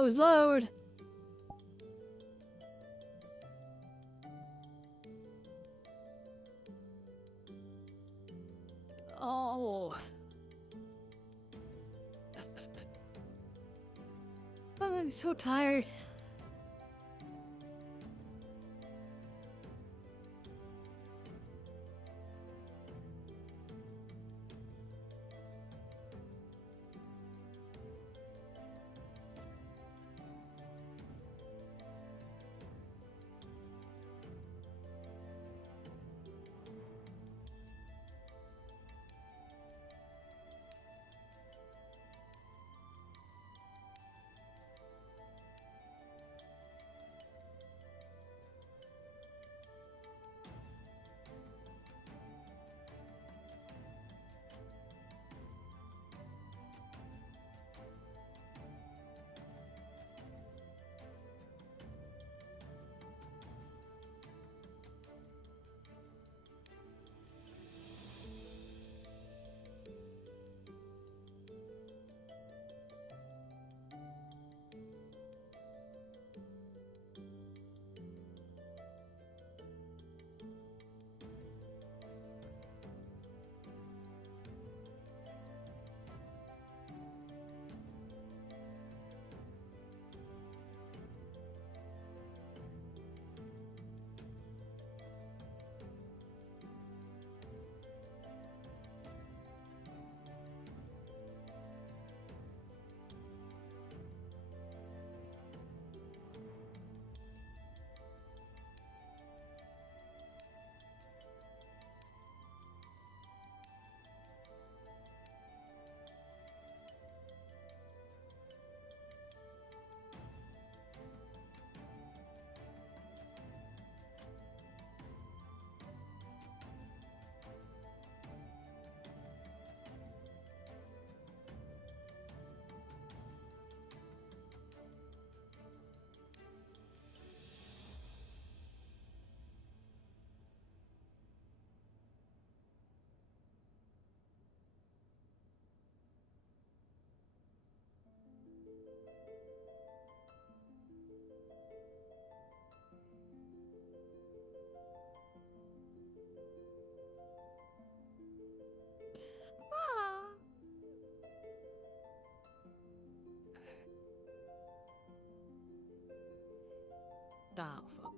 clothes load. Oh. I'm so tired. Ah. Daarvoor.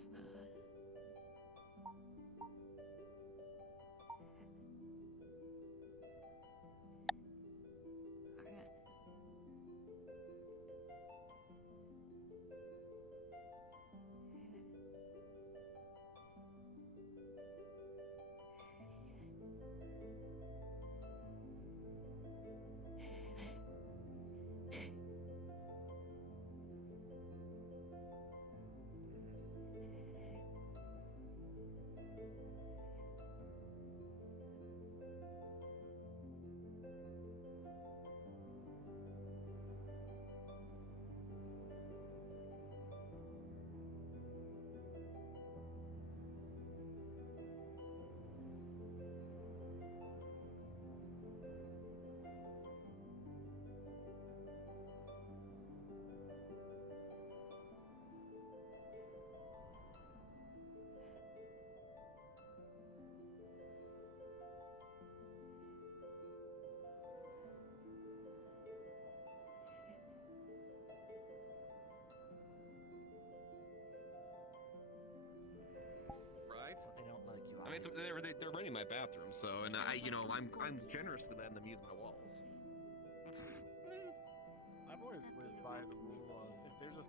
I mean, they're renting my bathroom, so and I'm generous to them use my walls. I've always lived by the rule of if there's a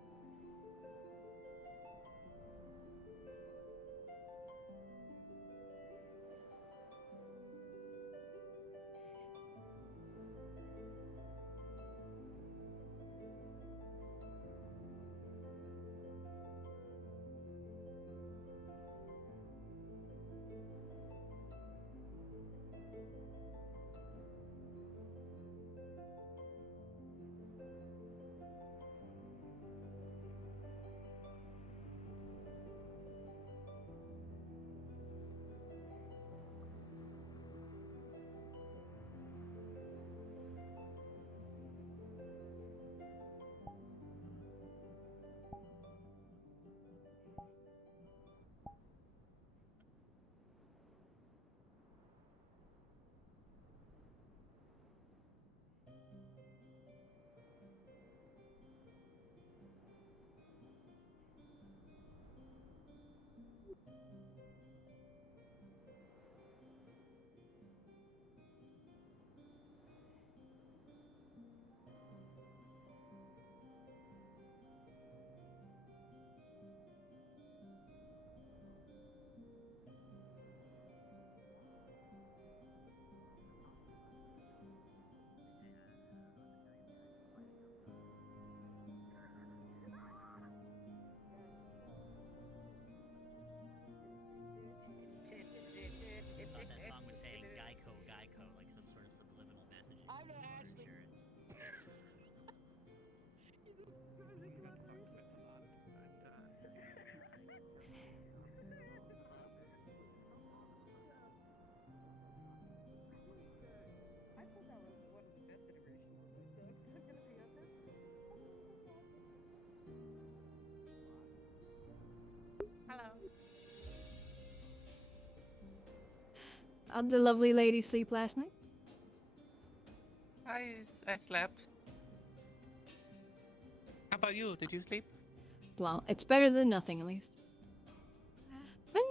How'd the lovely lady sleep last night? I slept. How about you? Did you sleep? Well, it's better than nothing, at least. But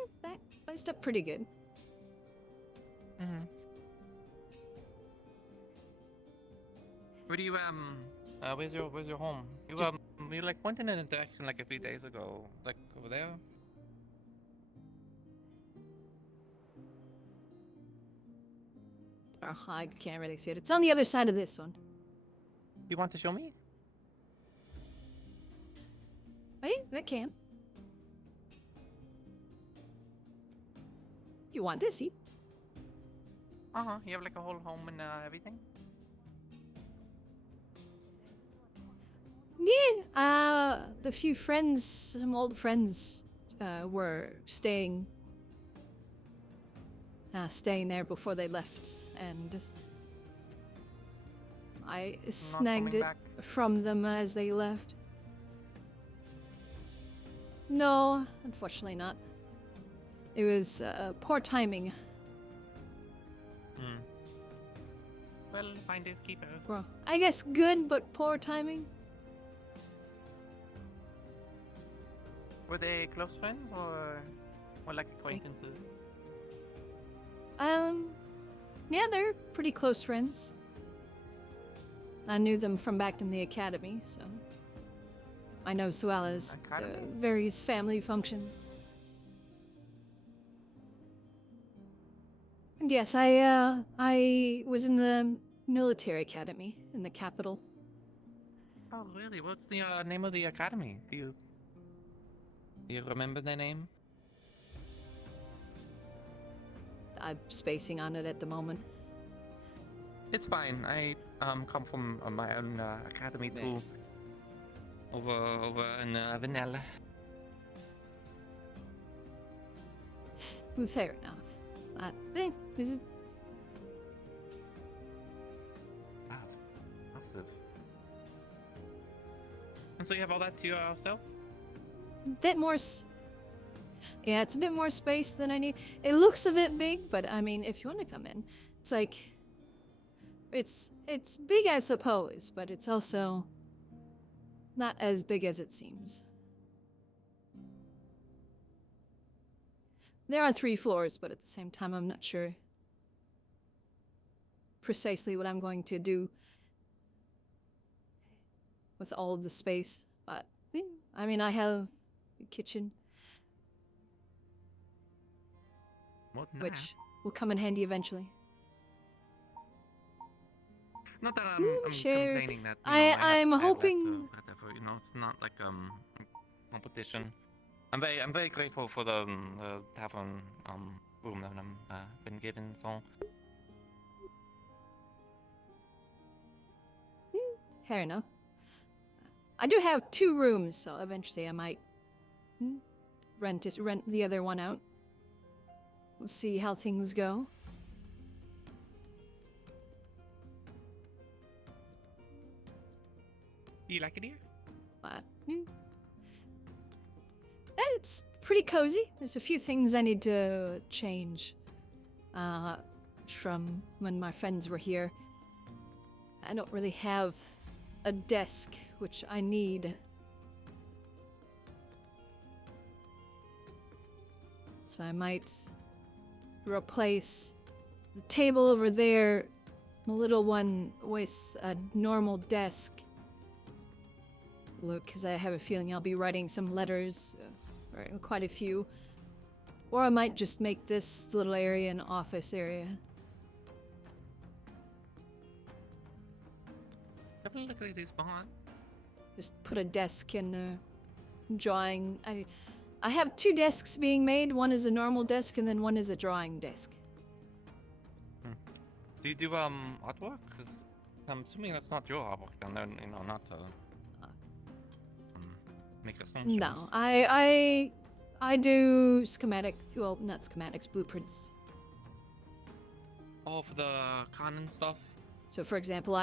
I slept pretty good. Mm-hmm. Where do you where's your home? You Just- you like went in a direction like a few days ago, like over there. Oh, I can't really see it. It's on the other side of this one. You want to show me? Wait, that can. You want to see? You have like a whole home and everything. Yeah, the few friends, some old friends, were staying there before they left, and I snagged coming it back? from them as they left. No, unfortunately not. It was poor timing. Well, finders keepers. Well, I guess good, but poor timing. Were they close friends or like acquaintances? Yeah, they're pretty close friends. I knew them from back in the academy, so I know as well as the Academy? various family functions. And yes, I was in the military academy in the capital. Oh, really? What's the name of the academy? Do you remember the name? I'm spacing on it at the moment. It's fine. I come from my own academy too. Over in Vanilla. Well, fair enough. I think this is Wow, massive. And so you have all that to yourself? a bit more. Yeah, it's a bit more space than I need. It looks a bit big, but I mean, if you want to come in, it's like it's big, I suppose, but it's also not as big as it seems. There are 3 floors, but at the same time, I'm not sure precisely what I'm going to do with all of the space. But yeah, I mean, I have a kitchen, More than which will come in handy eventually. Not that Mm, I'm sure. complaining that I'm I have less hoping- or whatever. You know, it's not like competition. I'm very grateful for the tavern room that I'm been given. So Fair enough. I do have 2 rooms, so eventually I might rent the other one out. We'll see how things go. do you like it here? But it's pretty cozy. There's a few things I need to change from when my friends were here. I don't really have a desk, which I need. So I might replace the table over there, the little one, with a normal desk. Look, because I have a feeling I'll be writing some letters, or quite a few. Or I might just make this little area an office area. Definitely look like this barn. Just put a desk in a drawing. I have 2 desks being made. One is a normal desk, and then one is a drawing desk. Do you do artwork? Because I'm assuming that's not your artwork, and then not make assumptions. No, I do schematic. Well, not schematics, blueprints. Oh, for the con and stuff. So, for example,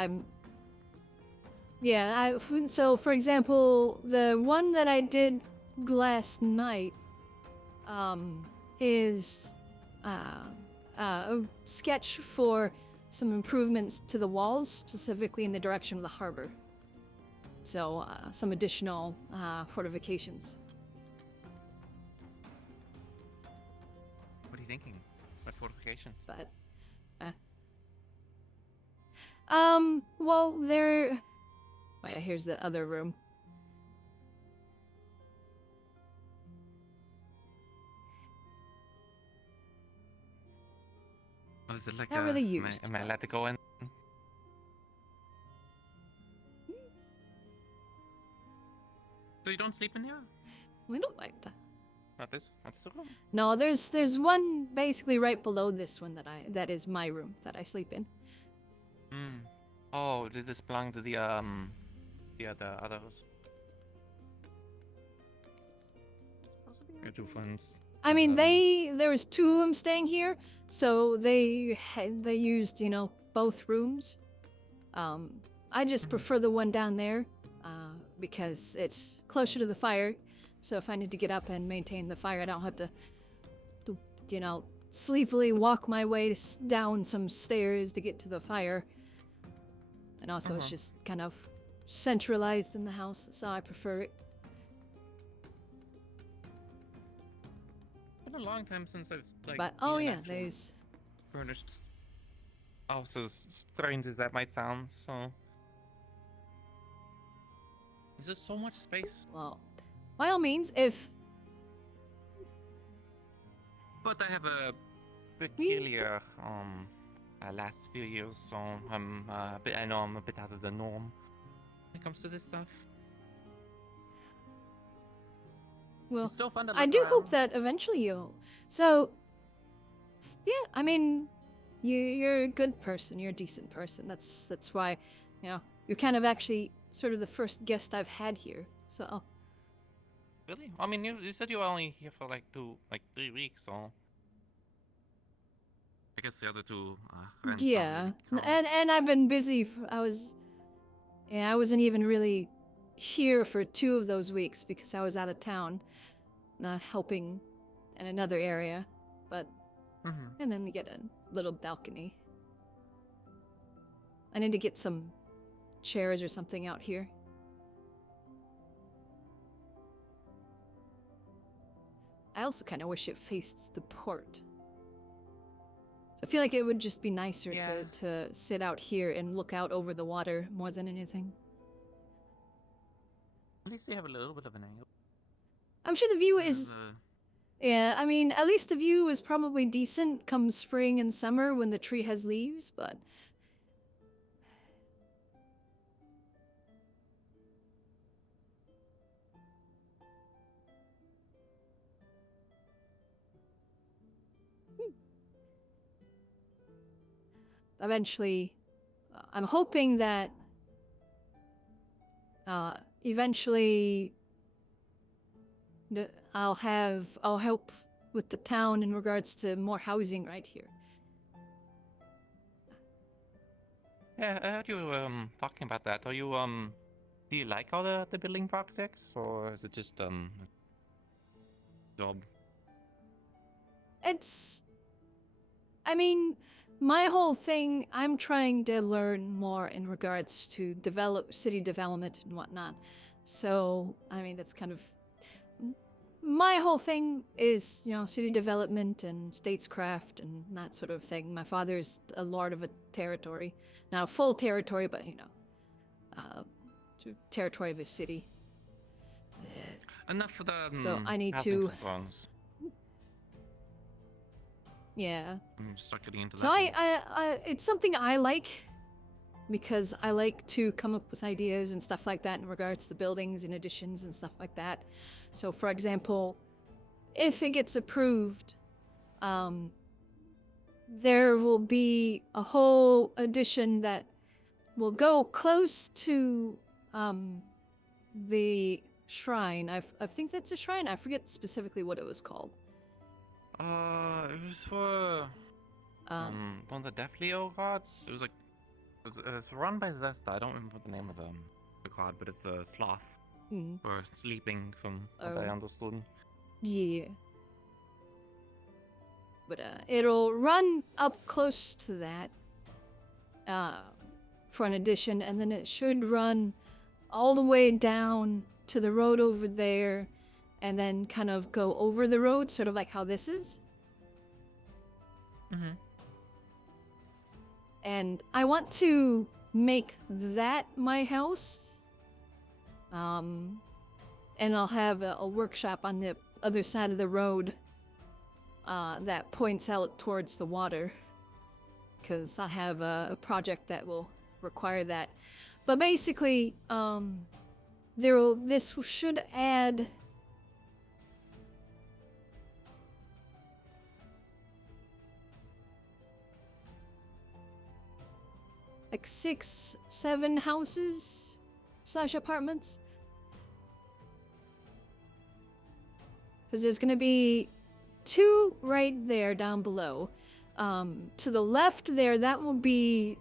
so for example, the one that I did last night is a sketch for some improvements to the walls, specifically in the direction of the harbor. So, some additional fortifications. What are you thinking? What fortifications? But, well, there. Wait, here's the other room. Oh, is it like Not really used, Am I but- allowed to go in? So you don't sleep in here? We don't like that. Not this room? No, there's one basically right below this one that is my room that I sleep in. Hmm. Oh, did this belong to the others? Your two friends. I mean, there was two of them staying here, so they used, both rooms. I just prefer the one down there, because it's closer to the fire. So if I need to get up and maintain the fire, I don't have to sleepily walk my way down some stairs to get to the fire. And also, it's just kind of centralized in the house, so I prefer it. It's been a long time since I've But been in yeah, actual there's furnished. Oh, so strange as that might sound, so there's just so much space. well, by all means, if But I have a peculiar last few years, so I know I'm a bit out of the norm when it comes to this stuff. well, It's still fun to I look do around. hope that eventually you'll. So, yeah, I mean, you're a good person. You're a decent person. That's why, you're kind of actually sort of the first guest I've had here. So, Really? I mean, you said you were only here for 3 weeks, so I guess the other two friends. don't yeah, really count. and I've been busy. I wasn't even really here for 2 of those weeks because I was out of town, helping in another area. But and then we get a little balcony. I need to get some chairs or something out here. I also kind of wish it faced the port. So I feel like it would just be nicer Yeah. to sit out here and look out over the water more than anything. At least you have a little bit of an angle. I'm sure the view There's is... a- Yeah, I mean, at least the view is probably decent come spring and summer when the tree has leaves, but... Eventually, I'm hoping that eventually I'll help with the town in regards to more housing right here. Yeah, I heard you talking about that. Are you do you like all the building projects, or is it just job? I mean, my whole thing, I'm trying to learn more in regards to city development and whatnot. So, I mean, that's kind of... My whole thing is, city development and statescraft and that sort of thing. My father's a lord of a territory. Not a full territory, but, territory of a city. Enough for the So I need housing to- concerns. Yeah. I'm stuck getting into So that. I it's something I like because I like to come up with ideas and stuff like that in regards to buildings and additions and stuff like that. So for example, if it gets approved, there will be a whole addition that will go close to the shrine. I think that's a shrine. I forget specifically what it was called. It was for one of the Death Leo gods. It was it's run by Zesta. I don't remember the name of the god, but it's a sloth for sleeping, from what I Oh. understood. Yeah. But it'll run up close to that for an addition, and then it should run all the way down to the road over there, and then kind of go over the road, sort of like how this is. Mm-hmm. And I want to make that my house. And I'll have a workshop on the other side of the road that points out towards the water. Because I have a project that will require that. But basically, this should add like 6, 7 houses / apartments. Because there's gonna be 2 right there down below. To the left there, that will be,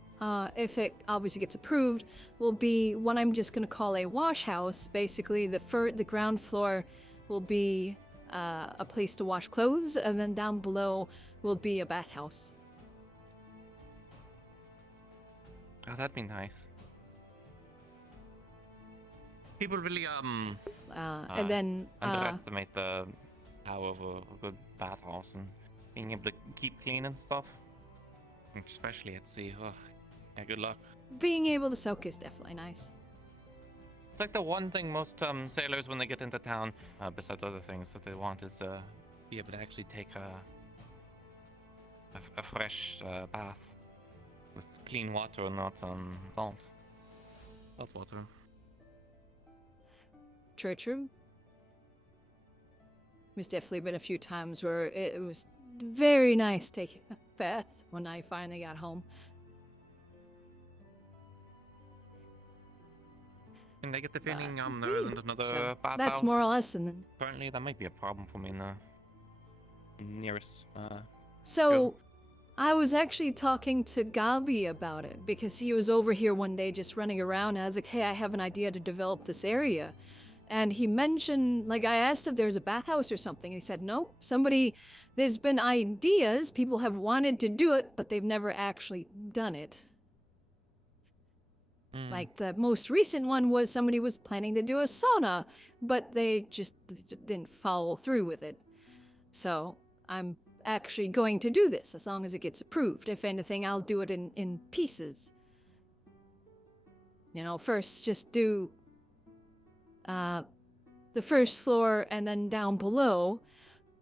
if it obviously gets approved, will be what I'm just gonna call a wash house. Basically, the ground floor will be a place to wash clothes, and then down below will be a bathhouse. Oh, that'd be nice. People really And then underestimate the power of a good bathhouse and being able to keep clean and stuff. Especially at sea. Oh, yeah, good luck. being able to soak is definitely nice. It's like the one thing most sailors, when they get into town, besides other things that they want, is to be able to actually take a fresh bath with clean water and not salt water. True. There's definitely been a few times where it was very nice taking a bath when I finally got home. And I get the feeling there isn't another So bathhouse. that's more or less, and then Apparently, that might be a problem for me in the nearest. so Go. I was actually talking to Gabi about it because he was over here one day just running around, and I was like, hey, I have an idea to develop this area. And he mentioned, like, I asked if there's a bathhouse or something, and he said, nope, there's been ideas, people have wanted to do it, but they've never actually done it. Like, the most recent one was somebody was planning to do a sauna, but they just didn't follow through with it. So, I'm actually going to do this, as long as it gets approved. If anything, I'll do it in pieces. You know, first just do the first floor and then down below,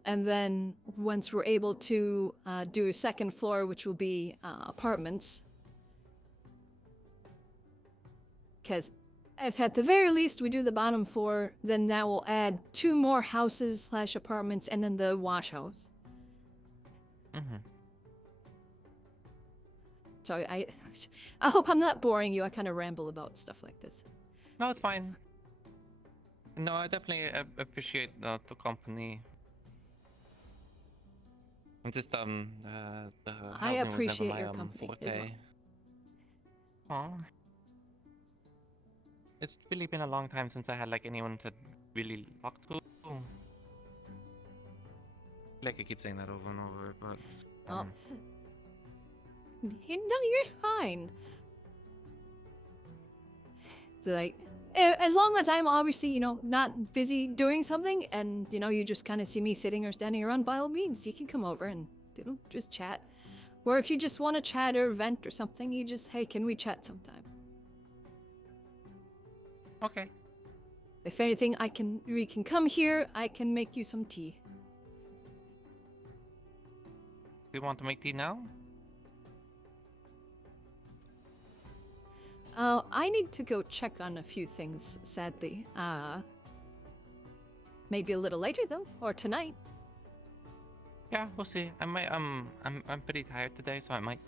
and then once we're able to do a second floor, which will be apartments. Because if at the very least we do the bottom floor, then that will add 2 more houses / apartments and then the wash house. So I hope I'm not boring you. I kind of ramble about stuff like this. No, it's fine. No, I definitely appreciate the company. And just the I housing was appreciate never my, your company as well. forte. Aw. It's really been a long time since I had like anyone to really talk to. Like I keep saying that over and over, but Oh. No, you're fine. So like, as long as I'm obviously, you know, not busy doing something, and you know, you just kind of see me sitting or standing around, by all means, you can come over and, you know, just chat. Or if you just want to chat or vent or something, you just, hey, can we chat sometime? okay. If anything, we can come here. I can make you some tea. Do you want to make tea now? I need to go check on a few things, sadly. Maybe a little later though, or tonight. Yeah, we'll see. I might I'm pretty tired today, so I might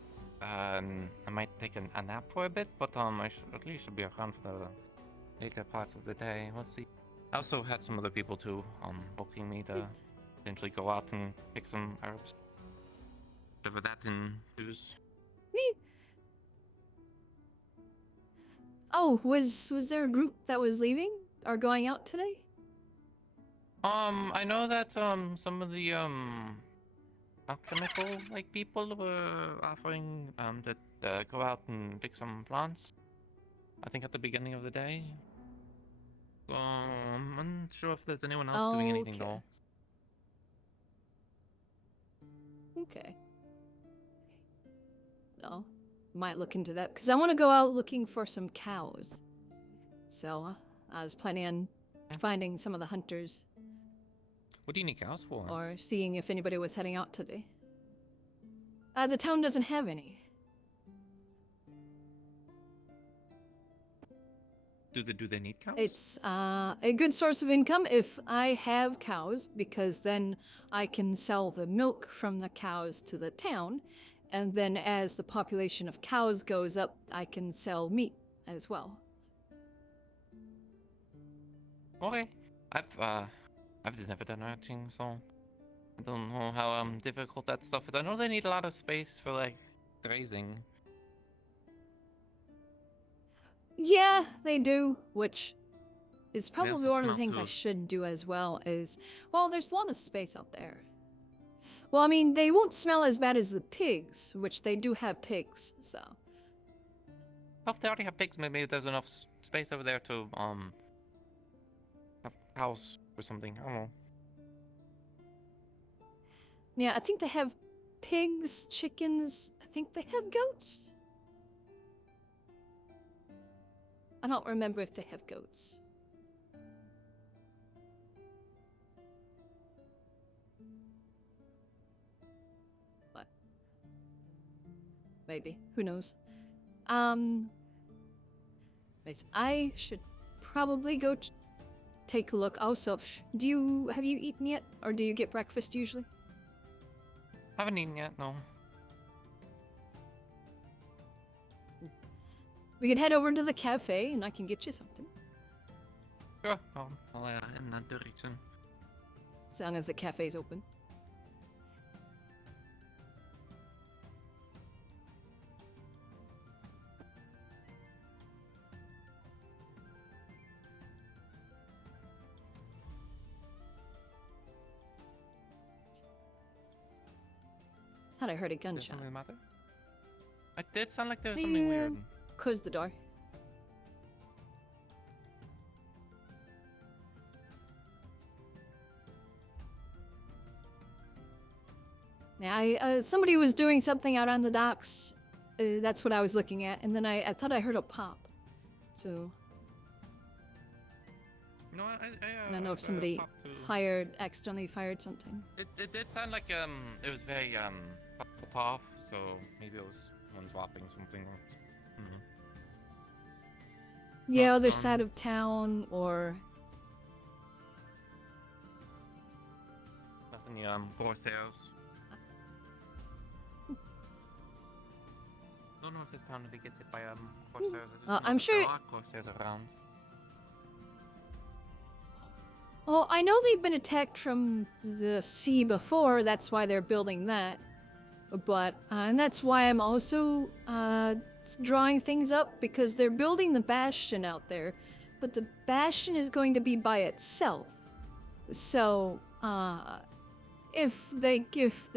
take a nap for a bit, but at least should be around for the later parts of the day. We'll see. I also had some other people too booking me to potentially go out and pick some herbs. Whatever that ensues. Neat. Oh, was there a group that was leaving or going out today? I know that some of the alchemical like people were offering to go out and pick some plants. I think at the beginning of the day. So I'm unsure if there's anyone else doing anything Okay. though. Okay. No, might look into that because I want to go out looking for some cows. So I was planning on finding some of the hunters What do you need cows for? or seeing if anybody was heading out today. The town doesn't have any. Do they need cows? It's a good source of income if I have cows, because then I can sell the milk from the cows to the town, and then as the population of cows goes up, I can sell meat as well. Okay. I've just never done ranching, so I don't know how difficult that stuff is. I know they need a lot of space for like grazing. Yeah, they do, which is probably also one of the smell things I too. should do as well is, well, there's a lot of space out there. Well, I mean, they won't smell as bad as the pigs, which they do have pigs, so. Well, if they already have pigs, maybe there's enough space over there to have cows or something. I don't know. Yeah, I think they have pigs, chickens, I think they have goats. I don't remember if they have goats. But maybe, who knows? Anyways, I should probably go take a look. Also, have you eaten yet, or do you get breakfast usually? Haven't eaten yet, no. We can head over to the cafe, and I can get you something. Sure, I'll in that direction. As long as the cafe's open. Thought I heard a There's gunshot. something the matter? It did sound like there was something weird. Close the door. Yeah, somebody was doing something out on the docks. That's what I was looking at, and then I thought I heard a pop. So No, I don't know if somebody popped too. accidentally fired something. It did sound like it was very pop off, so maybe it was someone dropping something. Or, Yeah, Not other fun. side of town, or Nothing Corsairs. Don't know if this town really gets hit by Corsairs. I just know I'm that sure- there are Corsairs around. oh, I know they've been attacked from the sea before. That's why they're building that. But and that's why I'm also drawing things up, because they're building the bastion out there, but the bastion is going to be by itself. So if the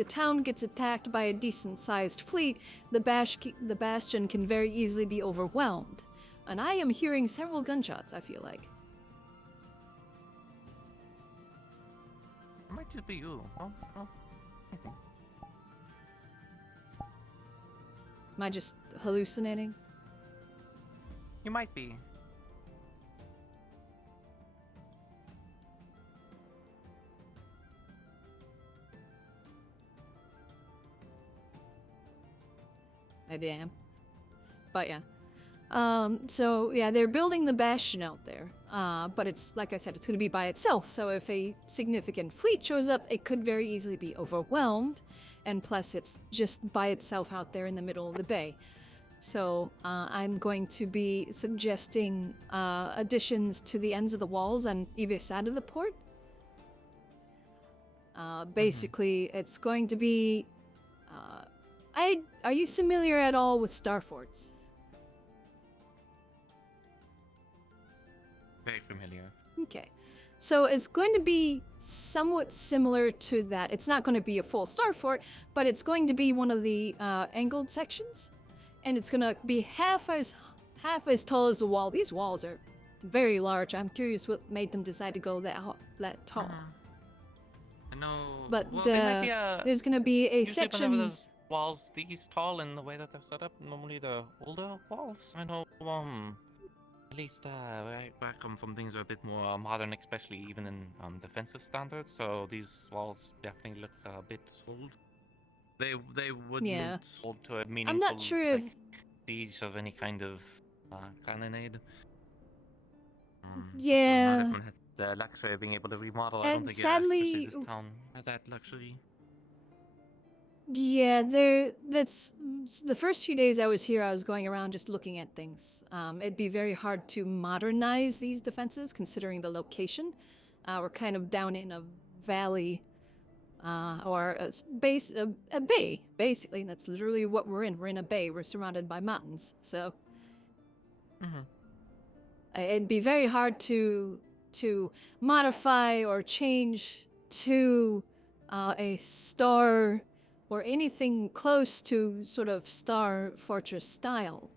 town gets attacked by a decent-sized fleet, the bastion can very easily be overwhelmed. And I am hearing several gunshots, I feel like. It might just be you. Oh. Am I just hallucinating? You might be. Maybe I am. But yeah. So yeah, they're building the bastion out there. But it's, like I said, it's going to be by itself. So if a significant fleet shows up, it could very easily be overwhelmed. And plus, it's just by itself out there in the middle of the bay. So I'm going to be suggesting additions to the ends of the walls on either side of the port. Basically, it's going to be... are you familiar at all with star forts? Very familiar. Okay. So it's going to be somewhat similar to that. It's not going to be a full star fort, but it's going to be one of the angled sections, and it's going to be half as tall as the wall. These walls are very large. I'm curious what made them decide to go that tall. I know. But well, they might be, there's going to be a usually section. whenever there's walls these tall in the way that they're set up, normally the older walls. I know. At least where I come from, things are a bit more modern, especially even in defensive standards. So these walls definitely look a bit old. They would Yeah. look old to a meaningful. I'm not sure if siege of any kind of cannonade. Yeah. So not everyone has the luxury of being able to remodel. I don't And think sadly- especially this town has that luxury. Yeah, that's the first few days I was here. I was going around just looking at things. It'd be very hard to modernize these defenses considering the location. We're kind of down in a valley, or a bay, basically. And that's literally what we're in. We're in a bay. We're surrounded by mountains, so it'd be very hard to modify or change to a star or anything close to sort of Star Fortress style.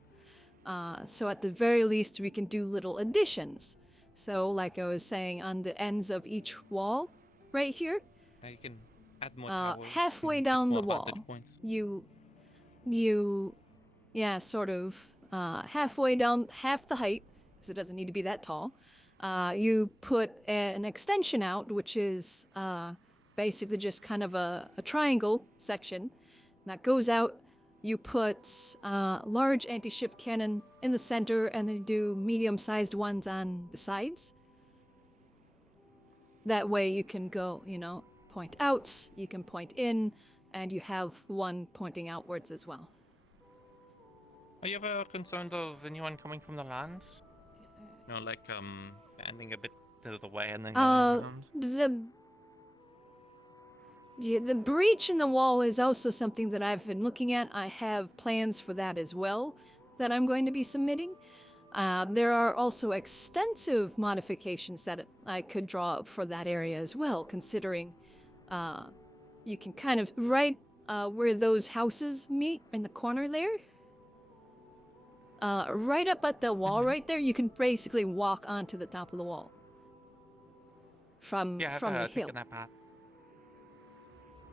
So at the very least, we can do little additions. So like I was saying, on the ends of each wall, right here, You can add more towers. halfway and down more the wall, vantage points. yeah, sort of halfway down, half the height, because it doesn't need to be that tall. You put an extension out, which is basically just kind of a triangle section that goes out. You put large anti-ship cannon in the center, and then do medium-sized ones on the sides. That way you can go, point out, you can point in, and you have one pointing outwards as well. Are you ever concerned of anyone coming from the land? Like standing a bit to the way and then going around? The breach in the wall is also something that I've been looking at. I have plans for that as well that I'm going to be submitting. There are also extensive modifications that I could draw up for that area as well, considering you can kind of, right where those houses meet in the corner there, right up at the wall right there, you can basically walk onto the top of the wall from the hill. Taken that path.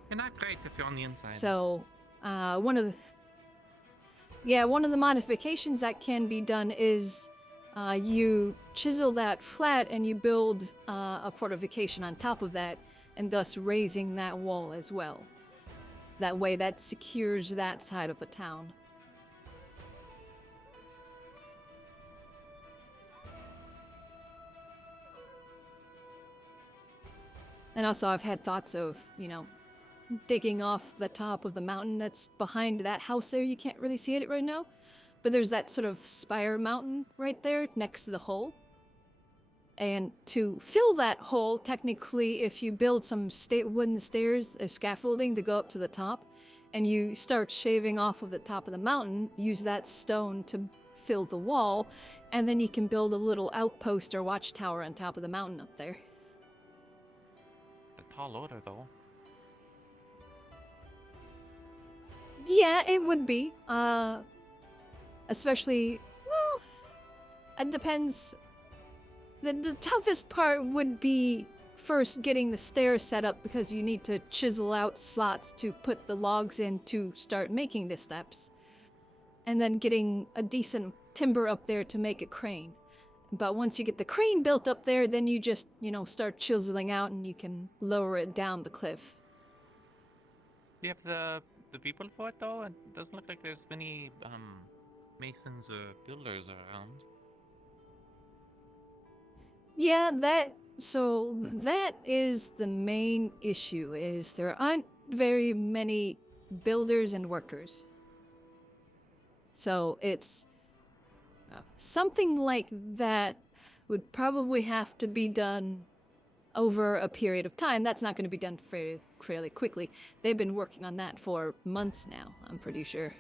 You're not great if you're on the inside. So, one of the modifications that can be done is you chisel that flat and you build a fortification on top of that, and thus raising that wall as well. That way that secures that side of the town. And also I've had thoughts of, digging off the top of the mountain that's behind that house there. You can't really see it right now, but there's that sort of spire mountain right there next to the hole. And to fill that hole, technically, if you build some wooden stairs or scaffolding to go up to the top, and you start shaving off of the top of the mountain, use that stone to fill the wall, and then you can build a little outpost or watchtower on top of the mountain up there. A tall order, though. Yeah, it would be. Especially, well, it depends. The toughest part would be first getting the stairs set up, because you need to chisel out slots to put the logs in to start making the steps. And then getting a decent timber up there to make a crane. But once you get the crane built up there, then you just, start chiseling out and you can lower it down the cliff. Do you have the people for it, though? It doesn't look like there's many masons or builders around. Yeah, that is the main issue, is there aren't very many builders and workers. So it's something like that would probably have to be done over a period of time. That's not going to be done fairly quickly. They've been working on that for months now, I'm pretty sure.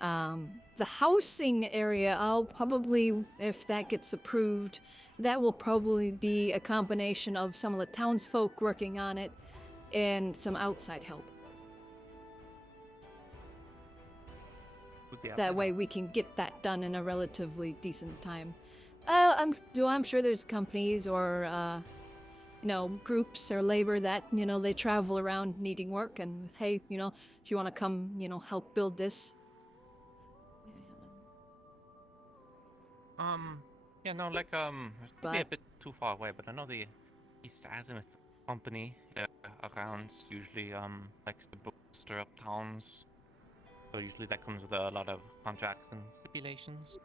The housing area, I'll probably, if that gets approved, that will probably be a combination of some of the townsfolk working on it and some outside help. Who's the That outside way help? we can get that done in a relatively decent time. I'm sure there's companies or, groups or labor that, they travel around needing work and, hey, if you want to come, help build this. Yeah, no, like, it's probably a bit too far away, but I know the East Azimuth company around usually, likes to bolster up towns. So usually that comes with a lot of contracts and stipulations.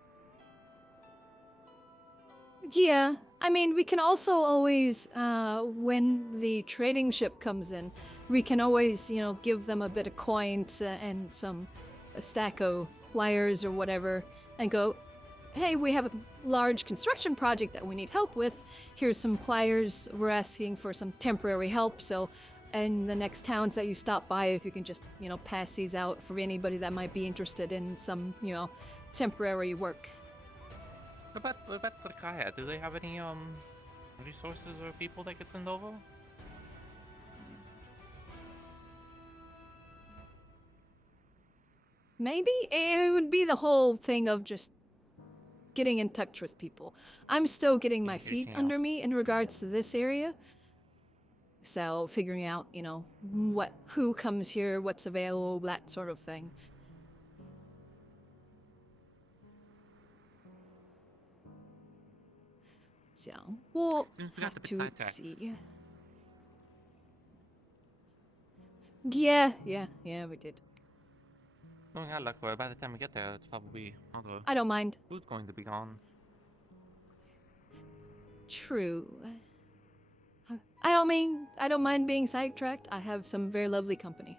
Yeah, I mean, we can also always, when the trading ship comes in, we can always, give them a bit of coins and a stack of flyers or whatever, and go, hey, we have a large construction project that we need help with. Here's some flyers. We're asking for some temporary help, so in the next towns that you stop by, if you can just, pass these out for anybody that might be interested in some, temporary work. What about Turkaya? Do they have any resources or people they could send over? Maybe it would be the whole thing of just getting in touch with people. I'm still getting my feet under me in regards to this area. So figuring out, who comes here, what's available, that sort of thing. So we'll have to see. Yeah, we did. Oh yeah, look, by the time we get there, it's probably I don't mind. Who's going to be gone? True. I don't mind being sidetracked. I have some very lovely company.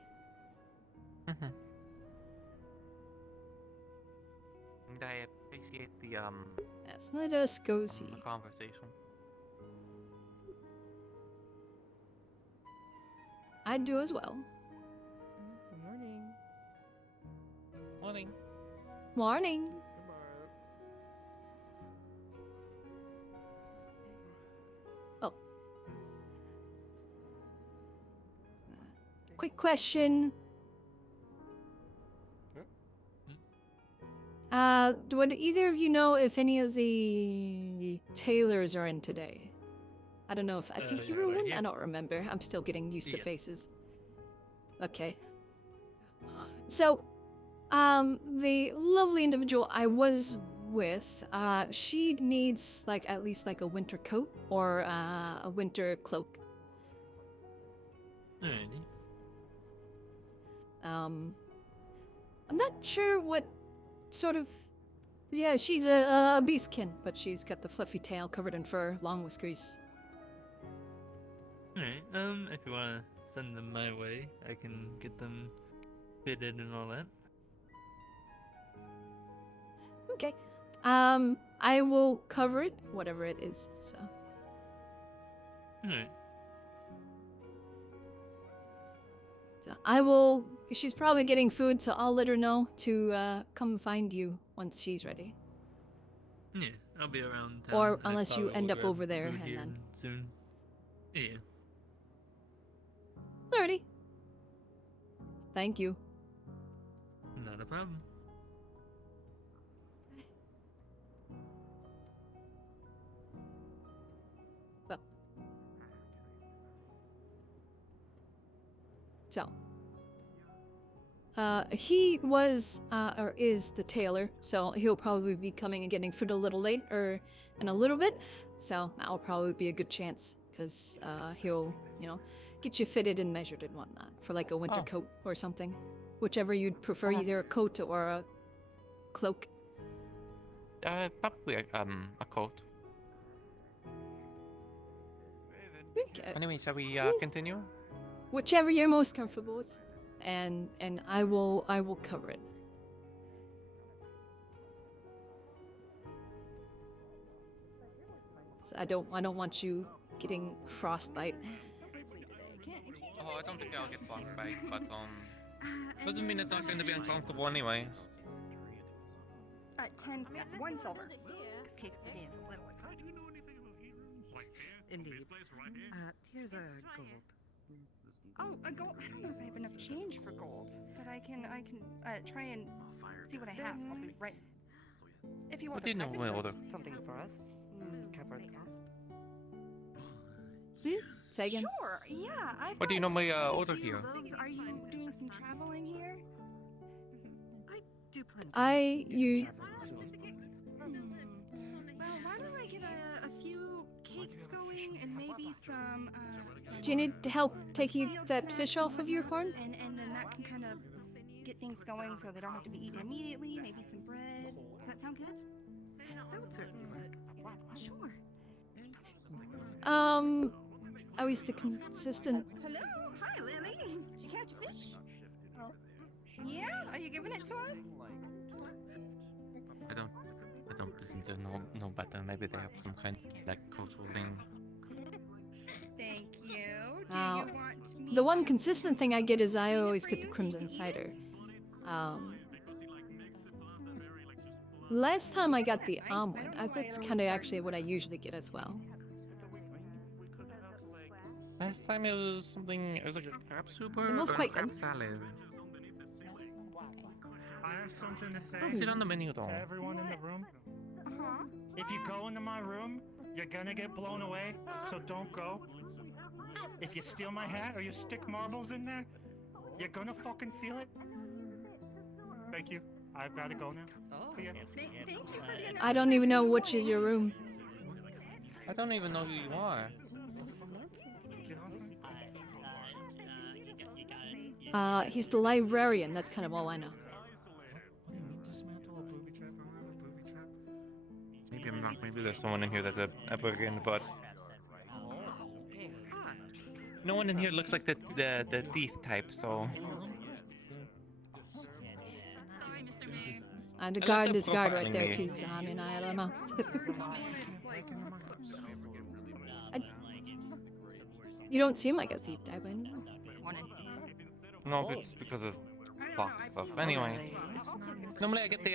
Mm-hmm. And I appreciate the Yes, let us go see. the conversation. I do as well. Good morning. Morning. Morning. Oh. Quick question. Would either of you know if any of the tailors are in today? I don't know if I think you were one. I don't remember. I'm still getting used to faces. Okay. So, the lovely individual I was with, she needs at least a winter coat or a winter cloak. Alrighty. I'm not sure what sort of. Yeah, she's a beastkin, but she's got the fluffy tail covered in fur, long whiskers. Alright, if you wanna send them my way, I can get them fitted and all that. Okay. I will cover it, whatever it is, so. Alright. So I will. She's probably getting food, so I'll let her know to come find you once she's ready. Yeah, I'll be around town. Or I unless you probably end will up grab over there food and here then. soon. Yeah. Alrighty. Thank you. Not a problem. Well. So. He was, or is the tailor, so he'll probably be coming and getting food a little late, or in a little bit, so that'll probably be a good chance, because, he'll, get you fitted and measured and whatnot, for a winter coat or something. Whichever you'd prefer, either a coat or a cloak. Probably a coat. Okay. Anyway, shall we continue? Whichever you're most comfortable with. And I will cover it. So I don't want you getting frostbite. Oh, I don't think I'll get frostbite, but doesn't mean it's not going to be uncomfortable anyways. 10, 1 silver. Because cake of the day is a little expensive. Indeed. Here's a gold. Oh, a gold. I don't know if I have enough change for gold, but I can try and see what I have. I'll be right. If you want, What do you I can normally try- order? Something for us. Cover the cost. Say again. Sure. Yeah. What do you normally order a few here? loaves. Are you doing some traveling here? I do plan to I do you some traveling soon. Well, why don't I get a few cakes going and maybe some. do you need help taking field that snacks fish and off of your horn? whatnot, and then that can kind of get things going so they don't have to be eaten immediately. Maybe some bread. Does that sound good? That would certainly work. Sure. Oh, he's the consistent. Hello. Hi, Lily. Did you catch a fish? Yeah. Are you giving it to us? I don't listen to no better. Maybe they have some kind of like cultural thing. Thank you. Do Uh, you want me The one to consistent thing I get is I clean it always for get the you so crimson you can eat cider. it? Last time I got the I don't almond. know why That's it kind of always actually starts what I usually get as well. Last time it was something. It was like a crab soup or It was a quite crab good. salad. I have something to say I don't see it on the menu though. to everyone in the room. Uh-huh. If you go into my room, you're gonna get blown away, so don't go. If you steal my hat or you stick marbles in there, you're gonna fucking feel it. Thank you. I've gotta go now. Oh. See ya. Thank you for the I don't even know which is your room. I don't even know who you are. He's the librarian. That's kind of all I know. What do you mean dismantle a booby trap? I don't have a booby trap. Maybe I'm not. Maybe there's someone in here that's a brigand, but no one in here looks like the thief type. So And the Unless guard they're is guard right profiling there me. too. So I mean, I don't know. You don't seem like a thief, Dylan. no, it's because of box stuff. Anyways, normally I get the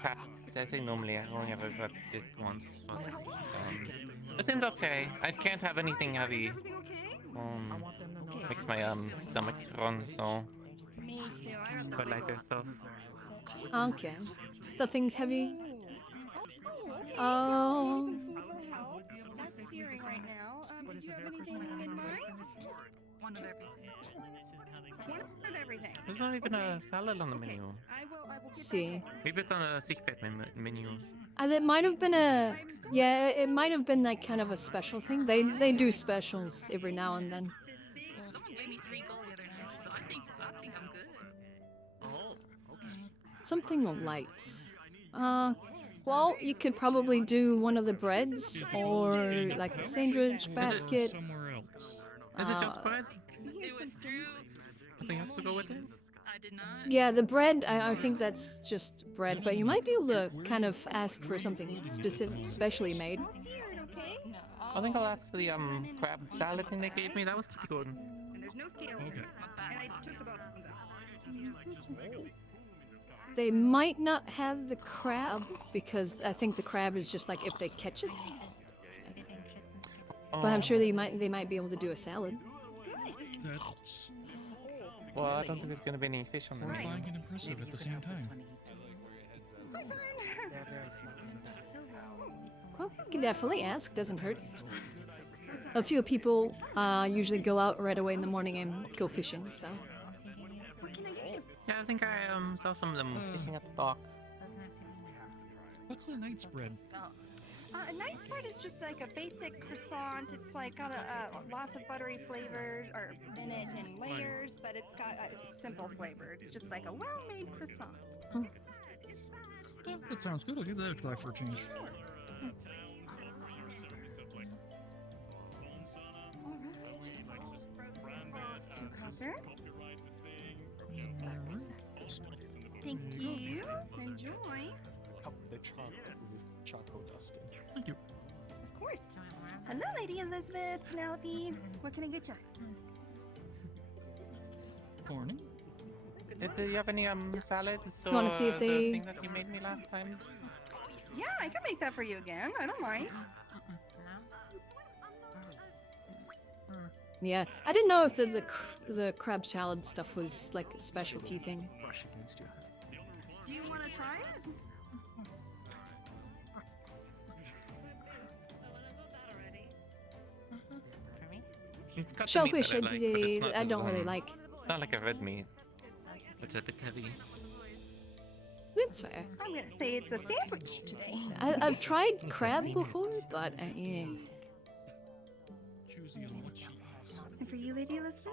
crab. I say normally. I only ever got it once. But, it seems okay. I can't have anything heavy. Everything okay? I want them to know. Makes my stomach run. So Me too. I got the but big lighter stuff. Okay. Nothing heavy. Oh. Oh. Maybe some food will help. That's searing right now. Did you have anything in mind? One of everything. One of everything. There's not even Okay. a salad on the Okay. menu. I will get See. that going. Maybe it's on a secret menu. It might have been a. Yeah, it might have been like kind of a special thing. They do specials every now and then. This big Someone gave me 3 gold the other night, so I think I'm good. Something light. Well, you could probably do one of the breads or like the sandwich basket. Somewhere else. Is it just bread? It was through. Nothing else to go with it? I did not. Yeah, the bread, I think that's just bread, but you might be able to kind of ask for something specific, specially made. all seared, okay? I think I'll ask for the crab salad thing they gave me. That was pretty good. And there's no scales. Okay. And I took the bones out. They might not have the crab because I think the crab is just like if they catch it. But I'm sure they might be able to do a salad. That's Well, I don't think there's gonna be any fish on the menu. horrifying and impressive at the same time. They're very flaky. Well, you can definitely ask. Doesn't hurt. A few people usually go out right away in the morning and go fishing. So What can I get you? Yeah, I think I saw some of them fishing at the dock. What's the night spread? A night spread is just like a basic croissant. It's like got lots of buttery flavors or in it and layers, but it's got it's simple flavored. It's just like a well-made croissant. Yeah, that sounds good. I'll give that a try for a change. All right. 2 copper. Thank you. Enjoy. The chocolate dusting. Thank you. Of course. Hello, Lady Elizabeth, Penelope. What can I get you? Morning. Do you have any salads You wanna see if the they- thing that you made me last time? Yeah, I can make that for you again. I don't mind. Yeah, I didn't know if the crab salad stuff was like a specialty thing. Brush against your hand. Do you want to try it? It's got the Shellfish, meat that I like, but it's not I don't really as, like. It's not like a red meat. It's a bit heavy. That's fair. I'm gonna say it's a sandwich today. I've tried crab before, but yeah. Choosy on what she has. And for you, Lady Elizabeth?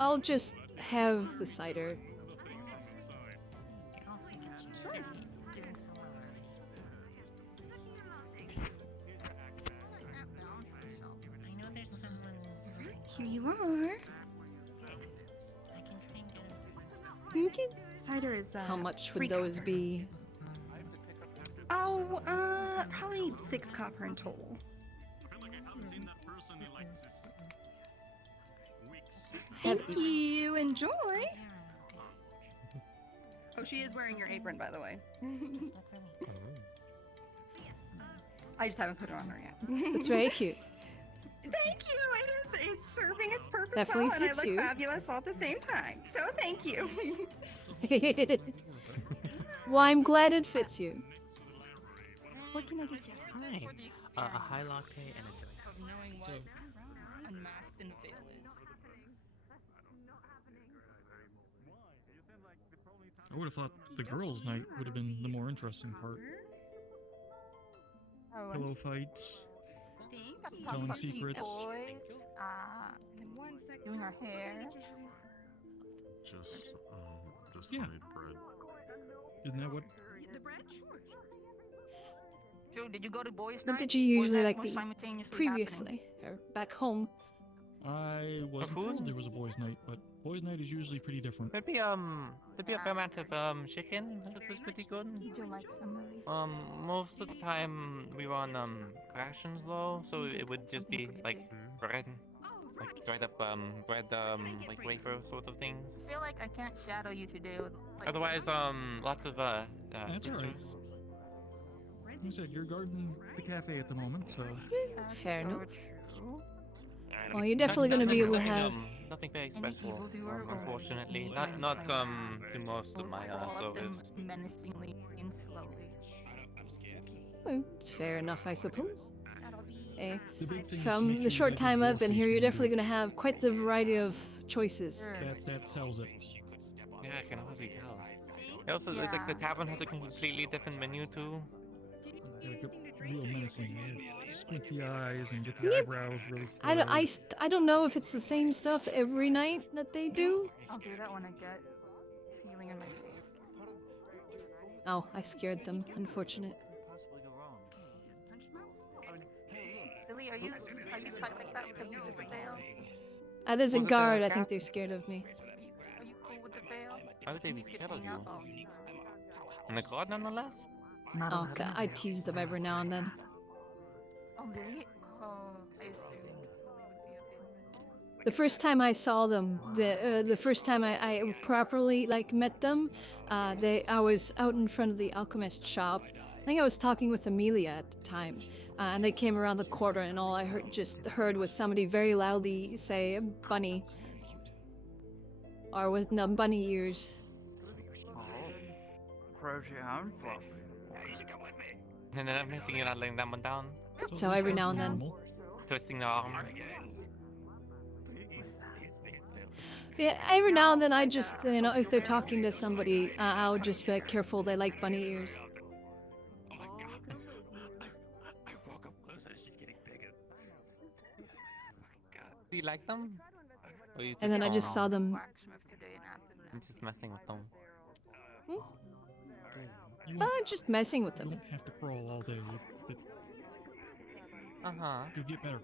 I'll just have the cider. Sure. I know there's someone. Here you are. I can try and get him. Cider is How much would free those copper. be? Oh, probably 6 copper in total. Thank you. Enjoy. Oh, she is wearing your apron, by the way. I just haven't put it on her yet. It's very cute. Thank you. It's serving its purpose Definitely well, and I suits look you. fabulous all at the same time. So thank you. Well, I'm glad it fits you. What can I get you? Hi. A high latte and a drink. Of knowing what unmasked and veil is. I would have thought the girls' night would have been the more interesting part. Pillow fights, telling secrets. Boys, doing our hair. Just Yeah. made bread. Isn't that what? The bread? Sure. Joe, did you go to boys' What night? did you Or usually that like was to eat simultaneously previously, or back home? I wasn't food? told there was a boys' night, but boys' night is usually pretty different. There'd be a fair amount of chicken. That was pretty good. Would you like some, Lily? Most of the time we were on rations though, so it would just be like bread, like dried up bread, like wafer sort of things. I feel like I can't shadow you today with like, Otherwise, lots of That's all right. citrus. Like I said, you're guarding the cafe at the moment, so That's Fair so enough. true. Well, you're definitely gonna be able to Nothing, have. nothing very Any special, evildoer or unfortunately. any Not man to most of my all of them service. menacingly and slowly. Well, it's fair enough, I suppose. Eh, the big thing is to make from sure the short you time get I've been here, groceries you're from definitely the- gonna have quite the variety of choices. That sells it. Yeah, I can already tell. It also, it's like the tavern has a completely different menu too. Like a real menacing. You squint the eyes and get the Yep. eyebrows really. I don't know if it's the same stuff every night that they do. I'll do that when I get feeling in my face. Oh, I scared them. Unfortunate. Lily, are you tight like that because you with the veil? There's a Was it the guard. I cat? think they're scared of me. Are you cool with the veil? Why would they be You could scared of hang out- you? And the god nonetheless? Oh, God, I tease them every now and then. Oh, Lily? Oh, I assumed Lily would be available. The first time I saw them, the first time I properly like met them, I was out in front of the alchemist shop. I think I was talking with Amelia at the time, and they came around the corner, and all I heard was somebody very loudly say "bunny," or with no bunny ears. Crazy hand flop. And then I'm missing you not laying that one down. So every now and then. Normal. Twisting the arm. Yeah, every now and then I just, if they're talking to somebody, I'll just be like, careful, they like bunny ears. Do you like them? Or you And then I just saw them. Blacksmith today and after I'm just messing with them. You Just messing with them. don't have to crawl all day. You'll get better.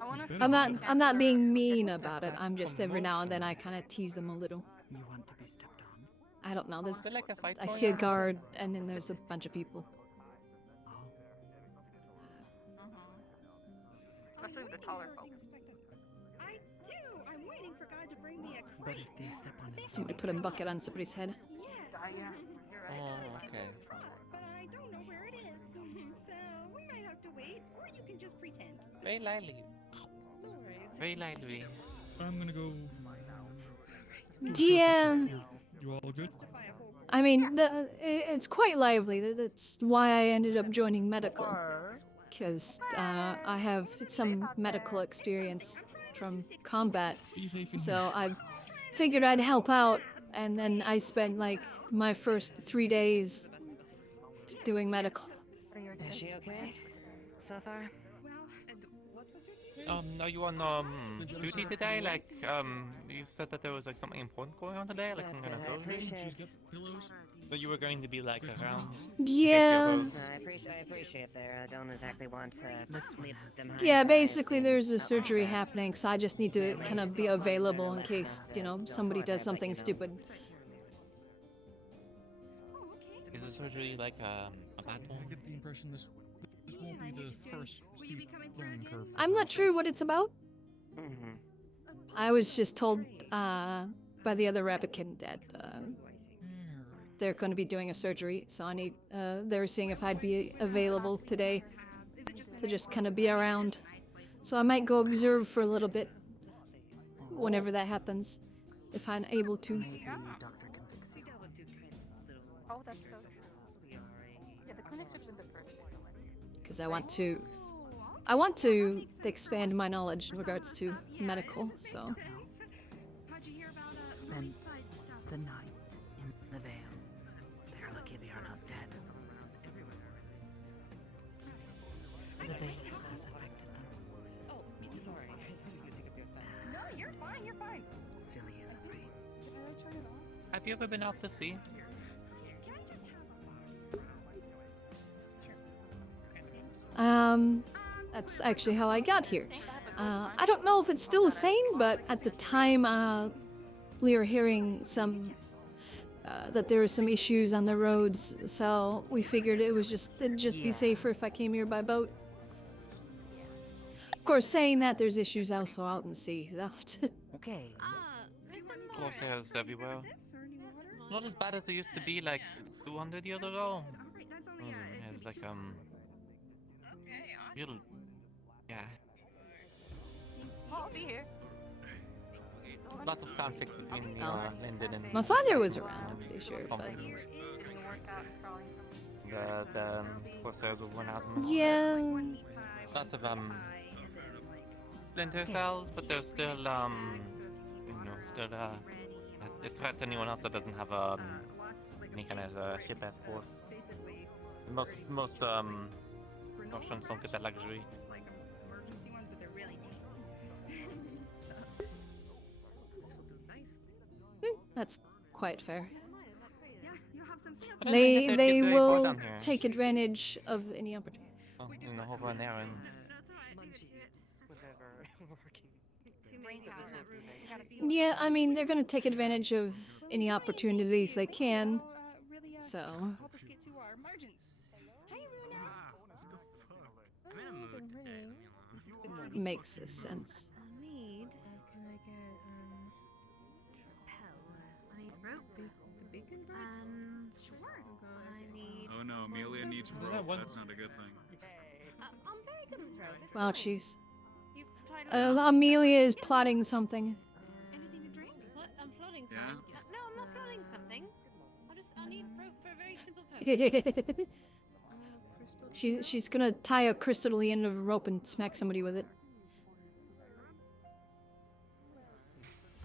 I wanna Better. I'm not being mean about it. I'm just every now and then I kind of tease them a little. You want to be stepped on? I don't know. There's, Is there like a fight I going see a on? guard, and then there's a bunch of people. Especially with the taller folks. I do. I'm waiting for God But if they step on it, Somebody put a bucket on somebody's head. Yeah, you're right. Oh, okay. But I don't know where it is. So we might have to wait, or you can just pretend. Very lively. No worries. Very lively. I'm gonna go. Yeah. You all good? I mean, it's quite lively. That's why I ended up joining medical. Because I have some medical experience from combat. So I figured I'd help out. And then I spent like my first 3 days doing medical. Is she okay so far? Are you on duty today? Like, you said that there was like something important going on today, like some kind of surgery. So you were going to be like around. Yeah. I appreciate there. I don't exactly want to leave them high Yeah, and basically dry. there's a surgery happening, so I just need to kind of be available in case, you know, somebody does something stupid. Is the surgery like a bad one? I get the impression this won't be the first steep learning curve. I'm not sure what it's about. I was just told by the other rabbit kid that they're going to be doing a surgery, so I need. They were seeing if I'd be available today to just kind of be around. So I might go observe for a little bit whenever that happens, if I'm able to. Oh, that's so true. Yeah, the clinic should be the first one. Because I want to expand my knowledge in regards to medical. So. Spent the night in the Vale. They're lucky they are not dead. The Vale has affected them. Oh, sorry. No, you're fine. You're fine. Silly in the brain. Have you ever been out to sea? That's actually how I got here. I don't know if it's still the same, but at the time, we were hearing some that there were some issues on the roads, so we figured it'd just be safer if I came here by boat. Of course, saying that, there's issues also out in sea. Okay. Crosshairs everywhere. Not as bad as it used to be like 200 years ago. Yeah, it's like yeah. I'll be here. Lots of conflict between Linden and. My father was around, I'm pretty sure, but. The Corsairs were one out. Yeah. Lots of splinter cells, but there's still still a threat to anyone else that doesn't have any kind of ship escort. Most Russians don't get that luxury. That's quite fair. I don't think that They they'd get will down here. take advantage of any opportunity. Oh, in the over an errand. Yeah, I mean, they're gonna take advantage of any opportunities they can. So. Makes sense. I'll need. Can I get I need rope. The beacon and I need. Oh no, Amelia needs rope. That's not a good thing. I'm very good with rope. Wow, jeez. Amelia is plotting something. Anything to drink? What? I'm plotting Yeah? something. No, I'm not plotting something. I need rope for a very simple purpose. She's gonna tie a crystal to the end of a rope and smack somebody with it.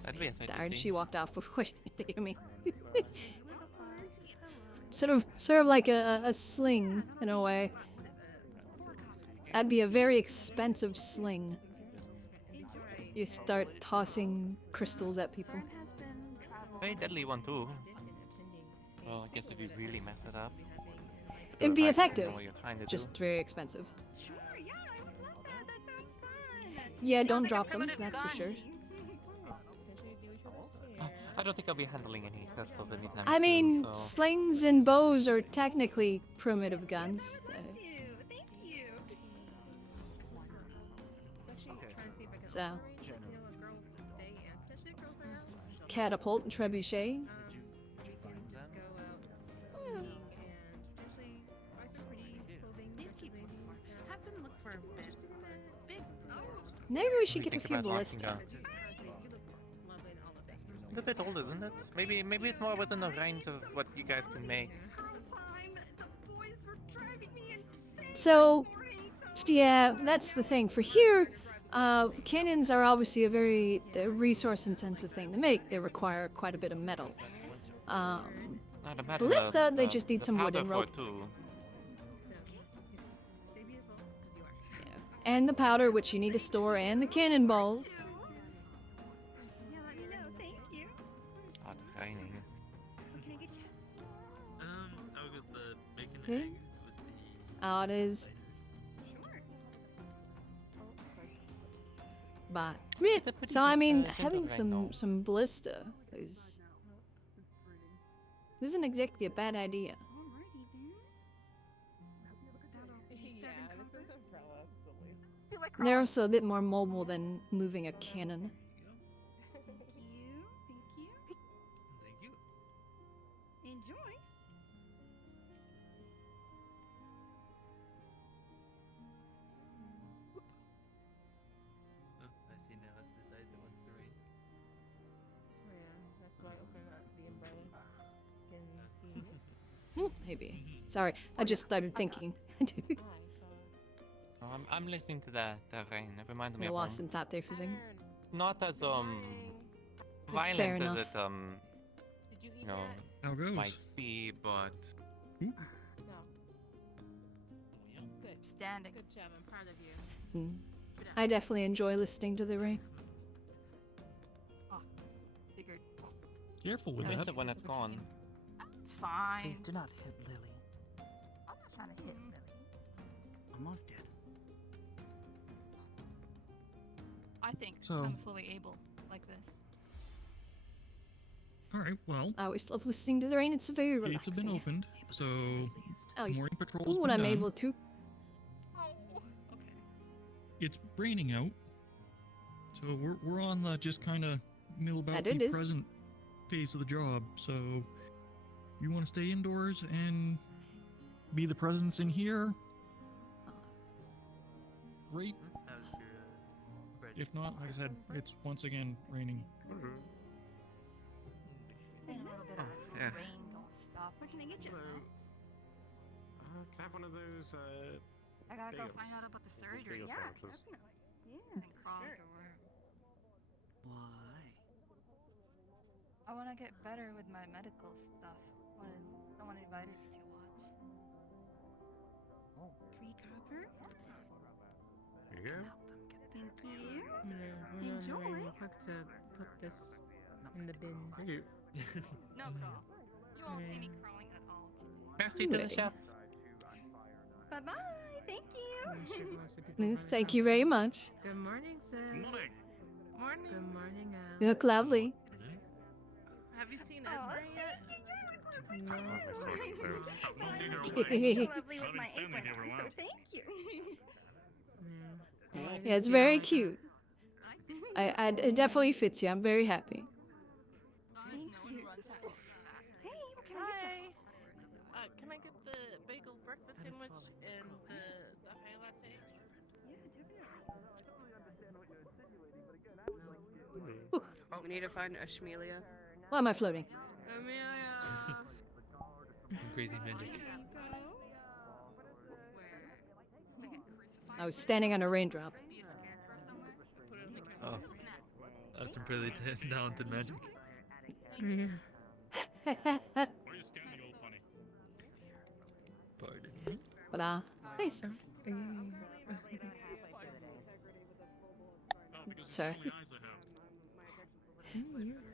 That'd be a sight to Darn, see. she walked off before she could hear me. sort of like a sling in a way. That'd be a very expensive sling. You start tossing crystals at people. Very deadly one too. Well, I guess if you really mess it up. It'd be Right, you know effective, what you're trying to do. just very expensive. Sure, yeah, I would love that. That sounds fun. Yeah, don't drop them, that's for sure. I don't think I'll be handling any crystals anytime I mean, soon, so. slings and bows are technically primitive guns. So. catapult and trebuchet. Have them look for a big. Maybe we should What do get you a think few about locking ballista. down? It's a bit old, isn't it? Maybe it's more within the range of what you guys can make. So, yeah, that's the thing. For here, cannons are obviously a very resource-intensive thing to make. They require quite a bit of metal. Ballista, they just need some wood and rope. And the powder, which you need to store, and the cannonballs. Hot raining. I'll get the bacon Okay. eggs with the. It is. But yeah, so I mean, having some ballista isn't exactly a bad idea. They're also a bit more mobile than moving a cannon. Thank you. Enjoy. Oh, I see now. It's the side that wants to rain. That's why I opened up the umbrella. Can see Maybe. Sorry, I just started thinking. So I'm listening to the rain. It reminds me The of lost and tap day fizzing. not as Fair violent enough. as it you know How goes? might be, but Good. Standing. Good job. I'm proud of you. I definitely enjoy listening to the rain. Oh, figured. Careful with I miss that. it when it's gone. It's fine. Please do not hit Lily. I'm not trying to hit Lily. Almost dead. I think So- I'm fully able like this. All right. Well, I always love listening to the rain. It's very gates relaxing. have been opened, so Oh, you morning patrol's when been I'm done. able to. Okay. It's raining out, so we're on the just kind of mill about That it the is. present phase of the job. So you want to stay indoors and be the presence in here? Great. How's your bread? If not, like I said, it's once again raining. Think a little bit of Yeah. rain don't stop. What can I get you? Can I have one of those? I gotta go bagels? find out about the surgery. Bagel Yeah, sandwiches. definitely. Yeah. And crawl like sure. a worm. Why? I wanna get better with my medical stuff. Someone invited me to watch. 3 copper. There you go. Thank you. Enjoy. Enjoy. Real quick to put this in the bin. Thank you. No problem. You won't see me crawling at all. Merci to the Maybe. chef. Bye bye. Thank you. I'm sure most of the people Please, run thank across you very it. much. Good morning, sis. Morning. Good morning, You look lovely. Have you seen Oh, Esme thank yet? you. You look lovely No. too. Well, I you look know what? lovely with I've my been standing apron here for a on, so while. thank you. Yeah, it's very cute. It definitely fits you. I'm very happy. Thank you. Hey, what can I get you? Can I get the bagel breakfast sandwich and the high latte? We need to find Ashmelia. Why am I floating? Amelia. Crazy magic. I was standing on a raindrop. Oh. That's some pretty talented magic. Why are you standing, old bunny? Pardon. But nice. Oh, because it's Sorry. the only eyes I have.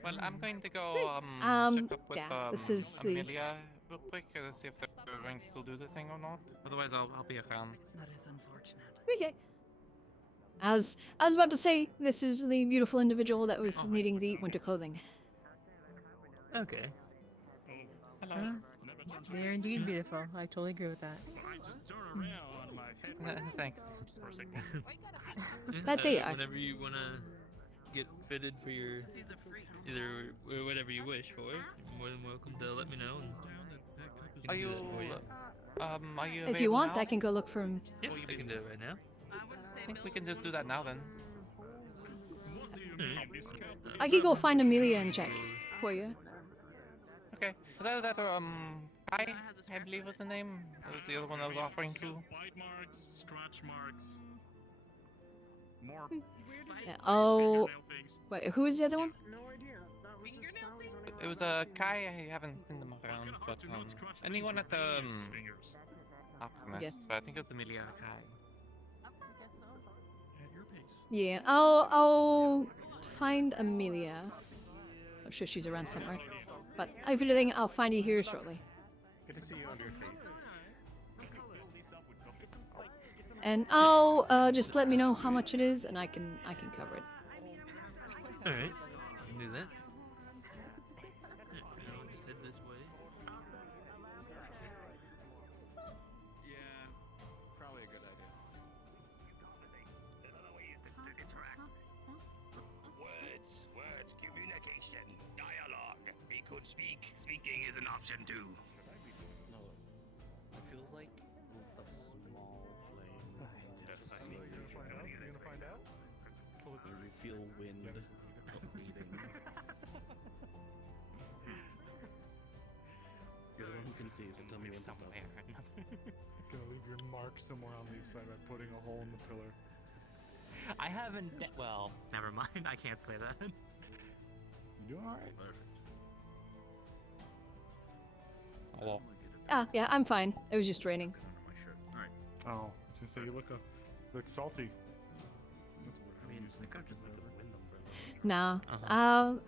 Well, I'm going to go check up with yeah, this is the- Amelia real quick to see if they're going to still do the thing or not. Otherwise, I'll be around. That is unfortunate. Okay. I was about to say this is the beautiful individual that was needing the winter clothing. Okay. Hello. Never touch They are indeed beautiful. I totally agree with that. I just turn around on my head. Thanks. For a second. That they are. Whenever you wanna get fitted for your either whatever you wish for. You're more than welcome to let me know, and Are can do you, that for you. are you If you available want, now? I can go look for him. Yeah, I can do it right now. I think we can just do that now then. I can go find Amelia and check for you. Okay. Was that Kai, I believe was the name? That was the other one I was offering to. Bite marks, scratch marks, more Yeah, oh, fingernail things. wait, who is the other one? It was Kai. I haven't seen them around, but anyone at the Optimist. Yeah. So I think it's Amelia Kai. At your pace. Yeah, I'll find Amelia. I'm sure she's around somewhere. But if anything, I'll find you here shortly. Good to see you on your feet. And I'll just let me know how much it is, and I can cover it. All right, you can do that. Yeah, I'll just head this way. Yeah, probably a good idea. Words, communication, dialogue. We could speak. Speaking is an option too. No, it feels like a small flame. You're gonna find out? You feel wind bleeding. You're the one who can see, so tell me when to stop. Gonna leave your mark somewhere on the side by putting a hole in the pillar. I haven't. Well, never mind. I can't say that. You doing alright? Perfect. Well, Yeah, I'm fine. It was just raining. Alright. Oh, I was gonna say you look salty. I mean, I could just look at the wind umbrella. Nah. Uh-huh.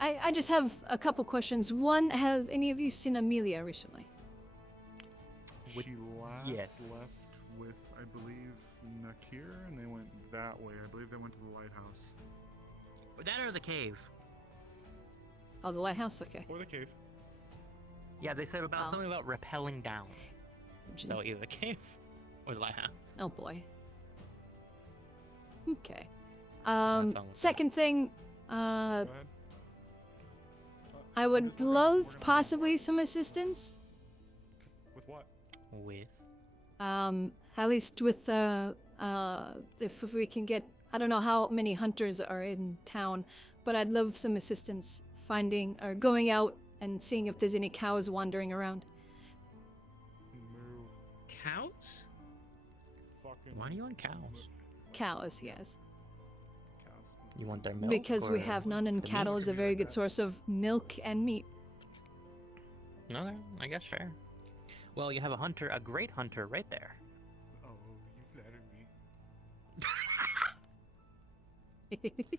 I just have a couple questions. One, have any of you seen Amelia recently? She last yes. left with, I believe, Nakir, and they went that way. I believe they went to the lighthouse. that or the cave. Oh, the lighthouse? Okay. Or the cave. Yeah, they said about Oh. something about rappelling down. So either the cave or the lighthouse. Oh boy. Okay. fun with Second thing, Go ahead. I would love possibly some assistance. With what? With? At least with if we can get, I don't know how many hunters are in town, but I'd love some assistance finding or going out and seeing if there's any cows wandering around. Moo. Cows? Fucking Why are you on cows? Cows, yes. cows. You want their milk? Because we or have none, and the cattle meat? is a very good source of milk and meat. Okay, I guess fair. Well, you have a great hunter right there. Oh, you flattered me.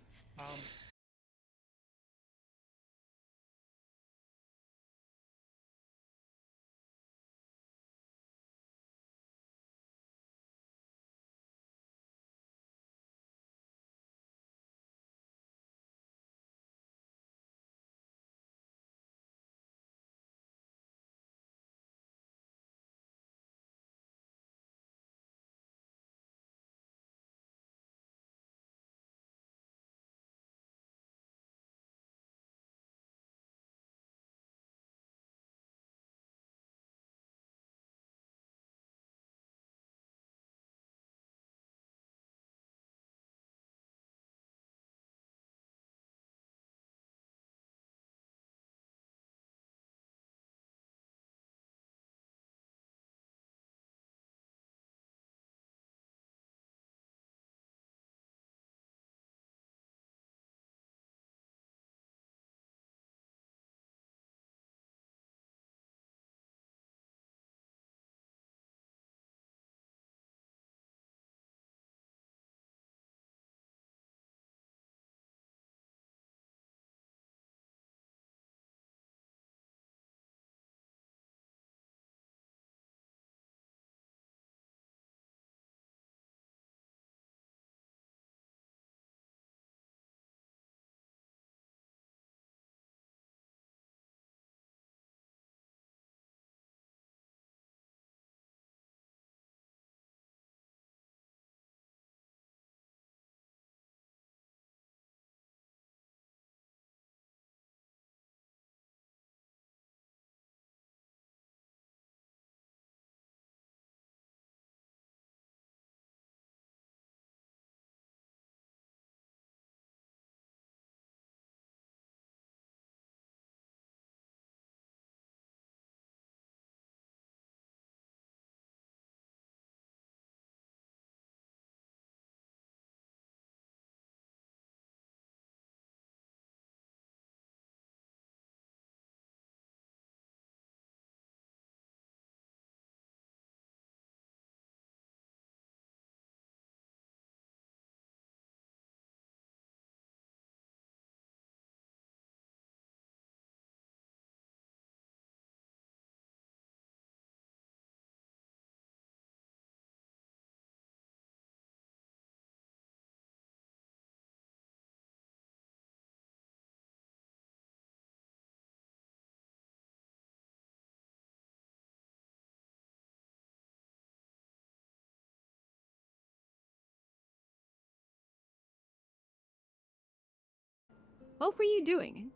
What were you doing?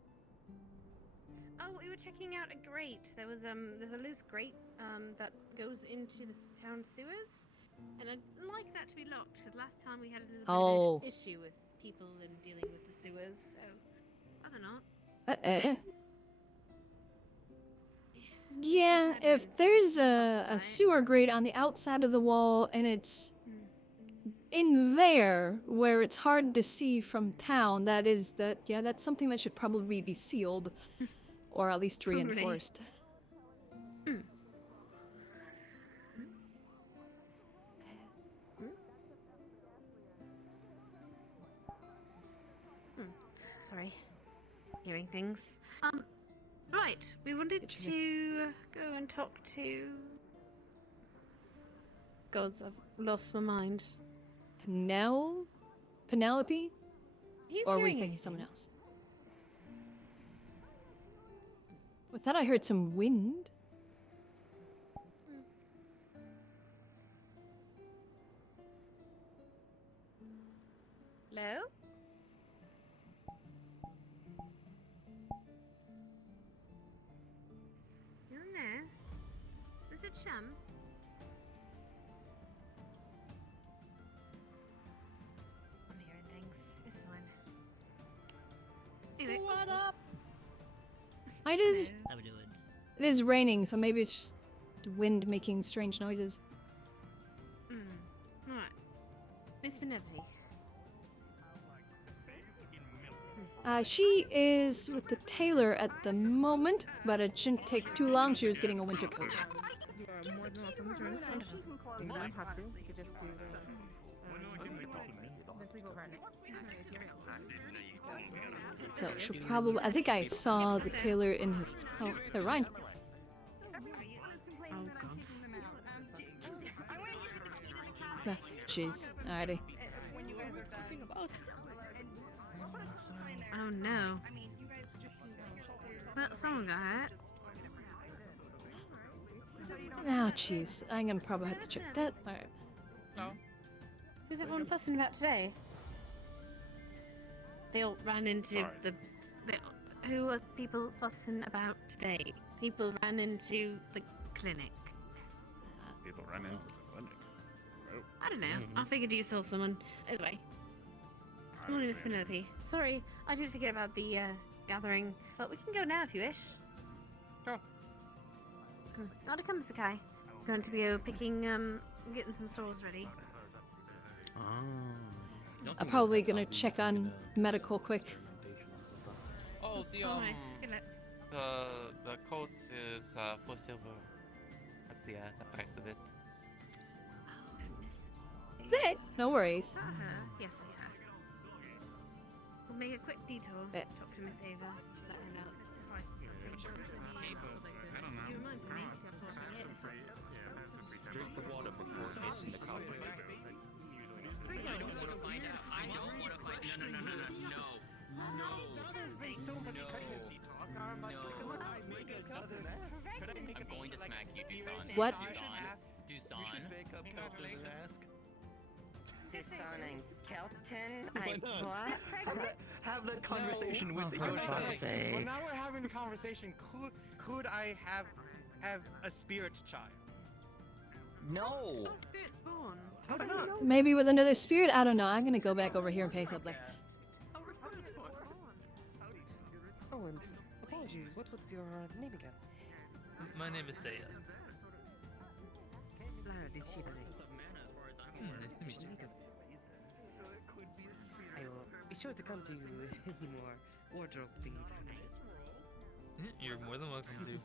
Oh, we were checking out a grate. There's a loose grate that goes into the town sewers, and I'd like that to be locked because last time we had a little bit of an issue with people and dealing with the sewers. So whether or not. Yeah, if there's a sewer grate on the outside of the wall and it's in there where it's hard to see from town, that's something that should probably be sealed or at least reinforced. Sorry, hearing things. Right, we wanted to go and talk to. Gods, I've lost my mind. Penelope? Or were you thinking someone else? I thought I heard some wind. Hello? You're in there? Is it Chum? I'm hearing things. It's fine. Anyway, what up? It is. How we doing? It is raining, so maybe it's just the wind making strange noises. Alright. Miss Penelope. She is with the tailor at the moment, but it shouldn't take too long. She was getting a winter coat. You are more than welcome to join us. Wonderful. You don't have to. You could just do So she'll probably. I think I saw the tailor in his. Oh, they're right. Oh, God. Jeez. Alrighty. Oh no. Well, someone got hurt. Oh, jeez. I'm gonna probably have to check that. Alright. No. Who's everyone fussing about today? They all ran into who are people fussing about today? People ran into the clinic. People ran into the clinic. Oh. I don't know. I figured you saw someone. Anyway. Morning, Miss Penelope. Sorry, I did forget about the gathering, but we can go now if you wish. Sure. Not to come, Sakai. Going to be picking, getting some stores ready. I'm probably gonna check on medical quick. Oh, the Alright, good luck. the coat is 4 silver. That's the price of it. No worries. Yes, that's her. We'll make a quick detour. Talk to Miss Ava. Let her know the price of something. I don't know. You remind me. Drink the water before hitting the copper. I don't want to find out. I don't want to find out. No. I'm going to smack you, Dusan. What? Dusan. Dusan and Kelton? What? Have the conversation with for fuck's sake. Well, now we're having the conversation. Could I have a spirit child? No. Oh, spirit's born. Maybe with another spirit. I don't know. I'm gonna go back over here and pay something. Oh, and apologies. What's your name again? My name is Seiya. Nice to meet you. I will be sure to come to you if any more wardrobe things happen. You're more than welcome to.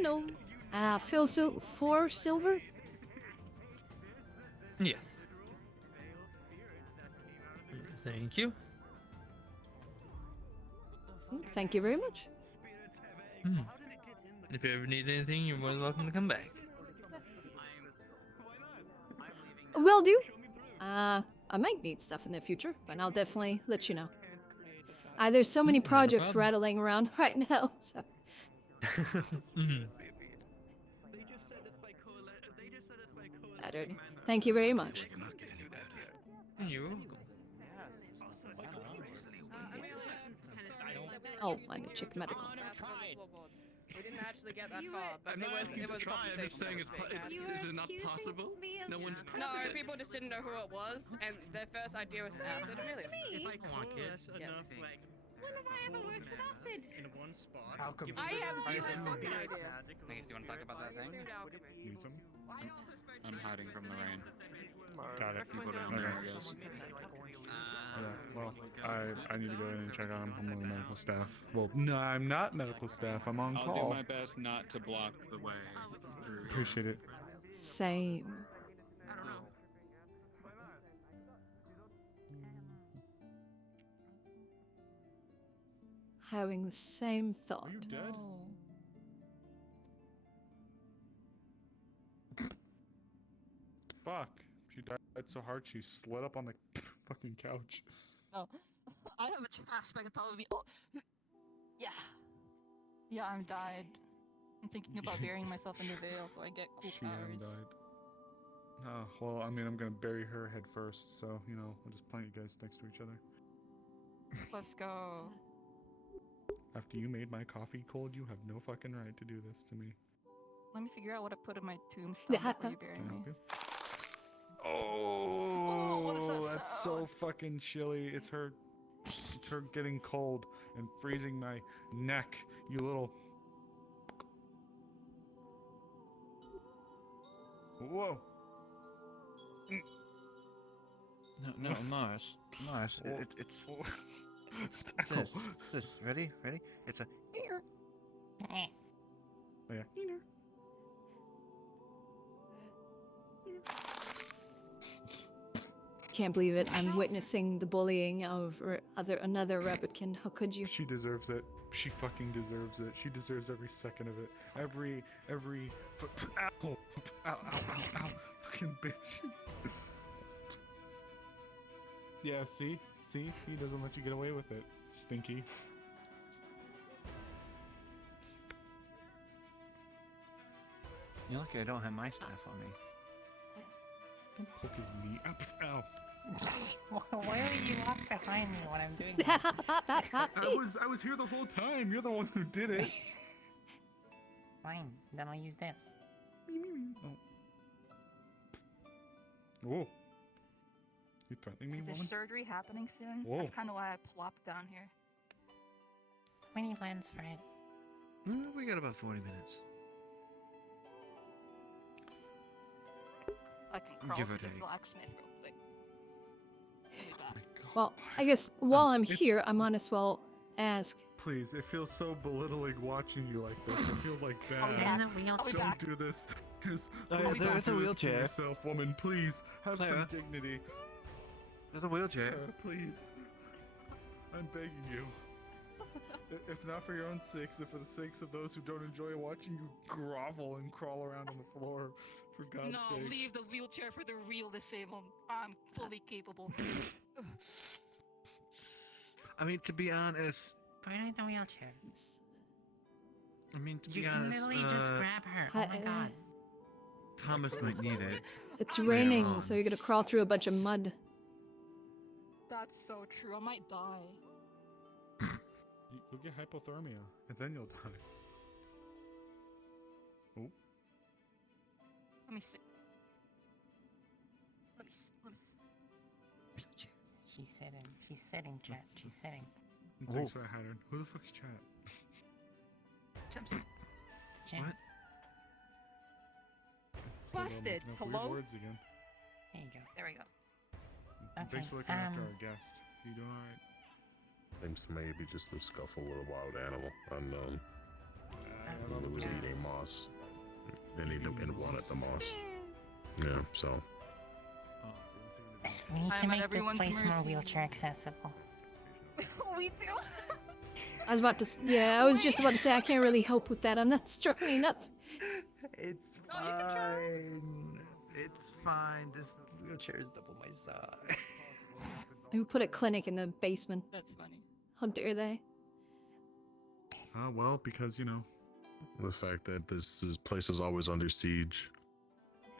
No. Phil 4 silver? Yes. Thank you. Thank you very much. If you ever need anything, you're more than welcome to come back. Will do. I might need stuff in the future, but I'll definitely let you know. There's so many projects rattling around right now, so Mhm. Uttered. Thank you very much. You're welcome. Oh, and a chick medical. We didn't actually get that far, but I'm not asking it to was try, I'm just saying is it not possible? No one's No, tested it. people just didn't know who it was, and their first idea was acid. Really? If I Come on, kid. coalesce enough, like, When have I ever worked with acid? in one spot, How come? I have zero assume- fucking idea. Mace, do you want to talk about that thing? Need some? I'm hiding from the rain. Got it. You go down Okay. there, I guess. Yeah, well, I need to go in and check on him. I'm on medical staff. Well, no, I'm not medical staff. I'm on I'll call. do my best not to block the way through. Appreciate it. Same. I don't know. Having the same thought. Are you dead? Fuck. She died so hard she slid up on the fucking couch. Oh, I have a true aspect of probably. Oh, yeah. Yeah, I'm died. I'm thinking about burying myself in the veil so I get cool She powers. died. Oh, well, I mean, I'm gonna bury her head first, so, you know, I'll just plant you guys next to each other. Let's go. After you made my coffee cold, you have no fucking right to do this to me. Let me figure out what I put in my tombstone before you bury Can I me. help you? what is Oh, that that's so fucking chilly. It's her getting cold and freezing my neck, you little... Whoa. No, nice. Nice. It's... This. This. Ready? Ready? It's a... Oh, yeah. Can't believe it. I'm witnessing the bullying of another rabbitkin. How could you? She deserves it. She fucking deserves it. She deserves every second of it. Every... Ow! Ow, ow, ow, ow. Fucking bitch. Yeah, see? See? He doesn't let you get away with it. Stinky. You're lucky I don't have my staff on me. Don't poke his knee. Ow. Why are you locked behind me when I'm doing I was here the whole time. You're the one who did it. Fine, then I'll use this. Oh. Whoa. You threatening me, Is there woman? surgery happening soon? Whoa. That's kind of why I plopped down here. 20 lens for it. We got about 40 minutes. I can crawl Give to or the take. blacksmith real quick. I'll be back. Well, I guess while I'm It's- here, I might as well ask. Please, it feels so belittling watching you like this. I feel like I'll be bad. back. I'll be Don't back. do this. Please There's don't a do this to wheelchair. yourself, woman. Please, have some Clara. dignity. There's a wheelchair. Please. I'm begging you. If not for your own sakes, and for the sakes of those who don't enjoy watching you grovel and crawl around on the floor, for God's No, sake. leave the wheelchair for the real disabled. I'm fully capable. I mean, to be honest, Put her in the wheelchair. I mean, to You be can honest, literally just grab her. Oh my god. Thomas might need it. It's raining, so you're gonna crawl through a bunch of mud. That's so true. I might die. You'll get hypothermia, and then you'll die. Oh. Let me see. Let me see. Where's the chair? She's sitting. She's sitting, chat. She's sitting. Thanks for that, Hattern. Who the fuck's chat? It's Jen. What? Busted. Weird Hello? words again. There you go. There we go. Thanks for looking after um, our guest. Is he doing alright? Seems to maybe just a scuffle with a wild animal, unknown. It was eating moss. Then he wanted the moss. Yeah, so. We need I'm to at make this everyone's place more mercy. wheelchair accessible. We do. I was about to. I was just about to say I can't really help with that. I'm not strong enough. It's fine. It's fine. This wheelchair is double my size. We put a clinic in the basement. That's funny. How dare they? Well, because, you know, The fact that place is always under siege.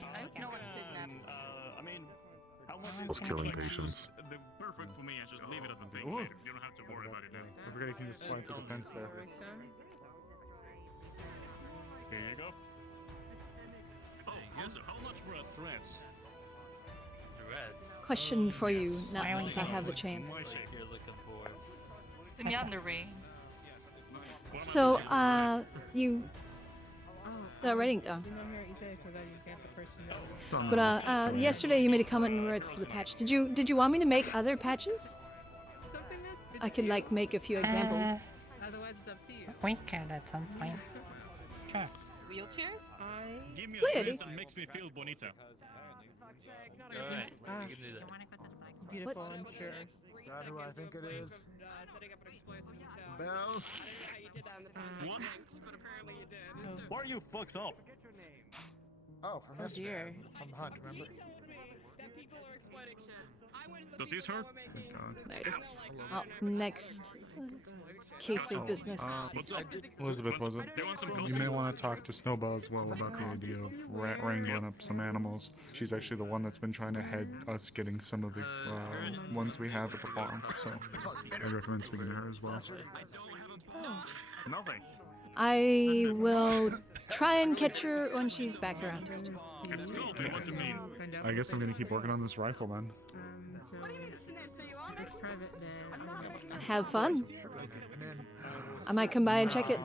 I hope no one kidnaps. I mean, how much is Was killing patients. the perfect for me and just leave it at the thing Ooh. later. You don't have to worry about it then. I forgot you can just slide through the fence there. Here you go. Oh, yes, sir. How much were at threats? Question for you, now since I have the chance. You're looking for. To me on the ring. So, you start writing down. But yesterday you made a comment in regards to the patch. Did you want me to make other patches? I could like make a few examples. Otherwise, it's up to you. We can at some point. Sure. Wheelchairs? Give me Look a at dress it. that makes me feel bonita. Alright, you can do that. Beautiful, I'm sure. That who I think it is? Bell? What? Why are you fucked up? Oh, from yesterday. From Hunt, remember? Does this hurt? It's gone. Alrighty. Next case of business. Elizabeth, was it? You may want to talk to Snowball as well about the idea of wrangling up some animals. She's actually the one that's been trying to head us getting some of the ones we have at the farm. So I recommend speaking to her as well. Nothing. I will try and catch her when she's back around. It's cool. What do you mean? I guess I'm gonna keep working on this rifle then. So it's private then. Have fun. I might come by and check it.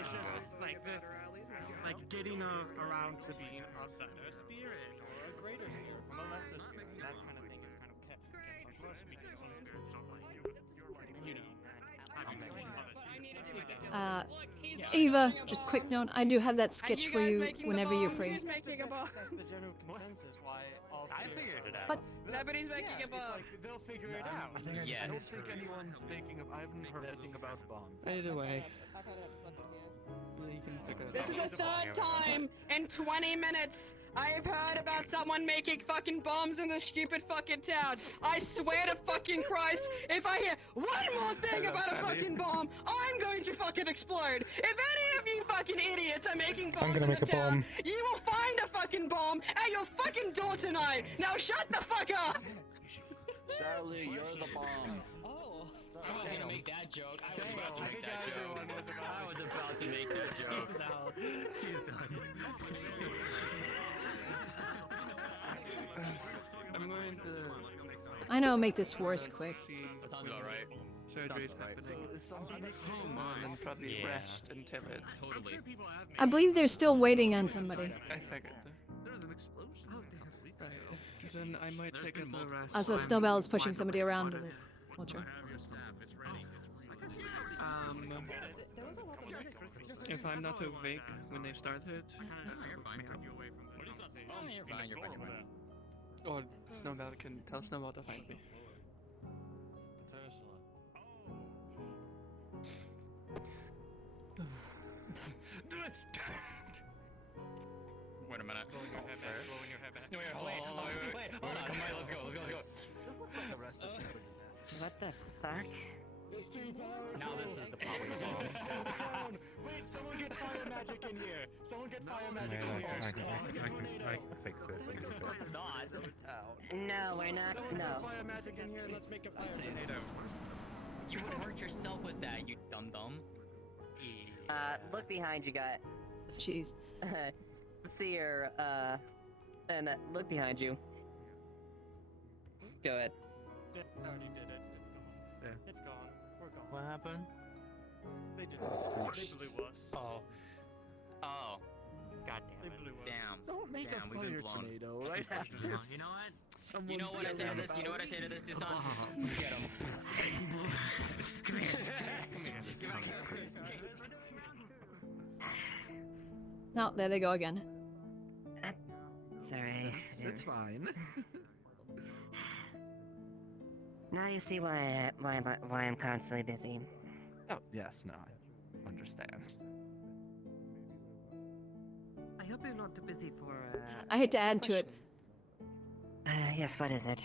It's just like getting around to being a better spirit or a greater spirit from a lesser spirit. That kind of thing is kind of kept from us because some spirits don't like you know, connection other spirits. Eva, just quick note, I do have that sketch for you whenever you're free. That's the general consensus why all I figured it out. What? Nobody's making a bomb. They'll figure it out. I don't think anyone's making I haven't heard anything about bombs. Either way. Well, you can figure it This out. is the third time in 20 minutes I've heard about someone making fucking bombs in this stupid fucking town. I swear to fucking Christ, if I hear one more thing about a fucking bomb, I'm going to fucking explode. If any of you fucking idiots are making bombs gonna in make the a town, bomb. you will find a fucking bomb at your fucking door tonight. Now shut the fuck up. Sally, you're the bomb. I was gonna make that joke. I was about to make that joke. I was about to make that joke. She's done. I'm going to. I know, make this worse quick. That sounds about right. Surgery's Sounds happening. Home and probably rest until it's. Totally. I believe they're still waiting on somebody. I figured. There's an explosion out there. Right. Then I might take it the rest. Also, Snowbell is pushing somebody around with it. Wheelchair. If I'm not awake when they start it. You're fine. You're fine. You're fine. Or Snowbell can tell Snowball to find me. Wait a minute. Blowing your hair back. Blowing your hair back. Wait, hold on. Come on, let's go. This looks like a recipe for disaster. What the fuck? Now this is the problem. Wait, someone get fire magic in here. Someone get fire magic in here. I can fix this. No, we're not. No. Fire magic in here. Let's make a fire tornado. You would hurt yourself with that, you dum dum. Look behind you, guy. Jeez. See her, and look behind you. Go ahead. I already did it. It's gone. It's gone. We're gone. What happened? They did it. They blew us. Oh. Oh. God They damn blew it. us. Damn. Don't make Damn, a we've been fire blown. tornado right after. You know what? You know what I say to this? You know what I say to this, Dusan? Get him. No, there they go again. Sorry. It's fine. Now you see why I'm constantly busy. Oh, yes, no, I understand. I hope you're not too busy for. I hate to add to it. Yes, what is it?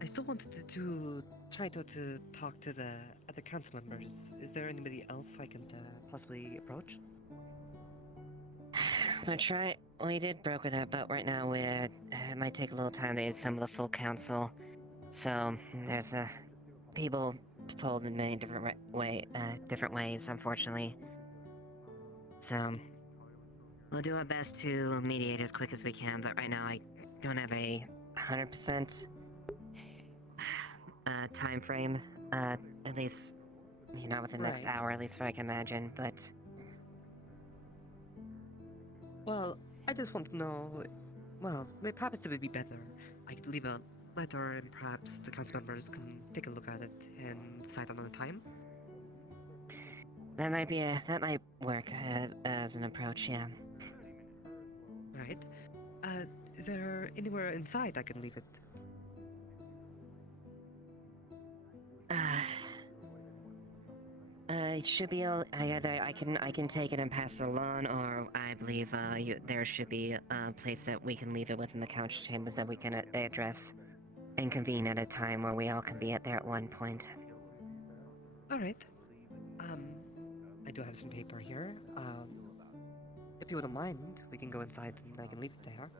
I still wanted to try to talk to the other council members. Is there anybody else I can possibly approach? We did broker that, but right now it might take a little time to assemble the full council. So there's people pulled in many different different ways, unfortunately. So we'll do our best to mediate as quick as we can, but right now I don't have a 100% time frame. At least, within the next Right. hour, at least, if I can imagine. But Well, I just want to know. Well, perhaps it would be better. I could leave a letter, and perhaps the council members can take a look at it and decide on a time. that might work as an approach. Yeah. Right. Is there anywhere inside I can leave it? It should be either I can take it and pass it along, or I believe there should be a place that we can leave it within the council chambers that we can address and convene at a time where we all can be there at one point. All right. I do have some paper here. If you wouldn't mind, we can go inside and I can leave it there.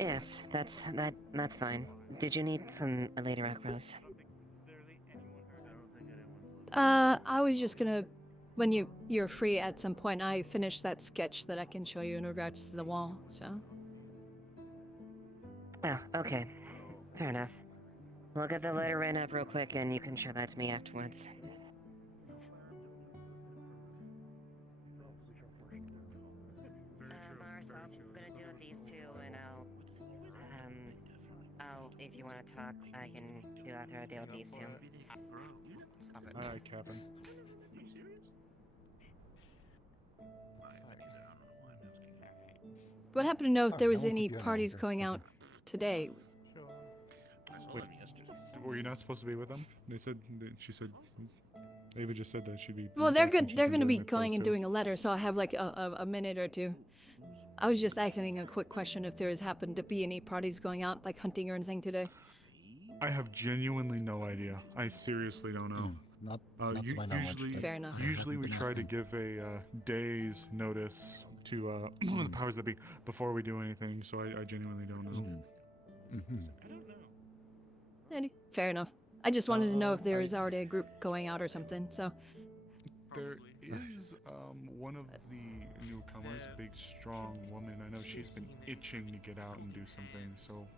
Yes, that's fine. Did you need some later, Rockrose? I was just gonna, when you're free at some point, I finished that sketch that I can show you in regards to the wall, so. Oh, okay. Fair enough. We'll get the letter written up real quick and you can show that to me afterwards. I'm gonna do these two and if you want to talk, I can do after I deal with these two. Alright, Captain. What happened to know if there was any parties going out today? Wait, were you not supposed to be with them? She said, Ava just said that she'd be. Well, they're good. They're gonna be going and doing a letter, so I have like a minute or two. I was just asking a quick question if there has happened to be any parties going out, like hunting or anything today. I have genuinely no idea. I seriously don't know. Not to my knowledge. Usually, Fair enough. Usually we try to give a day's notice to the powers that be before we do anything. So I genuinely don't know. Fair enough. I just wanted to know if there was already a group going out or something. So. There is one of the newcomers, big strong woman. I know she's been itching to get out and do something. So,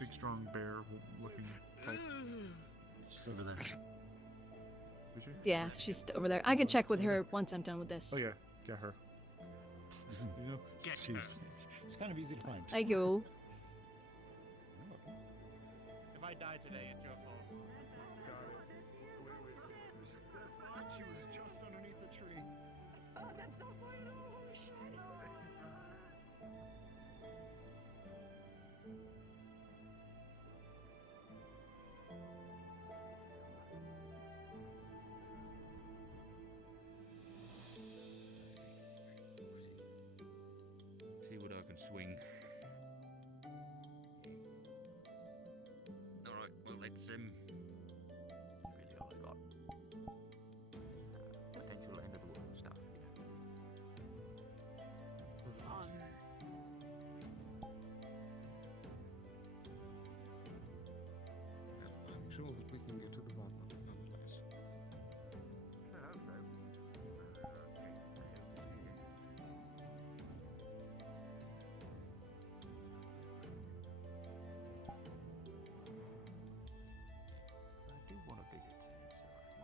big strong bear looking type. She's over there. Is she? Yeah, she's over there. I can check with her once I'm done with this. Oh yeah, get her. You know, she's kind of easy to find. Thank you. If I die today, it's your fault. She was just underneath the tree. Oh, that's so funny. Oh, shit. See what I can swing. Alright, well, it's really all I got. Potential end of the world stuff, Fun. I'm sure that we can get to the bottom of it nonetheless. I do want to visit, so.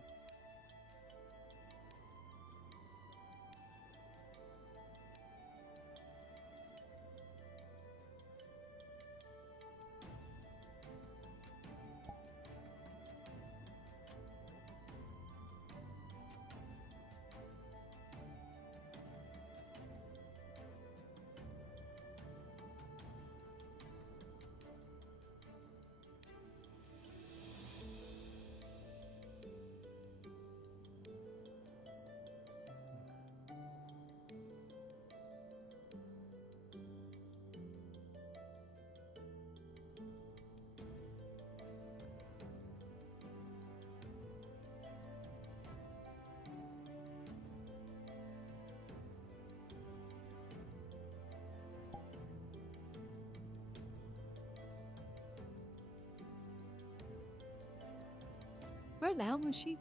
Where the hell was she?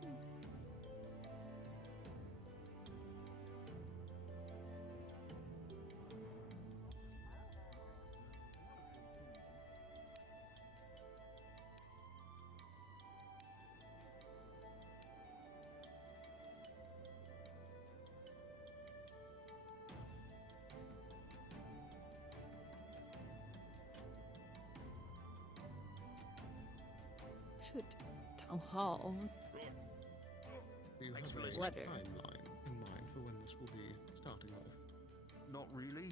Should town hall. Do you have a Letter. timeline in mind for when this will be starting off? Not really.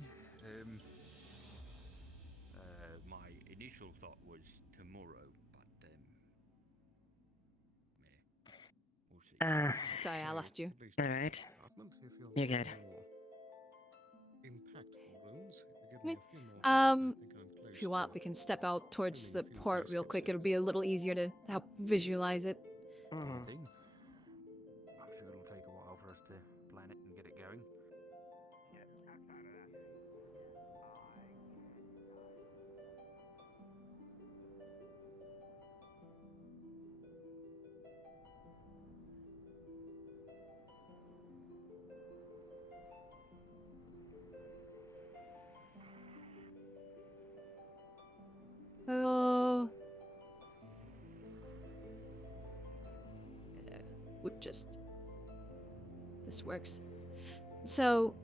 My initial thought was tomorrow, but we'll see. Sorry, I lost you. Alright. You're good. I mean, if you want, we can step out towards the port real quick. It'll be a little easier to help visualize it. I'm sure it'll take a while for us to plan it and get it going. Would just... This works. So...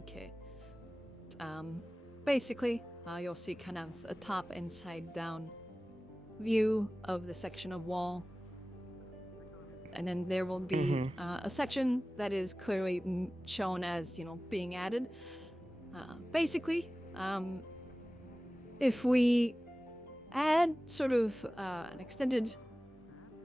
Okay. Basically, you'll see kind of a top and side down view of the section of wall. And then there will be a section that is clearly shown as, you know, being added. Basically, if we add sort of an extended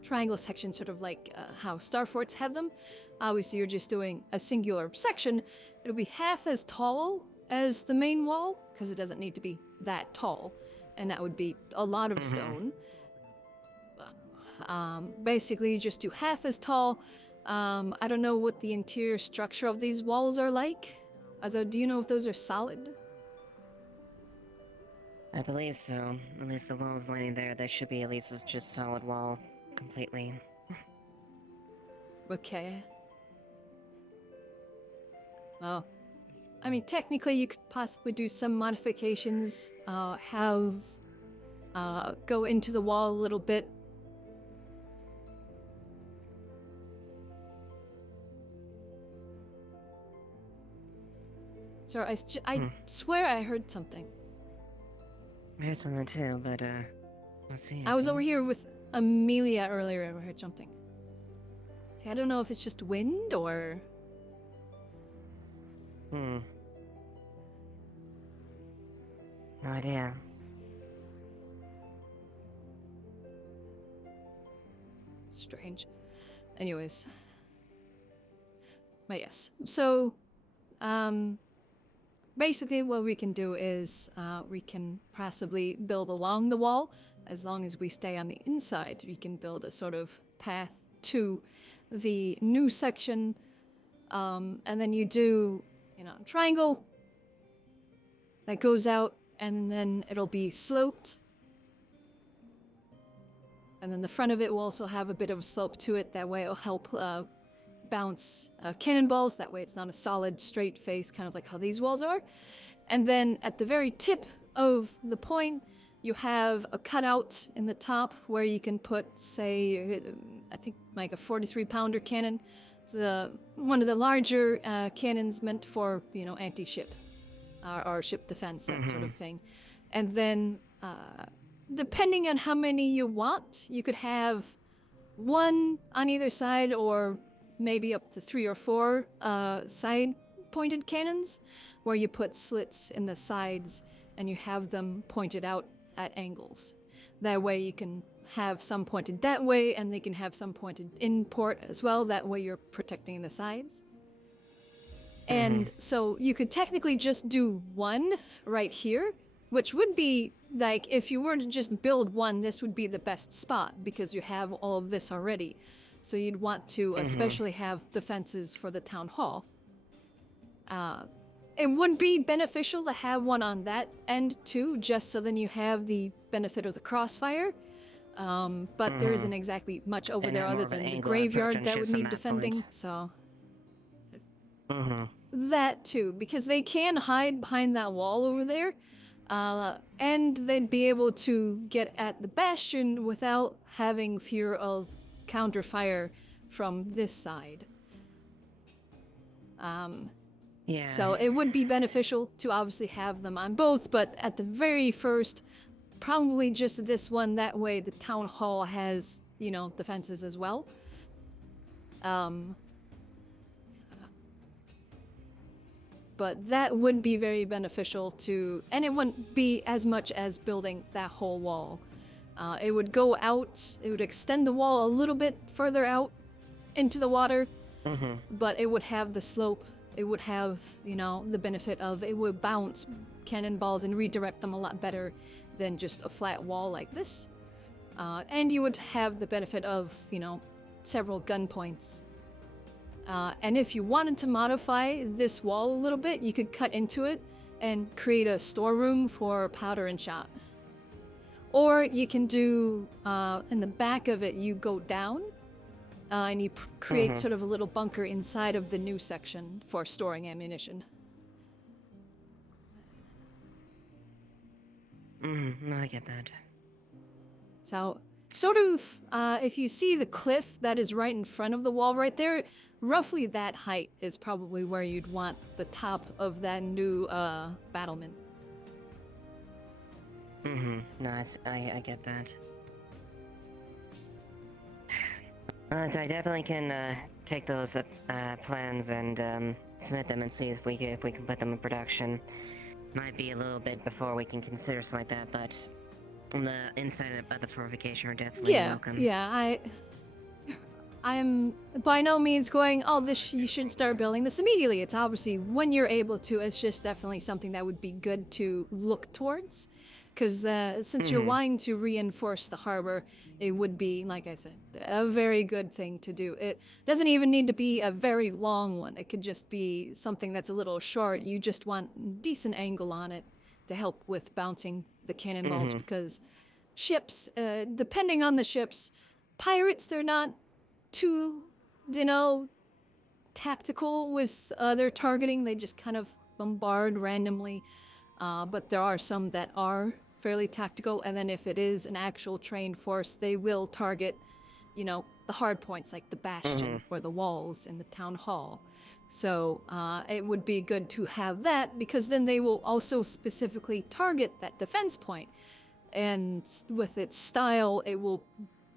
triangle section, sort of like how Star Forts have them, obviously you're just doing a singular section. It'll be half as tall as the main wall, because it doesn't need to be that tall, and that would be a lot of stone. Basically just do half as tall. I don't know what the interior structure of these walls are like. Although, do you know if those are solid? I believe so. At least the walls lining there, they should be at least just solid wall. Completely. Okay. Oh. I mean, technically you could possibly do some modifications, go into the wall a little bit. Sorry, I swear I heard something. I heard something too, but let's see. I was over here with Amelia earlier and I heard something. See, I don't know if it's just wind or... No idea. Strange. Anyways. But yes. So, basically what we can do is we can possibly build along the wall. As long as we stay on the inside, we can build a sort of path to the new section. And then you do, you know, a triangle that goes out, and then it'll be sloped. And then the front of it will also have a bit of a slope to it. That way it'll help bounce cannonballs. That way it's not a solid straight face, kind of like how these walls are. And then at the very tip of the point, you have a cutout in the top where you can put, say, I think like a 43-pounder cannon. It's one of the larger cannons meant for, you know, anti-ship or ship defense, that sort of thing. And then depending on how many you want, you could have one on either side, or maybe up to 3 or 4 side-pointed cannons, where you put slits in the sides and you have them pointed out at angles. That way you can have some pointed that way, and they can have some pointed in port as well. That way you're protecting the sides. And so you could technically just do one right here, which would be, like, if you were to just build one, this would be the best spot, because you have all of this already. So you'd want to especially have the fences for the town hall. it would be beneficial to have one on that end too, just so then you have the benefit of the crossfire. But there isn't exactly much over And there have more other of an than the angle on approach graveyard on that would ships from need that defending, point. so... Mm-hmm. That too, because they can hide behind that wall over there, and they'd be able to get at the bastion without having fear of counterfire from this side. Yeah. So it would be beneficial to obviously have them on both, but at the very first, probably just this one. That way the town hall has, you know, defenses as well. But that would be very beneficial to, and it wouldn't be as much as building that whole wall. It would go out, it would extend the wall a little bit further out into the water, but it would have the slope, it would have, you know, the benefit of it would bounce cannonballs and redirect them a lot better than just a flat wall like this. And you would have the benefit of, you know, several gun points. And if you wanted to modify this wall a little bit, you could cut into it and create a storeroom for powder and shot. Or you can do, in the back of it, you go down, and you create sort of a little bunker inside of the new section for storing ammunition. No, I get that. So, sort of, if you see the cliff that is right in front of the wall right there, roughly that height is probably where you'd want the top of that new battlement. No, I get that. I definitely can take those plans and submit them and see if we can put them in production. Might be a little bit before we can consider something like that, but the inside of the fortification are definitely welcome. Yeah, I'm by no means going, oh, you should start building this immediately. It's obviously when you're able to, it's just definitely something that would be good to look towards. Because since you're wanting to reinforce the harbor, it would be, like I said, a very good thing to do. It doesn't even need to be a very long one. It could just be something that's a little short. You just want decent angle on it to help with bouncing the cannonballs. Because ships, depending on the ships, pirates, they're not too, you know, tactical with their targeting. They just kind of bombard randomly. But there are some that are fairly tactical, and then if it is an actual trained force, they will target, you know, the hard points like the bastion or the walls in the town hall. So it would be good to have that, because then they will also specifically target that defense point. And with its style, it will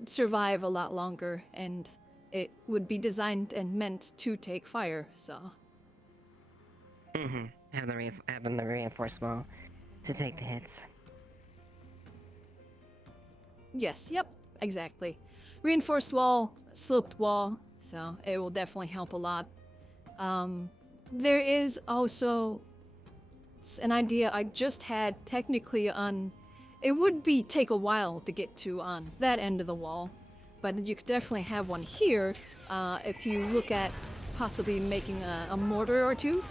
survive a lot longer, and it would be designed and meant to take fire, so... Having the reinforced wall to take the hits. Yes, yep, exactly. Reinforced wall, sloped wall, so it will definitely help a lot. There is also an idea I just had technically on... It would take a while to get to on that end of the wall, but you could definitely have one here if you look at possibly making a mortar or two.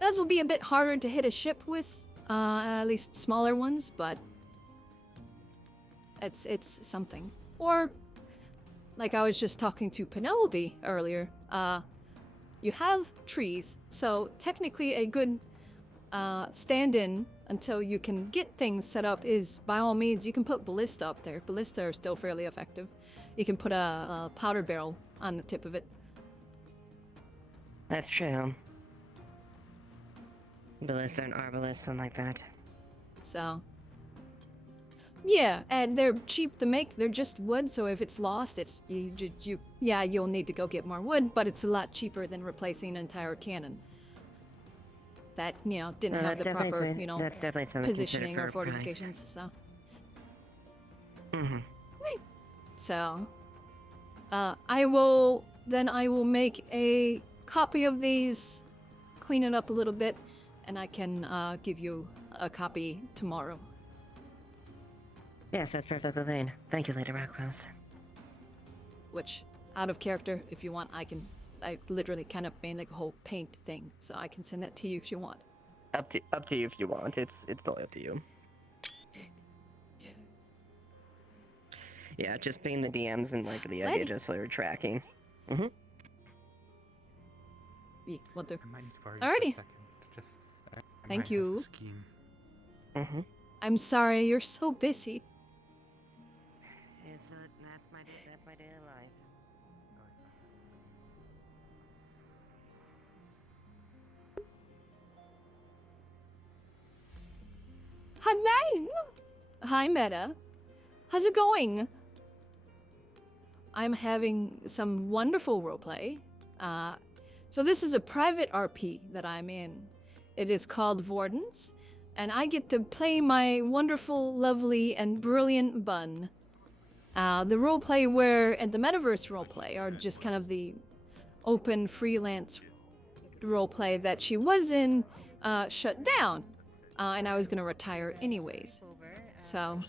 Those will be a bit harder to hit a ship with, at least smaller ones, but it's something. Or, like I was just talking to Penelope earlier, you have trees, so technically a good stand-in until you can get things set up is, by all means, you can put ballista up there. Ballista are still fairly effective. You can put a powder barrel on the tip of it. That's true. Ballista and arbalist, something like that. So, yeah, and they're cheap to make. They're just wood, so if it's lost, you'll need to go get more wood, but it's a lot cheaper than replacing an entire cannon that, you know, didn't have the proper, you know, that's definitely something positioning for or a fortifications. So, right. So, I will make a copy of these, clean it up a little bit, and I can give you a copy tomorrow. Yes, that's perfectly fine. Thank you, Lady Rockrose. Which out of character. If you want, I literally kind of made like a whole paint thing, so I can send that to you if you want. Up to you if you want. It's totally up to you. Yeah, just ping the DMs and like the idea just for tracking. Mm-hmm. Yeah, will do. I might need to borrow you for a Alrighty. second. Just, I Thank might have you. a scheme. Mm-hmm. I'm sorry, you're so busy. It's that's my daily life. Hi, Meng. Hi, Meta. How's it going? I'm having some wonderful roleplay. So this is a private RP that I'm in. It is called Wardens, and I get to play my wonderful, lovely, and brilliant Bun. The roleplay and the metaverse roleplay are just kind of the open freelance roleplay that she was in, shut down. And I was gonna retire anyways. So,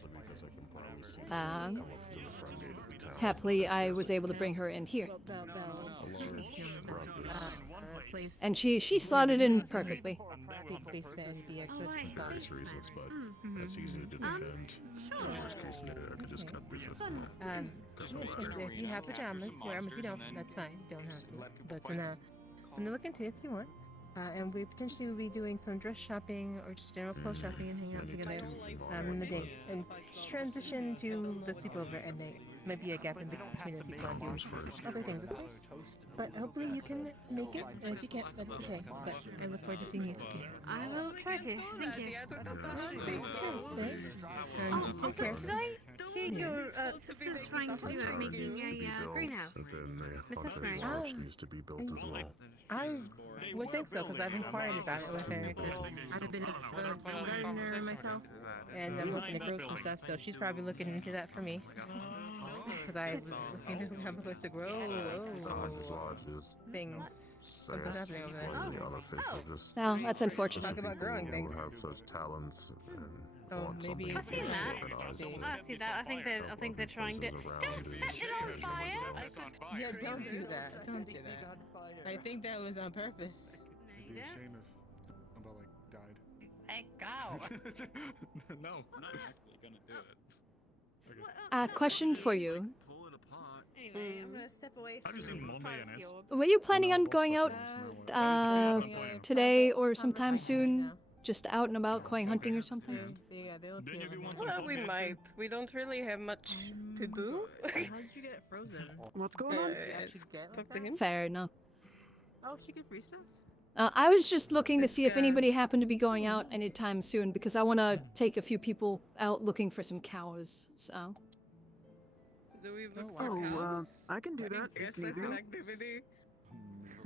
happily I was able to bring her in here. And she slotted in perfectly. Various reasons, but that's easy to defend. Worst case scenario, I could just cut the fifth one. If you have pajamas, wear them. If you don't, that's fine. You don't have to. But it's something to look into if you want. And we potentially will be doing some dress shopping or just general clothes shopping and hang out together in the day. And transition to the sleepover at night. Might be a gap in between the people and do other things, of course. But hopefully you can make it, and if you can't, that's okay. But I look forward to seeing you. I will try to. Thank you. And you take care. Did I hear your sister's trying to do it, making a greenhouse? Miss Esmery. Needs to be built as well. I would think so, because I've inquired about it with her. I've been a gardener myself, and I'm looking to grow some stuff, so she's probably looking into that for me. Because I was looking to have a place to grow things. Something's happening over there. No, that's unfortunate. Talk about growing things. Have such talents and maybe I've seen that. I see that. I think they're trying to. Don't set it on fire! Yeah, don't do that. Don't do that. I think that was on purpose. It'd be a shame if Umbrella died. Hey, go! No, I'm not actually gonna do it. Question for you. Anyway, I'm gonna step away from the Were you planning on going out today or sometime soon? Just out and about going hunting or something? Well, we might. We don't really have much to do. How did you get it frozen? What's going on? Talk to him. Fair enough. Oh, she can free stuff? I was just looking to see if anybody happened to be going out anytime soon, because I want to take a few people out looking for some cows, so. Do we look for cows? I can do that. Yes, that's an activity.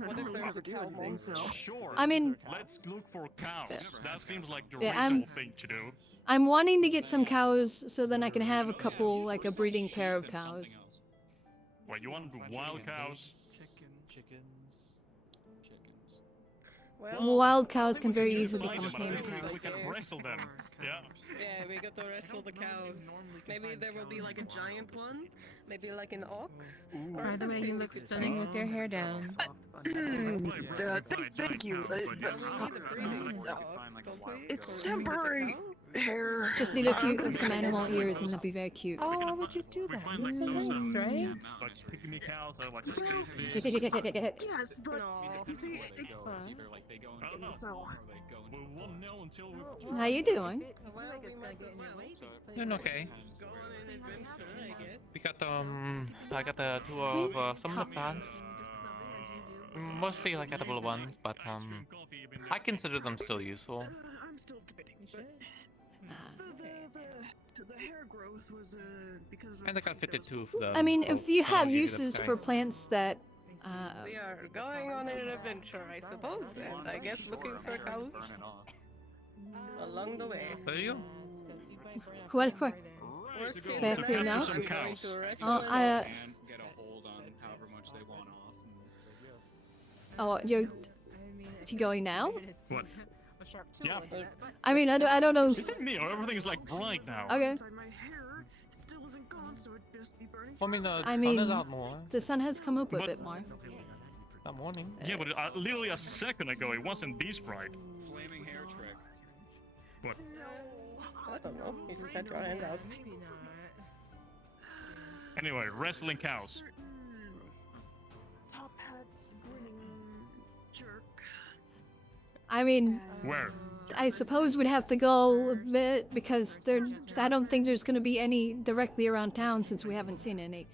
What if there's a cow monster? Sure. I mean... Let's look for cows. That seems like the Yeah, reasonable thing to do. I'm wanting to get some cows so then I can have a couple, like a breeding pair of cows. Wait, you want wild cows? Chickens. Wild cows can very easily become tamed cows. We can wrestle them. Yeah. Yeah, we got to wrestle the cows. Maybe there will be like a giant one. Maybe like an ox. By the way, you look stunning with your hair down. Thank you. It's temporary hair. Just need a few, some animal ears and they'll be very cute. Oh, why would you do that? That's so nice, right? Like pygmy cows are like Yes, but you see, we won't know until we. How you doing? Doing okay. We got I got the tour of some of the plants. Mostly like edible ones, but I consider them still useful. I'm still debating, but the hair growth was because. And I got fitted too for I mean, if you have uses for plants that we are going on an adventure, I suppose, and I guess looking for cows along the way. Are you? What? Worst case Fair scenario, enough. I'm going to wrestle Oh, them. I. Get a hold on however much they want off. Oh, you're going now? What? Yeah. I mean, I don't know. Is it me or everything is like bright now? Okay. My hair still isn't gone. I mean, the I sun mean, is out more. the sun has come up a But- bit more. That morning. Yeah, but literally a second ago it wasn't this bright. Flaming hair trick. But I don't know. You just had your hand out. Maybe not. anyway, wrestling cows. Top hat's grinning jerk. I mean, Where? I suppose we'd have to go a bit because I don't think there's gonna be any directly around town since we haven't seen any.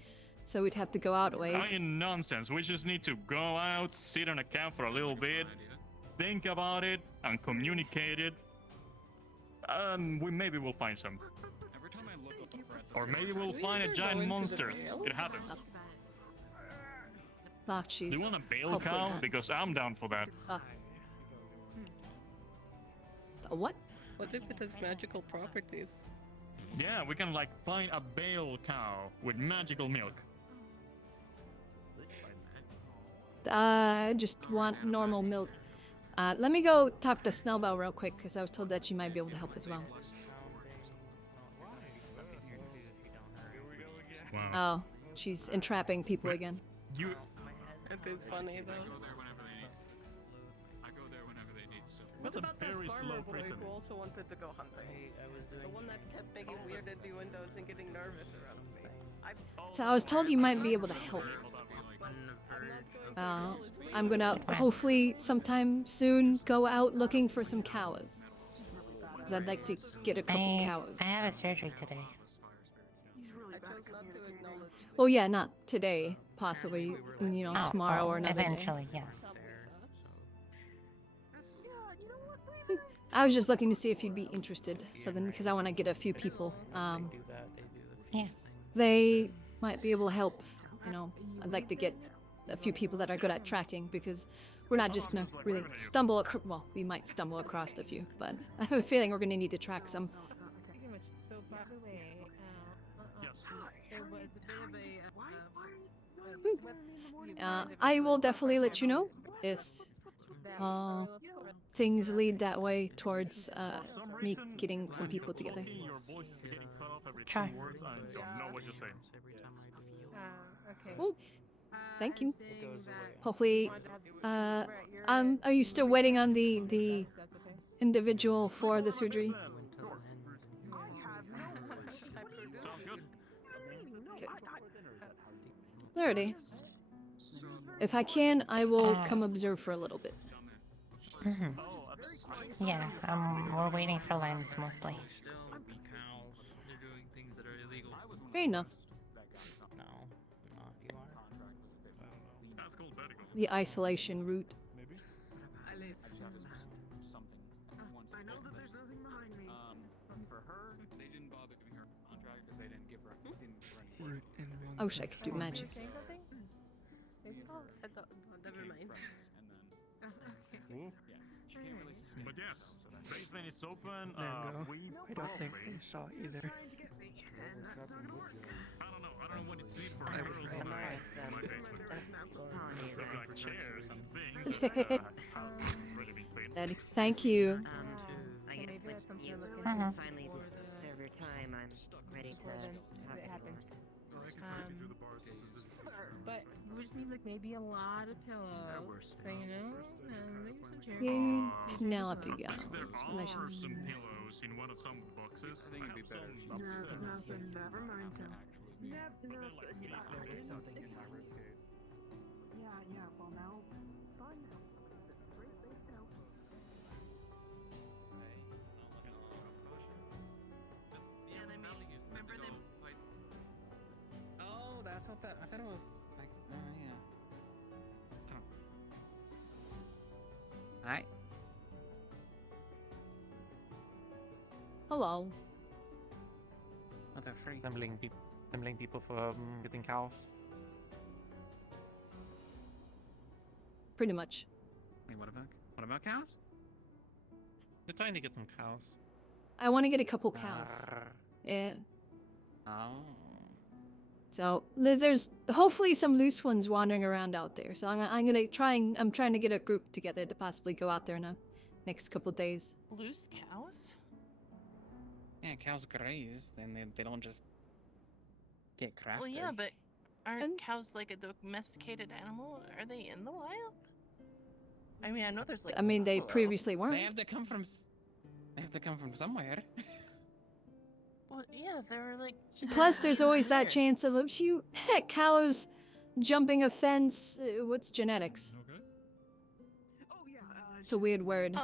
So we'd have to go out a ways. I mean, nonsense. We just need to go out, sit on a camp for a little bit, think about it, and communicate it. Maybe we'll find some. Every time I look up Or maybe we'll find a giant monster. It happens. Ah, Do jeez. you want a bale Hopefully cow? not. Because I'm down for that. A what? What if it has magical properties? Yeah, we can like find a bale cow with magical milk. I just want normal milk. Let me go talk to Snowbell real quick because I was told that she might be able to help as well. Wow. Oh, she's entrapping people again. You. It is funny though. I go there whenever they need stuff. What That's a about that very farmer slow boy prison. who also wanted to go hunting? The one that kept making weird at the windows and getting nervous around me. So I was told you might be able to help. I'm gonna hopefully sometime soon go out looking for some cows. Because I'd like to get a couple cows. I have a surgery today. I chose not to acknowledge. Oh yeah, not today. Possibly, you know, tomorrow or another day. Eventually, yes. I was just looking to see if you'd be interested. So then, because I want to get a few people. Yeah. They might be able to help. You know, I'd like to get a few people that are good at tracking because we're not just gonna really stumble across. Well, we might stumble across a few, but I have a feeling we're gonna need to track some. So by the way, there was a bit of a I will definitely let you know if things lead that way towards me getting some people together. Your voice is getting cut off every Try. 2 words. I don't know what you're saying. okay. Oh, thank you. Hopefully, are you still waiting on the individual for the surgery? Okay. Alrighty. If I can, I will come observe for a little bit. Yeah, we're waiting for lens mostly. They're doing things that are illegal. Fair enough. No, not you are. That's called vertigo. The isolation route. I know that there's nothing behind me. For her, they didn't bother giving her a contract because they didn't give her any I wish I could do magic. Never mind. But yes, basement is open. We I don't think probably. they saw either. I don't know what it's needed for a girls' night in my basement. There's like chairs and things. Really big pain. Daddy, thank you. I guess maybe when that's something you to look into finally serve your time, I'm ready to have it happens. everyone. But we just need like maybe a lot of pillows. So you know, maybe some chairs. Yay, Penelope There gowns. are Delicious. some pillows in one of some of the boxes. I think it'd be better. Nothing, never mind, Tom. Oh, that's what that. I thought it was like. Yeah. Hi. Hello. What the freak? Assembling people for getting cows. Pretty much. Wait, what about cows? They're trying to get some cows. I want to get a couple cows. Yeah. Oh. So there's hopefully some loose ones wandering around out there. So I'm trying to get a group together to possibly go out there in the next couple days. Loose cows? Yeah, cows graze, then they don't just get crafted. Well, yeah, but aren't cows like a domesticated animal? Are they in the wild? I mean, I know there's like. I mean, they buffalo. previously weren't. They have to come from. They have to come from somewhere. Well, yeah, they're like. Plus, there's always that chance of a few cows jumping a fence. What's genetics? It's a weird word.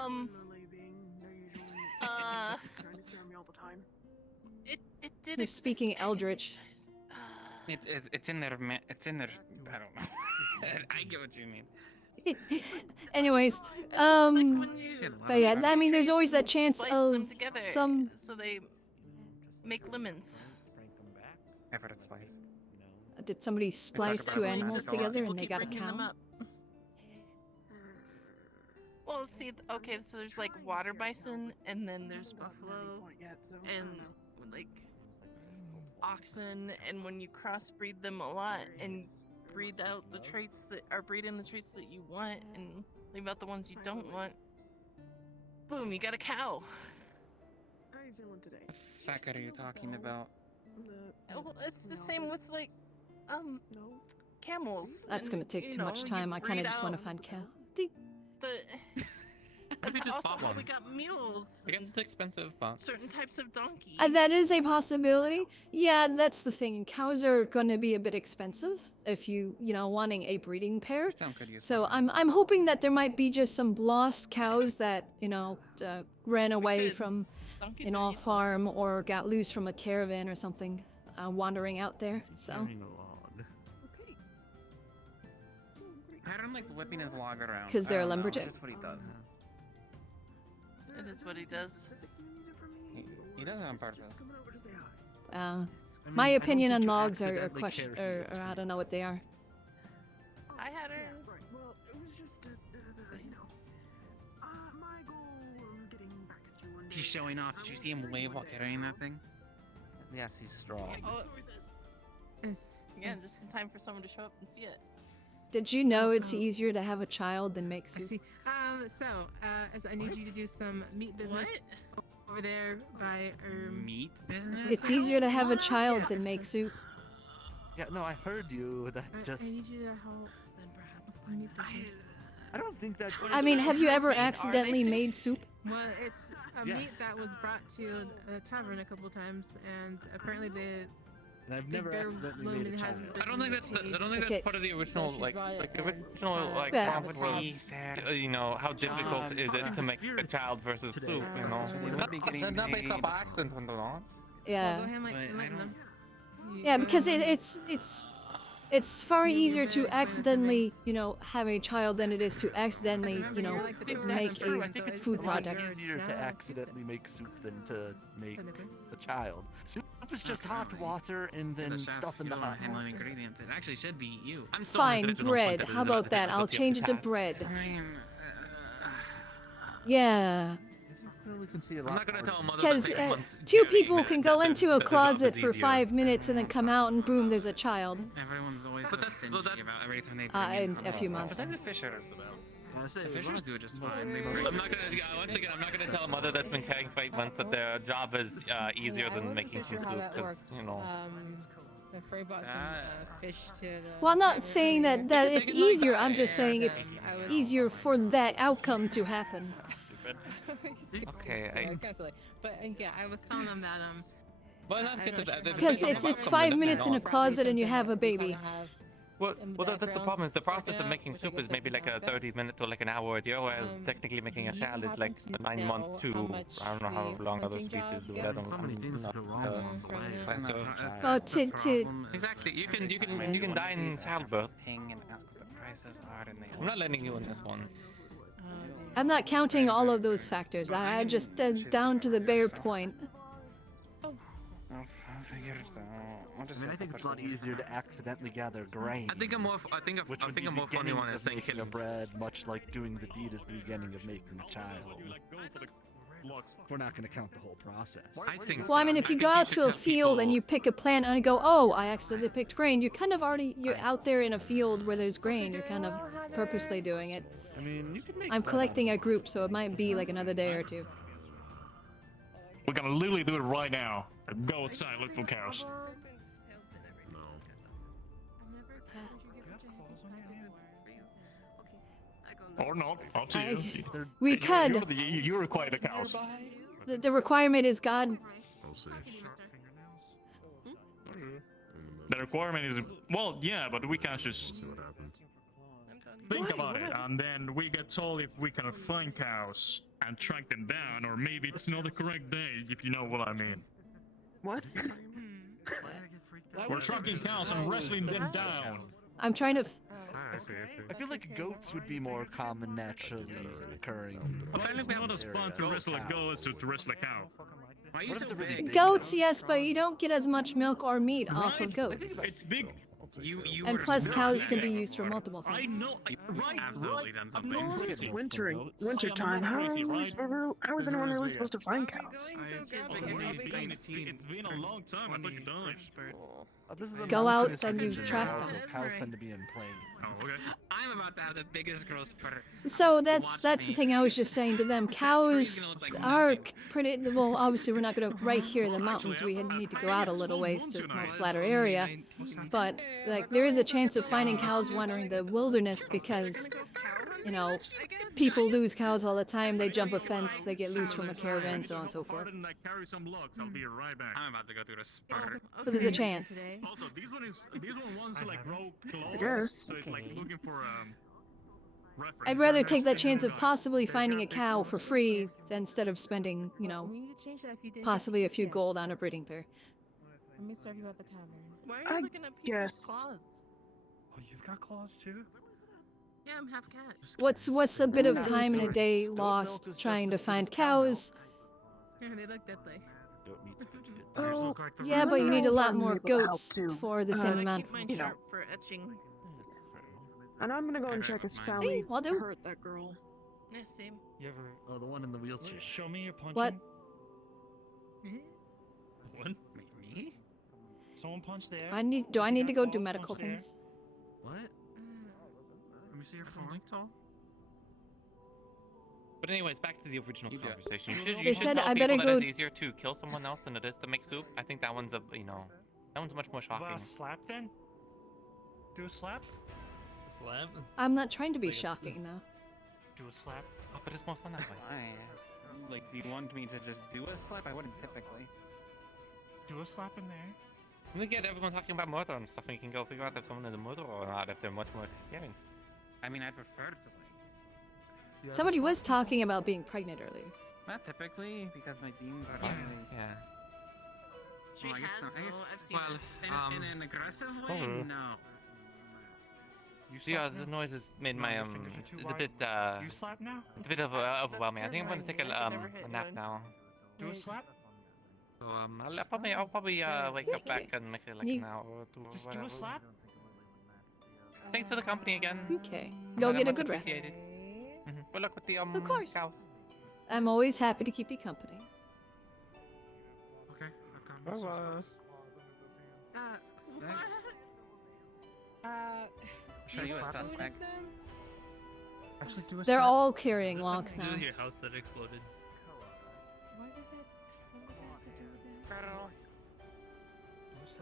It did. They're speaking Eldritch. It's in there, man. It's in there. I don't know. I get what you mean. Anyways, but yeah, I mean, there's always that chance Splice of them together some. So they make lemons. I've heard it splice. Did somebody splice two animals together and they got a cow? Well, see, okay, so there's like water bison, and then there's buffalo, and like oxen, and when you crossbreed them a lot and breed out the traits that are breeding the traits that you want and leave out the ones you don't want, boom, you got a cow. How are you feeling today? The fuck are you talking about? Well, it's the same with like, camels. That's gonna and, take you too know, much you time. I kind of breed just want to out find cow. That's you just also bought how one? we got mules. I guess it's expensive, but Certain types of donkey. That is a possibility. Yeah, that's the thing. Cows are going to be a bit expensive if you know, wanting a breeding pair. So I'm hoping that there might be just some lost cows that, you know, ran away from an off farm or got loose from a caravan or something, wandering out there. So. Aaron likes whipping his log around. 'Cause they're I a don't know, lumberjack. That's what he does. It is what he does. He does it on purpose. My opinion on think you logs are accidentally question, carried or I don't know what they are. I had her. Right. Well, it was just, you know, my goal of getting back at you one day. He's showing off. Did you see him wave while carrying that thing? Yes, he's strong. Oh, Yes. yeah, just in time for someone to show up and see it. Did you know it's easier to have a child than make I soup? see. As I need you to do some meat business over there by Meat business? It's easier to have a child than make soup. Yeah, no, I heard you. That I just. need you to help then perhaps some meat business. I don't think that. I mean, have you ever accidentally made soup? Well, it's a meat Yes. that was brought to the tavern a couple times, and apparently And I've the never bear accidentally lumen made a child. hasn't been I don't think that's Okay. part of the original she's like right, the and, original like Yeah. prompt was you know how difficult is it to make a child versus soup, you know? Not based off accident, you know? Yeah. Go ahead and enlighten them. Yeah, because it's far easier to accidentally, you know, have a child than it is to accidentally, you know, make a food product. It's easier to accidentally make soup than to make a child. Soup is just hot water and then stuff in the hot water. Ingredients. It actually should be you. I'm still Fine, bread. How about that? I'll change it to bread. Yeah. I'm not gonna tell mother Because two people can go into a closet for 5 minutes and then come out and boom, there's a child. Everyone's always so stingy about every time they In a few months. But then the fishers do it just fine. I'm not gonna. Once again, I'm not gonna tell a mother that's been carrying for 8 months that their job is easier than making some soup, because you know. Frey bought some fish to the Well, I'm not saying that it's easier. I'm just saying it's easier for that outcome to happen. Okay. But yeah, I was telling them that Well, not because of that. Because it's 5 minutes in a closet and you have a baby. Well, that's the problem. Is the process of making soup is maybe like a 30-minute to like an hour deal, whereas technically making a child is like 9 months to I don't know how long other species do that. Oh, to Exactly. You can die in childbirth. And ask what the prices are, and I'm not letting you in this one. I'm not counting all of those factors. I just down to the bare point. I think it's a lot easier to accidentally gather grain. I think a more funny one is saying making kill a bread, much like doing the deed is the beginning of making a child. We're not going to count the whole process. Well, I mean, if you go out to a field and you pick a plant and you go, oh, I accidentally picked grain, you're kind of you're out there in a field where there's grain. You're kind of purposely doing it. I mean, you can make I'm collecting a group, so it might be like another day or two. We're gonna literally do it right now. Go outside, look for cows. Or not, up to you. We could. You require the cows. The requirement is God. I'll see. The requirement is, well, yeah, but we can't just think about it, and then we get told if we can find cows and track them down, or maybe it's not the correct day, if you know what I mean. What? We're tracking cows and wrestling them down. I'm trying to. I feel like goats would be more common naturally occurring. Apparently it's not as fun to wrestle a goat as to wrestle a cow. Why are you so big? Goats, yes, but you don't get as much milk or meat off of goats. It's big. And plus, cows can be used for multiple things. I know. Right. Absolutely done something. It's winter time. How is anyone really supposed to find cows? It's been a long time. I thought you died. Go out and you track them. Cows tend to be in plain. Oh, okay. I'm about to have the biggest growth spurt. So that's the thing I was just saying to them. Cows are pretty. Well, obviously we're not gonna right here in the mountains. We need to go out a little ways to a more flatter area. But like there is a chance of finding cows wandering the wilderness because, you know, people lose cows all the time. They jump a fence, they get loose from a caravan, so on and so forth. I'll be right back. I'm about to go through the spurt. So there's a chance. Also, these ones like grow close. Yes. So it's like looking for reference. I'd rather take that chance of possibly finding a cow for free instead of spending, you know, We need to change that if you did. possibly a few gold on a breeding pair. Let me serve you at the tavern. Why are you looking at people's claws? Oh, you've got claws too? Yeah, I'm half cat. What's a bit of time in a day lost trying to find cows? Yeah, they look deadly. Oh, Yeah, but you need a lot more goats for the same I amount. keep mine you know. sharp for etching. And I'm gonna go and check if Sally I'll do. hurt that girl. Yeah, same. You ever Oh, the one in the wheelchair. show me your punching? What? What? Me? Someone punch there. Do I need to go do medical things? What? Let me see your phone. But anyways, back to the original conversation. You They should said tell I people better that go- it's easier to kill someone else than it is to make soup. I think that one's that one's much more shocking. Slap then? Do a slap? Slap? I'm not trying to be shocking though. Do a slap? Oh, but it's more fun that way. Like, do you want me to just do a slap? I wouldn't typically. Do a slap in there? We get everyone talking about murder and stuff, and you can go figure out if someone is a murderer or not if they're much more experienced. I mean, I prefer to like. Somebody was talking about being pregnant earlier. Not typically, because my beans are Yeah. really. Yeah. She Well, I guess has, no, I though. guess, I've seen well, it. in an aggressive way, Hello. no. You Yeah, slap the now? noises made No, my your fingers are too it's a wide. bit You slap now? it's a bit of overwhelming. I think I'm gonna take a nap now. Do a slap? So I'll probably wake up back and make it like an hour or two or Just do whatever. a slap? Thanks for the company again. Okay. Go get a Much good rest. appreciated. Good luck with the Of course. cows. I'm always happy to keep you company. Okay, I've got my sauce. Show you a suspect. Actually, do a They're slap. all carrying logs Do now. your house that exploded. Why does it? What would that have to do with this? I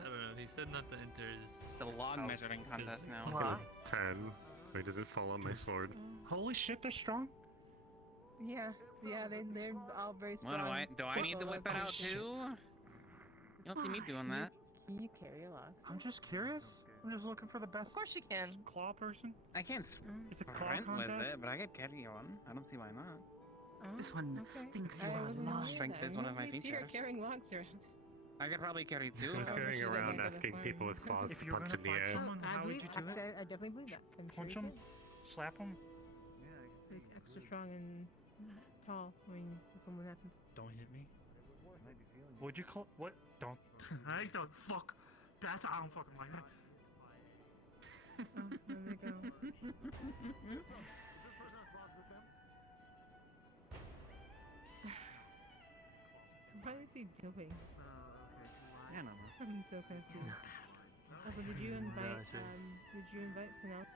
don't know. He said not to enter his. The log measuring contest now. What? 10. Wait, does it fall on my sword? Holy shit, they're strong. Yeah, they're all very strong. What do I need to whip it out too? You don't see me doing that. Can you carry a logs? I'm just curious. I'm just looking for the best. Of course you can. Claw person. I can't Is it claw sprint with contest? it, but I could carry one. I don't see why not. This one thinks you I are wasn't aware of Strength that. is one of my I see her features. carrying logs around. I could probably carry two. Who's if I was going sure. around asking people with claws If to you were punch gonna in the fight air? someone, how would you do actually, it? I definitely believe that. I'm Punch sure him? you Slap him? could. Like extra strong and tall when something happens. Don't hit me. Would you call what? Don't. I don't fuck. That's I don't fucking like that. Oh, there we go. What is he doing? I don't know. I'm so confused. Also, did you invite Penelope?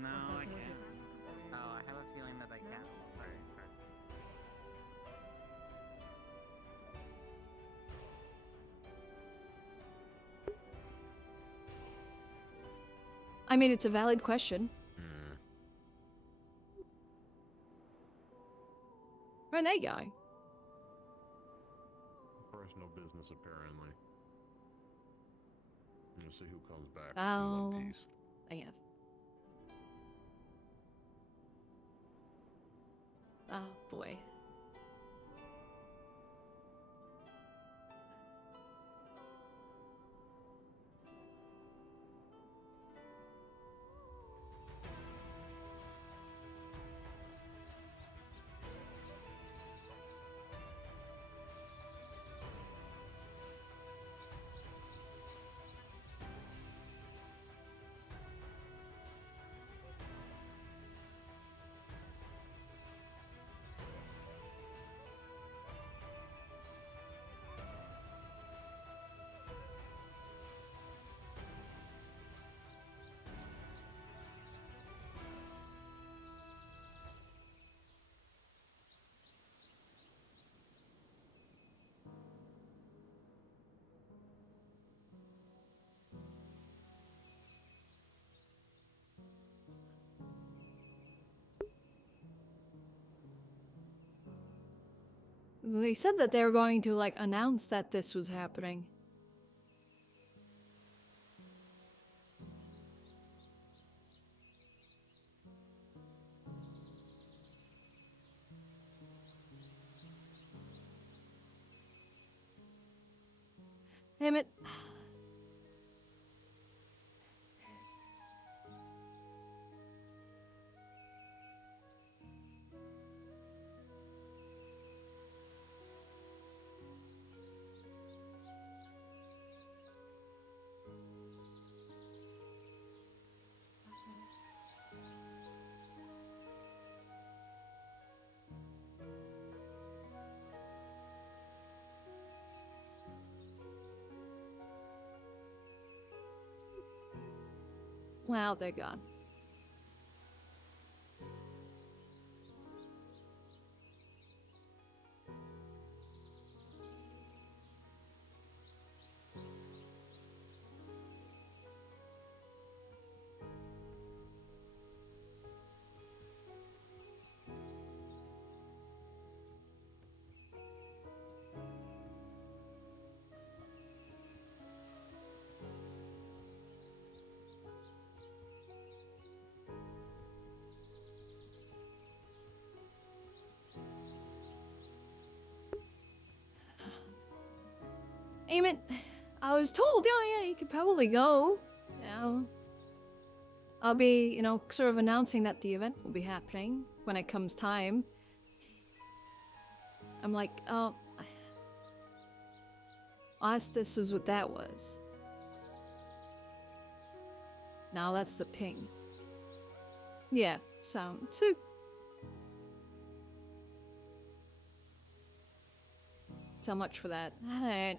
No, That's not I gonna can't. Oh, I have a feeling that I can't. Sorry. I mean, it's a valid question. Q&A guy. Personal business, apparently. We'll see who comes back Oh, in one piece. yeah. Oh boy. They said that they were going to like announce that this was happening. Damn it. Wow, they're gone. Aim I was told, yeah, you could probably go. You know, I'll be, you know, sort of announcing that the event will be happening when it comes time. I'm like, oh, I asked this was what that was. Now that's the ping. Yeah, so. So much for that. Alright,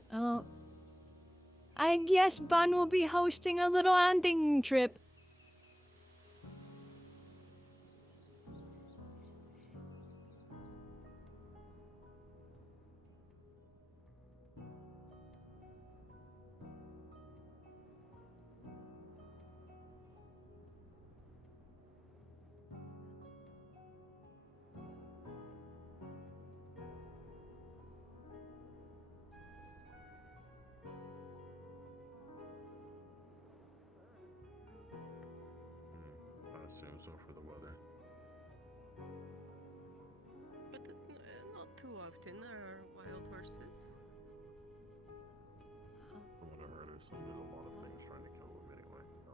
I guess Bun will be hosting a little hunting trip. I assume so for the weather. But not too often are wild horses. From what I heard, there's a lot of things trying to kill them anyway. So.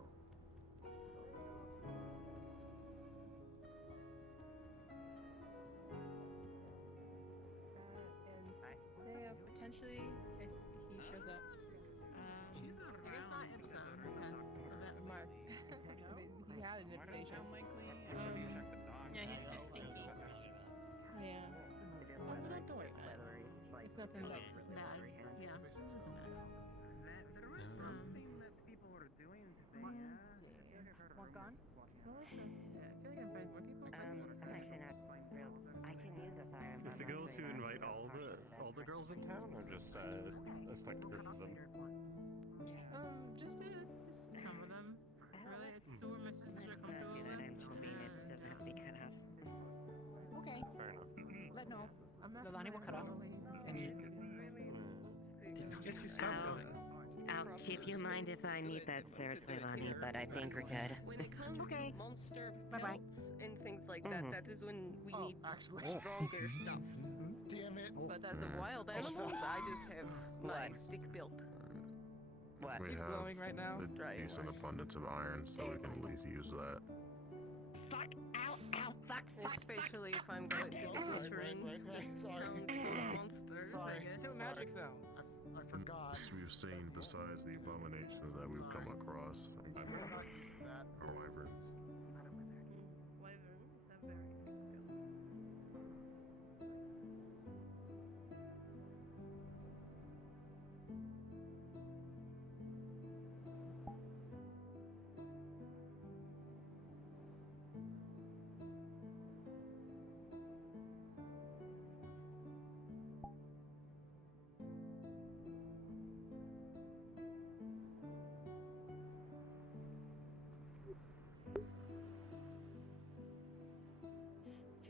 Potentially, if he shows up. I guess not Ipsum because of that remark. He had an invitation. Yeah, he's too stinky. Yeah. Well, don't worry about it. It's nothing like bad. Yeah. Walk on? Let's see. I feel like I'm finding more people. I'm actually not real. I can use a fire. Is the girls who invite all the girls in town, or just a select group of them? Just some of them. Really, it's so my sisters are comfortable with. Doesn't have to be cut out. Okay. Fair enough. Let know. I'm Lonnie, we'll cut off. I'll keep you in mind if I need that seriously, Lonnie, but I think we're good. When it comes to monster pelts and things like that, that is when we need stronger stuff. Damn it. But as a wild animal, I just have my stick built. What? We He's have glowing right now. a decent abundance of iron, so we can at least use that. Fuck! Ow! Ow! Fuck! Fuck! Especially if I'm going to be entering towns full of monsters, I guess. Still magic though. I forgot. We've seen, besides the abominations that we've come across, are wyverns.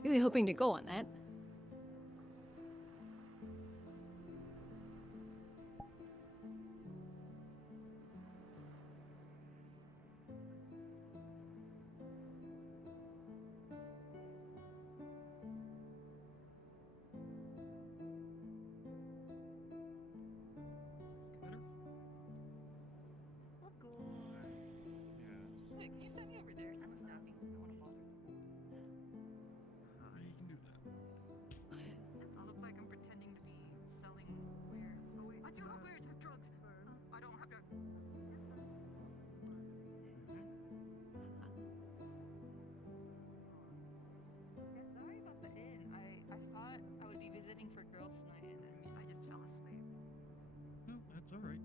Really hoping to go on that. Wait, can you send me over there? Someone's knocking. I don't want to bother. You can do that. I look like I'm pretending to be selling wares. I do have wares, I have drugs. I don't have drugs. Yeah, sorry about the inn. I thought I would be visiting for girls' night and I just fell asleep. No, that's alright.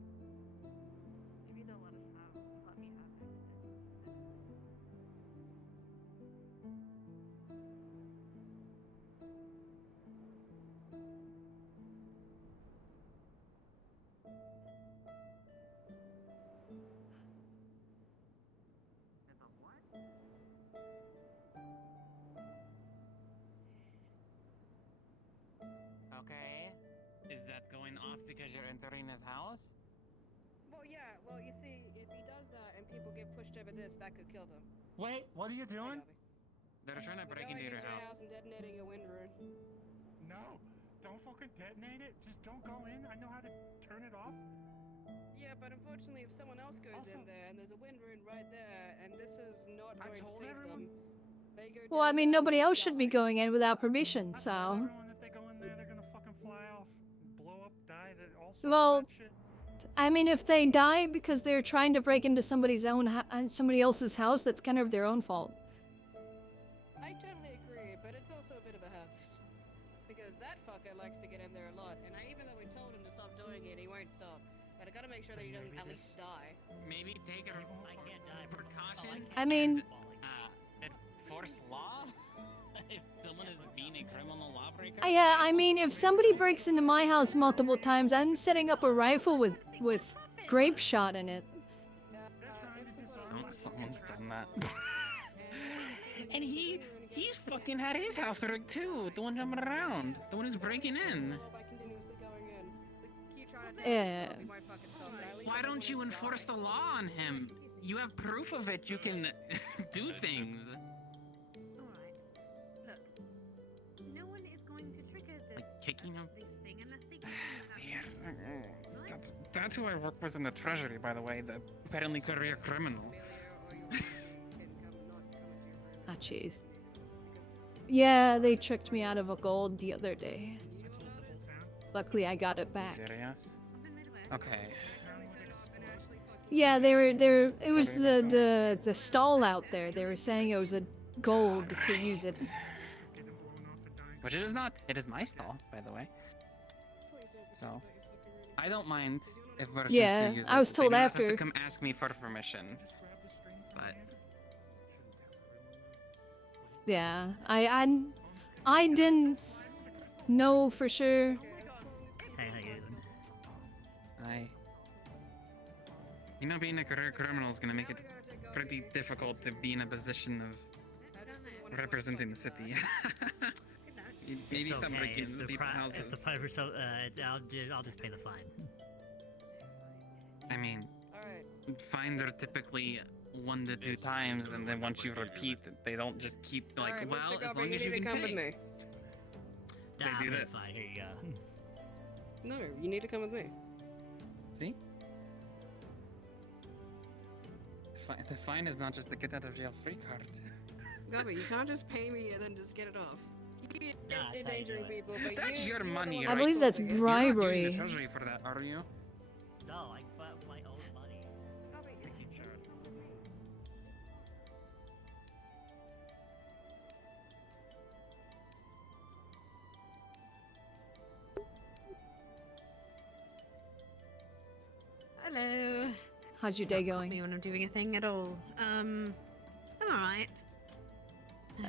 Maybe they'll let me have it. Okay. Is that going off because you're entering his house? Well, yeah. Well, you see, if he does that and people get pushed over this, that could kill them. Wait, what are you doing? They're trying to break into your house. And detonating a wind rune. No, don't fucking detonate it. Just don't go in. I know how to turn it off. Yeah, but unfortunately, if someone else goes in there and there's a wind rune right there, and this is not going to save them, they go. Well, I mean, nobody else should be going in without permission, so. Everyone, if they go in there, they're gonna fucking fly off, blow up, die. All sorts Well, of that shit. I mean, if they die because they're trying to break into somebody else's house, that's kind of their own fault. I totally agree, but it's also a bit of a hazard. Because that fucker likes to get in there a lot, and even though we told him to stop doing it, he won't stop. But I gotta make sure that he doesn't at least die. Maybe take a precaution. I mean, enforce law. If someone is being a criminal lawbreaker. yeah, I mean, if somebody breaks into my house multiple times, I'm setting up a rifle with grape shot in it. Someone's done that. And he's fucking had his house rigged too. The one jumping around. The one who's breaking in. Yeah. Why don't you enforce the law on him? You have proof of it. You can do things. No one is going to trigger this, Like kicking him. this thing unless they get That's who I work with in the treasury, by the way. The apparently career criminal. Ah, jeez. Yeah, they tricked me out of a gold the other day. Luckily, I got it back. Serious? Okay. Yeah, it was the stall out there. They were saying it was a gold to use it. Which it is not. It is my stall, by the way. So, I don't mind if we're Yeah, to use it. I was told They don't after. have to come ask me for permission. But Yeah, I didn't know for sure. Hey, how you doing? you know, being a career criminal is gonna make it pretty difficult to be in a position of representing the city. Maybe It's stop okay, breaking if into the people's If houses. the private so, I'll just pay the fine. I mean, Alright. fines are typically 1 to 2 times, and then once you repeat, they don't just keep like, Alright, well, Mr. as Gobber, long as you you need can to come pay. with me. They do okay, this. fine, here you go. No, you need to come with me. See? The fine is not just the get out of jail free card. Gobber, you can't just pay me and then just get it off. You Nah, that's how you do endangering it. people, but That's you, your you're the money, one I right? believe that's causing it. You're not doing bribery. the treasury for that, are you? No, I bought my own money. Hello. How's your day Not going? me when I'm doing a thing at all. I'm alright.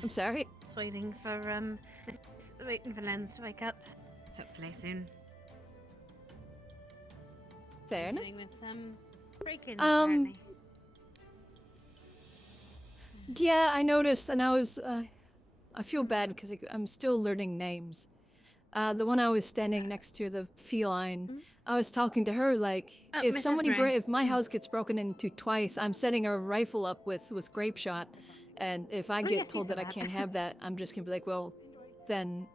I'm sorry. Just waiting for Lens to wake up. Hopefully soon. Fair enough. Dealing with break-in. Um, Yeah, I noticed, and I feel bad because I'm still learning names. The one I was standing next to, the feline, I was talking to her like, Oh, if Mrs. Ray. if my house gets broken into twice, I'm setting a rifle up with grape shot, and if I Oh, get yes, you told said that I that. can't have that, I'm just gonna be like, well, then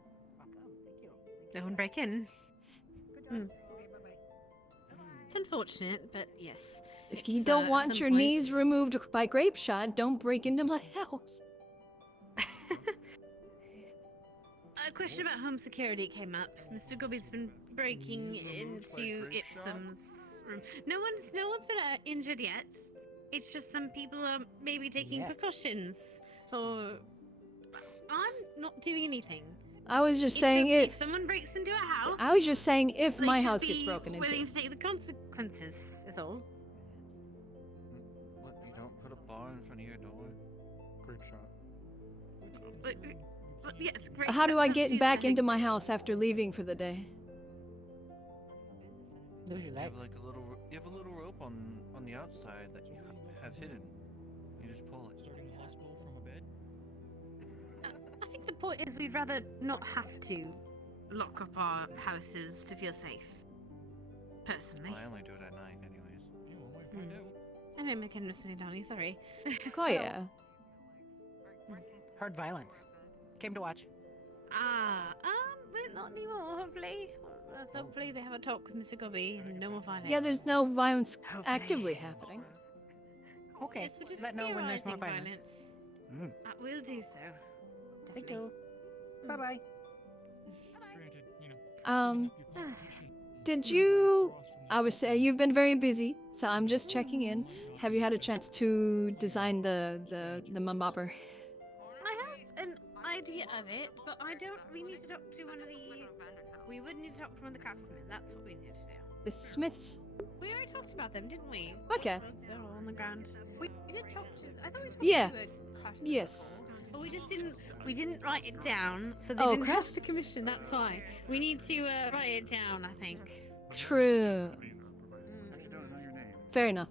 No one break in. It's unfortunate, but yes. if you So, don't at want some your knees point- removed by grape shot, don't break into my house. A question about home security came up. Mr. Gobby's been breaking into Ipsum's room. No one's been injured yet. It's just some people are maybe taking precautions for. I'm not doing anything. I was just It's saying if someone breaks into a house. I was just saying if they my should house gets be broken into. willing to take the consequences. Is all. What, you don't put a bar in front of your door? Grape shot. But yes, great. How do I that's get actually back something- into my house after leaving for the day? You have like a little, you have a little rope on the outside that you have hidden. You just pull it. Starting the hospital from a bed? I think the point is we'd rather not have to lock up our houses to feel safe. Personally. Well, I only do it at night, anyways. Yeah, well, might find out. I know McKinnon Downey, sorry. Oh yeah. Heard violence. Came to watch. But not anymore, hopefully. Hopefully they have a talk with Mr. Gobby and no more violence. Yeah, there's no violence Hopefully. actively happening. Okay, Yes, we're just let know when there's more theorizing violence. We'll do so. Thank Definitely. you. Bye bye. Granted, you know. Did you? I would say you've been very busy, so I'm just checking in. Have you had a chance to design the mumboper? I have an idea of it, but I don't. We need to talk to one of the. We would need to talk to one of the craftsmen. That's what we need to do. The Smiths. We already talked about them, didn't we? Okay. They're all on the ground. We did talk to. I thought we talked Yeah. to a craftsman. Yes. But we just didn't. We didn't write it down, so they Oh, didn't have crafts- to commission. That's why we need to write it down. I think. True. Fair enough.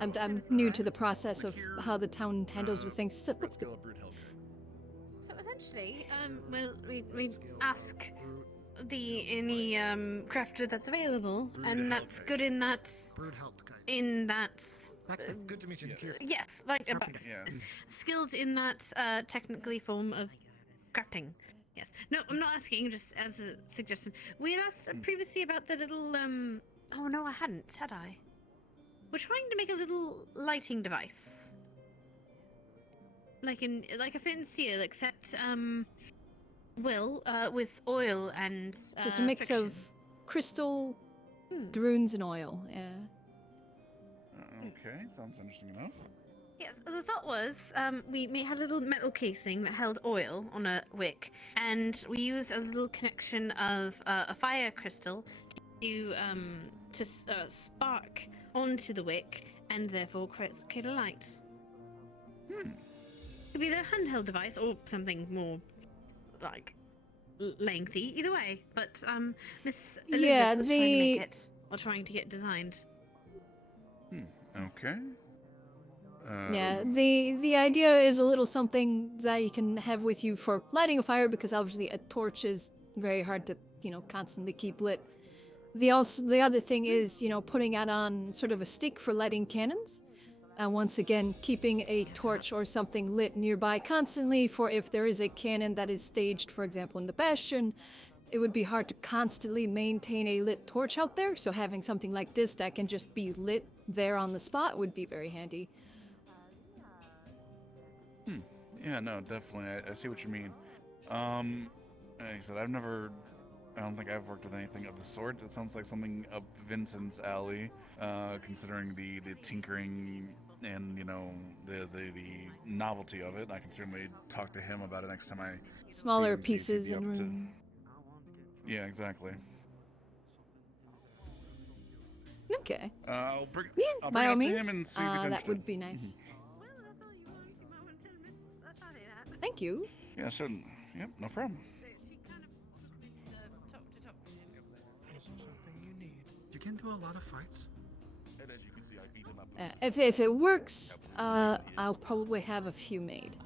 I'm new to the process of how the town handles with things. So, So essentially, we ask any crafter that's available, and that's good in that. In that. Good to meet you, Nikir. Yes, like skilled in that technically form of crafting. Yes. No, I'm not asking. Just as a suggestion. We had asked previously about the little. Oh no, I hadn't. Had I? We're trying to make a little lighting device. Like a flint and steel, except with oil and just a mix friction. of crystal, drunes, and oil. Yeah. Okay, sounds interesting enough. Yes, the thought was we had a little metal casing that held oil on a wick, and we used a little connection of a fire crystal to spark onto the wick, and therefore create a light. Could be the handheld device or something more like lengthy. Either way, but Miss Elizabeth Yeah, was trying to make it or trying to get designed. Okay. Yeah, the idea is a little something that you can have with you for lighting a fire, because obviously a torch is very hard to, constantly keep lit. The other thing is, putting it on sort of a stick for lighting cannons. And once again, keeping a torch or something lit nearby constantly for if there is a cannon that is staged, for example, in the Bastion, it would be hard to constantly maintain a lit torch out there, so having something like this that can just be lit there on the spot would be very handy. Yeah, no, definitely. I see what you mean. Like I said, I don't think I've worked with anything of the sort. It sounds like something up Vincent's alley, considering the tinkering and, the novelty of it. I can certainly talk to him about it next time I Smaller see him, see if pieces he'd be and up to- room. Yeah, exactly. Okay. I'll bring Yeah, I'll by bring it all up to means. him and see if he's That interested. would be nice. Thank you. Yeah, sure. Yep, no problem. You can do a lot of fights. And as you can see, I beat him up. If it works, I'll probably have a few made.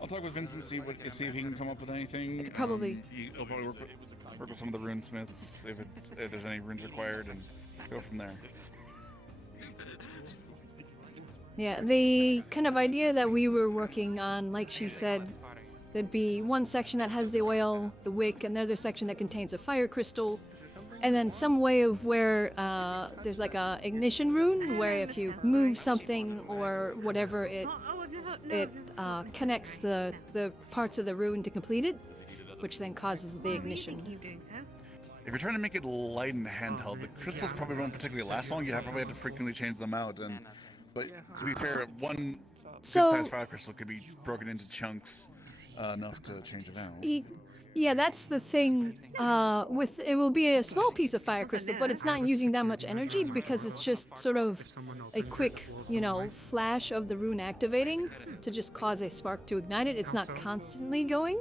I'll talk with Vincent, see if he can come up with anything. I could probably- He'll probably work with some of the runesmiths if there's any runes required, and go from there. Yeah, the kind of idea that we were working on, like she said, there'd be one section that has the oil, the wick, and the other section that contains a fire crystal, and then some way of where there's like a ignition rune, where if you move something or whatever, it connects the parts of the rune to complete it, which then causes the ignition. If you're trying to make it light and handheld, the crystals probably won't particularly last long. You probably have to frequently change them out. But to be fair, one good-sized fire crystal could be broken into chunks enough to change it out. Yeah, that's the thing. It will be a small piece of fire crystal, but it's not using that much energy because it's just sort of a quick, flash of the rune activating to just cause a spark to ignite it. It's not constantly going.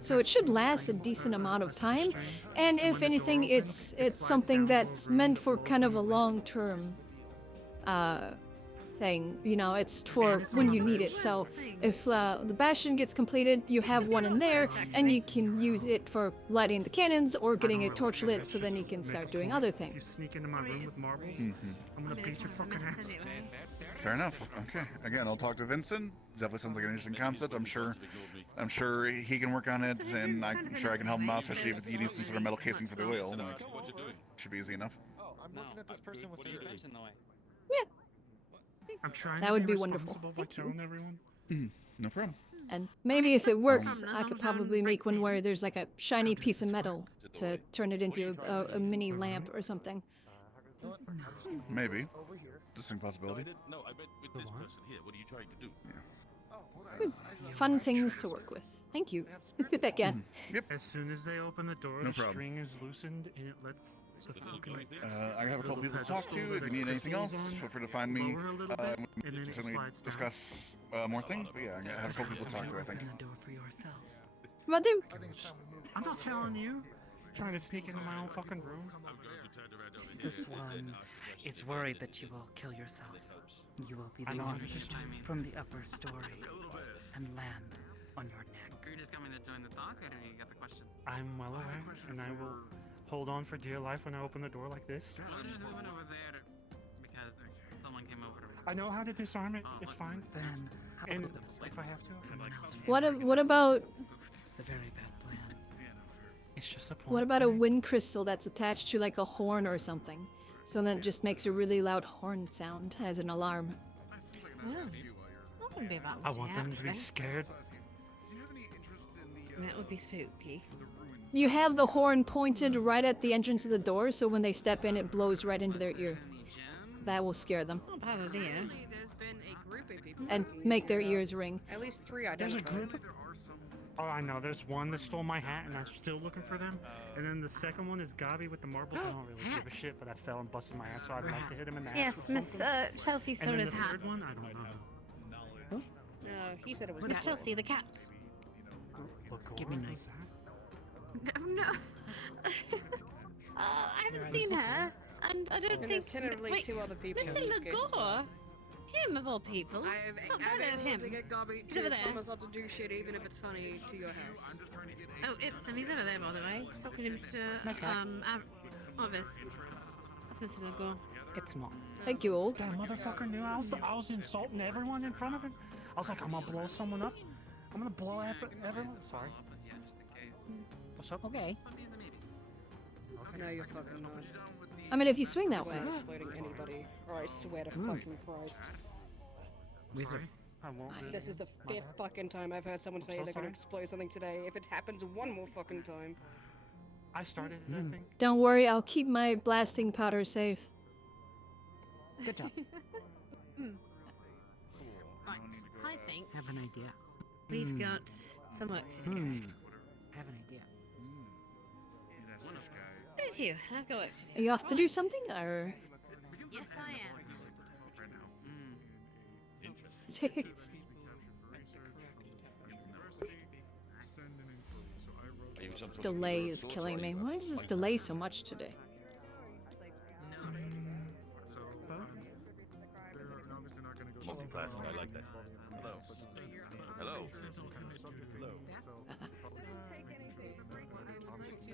So it should last a decent amount of time, and if anything, it's something that's meant for kind of a long-term thing. It's for when you need it. So if the Bastion gets completed, you have one in there, and you can use it for lighting the cannons or getting a torch lit, so then you can start doing other If you things. sneak into my room with marbles, I'm gonna beat your fucking ass. Fair enough. Okay. Again, I'll talk to Vincent. Definitely sounds like an interesting concept. I'm sure he can work on it, and I'm sure I can help him out, especially if you need some sort of metal casing for the oil. Like, should be easy enough. Oh, I'm looking at this person with your in the way. I'm trying That to would be be wonderful. responsible by Thank you. telling everyone. No problem. And maybe if it works, I could probably make one where there's like a shiny piece of metal to turn it into a mini lamp or something. Maybe. Distinct possibility. No, I bet with this person here. What are you trying to do? Fun things to work with. Thank you. Again. Yep. As soon as they open the door, No the problem. string is loosened and it lets the fucking I have a couple people to talk pedestal to. with If you the need anything else, crystals on, feel free to find me. lower a little bit, We and then can it certainly slides down. discuss more things. But yeah, I have a couple people to talk to, I think. Mother, I'm not telling you. Trying to sneak into my own fucking room. This one is worried that you will kill yourself. You will be I know, launched from the upper story and land on your neck. You're just coming to join the talk, or do you get the question? I'm well aware, and I will hold on for dear life when I open the door like this. Well, just move it over there because someone came over to me. I know how to disarm it. It's fine. Then, And if I have to, what about it's a very bad plan. it's just a point. what about a wind crystal that's attached to like a horn or something? So then it just makes a really loud horn sound as an alarm. That wouldn't be about I want them to be scared. That would be spooky. You have the horn pointed right at the entrance of the door, so when they step in, it blows right into their ear. That will scare them Not a bad idea. There's been a group of people. and make their ears ring. At least 3 There's a identified. group of... Oh, I know. There's one that stole my hat, and I'm still looking for them. And then the second one is Gabi with the marbles. I don't really give a shit, but I fell and busted my ass, so I'd like to hit him in the Yes, ass with Miss something. Chelsea And stole then his the hat. third one, I don't know. No, he said it was Miss Chelsea, the cat. Give me nice. No. I haven't seen her. And I don't And think. there's tentatively Wait, two other people. Mr. Lagore? Him of all people? I've him. to get Gobby He's to over there. promise not to do shit even if it's funny to your house. Oh, Ipsum, he's over there, by the way. Talking to Mr. Okay. Ovis. That's Mr. Lagore. It's not. Thank you, old. That motherfucker knew I was insulting everyone in front of him. I was like, I'm gonna blow someone up. I'm gonna blow everyone. Sorry. What's up? Okay. No, you're fucking not. I mean, if you swing that I'm way. not exploiting anybody, or I swear to fucking Christ. Sorry. I won't. This is the fifth fucking time I've heard someone say so they're gonna sorry. explode something today. If it happens one more fucking time. I started it, I think. Don't worry, I'll keep my blasting powder safe. Good job. Right, I think Have an idea. we've got some work to do. Have an idea. What is you? I've got work to Are you off to do something, or? do. Yes, I am. This delay is killing me. Why is this delay so much today? Multi-classing, I like that. Hello. Hello.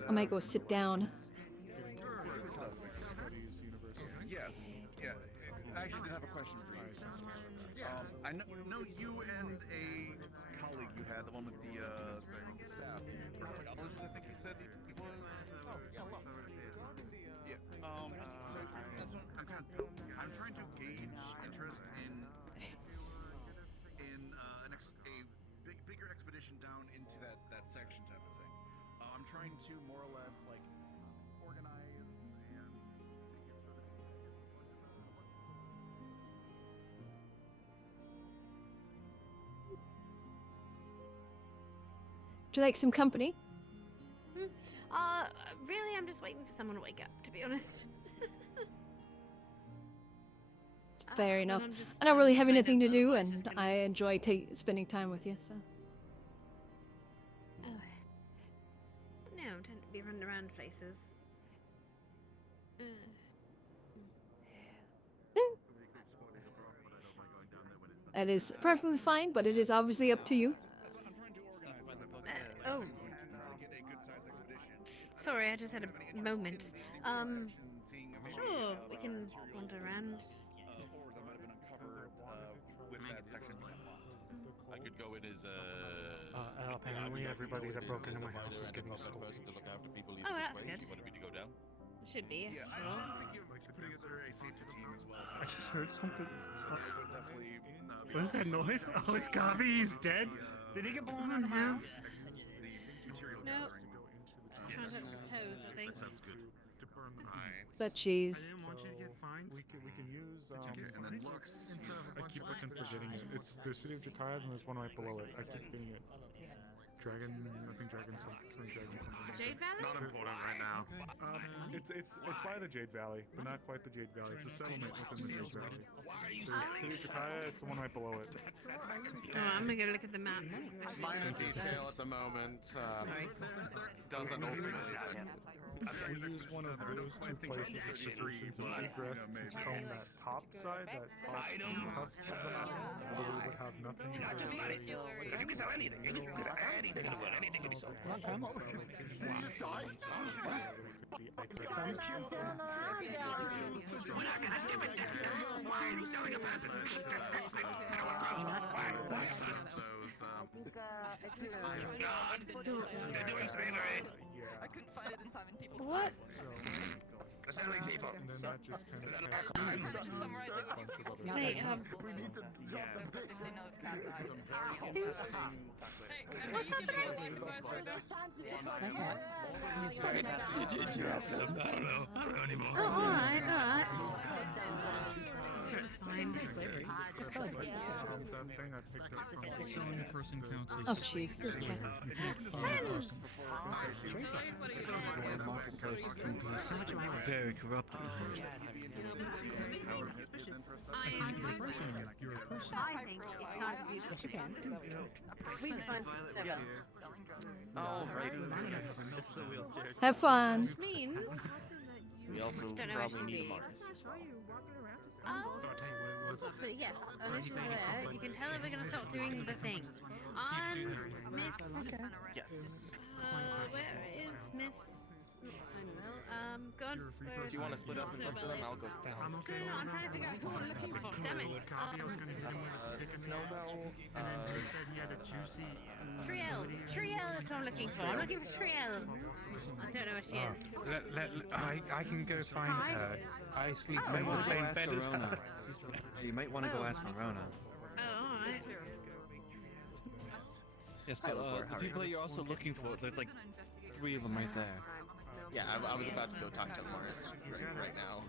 I might go sit down. Yes. Yeah. I actually did have a question for you. I know you and a colleague you had, the one with the staff. I think you said he was. Oh, yeah, well. Yeah. So that's what I'm trying to gauge interest in a bigger expedition down into that section type of thing. I'm trying to more or less like organize and Would you like some company? Really, I'm just waiting for someone to wake up, to be honest. Fair enough. I'm just I don't really have trying to anything to find do, out what's and just I enjoy spending time with you, so. Oh. No, I tend to be running around places. That is perfectly fine, but it is obviously up to you. Oh. Sorry, I just had a moment. Sure, we can wander around. I could go in as Apparently everybody that broke into my house is getting scolded. Oh, that's good. You wanted me to go down? Should be. Yeah, Sure. I'm thinking of putting together a safety team as well. I just heard something. Definitely. What is that noise? Oh, it's Gabby. He's dead. Did he get blown out of the house? No. Trying to touch his toes, I think. Sounds good. But cheese. I didn't want you to get fined. We can use. And then Lux. I keep fucking forgetting it. It's the city of Jakarta, and there's one right below it. I keep forgetting it. Dragon, I think Dragon something. Jade Valley? Not important right now. It's by the Jade Valley, but not quite the Jade Valley. It's a settlement within the Jade Valley. The city of Jakarta, it's the one right below it. Oh, I'm gonna go look at the map. Minor detail at the moment. Doesn't ultimately affect. We use one of those two places as solutions of egress to comb that top side, that top cusp of the mountain, where we would have nothing. You can sell anything. You can sell anything in the world. Anything can be sold. We're not gonna give it to you. Why are you selling a peasant? That's actually they're doing slavery. I couldn't find it in time, and people. What? They're selling people. And then that just kind of Wait, we need to drop the I don't know anymore. Oh, alright, alright. It's fine. selling person counts as. Oh, jeez. Okay. Very corrupted. You're a person. I think it's time to use this again. We need to find some Oh, right. Have fun. Which means We also Don't know where probably she need a is. Mars as well. Possibly, yes. And this is where you can tell that we're going to start doing the thing. Miss... Yes. where is Miss... God, where If you want to split up and look for them, I'll go. I'm trying to figure out who I'm looking for. Damn it. Snowbell. And then he said he had a juicy. Triel. Triel is what I'm looking for. I'm looking for Triel. I don't know where she is. I can go find her. I sleep Oh, in the right. same bed as her. You might want to go ask Morona. Oh, alright. Yes, but the people that you're also looking for, there's like 3 of them right there. Yeah, I was about to go talk to Morris right now.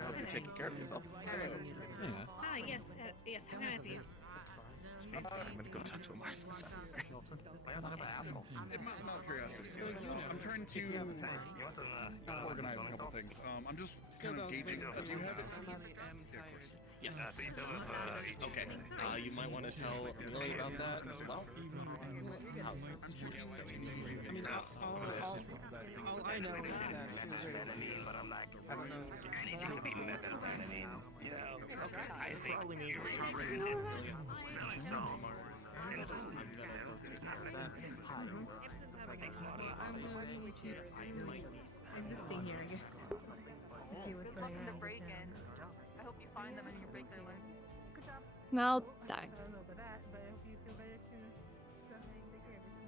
I hope you're taking care of yourself. Yeah. Ah, yes, yes, how can I help you? I'm gonna go talk to Morris. I'm out of curiosity. I'm trying to organize a couple things. I'm just kind of gauging. Do you have it? Yes. Okay. You might want to tell Lily about that as well. How it's so I know that but I'm like, I don't know. Anything could be methamphetamine. Yeah, okay. I think smelling salts. I'm letting you keep existing here, I guess. And see what's going on. I hope you find them and you break their legs. Good job. Now die. I don't know about that, but I hope you feel better soon. Skuffening, take care of yourself.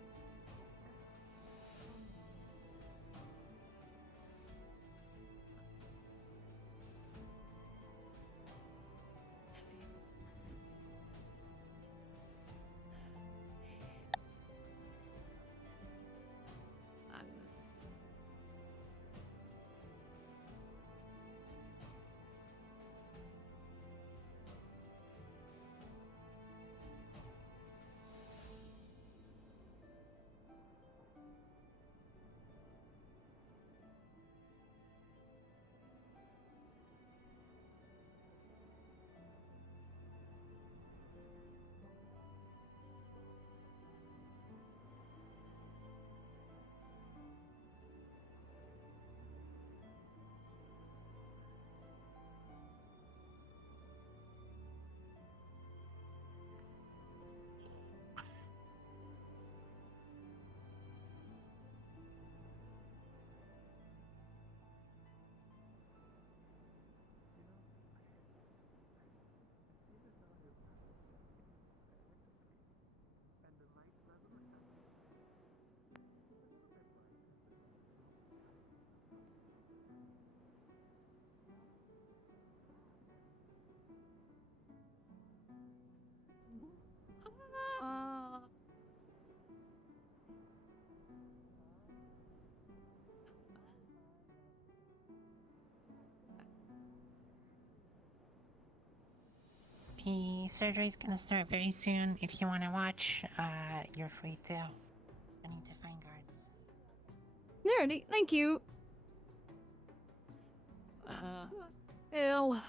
The surgery's gonna start very soon. If you wanna watch, you're free to. I need to find guards. Nerdy, thank you. Ew.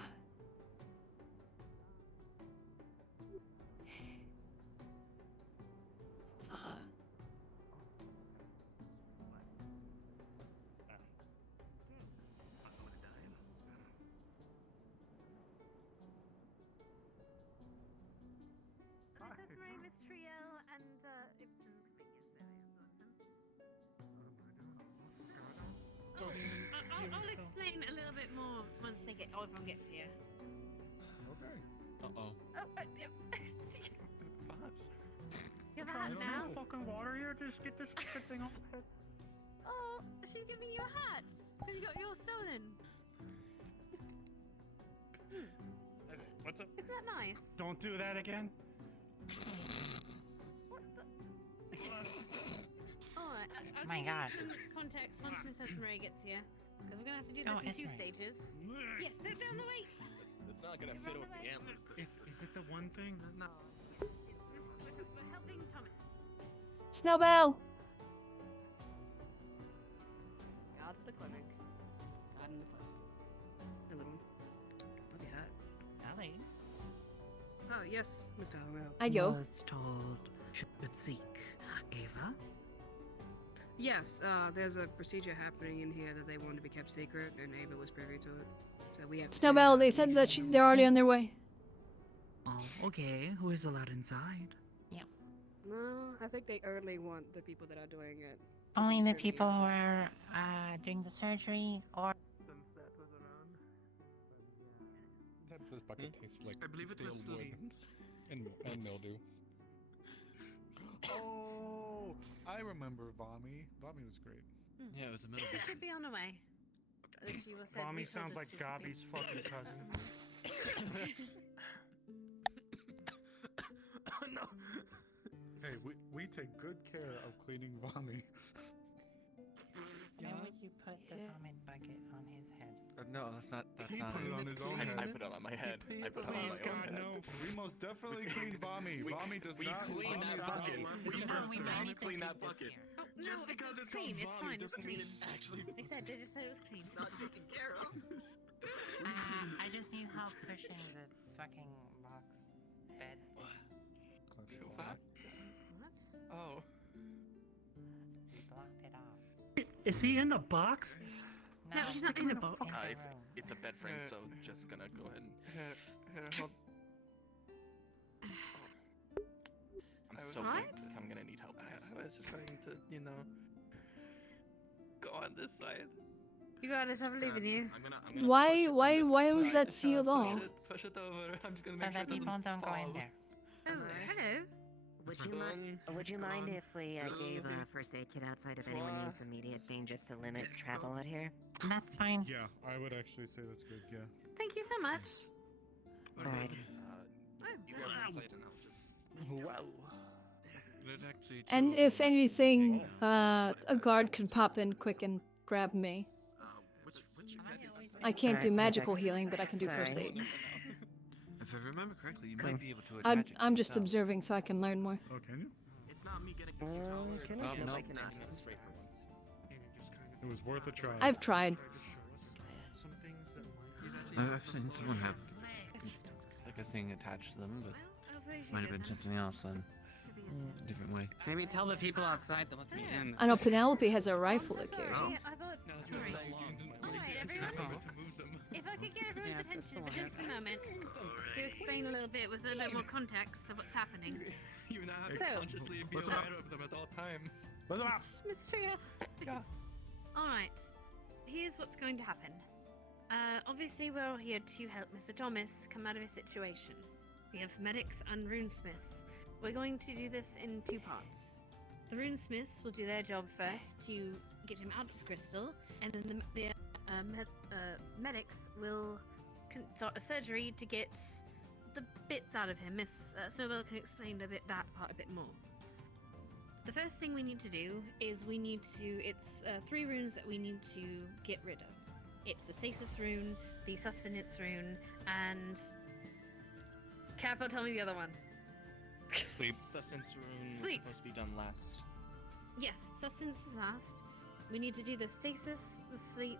Miss Triel and Ibsen's I'll explain a little bit more once everyone gets here. Okay. Uh-oh. You have a hat now? No fucking water here. Just get this fucking thing off my head. Oh, she's giving you a hat because you got yours stolen. What's up? Isn't that nice? Don't do that again. What the? Alright, I'll My give you God. some context once Miss Esmeralda gets here. Because we're gonna have to do this Oh, in 2 Esmeralda. stages. Yes, sit down the weight! It's not gonna fit with the antlers. Is it the one thing? No. We're helping Thomas. Snowbell! God to the clinic. God in the clinic. Hey, little one. Love your hat. Ellie. Oh, yes, Mr. Homo. Ayo. Was told should seek Ava. Yes, there's a procedure happening in here that they wanted to be kept secret, and Ava was privy to it. So we have to Snowbell, they said that they're already on their way. Oh, okay. Who is allowed inside? No, I think they only want the people that are doing it. Only the people who are doing the surgery or. This bucket tastes like I believe it stale was wood and mildew. Oh, I remember Vami. Vami was great. Yeah, it was a She should be on the way. She was said Mommy we told sounds her like she should be. Gabi's fucking cousin. No. Hey, we take good care of cleaning Vami. Why would you put the vomit bucket on his head? No, that's He not. put it on his own head. I put it on my head. I put it on my Please, own God, head. no. We most definitely clean Vami. Vami does We not. clean that bucket. We Vami clean that bucket. Oh, no, Just because it's called clean, it's Vami fine, doesn't mean it's actually. They just said it was clean. It's not taken care of. I just need help pushing the fucking box bed. What? Oh. We blocked it off. Is he in the box? No, she's not in a box. It's a bed frame, so just gonna go ahead and. Hold. I'm so What? weak. I'm gonna need help. I was just trying to, go on this side. You got it, I believe in you. Why was that sealed off? Push it over. I'm just gonna So that people don't go in there. Oh, hello. Would you mind if we gave a first aid kit outside if anyone needs immediate thing just to limit travel out here? That's fine. Yeah, I would actually say that's good. Yeah. Thank you so much. Alright. You grab one side and I'll just. Wow. There's actually And two if anything, a guard could pop in quick and grab me. I can't do magical healing, but I can do first aid. If I remember correctly, you might be able to I'm, attach it. I'm just observing so I can learn more. Oh, can you? It's not me getting confused. no. Straight for once. It was worth a try. I've tried. Some things that might I've seen someone have Like a thing attached to them, but might have been something else then. Different way. Maybe tell the people outside to let me in. I know Penelope has a rifle that carries it. I thought. Alright, everyone. If I could get everyone's attention for just a moment to explain a little bit with a little more context of what's happening. You now have So- to consciously be aware of them at all times. Miss Tria. Yeah. Alright. Here's what's going to happen. Obviously we're all here to help Mr. Thomas come out of his situation. We have medics and runesmiths. We're going to do this in two parts. The runesmiths will do their job first to get him out of the crystal, and then the medics will start a surgery to get the bits out of him. Miss Snowbell can explain that part a bit more. The first thing we need to do is it's 3 runes that we need to get rid of. It's the stasis rune, the sustenance rune, and Capo, tell me the other one. Sleep. Sustenance rune was Sleep. supposed to be done last. Yes, sustenance is last. We need to do the stasis, the sleep,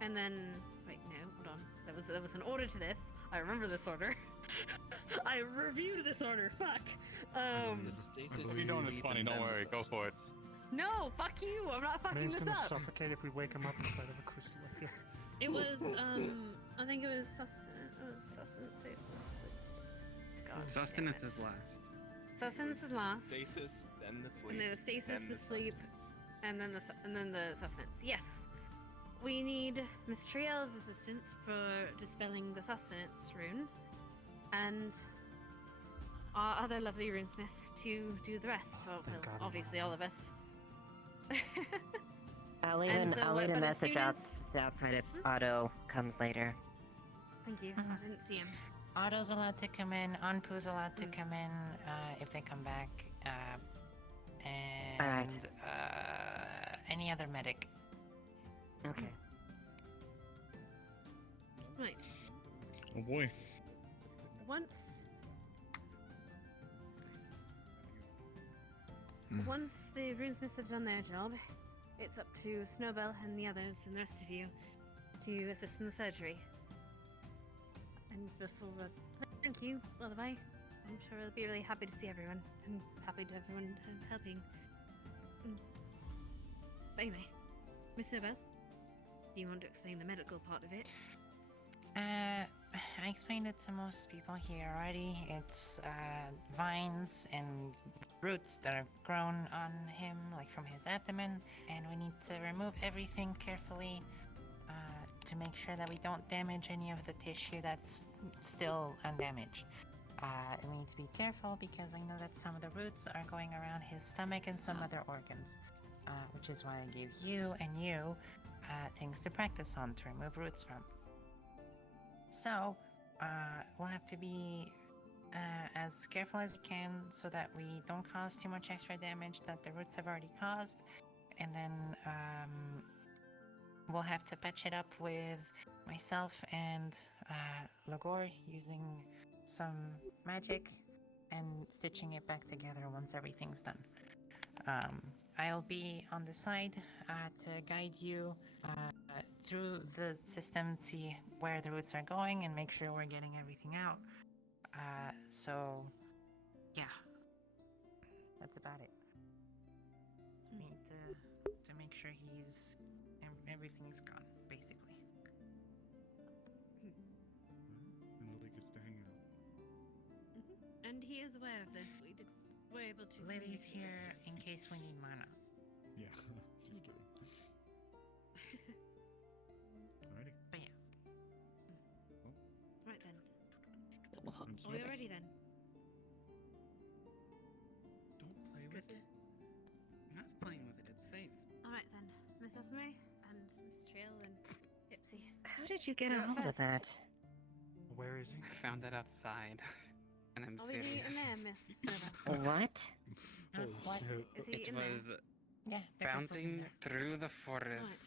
and then wait, no, hold on. There was an order to this. I remember this order. I reviewed this order. Fuck. You know it's funny. Don't worry. Go for it. No, fuck you. I'm not fucking Man's this gonna up. suffocate if we wake him up inside of a crystal up here. It was I think it was sustenance, stasis, sleep. God Sustenance damn it. is last. Sustenance is last. Stasis, then the sleep. And then the stasis, then the sleep, and then the sustenance. Yes. We need Miss Triel's assistance for dispelling the sustenance rune, and our other lovely runesmith to do the rest. Well, obviously all of us. I'll leave And so I'll what- leave a but as message soon out as- outside if Otto comes later. Thank you. I didn't see him. Otto's allowed to come in. Anpu's allowed to come in if they come back. And Alright. Any other medic. Okay. Right. Oh boy. Once the runesmiths have done their job, it's up to Snowbell and the others and the rest of you to assist in the surgery. And before thank you, by the way. I'm sure they'll be really happy to see everyone, and happy to everyone helping. anyway, Mr. Bell, do you want to explain the medical part of it? I explained it to most people here already. It's vines and roots that have grown on him, like from his abdomen, and we need to remove everything carefully to make sure that we don't damage any of the tissue that's still undamaged. We need to be careful because I know that some of the roots are going around his stomach and some other organs, which is why I gave you and you things to practice on to remove roots from. So, we'll have to be as careful as we can so that we don't cause too much extra damage that the roots have already caused. And then we'll have to patch it up with myself and Lagor using some magic and stitching it back together once everything's done. I'll be on the side to guide you through the system, see where the roots are going, and make sure we're getting everything out. So, yeah, that's about it. We need to make sure everything's gone, basically. And Lily gets to hang out. And he is aware of this. We're able to. Lily's here in case we need mana. Yeah, just kidding. Alrighty. But yeah. Right then. Are we ready then? Don't play with it. I'm not playing with it. It's safe. All right then, Miss Esme and Mr. Trill and Ipsy. How did you get a hold of that? Where is he? I found it outside, and I'm Are we serious. in there, Miss Server? What? What? Is he It in was Yeah, there was in bouncing there. through the forest,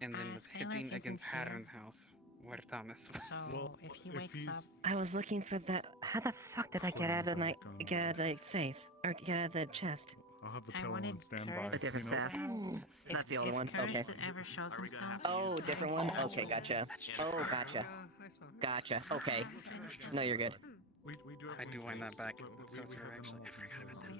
and then was Skylar hitting isn't against here. Harren's house, where Thomas was. So if he wakes up, I was looking for the. How the fuck did I get out of the safe or get out of the chest? I'll have the I pillow wanted on standby. A different you know? staff. That's the only one. If Okay. Curse ever shows himself, Oh, different one. Okay, gotcha. Oh, gotcha. Gotcha. Okay. No, you're good. I do wind that back. That's so true, actually. I forgot about that.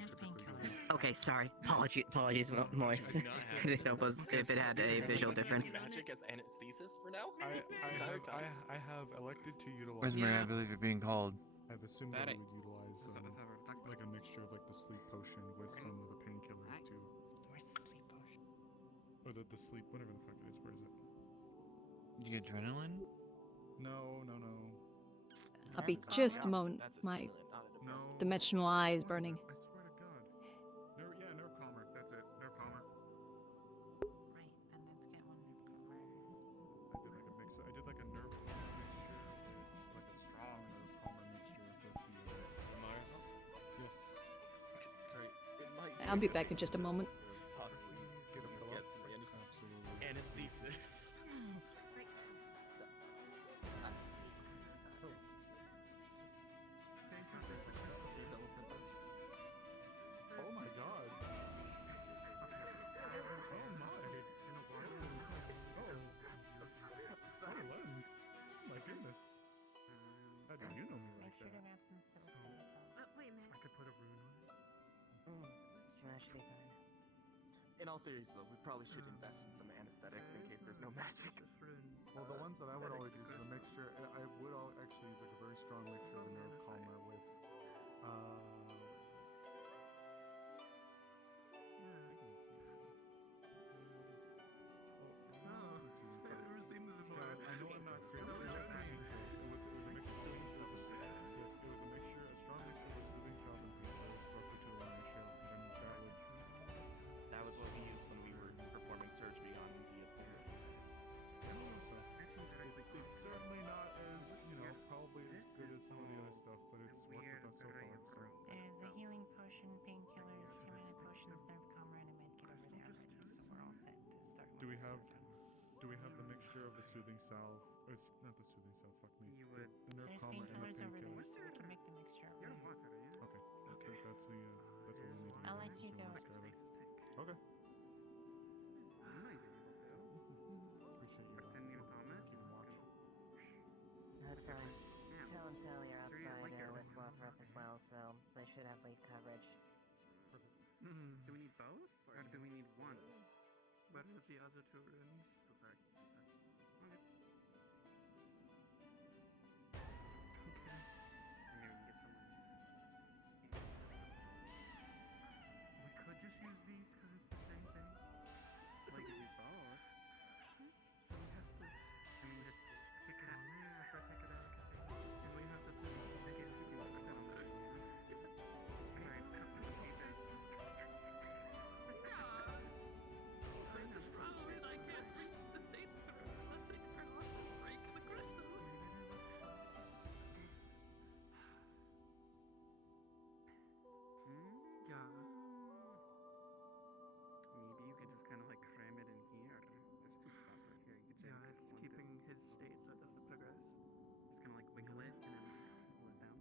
Okay, sorry. Apologies, Moise. I didn't know if it had a visual difference. Magic as anesthesis for now? I have elected to utilize. Rosemary, I believe you're being called. I've assumed that we would utilize like a mixture of like the sleep potion with some of the painkillers too. Where's the sleep potion? Or the sleep, whatever the fuck it is. Where is it? You get adrenaline? No. I'll be just a moment. My dimensional eye is burning. I swear to God. Nerve calmer. That's it. Nerve calmer. Right, then let's get one nerve calmer. I did like a nerve calmer mixture, like a strong nerve calmer mixture with the Mars? Yes. Sorry, it might I'll be back in just a moment. possibly Get a pillow. get some Absolutely. anesthesis. Oh my God. Oh my. Oh, lens. Oh my goodness. How do you know me like that? Wait a minute. I could put a rune on it. That should be fine. In all seriousness, though, we probably should invest in some anesthetics in case there's no magic. Well, the ones that I would always use, the mixture, I would actually use like a very strong mixture of nerve calmer with, I know I'm not crazy. It was a mixture. It was a mixture, a strong mixture of soothing salve and painkillers roughly to the ratio. Then that would. That was what we used when we were performing surgery on the It's certainly not as, probably as good as some of the other stuff, but it's worked with us so far. So. There's a healing potion, painkillers, 2 mana potions, nerve calmer, and a medkit over there already, so we're all set to start. Do we have the mixture of the soothing salve? Or it's not the soothing salve. Fuck me. The nerve There's calmer and the painkillers over there, painkillers. so we can make the mixture over there. Okay. That's what we need. To I'll use let you to do it. Skylar. Okay. Appreciate you. Keeping watch. Phil and Sally are outside with Wafrup as well, so they should have lead coverage. Do we need both, or do we need one? where are the other two runes? Back. Okay. Okay. Maybe we can get someone. We could just use these because it's the same thing. We could use both. So we have to. I mean, just stick it on there for psychedelic effect. And we have to put it again. We can put that on there. Alright, cut the pages. I can't reach the state for the thing for not to break the crystal. Yeah. Maybe you could just kind of like cram it in here. There's two spots right here. You could Yeah, jam it's one keeping to- his state so it doesn't progress. Just kind of like wiggle it and then pull it down.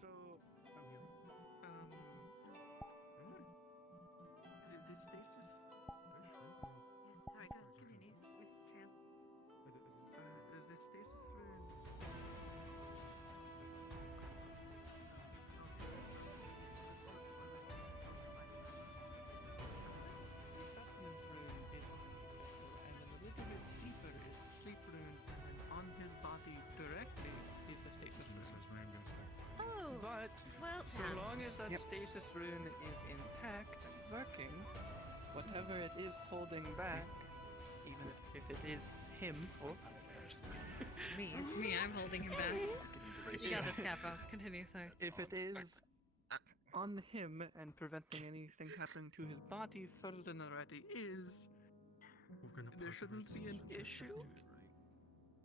So, Is this stasis? Yes, sorry, go continue, Mr. Tramp. Is this stasis rune? Sustenance rune is and then a little bit deeper is the sleep rune, and on his body directly is the stasis rune. Oh, But well, so Tam. long as that stasis rune is intact and working, whatever it is holding back, even if it is him or Me, it's me, I'm holding him back. You got this, Capo. Continue, sorry. if it is on him and preventing anything happening to his body further than already is, there shouldn't be an issue.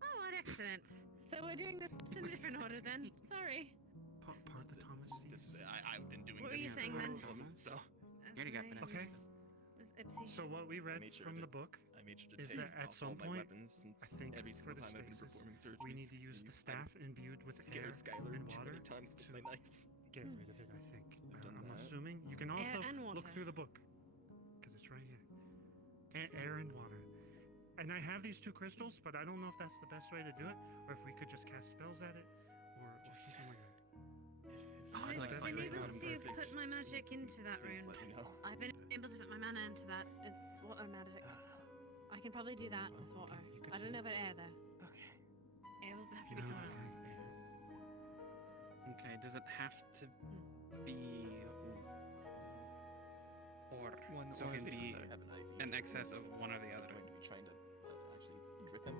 Oh, what excellent. So we're doing this in a different order then. Sorry. Part the Thomas sees. I've been doing What were this you for saying then? so. That's You already got nice. Vanessa. Okay. Miss Ipsy. So what we read made sure from to- the book I made sure to is take that at off some all my point, weapons since I think every for single the time I've been stasis, performing surgeries, we need to use the staff imbued with scare air Skylar and too water many times with my knife. get rid of it, I think. I've done I'm that. assuming. You can also and water. look through the book, because it's right here. Air and water. And I have these two crystals, but I don't know if that's the best way to do it, or if we could just cast spells at it, or something like that. I've like been Skylar. able to put my magic into that Please rune. let me know. I've been able to put my mana into that. It's water magic. I can probably do that with water. I don't know about air though. Okay. Air will have to be someone else. Okay, does it have to be or One so or it can the be other. Have an IV. an excess of one or the other? Going to be trying to actually drip him.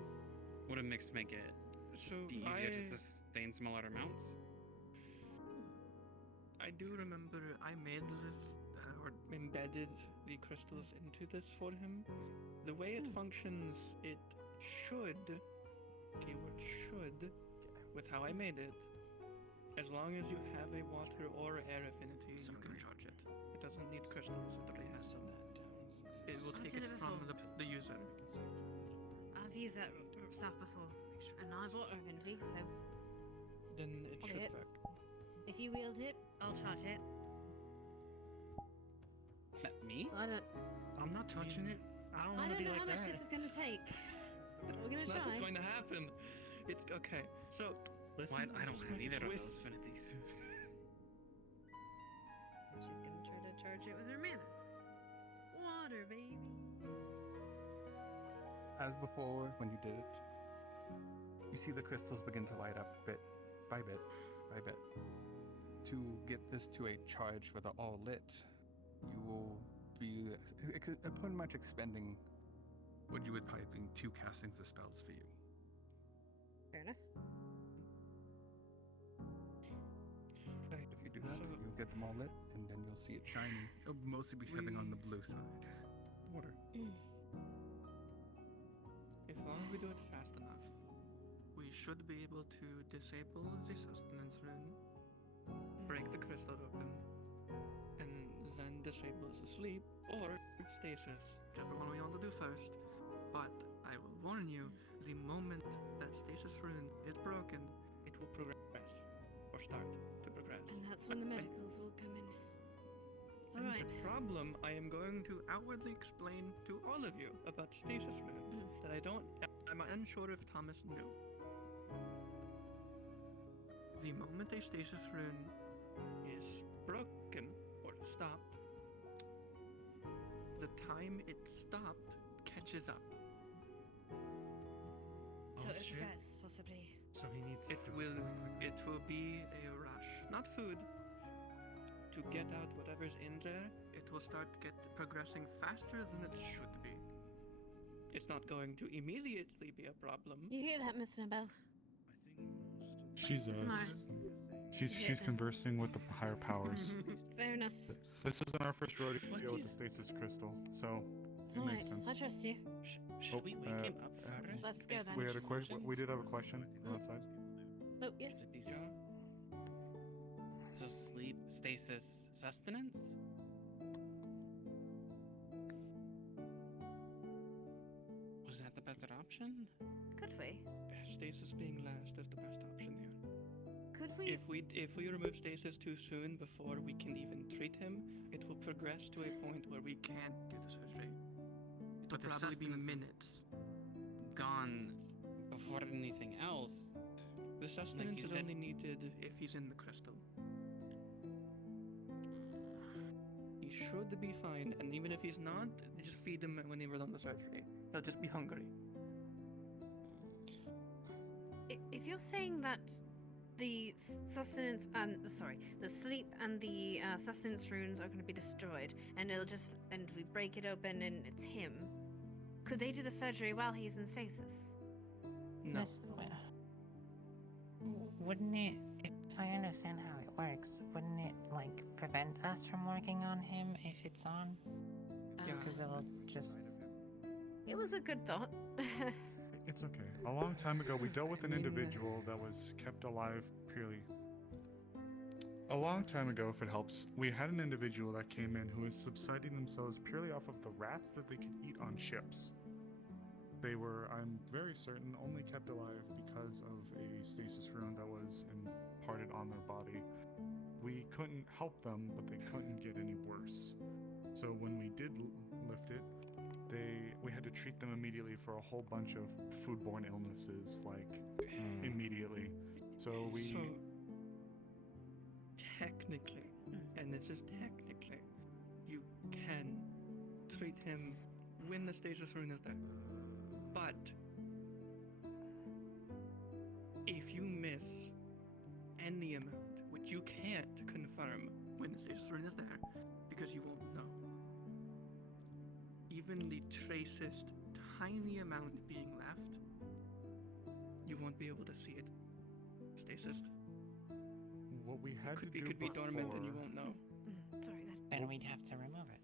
Would a mix make it be easier to sustain smaller amounts? I do remember I made this or embedded the crystals into this for him. The way it functions, it should, keyword should, with how I made it, as long as you have a water or air affinity, you can charge it. It doesn't need crystals, it already has. It will I've take done it it from before. the user. I've used that stuff before, and I've water affinity, so Then it I'll should do it. work. if you wield it, I'll charge it. Me? I don't. I'm not touching it. I don't I want to don't be know like how much that. this is gonna take, but we're gonna It's try. not what's going to happen. It's okay. So, Listen, I don't just have make either of with- those affinities. She's gonna try to charge it with her mana. Water, baby. As before, when you did it, you see the crystals begin to light up bit by bit by bit. To get this to a charge where they're all lit, you will be pretty much expending what you would probably be 2 castings of spells for you. Fair enough. If you do that, you'll get them all lit, and then you'll see it shining. It'll mostly be having on the blue side. Water. As long as we do it fast enough, we should be able to disable the sustenance rune, break the crystal open, and then disable the sleep or stasis, whichever one we want to do first. But I will warn you, the moment that stasis rune is broken, it will progress, or start to progress. And that's when the medicals will come in. And Alright. the problem I am going to outwardly explain to all of you about stasis runes that I'm unsure if Thomas knew. The moment a stasis rune is broken or stopped, the time it stopped catches up. So Oh, it'll shit. progress, possibly. So he needs It food will really quickly. it will be a rush, not food. To get out whatever's in there, it will start progressing faster than it should be. It's not going to immediately be a problem. You hear that, Miss Nobel? She's Smart. she's conversing with the higher powers. Fair enough. This isn't our first rodeo with the stasis crystal, so it Alright, makes sense. I trust you. Should we wake him up first? Let's go then. We had a question. We did have a question outside. Oh, yes. So sleep, stasis, sustenance? Was that the better option? Could we? Stasis being last is the best option here. Could we? If we remove stasis too soon before we can even treat him, it will progress to a point where we can't do the surgery. It'll But the probably be sustenance- minutes. Gone before anything else. The sustenance you is said- only needed if he's in the crystal. He should be fine, and even if he's not, just feed him when he was on the surgery. He'll just be hungry. If you're saying that the sustenance, the sleep and the sustenance runes are going to be destroyed, and we break it open and it's him, could they do the surgery while he's in stasis? No. Wouldn't it, if I understand how it works, wouldn't it, like, prevent us from working on him if it's on? Yeah. Because it'll just... It was a good thought. It's okay. A long time ago, we dealt with an individual that was kept alive purely. A long time ago, if it helps, we had an individual that came in who was subsiding themselves purely off of the rats that they could eat on ships. They were, I'm very certain, only kept alive because of a stasis rune that was imparted on their body. We couldn't help them, but they couldn't get any worse. So when we did lift it, we had to treat them immediately for a whole bunch of foodborne illnesses, like immediately. So technically, and this is technically, you can treat him when the stasis rune is there. But if you miss any amount, which you can't confirm when the stasis rune is there, because you won't know, even the tracest tiny amount being left, you won't be able to see it. Stasis. What we had to do could be dormant and you won't know. Sorry, Then we'd have to remove it.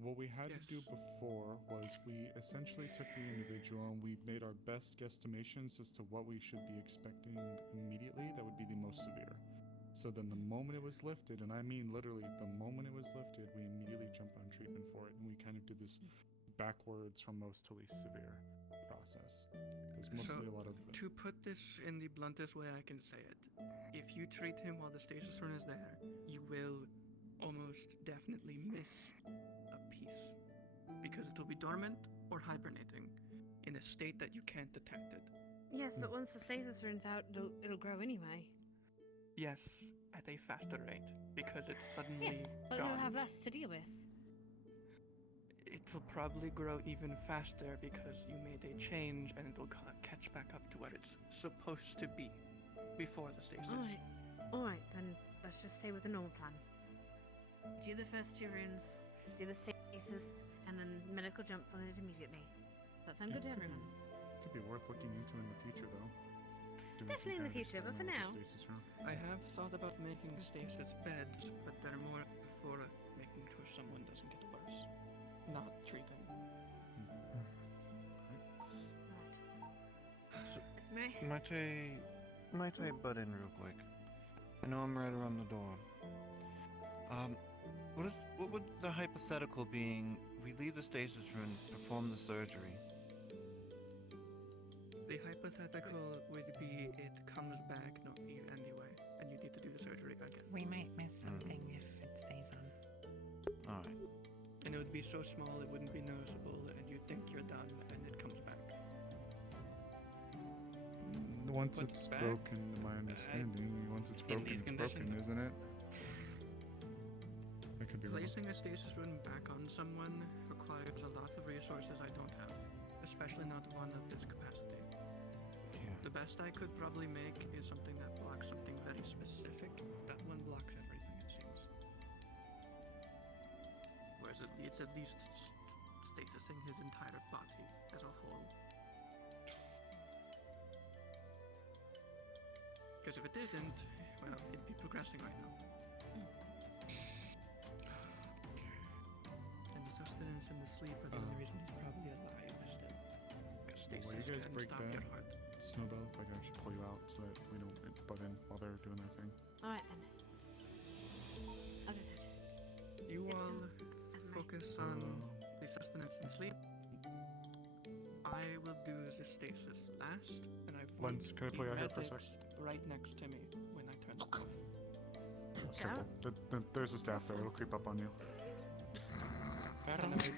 What we had to do before was we essentially took the individual and we made our best guesstimations as to what we should be expecting immediately that would be the most severe. So then the moment it was lifted, and I mean literally the moment it was lifted, we immediately jumped on treatment for it, and we kind of did this backwards from most to least severe process. Because mostly a lot of... To put this in the bluntest way I can say it, if you treat him while the stasis rune is there, you will almost definitely miss a piece. Because it'll be dormant or hibernating in a state that you can't detect it. Yes, but once the stasis rune's out, it'll grow anyway. Yes, at a faster rate, because it's suddenly Yes, but gone. they'll have less to deal with. It'll probably grow even faster because you made a change and it'll catch back up to where it's supposed to be before the stasis. Alright, then let's just stay with the normal plan. Do the first two runes, do the stasis, and then medical jumps on it immediately. That sound good to everyone? Could be worth looking into in the future, though. Doing some Definitely in the kind of future, but for experiment now. with the stasis rune. I have thought about making stasis beds, but they're more for making sure someone doesn't get worse, not treating. Might I butt in real quick? I know I'm right around the door. What would the hypothetical being we leave the stasis rune, perform the surgery? The hypothetical would be it comes back not you anyway, and you need to do the surgery again. We might miss something if it stays on. Alright. And it would be so small it wouldn't be noticeable, and you'd think you're done, and it comes back. Once But it's back, broken, to my understanding, once it's in broken, these it's broken, conditions- isn't it? could be wrong. Placing a stasis rune back on someone requires a lot of resources I don't have, especially not one of this capacity. Yeah. The best I could probably make is something that blocks something very specific. That one blocks everything, it seems. Whereas it's at least stasising his entire body as a whole. Because if it didn't, well, it'd be progressing right now. And the sustenance and the sleep are the only reason he's probably alive. Is that While you guys can break stop that, your heart. Snowbell, if I can actually pull you out so that we don't butt in while they're doing their thing. Alright then. As I said. You all focus on the sustenance and sleep. I will do the stasis last, and I want Lens, can I play out here for a sec? right next to me when I turn it off. Careful. There's a staff there. It'll creep up on you. Fair enough.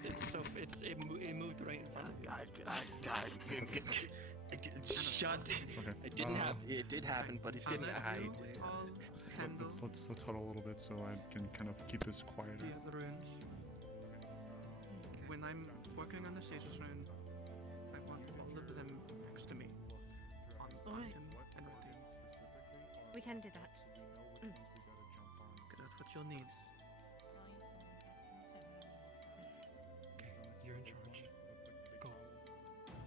It moved right in front of you. Shut. Okay. It did happen, but it didn't hide. Let's huddle a little bit so I can kind of keep this quieter. The other runes. When I'm working on the stasis rune, I want all of them next to me. On Alright. him and rotate. We can do that. Because that's what you'll need. Okay, you're in charge. Go.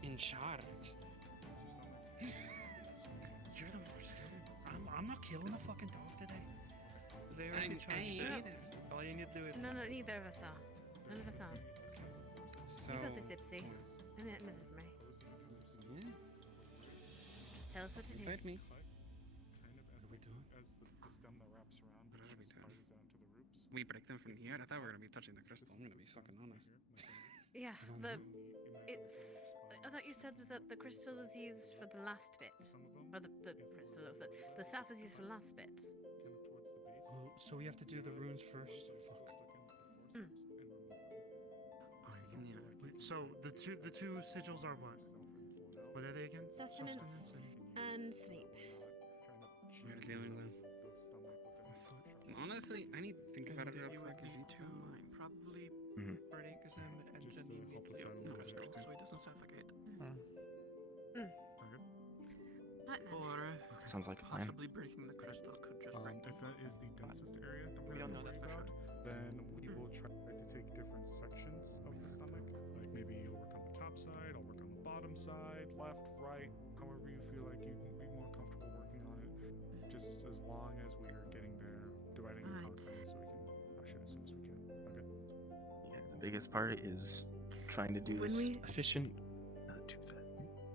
In charge? You're the more skilled. I'm not killing a fucking dog today. Zara can charge it. All you need to do is... No, neither of us are. None of us are. So... You got this, Ipsy. I'm Mrs. May. Tell us what to do. Inside me. What are we doing? As the stem that wraps around pushes spiders out to the roots. We break them from here? I thought we were gonna be touching the crystal. I'm gonna be fucking honest. Yeah, I thought you said that the crystal was used for the last bit. Or the crystal, the staff was used for the last bit. Oh, so we have to do the runes first? Fuck. Wait, so the two sigils are what? What are they again? Sustenance and sleep. We're dealing with... Honestly, I need to think about it real quick. You need to probably break them and then you need the crystal so it doesn't suffocate. Or Sounds like a plan. possibly breaking the crystal could just break If that is the densest area that we're We don't know worried that for about, sure. then we will try to take different sections of the stomach. Like maybe you'll work on the top side, I'll work on the bottom side, left, right, however you feel like you can be more comfortable working on it. Just as long as we are getting there, dividing and conquering, so we can rush it as soon as we can. Okay. Yeah, the biggest part is trying to do this efficient, not too fast.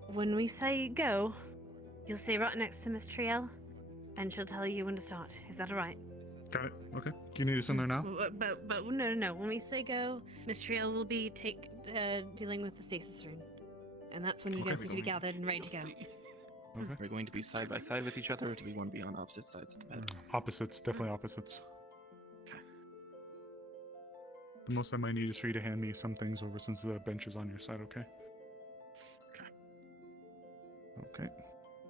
When we say go, you'll stay right next to Miss Triel, and she'll tell you when to start. Is that alright? Got it. Okay. Do you need us in there now? But no. When we say go, Miss Triel will be dealing with the stasis rune, and that's when you guys need to be gathered and ready to go. Okay. We're going to be side by side with each other, or do we want to be on opposite sides of the bed? Opposites, definitely opposites. The most I might need is for you to hand me some things over since the bench is on your side, okay? Okay.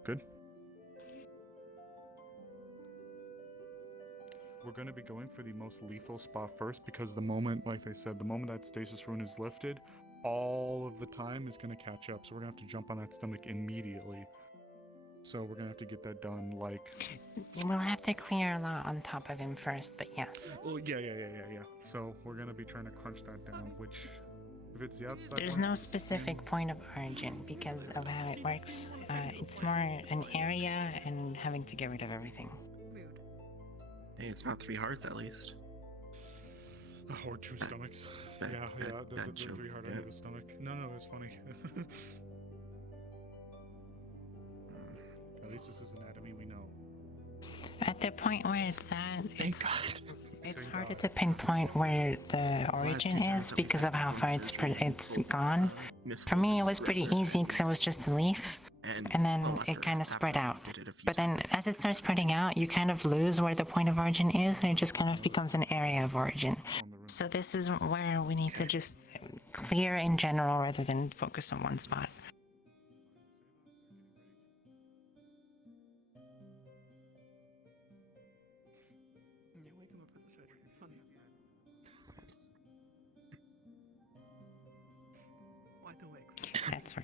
Good. We're going to be going for the most lethal spot first because the moment, like they said, the moment that stasis rune is lifted, all of the time is going to catch up. So we're going to have to jump on that stomach immediately. So we're going to have to get that done like... We'll have to clear a lot on top of him first, but yes. Oh, yeah. So we're going to be trying to crunch that down, which... If it's the outside There's one, no specific point of origin because of how it works. It's more an area and having to get rid of everything. Hey, it's not 3 hearts at least. Or 2 stomachs. Yeah, the 3 heart under the stomach. No, it's funny. At least this is anatomy we know. At the point where it's at, it's harder to pinpoint where the origin is because of how far it's gone. For me, it was pretty easy because it was just a leaf, and then it kind of spread out. But then as it starts spreading out, you kind of lose where the point of origin is, and it just kind of becomes an area of origin. So this is where we need to just clear in general rather than focus on one spot. Yeah, wake him up for the surgery. Funny.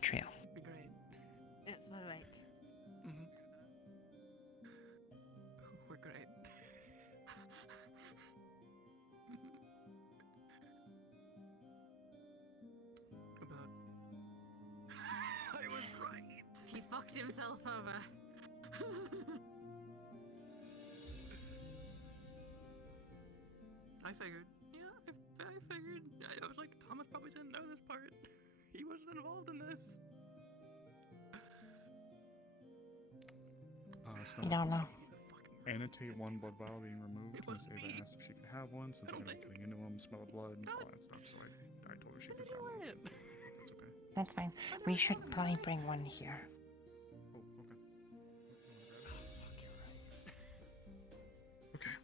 trail. Be great. It's what I like. Mm-hmm. We're great. About. I was right. He fucked himself over. I figured. Yeah, I figured. I was like, Thomas probably didn't know this part. He wasn't involved in this. I don't know. Annotate one blood vial being removed. Miss Ava asked if she could have one since we're gonna be cutting into him, smell blood, all that stuff. So I told her she could grab one. That's okay. That's fine. We should probably bring one here. Oh, okay. Okay.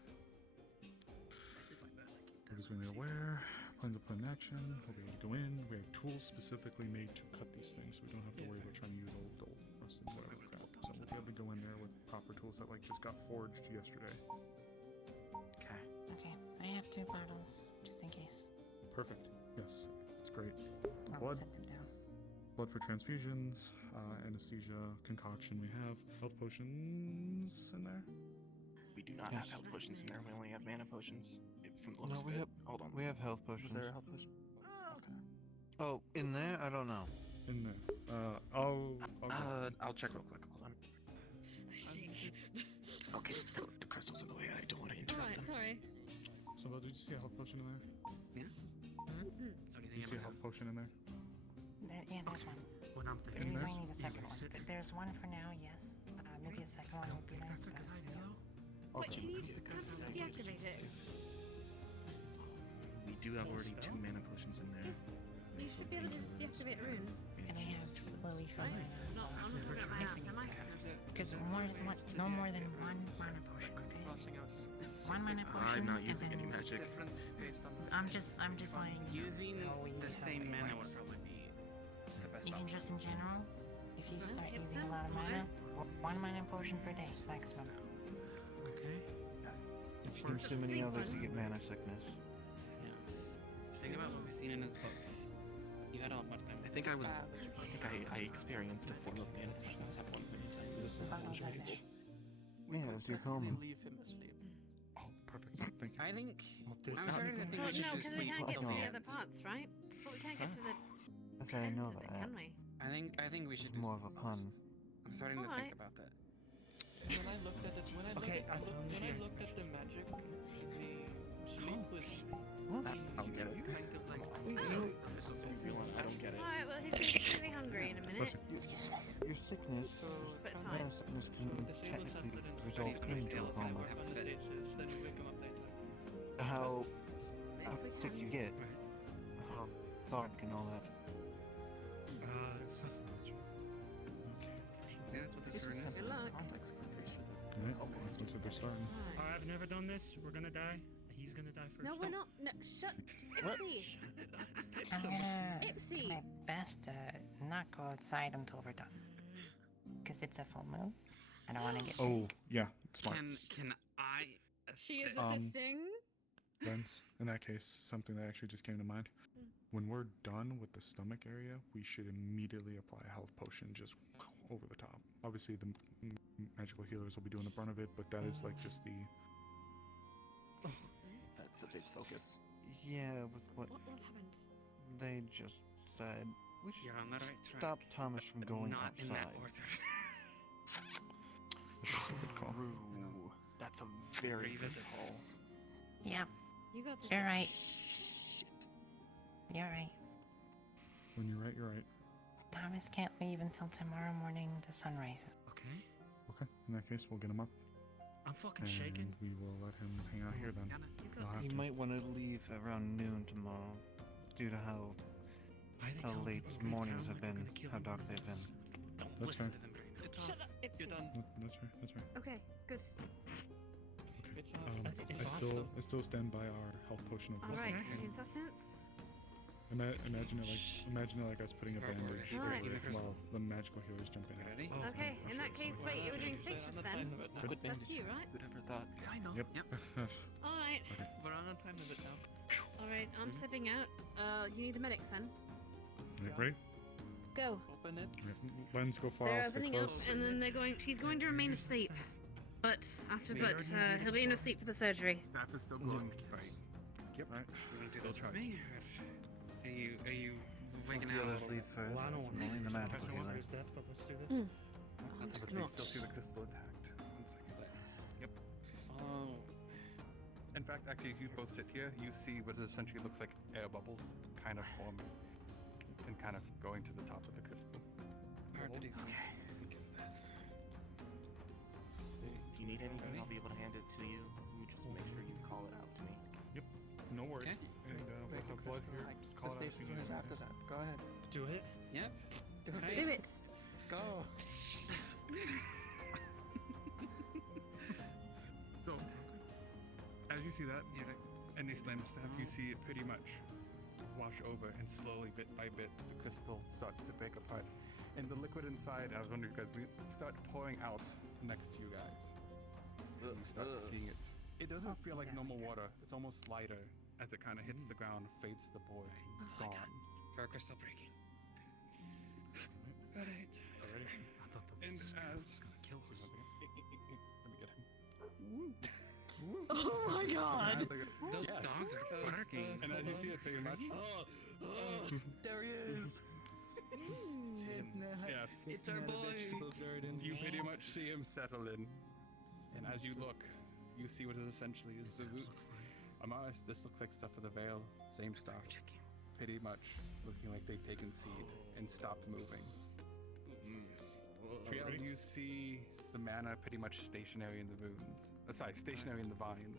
Everybody's gonna be aware. Plan to put in action. We'll be able to go in. We have tools specifically made to cut these things, so we don't have to worry about trying to use old rusted whatever crap. So we'll be able to go in there with proper tools that like just got forged yesterday. Okay. Okay. I have 2 bottles, just in case. Perfect. Yes, that's great. I'll Blood. set them down. Blood for transfusions, anesthesia, concoction. We have health potions in there. We do not have health potions in there. We only have mana potions. From the looks No, we of it. have. Hold on. We have health potions. Was there a health potion? Okay. Oh, in there? I don't know. In there. I'll check real quick. Hold on. Okay, the crystals in the way. I don't want to interrupt them. Sorry. So, did you see a health potion in there? Yes. So Did you see a health potion in there? Yeah, there's one. What I'm We thinking. might need a second one. There's one for now, yes. Maybe a second one would be nice. That's a good idea, though. Wait, can you just deactivate it? We do have already 2 mana potions in there. You should be able to just deactivate the runes. And I have Lily for mana as well. I'm not talking about my house, am I? Because no more than 1 mana potion, okay? 1 mana potion. I'm not using and any then- magic. I'm just letting you Using know we the have same big mana ones. would probably be the best Even option. just in general, if you start Yep, using a some, lot of mana, fine. 1 mana potion per day maximum. Okay. If you consume any others, you get mana sickness. Yeah. Think about what we've seen in his book. You had a lot more time. I think I experienced a form of mana sickness at one point in time. It was a Bottles of it. Yeah, it's your common. Leave him asleep. Oh, perfect. Thank you. I think. this I'm is starting to think Well, we should no, just because we leave can't get to Well, the no. other parts, right? But we can't get to the Okay, I know end of it, that. can we? I think we should It's more of just. a pun. I'm starting to Alright. think about that. When I looked at it, when I Okay, I looked, found when the I looked at the magic, the sleep was I'll get it. kind of like. This is everyone. I don't get it. Alright, well, he's really hungry in a minute. Your sickness, But it's mana fine. sickness can Disable technically sustenance result for into a skills coma. have on stasis, then you wake him up later. How If we sick can. you get, how thought and all that. Sustenance. Okay. Yeah, that's what this This is rune is. Good luck. context increase for the. Right, that's what they're starting. Alright. I've never done this. We're gonna die. He's gonna die first. No, we're not. No, shut. Ipsy. I'm gonna Ipsy. do my best to not go outside until we're done. Because it's a full moon. I don't want to get Oh, sick. yeah, smart. Can I She is Um, assisting. Vince, in that case, something that actually just came to mind. When we're done with the stomach area, we should immediately apply a health potion just over the top. Obviously, the magical healers will be doing the brunt of it, but that is like just the. That's a big focus. Yeah, with what What happened? they just said, we should You're on the right track. stop Thomas from going Not in that outside. order. Good call. True. That's a very good Revisit call. this. Yep, You got this. you're right. You're right. When you're right, you're right. Thomas can't leave until tomorrow morning the sun rises. Okay. Okay, in that case, we'll get him up. I'm fucking And shaking. we will let him hang out here then. You'll have You to. might want to leave around noon tomorrow, due to how late mornings have been, how dark they've been. Don't That's listen fair. to them right now. Shut up, Ipsy. You're done. That's right, that's right. Okay, good. It's off. I still stand by our health potion of Alright, this. in sustenance. Imagine it like us putting a bandage Alright. over it while the magical healers jump in. Ready? Okay, in that case, wait, you were doing safes then? Good That's you, right? Who'd ever thought? I know. Yep. Alright. We're on a time limit now. Alright, I'm stepping out. You need the medics then? Yep, ready? Go. Open it. Lens go far. They're I'll stay opening up, close. and then he's going to remain asleep. But he'll be in asleep for the surgery. Staff is still glowing. Right. Yep. Right. Still charged. Are you waking The out a others little? leave first. Well, I don't want Only the to man touch will no be one there. who's death, but let's do this. Mm. But just you gonna- still see the crystal intact. 1 second. Yep. Oh. In fact, actually, if you both sit here, you see what essentially looks like air bubbles kind of forming and kind of going to the top of the crystal. Hard to do. If you need anything, I'll be able to hand it to you. You just make sure you call it out to me. Yep. No worries. Okay. And we'll have blood here. Just call it out if you need it. after that. Go ahead. Do it. Yep. Do it. Go. So, as you see that, and they slam the staff, you see it pretty much wash over, and slowly, bit by bit, the crystal starts to break apart. And the liquid inside, I was wondering, because we start pouring out next to you guys. As you start seeing it. It doesn't feel like normal water. It's almost lighter as it kind of hits the ground, fades to the board. It's gone. For a crystal breaking. Alright. I thought the And staff as- was gonna kill us. Let me get him. Oh my god! Those Yes. dogs are barking. And as you see it pretty much. There he is. Yes. It's our boy. You pretty much see him settle in. And as you look, you see what is essentially is the roots. Amaris, this looks like stuff of the veil. Same stuff. Pretty much looking like they've taken seed and stopped moving. Triel, you see the mana pretty much stationary in the runes. Stationary in the vines.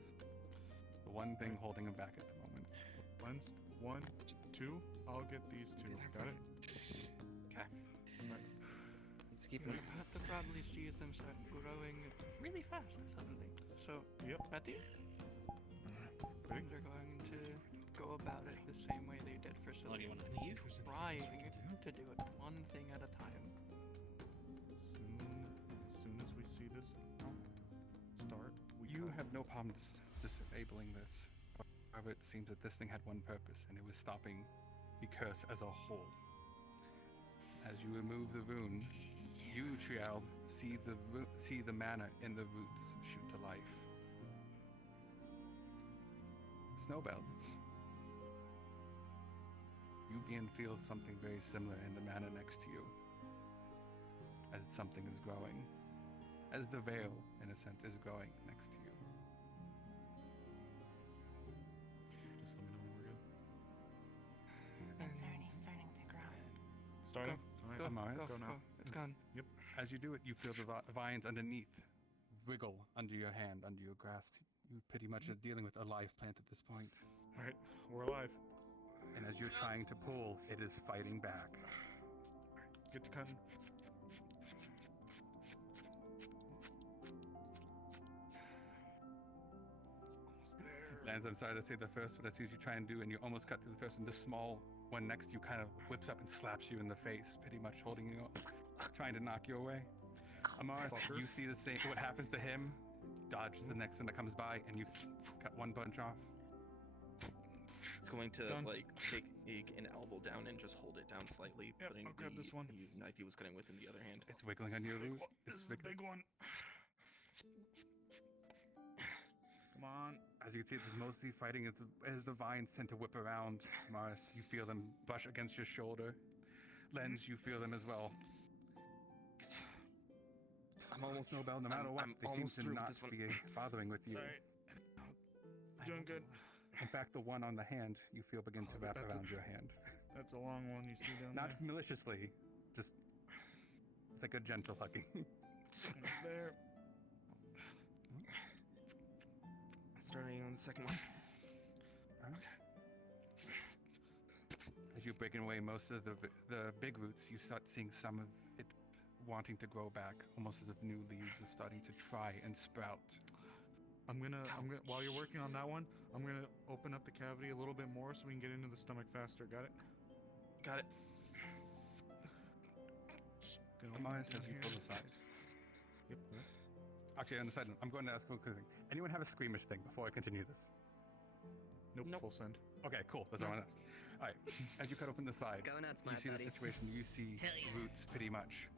The one thing holding him back at the moment. Lens. 1, 2. I'll get these 2. Got it? Okay. Let's keep We it. have to probably see them start growing really fast suddenly. So, Matthew, things are going to go about it the same way they did for Well, do you Celine. wanna leave? Trying to do it one thing at a time. As soon as we see this start, You have no problems disabling this. However, it seems that this thing had one purpose, and it was stopping the curse as a whole. As you remove the rune, you, Trial, see the mana in the roots shoot to life. Snowbell. You begin to feel something very similar in the mana next to you, as something is growing, as the veil, in a sense, is growing next to you. Just let me know when we're good. It's already starting to grow. Starting? Go, Amaris? go, go. It's gone. Yep. As you do it, you feel the vines underneath wiggle under your hand, under your grasp. You pretty much are dealing with a live plant at this point. Alright, we're alive. And as you're trying to pull, it is fighting back. Get to cutting. Lance, I'm sorry to say the first one, as soon as you try and do, and you almost cut through the first one, the small one next to you kind of whips up and slaps you in the face, pretty much holding you up, trying to knock you away. Amaris, you see the same, what happens to him, dodge the next one that comes by, and you cut one bunch off. It's going to Done. like take an elbow down and just hold it down slightly, Yep, putting I'll grab this one. the knife he was cutting with in the other hand. It's wiggling on your root. This is a big one. Come on. As you can see, it's mostly fighting as the vines tend to whip around. Mars, you feel them brush against your shoulder. Lens, you feel them as well. I'm almost Snowbell, no matter what, I'm they seem almost to through with not this one. be bothering with you. Sorry. Doing good. In fact, the one on the hand, you feel begin to wrap around your hand. That's a long one you see down Not there. maliciously, just it's like a gentle hugging. It's there. Starting on the second one. As you're breaking away most of the big roots, you start seeing some of it wanting to grow back, almost as if new leaves are starting to try and sprout. I'm gonna while you're working on that one, I'm gonna open up the cavity a little bit more so we can get into the stomach faster. Got it? Got it. Amaris, as you pull aside. Yep. Actually, on the side, I'm going to ask a quick thing. Anyone have a squeamish thing before I continue this? Nope. Full send. Okay, cool. That's what I want to Alright, as you cut open the side, Go nuts, you my see buddy. the situation. You see Hell yeah. roots pretty much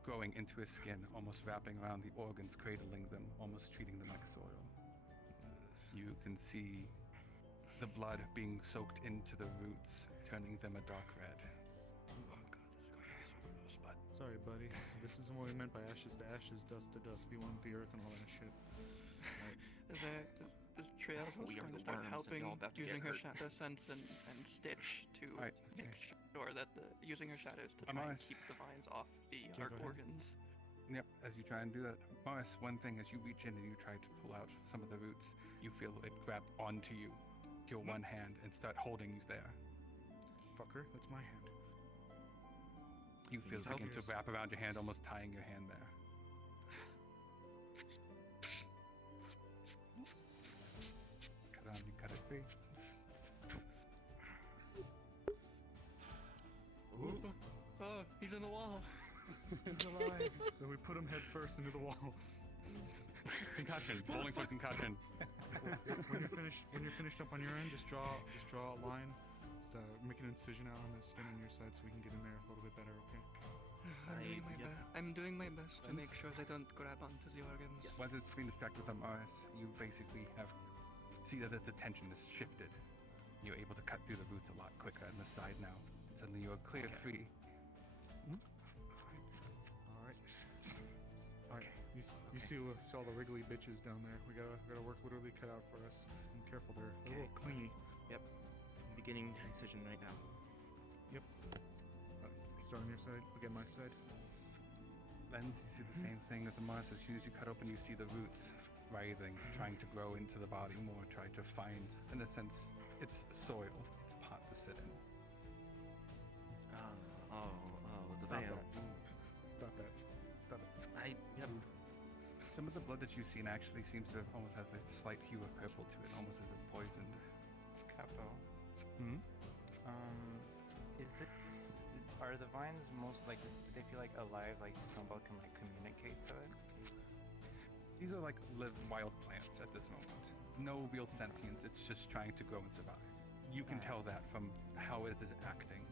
growing into his skin, almost wrapping around the organs, cradling them, almost treating them like soil. You can see the blood being soaked into the roots, turning them a dark red. Sorry, buddy. This isn't what we meant by ashes to ashes, dust to dust, be one with the earth, and all that shit. Does Triaz We are going to the start worms, and helping you're about to using get her hurt. shadow sense and Stitch to Alright. make sure that using her shadows to try and Morris. keep the vines off the Okay, go ahead. organs. Yep, as you try and do that. Morris, one thing, as you reach in and you try to pull out some of the roots, you feel it grab onto you, your one hand, and start holding you there. Fucker, that's my hand. You feel it Stop begin to yours. wrap around your hand, almost tying your hand there. Cut on, you cut it free. Oh, he's in the wall. He's alive. Then we put him head first into the wall. Concussion, bowling for concussion. When you're finished up on your end, just draw a line. Just make an incision out on the skin on your side so we can get in there a little bit better, okay? I'm doing my best to make sure they don't grab onto the organs. Once it's been distracted with the Morris, you basically see that its attention is shifted. You're able to cut through the roots a lot quicker on the side now. Suddenly you're clear free. Alright, you see all the wriggly bitches down there. We gotta work literally cut out for us. Be careful, they're a little clingy. Yep. Beginning incision right now. Yep. Start on your side, look at my side. Lens, you see the same thing with the Morris. As soon as you cut open, you see the roots writhing, trying to grow into the body more, try to find, in a sense, it's soil, it's pot to sit in. The Stop veil. that. Stop that. Stop it. Yep. Some of the blood that you've seen actually seems to almost have a slight hue of purple to it, almost as if poisoned. Capo. Hmm? Are the vines most like, do they feel like alive, like Snowball can like communicate to it? These are like live wild plants at this moment. No real sentience, it's just trying to grow and survive. You can tell that from how it is acting.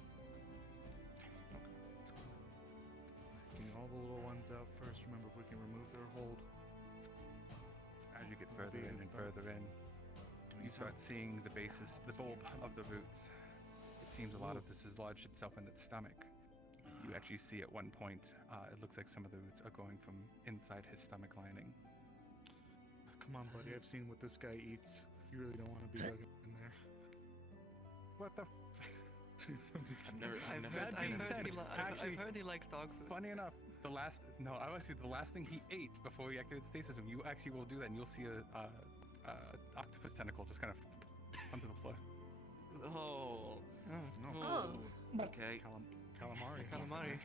Getting all the little ones out first. Remember, if we can remove their hold. As you get further in and further in, you start seeing the basis, the bulb of the roots. It seems a lot of this has lodged itself in its stomach. You actually see at one point, it looks like some of the roots are going from inside his stomach lining. Come on, buddy. I've seen what this guy eats. You really don't want to be dug in there. What the? I'm just kidding. I've heard he likes dog food. Funny enough, I want to see the last thing he ate before he activated stasis room. You actually will do that, and you'll see a octopus tentacle just kind of onto the floor. Oh. No. Oh. Okay. Calamari. Calamari.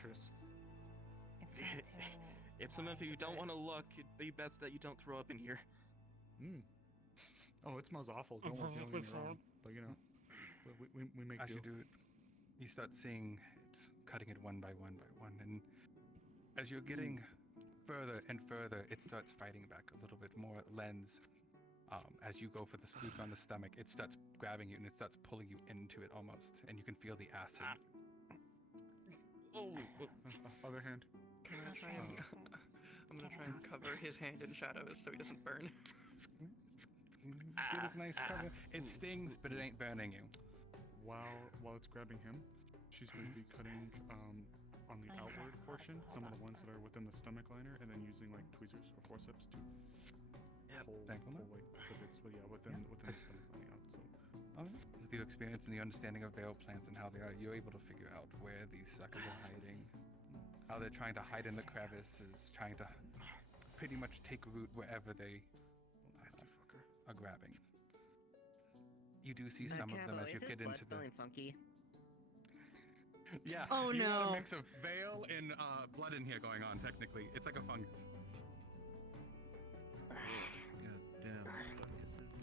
Ipsum, if you don't want to look, it'd be best that you don't throw up in here. Oh, it smells awful. Don't get me wrong. But you know, we make As do. you do it, you start seeing it cutting it one by one by one, and as you're getting further and further, it starts fighting back a little bit more. Lens, as you go for the scoots on the stomach, it starts grabbing you and it starts pulling you into it almost, and you can feel the acid. Other hand. I'm gonna try and cover his hand in shadows so he doesn't burn. Get a nice cover. It stings, but it ain't burning you. While it's grabbing him, she's going to be cutting on the outward portion, some of the ones that are within the stomach liner, and then using like tweezers or forceps to pull like the bits, but yeah, within the stomach lining out. So. With your experience and the understanding of veil plants and how they are, you're able to figure out where these suckers are hiding, how they're trying to hide in the crevices, trying to pretty much take root wherever they are grabbing. You do see some of them as you get into the. Funky. Yeah. Oh, you got no. a mix of veil and blood in here going on. Technically, it's like a fungus.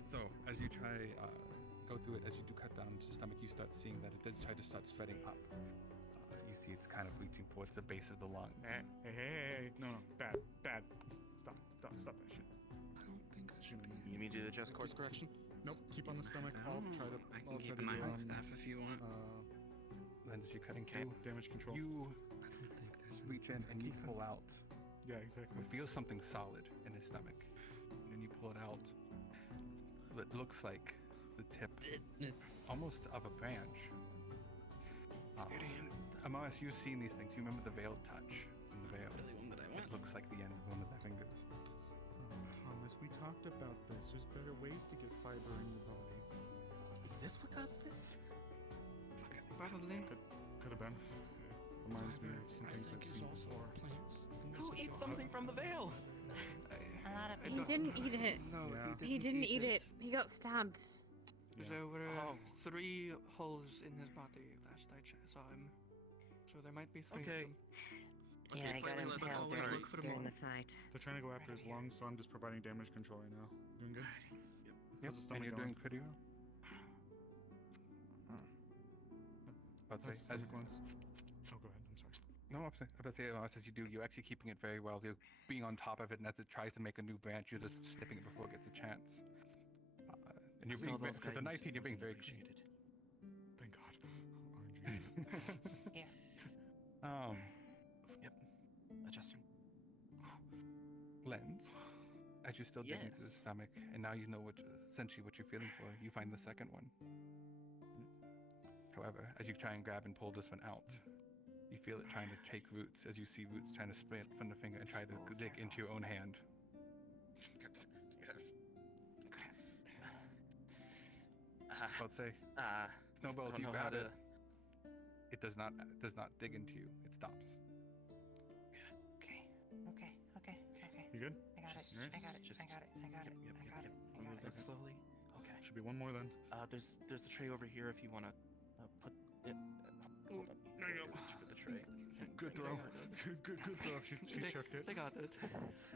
So as you try go through it, as you do cut down to the stomach, you start seeing that it does try to start spreading up. You see it's kind of reaching towards the base of the lungs. Hey, no, bad. Stop that shit. I don't think I should be. You mean to do the just course correction? Nope, keep on the stomach. I'll try to. I can I'll keep try an to eye do, on staff if you want. Lens, you're cutting Okay. through. Damage control. You reach in and you pull out. Yeah, exactly. You feel something solid in his stomach, and then you pull it out. It looks like the tip, it's almost of a branch. Amaris, you've seen these things. You remember the veiled touch in the veil? Really one that I want. It looks like the end of one of their fingers. Thomas, we talked about this. There's better ways to get fiber in your body. Is this what caused this? Probably. Could have been. It reminds me of some things I've seen before. Who ate something from the veil? A lot of He didn't eat it. No, Yeah. He didn't eat it. He got stabbed. There were 3 holes in his body last I saw him. So there might be 3 Okay. of them. Yeah, I got slightly him less killed alcohol. during the fight. They're trying to go after his lungs, so I'm just providing damage control right now. Doing good? Yep, How's the and stomach you're going? doing pretty well. I'd say, How's the stomach going? Oh, go ahead. I'm sorry. no, I'm saying, as you do, you're actually keeping it very well. You're being on top of it, and as it tries to make a new branch, you're just snipping it before it gets a chance. And you're being, Snowball's for the guidance 19, you're being very appreciated. Thank God. RNG. Yeah. Yep. Adjusting. Lens, as you're still digging through the Yes. stomach, and now you know essentially what you're feeling for, you find the second one. However, as you try and grab and pull this one out, you feel it trying to take roots as you see roots trying to split from the finger and try to dig into your own hand. I'd say, Snowball, I if don't you know how grab it, it does not dig into you. It stops. Okay. You good? I got it. Just- I got it. just- I got it. I got it. Yep, I yep, got yep. it. I Remove got that it. slowly. Okay. Should be one more then. There's the tray over here if you want to put it. Hold on. There you go. Reach for the tray. Good throw. Good throw. She chucked it. I got it.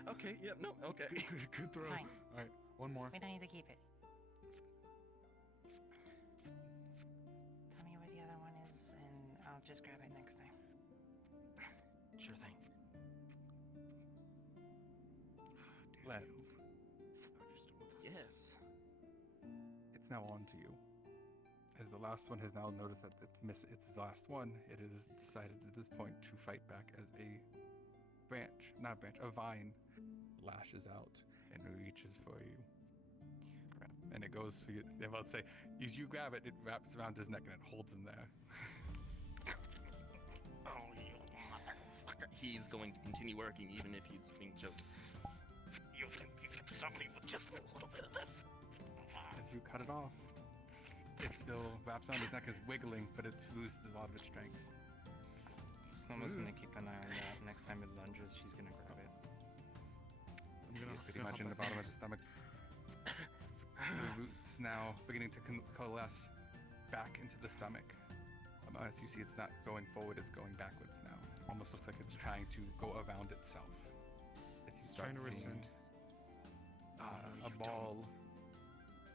Okay. Yep. No. Okay. Good throw. Fine. All right. One more. We don't need to keep it. Tell me where the other one is, and I'll just grab it next time. Sure thing. Lens, Yes. it's now on to you. As the last one has now noticed that it's the last one, it is decided at this point to fight back as a a vine lashes out and reaches for you. And it goes for you. They're about to say, you grab it, it wraps around his neck and it holds him there. Oh, you motherfucker. He's going to continue working even if he's being choked. You can stop me with just a little bit of this. As you cut it off, it still wraps around his neck, is wiggling, but it's loses a lot of its strength. Snowman's gonna keep an eye on that. Next time it lunges, she's gonna grab it. See it pretty much in the bottom of the stomach. The roots now beginning to coalesce back into the stomach. As you see, it's not going forward, it's going backwards now. Almost looks like it's trying to go around itself. As you start Trying to seeing rescind. a ball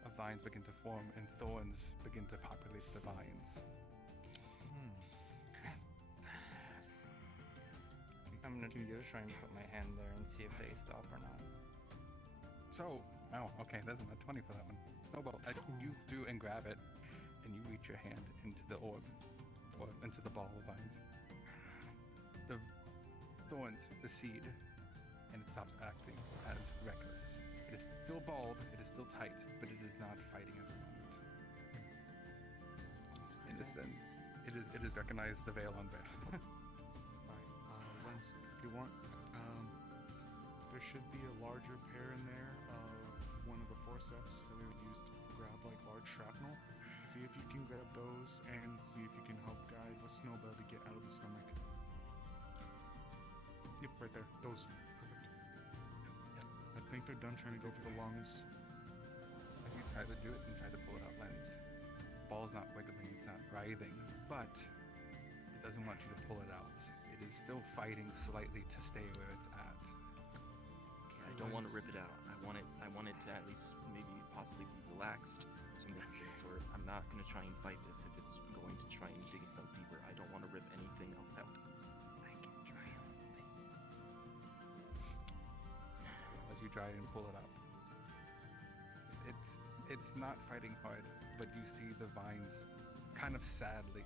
of vines begin to form and thorns begin to populate the vines. I'm gonna try and put my hand there and see if they stop or not. So, oh, okay, that's a 20 for that one. Snowball, you do and grab it, and you reach your hand into the orb, or into the ball of vines. The thorns recede, and it stops acting as reckless. It is still balled, it is still tight, but it is not fighting at the moment. In a sense, it is recognized the veil on veil. Lens, if you want, there should be a larger pair in there of one of the forceps that we would use to grab like large shrapnel. See if you can grab those and see if you can help guide the Snowbell to get out of the stomach. Yep, right there. Those. Perfect. Yep. I think they're done trying to go for the lungs. As you try to do it and try to pull it out, Lens, ball's not wiggling, it's not writhing, but it doesn't want you to pull it out. It is still fighting slightly to stay where it's at. I don't want to rip it out. I want it to at least maybe possibly be relaxed. Something for I'm not going to try and fight this if it's going to try and dig itself deeper. I don't want to rip anything else out. I can try and As you try and pull it up, it's not fighting hard, but you see the vines kind of sadly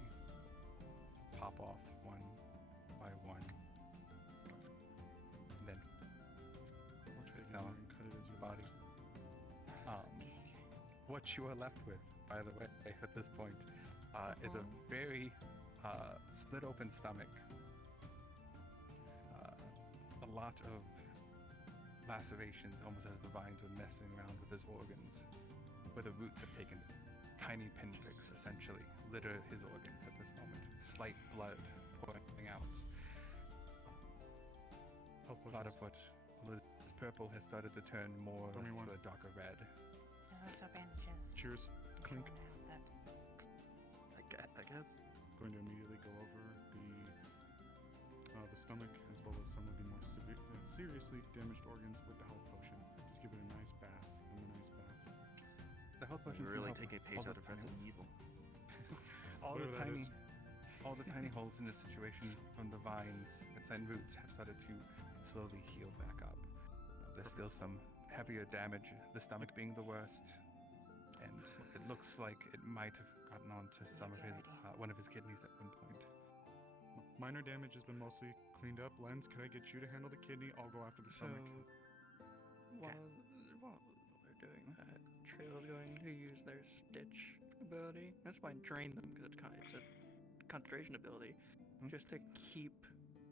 pop off one by one. And then fell and cut it as your body. What you are left with, by the way, at this point, is a very split open stomach. A lot of lacerations, almost as the vines are messing around with his organs, where the roots have taken tiny pinpricks, essentially, litter his organs at this moment. Slight blood pouring out. A lot of what was purple has started to turn more to a darker red. There's also bandages. Cheers. Clink. I guess. Going to immediately go over the stomach as well as some of the more seriously damaged organs with the health potion. Just give it a nice bath. The health potion really take a page out of Resident Evil. all the tiny holes in this situation from the vines and roots have started to slowly heal back up. There's still some heavier damage, the stomach being the worst, and it looks like it might have gotten onto some of his one of his kidneys at one point. Minor damage has been mostly cleaned up. Lens, can I get you to handle the kidney? I'll go after the stomach. While they're doing that, Trail's going to use their stitch ability. That's why drain them, because it's a concentration ability, just to keep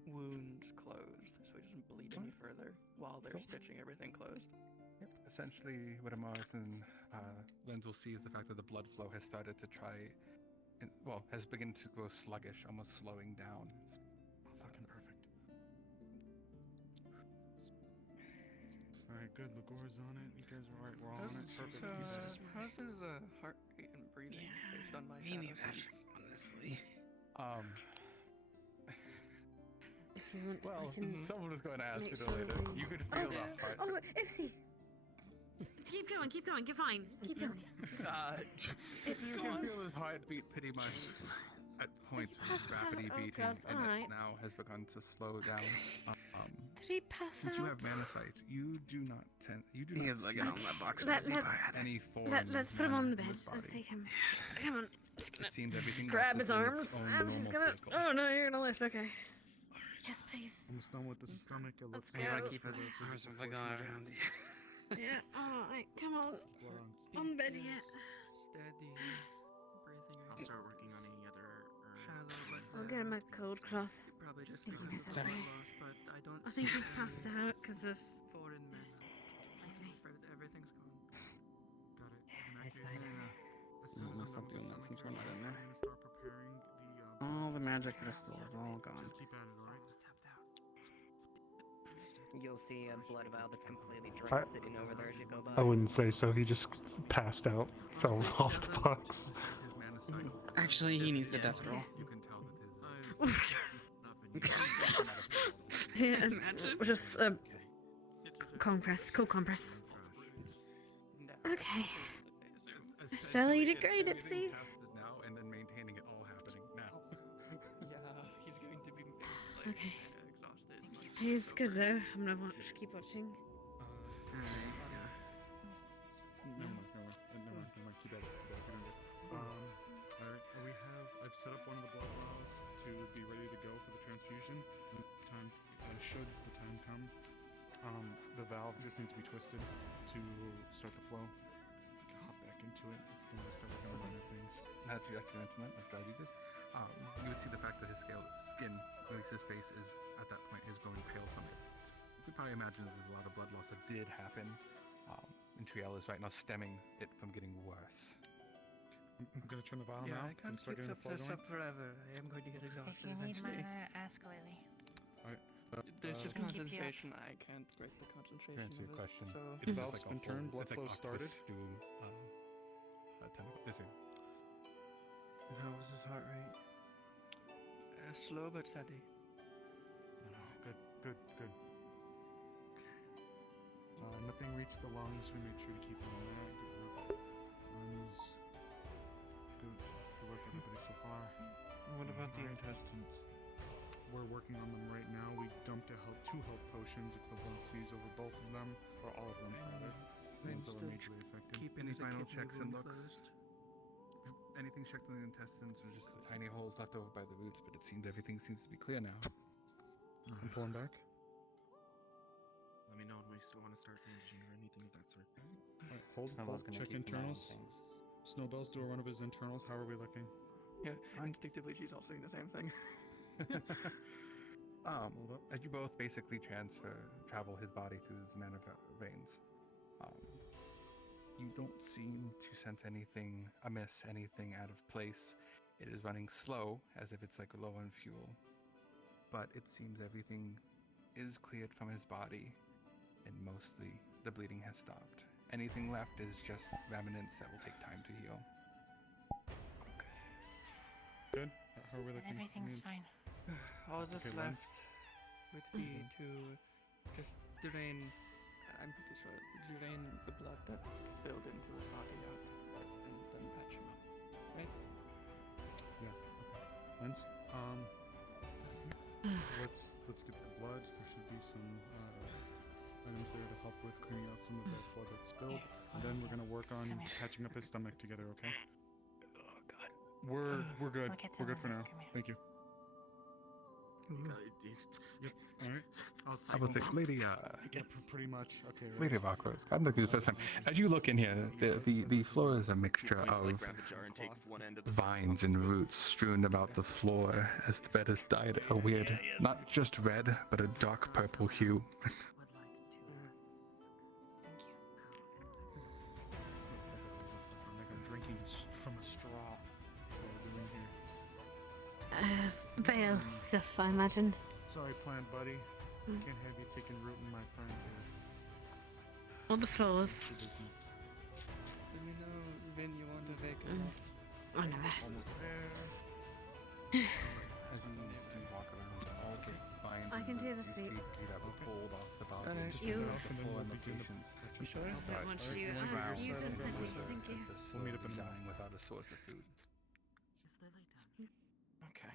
wounds closed, so he doesn't bleed any further while they're stitching everything closed. Essentially, what Amaris and Lens will see is the fact that the blood flow has started to has begun to grow sluggish, almost slowing down. Fucking perfect. Alright, good. Lagore's on it. You guys are right. We're all on it. Perfect. How's his heart rate and breathing based on my shadow sense? Honestly. If you want, Well, I can someone was going to ask make you sure later. we- You could feel that part. Oh, Ipsy! Keep going, you're fine. Keep going. You can feel his heartbeat pretty much at points when it's rapidly beating, God, and alright. it now has begun to slow down. Did he pass Since out? you have mana sight, you do not He see has, like, on that box any form. Let's put him on the bed. in his Let's body. take him. Come on. It seems everything Grab else his is in arms. its own I'm just normal gonna. cycle. Oh no, you're gonna lift. Okay. Yes, please. Almost done with the stomach. It looks Let's like go. Keep it something around. Yeah. All right. Come on. On bed yet? Steady. Breathing. I'll start working on any other Shallow, but I'll get him a cold cloth. probably just Think he because misses it's me. close, but I don't. I think he passed out because of. Foreign men. Please me. Everything's gone. Got it. In that It's case, fine. as soon We'll as stop I'm doing that since we're not in there. going to start preparing the. All the magic crystals all gone. Just keep at it, alright? You'll see a blood vial that's completely dry sitting over there as you go by. I wouldn't say so. He just passed out, fell off the box. Actually, he needs the death roll. You can tell that his Yeah. Imagine. Just compress. Cold compress. Okay. Stella, you did great, Ipsy. now and then maintaining it all happening now. Yeah, he's going to be Okay. exhausted. He's good though. I'm gonna keep watching. Never mind. Keep at it. Alright, I've set up one of the blood vials to be ready to go for the transfusion. Should the time come, the valve just needs to be twisted to start the flow. I can hop back into it. It's the most I've done minor things. Now that you actually mentioned that, I'm glad you did. You would see the fact that his skin, at least his face, is at that point is going pale from it. You could probably imagine that there's a lot of blood loss that did happen, and Triel is right now stemming it from getting worse. I'm gonna turn the vial Yeah, now I can't and start keep getting the flow this going. up forever. I am going to get If exhausted you need eventually. mana, ask Lily. Alright. There's just Can keep you up. concentration. I can't break the To concentration answer your of question, it. So it's Valve's like a been turned, whole- blood it's like flow started. octopus stew, tentacle. This here. How was his heart rate? slow but steady. Good. Nothing reached the lungs. We made sure to keep it on there. Good work. Lungs. Good work, everybody, so far. What about the Alright. intestines? We're working on them right now. We dumped two health potions equivalencies over both of them, or all of them rather. Veins So are the majorly affected. keep Any the final kidney checks and wound looks? closed. Anything checked on the intestines or just the tiny holes left over by the roots, but it seems everything seems to be clear now. I'm pulling back. Let me know when we still want to start bandaging or anything of that sort. Alright, hold, Snowball's hold, gonna check keep an eye on internals. things. Snowball's do a run of his internals. How are we looking? Yeah, instinctively she's also doing the same thing. As you both basically travel his body through this man of veins, you don't seem to sense anything amiss, anything out of place. It is running slow, as if it's like low on fuel, but it seems everything is cleared from his body, and mostly the bleeding has stopped. Anything left is just remnants that will take time to heal. Good. How are we looking? Everything's fine. All that's Okay, left Len? would be to just drain, I'm pretty sure, drain the blood that spilled into his body out and then patch him up, right? Yeah. Okay. Lens? Let's get the blood. There should be some items there to help with cleaning out some of the blood that spilled. And then we're gonna work on patching up his stomach together, okay? Oh god. We're good. We're good for now. Thank you. Yep. All right. I will take Lady. Yeah, pretty much. Okay. Lady Rose. Rockrose. I'm looking for some. As you look in here, the floor is a mixture of grab a jar and take one end of the vines and roots strewn about the floor as the bed is dyed a weird, not just red, but a dark purple hue. Like I'm drinking from a straw. What are we doing here? Veil stuff, I imagine. Sorry, plant buddy. Can't have you taking root in my friend On the floors. Just let me know when you want to wake him up. I never. Almost there. As you walk around, all the vines I and can do roots the you seat. see that were pulled off the balcony, Alright. just You- off the floor and locations. You sure? Don't want you. You've done plenty, thank you. We'll meet up in dying without a source of food. Okay.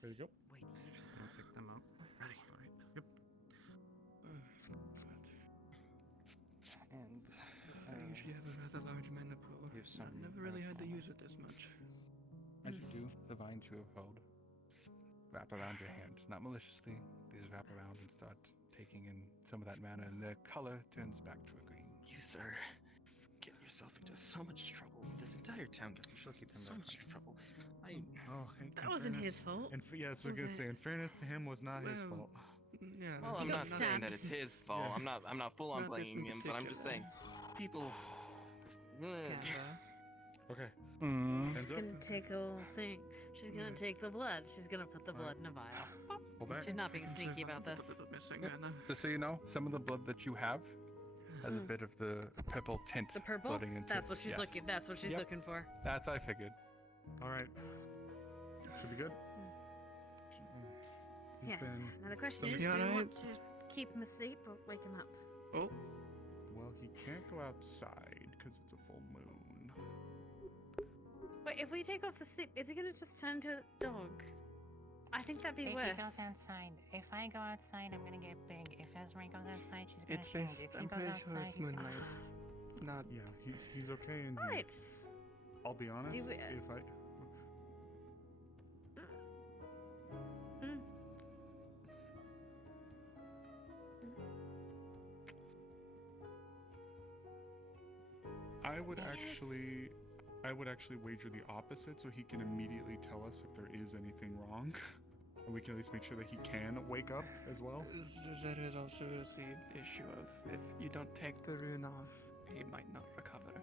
There you go. I'll pick them up. Ready. Alright. Yep. And I usually have a rather large mana pool. I've never really had to use it this much. As you do, the vines you have held wrap around your hand. Not maliciously, they just wrap around and start taking in some of that mana, and the color turns back to a green. You, sir, get yourself into so much trouble. This entire town gets themselves into so much trouble. That wasn't his fault. And yeah, so I was Was gonna it? say, in fairness to him, was not his Well, fault. Yeah. Well, I'm not saying that it's his fault. Yeah. I'm not full on Not this blaming in him, but I'm just saying, people. Okay. Mm. Hands She's up. gonna take the whole thing. She's gonna take the blood. She's gonna put the blood in a vial. Hold back. She's not being sneaky about this. Just so you know, some of the blood that you have has a bit of the purple tint The purple? flooding into That's it. what she's Yes. looking. That's what she's Yep. looking for. That's I figured. All right. Should be good. He's Yes. been- Now the question Some- is, You do we alright? want to keep him asleep or wake him up? Oh. Well, he can't go outside because it's a full moon. Wait, if we take off the sleep, is he gonna just turn into a dog? I think that'd be If worse. he goes outside, if I go outside, I'm gonna get big. If Esme goes outside, she's gonna It's shrink. best. If he I'm goes pretty sure outside, it's he's gonna moonlight. Not. Yeah, he's okay in here. Right. I'll be honest. we- If I Mm. I would actually wager the opposite, so he can immediately tell us if there is anything wrong, and we can at least make sure that he can wake up as well. There is also the issue of if you don't take the rune off, he might not recover.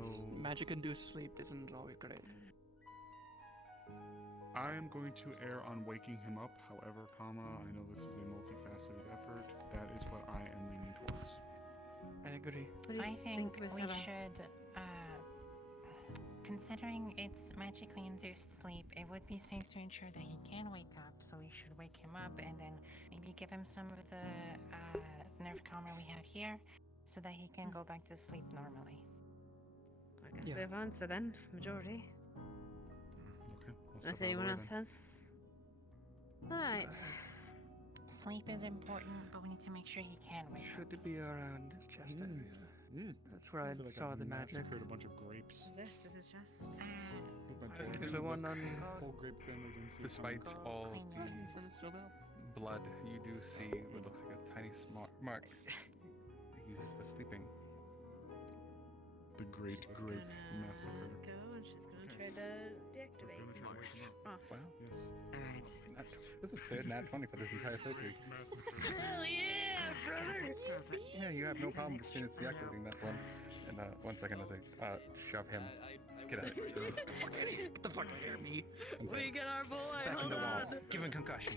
So- Magic-induced sleep isn't always great. I am going to err on waking him up. However, I know this is a multifaceted effort. That is what I am leaning towards. I agree. I think Mr. we Lang? should, considering it's magically induced sleep, it would be safe to ensure that he can wake up, so we should wake him up and then maybe give him some of the nerve calmer we have here, so that he can go back to sleep normally. I guess we have answer then, majority. Okay. Unless anyone else has. Alright. sleep is important, but we need to make sure he can wake up. Should be around his chest area. That's where I feel like saw I've the magic. massacred a bunch of grapes. Left of his chest. With my There's the one on. whole grape family didn't see it Despite coming. all the blood, you do see what looks like a tiny mark he uses for sleeping. The Great Grape Massacre. Go and she's gonna try to deactivate. Off. Wow. Yes. Alright. This is third nat 20 for this entire surgery. Hell yeah, brother! Yeah, you have no problem as soon as deactivating that one. And 1 second as I shove him. Get out of here. Get the fuck out of here, me. We got our boy, Back in hold the wall. on! Give him concussion.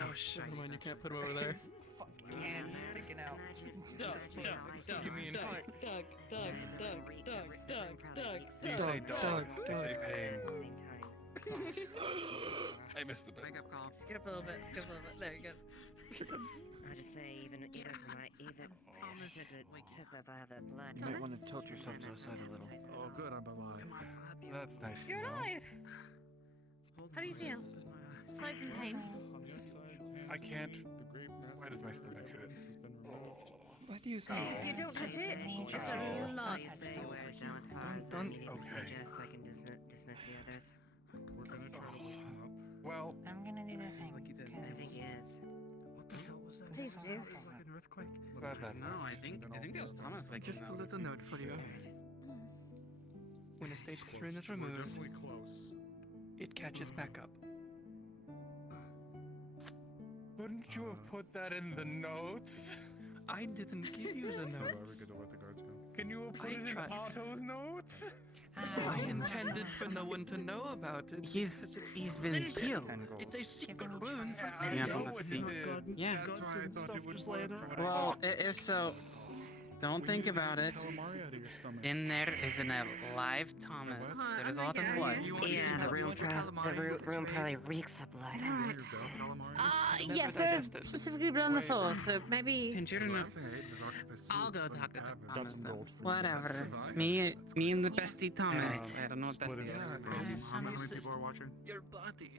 Oh shit. Never mind, you can't put him over there. Fucking hand sticking out. You mean Doug. You say dog, I say pain. I missed the bit. Wake up call. Skip a little bit, there you go. I just say even for my took a lot of blood. You might want to tilt yourself to the side a little. Oh, good, I'm alive. That's nice. You're alive! How do you feel? Aside from pain? I can't. Why does my stomach hurt? Why do you say You don't touch it! It's a lot. Say where down as far as Don't- I need to okay. suggest I can dismiss the others. We're gonna try to wake him up. Well, I'm gonna do the thing. I think he is. What the hell was that? Please do. It was like an earthquake. glad that No, I think that was Thomas. Like Just a little note for you. When a stage 3 is We're removed, definitely close. it catches back up. Couldn't you have put that in the notes? I didn't give you the So do note. I ever get to let the guards go? Can you have put I it in tried. Otto's notes? I intended for no one to know about it. He's been healed. It's a secret wound. I Yeah, know from the what thief. it is. Yeah. That's why I thought it would work. Well, if so, don't think about it. Calamari out of your stomach. In there is an alive Thomas. There is a lot of blood. Yeah, the room probably reeks of blood. Alright. Never Yes, there is digested. specifically blood on the floor, so maybe. I'll go talk to Got Thomas some then. gold for you. Whatever. Me and the bestie Thomas. I don't know what Split bestie it. is. How many people are watching? Your body.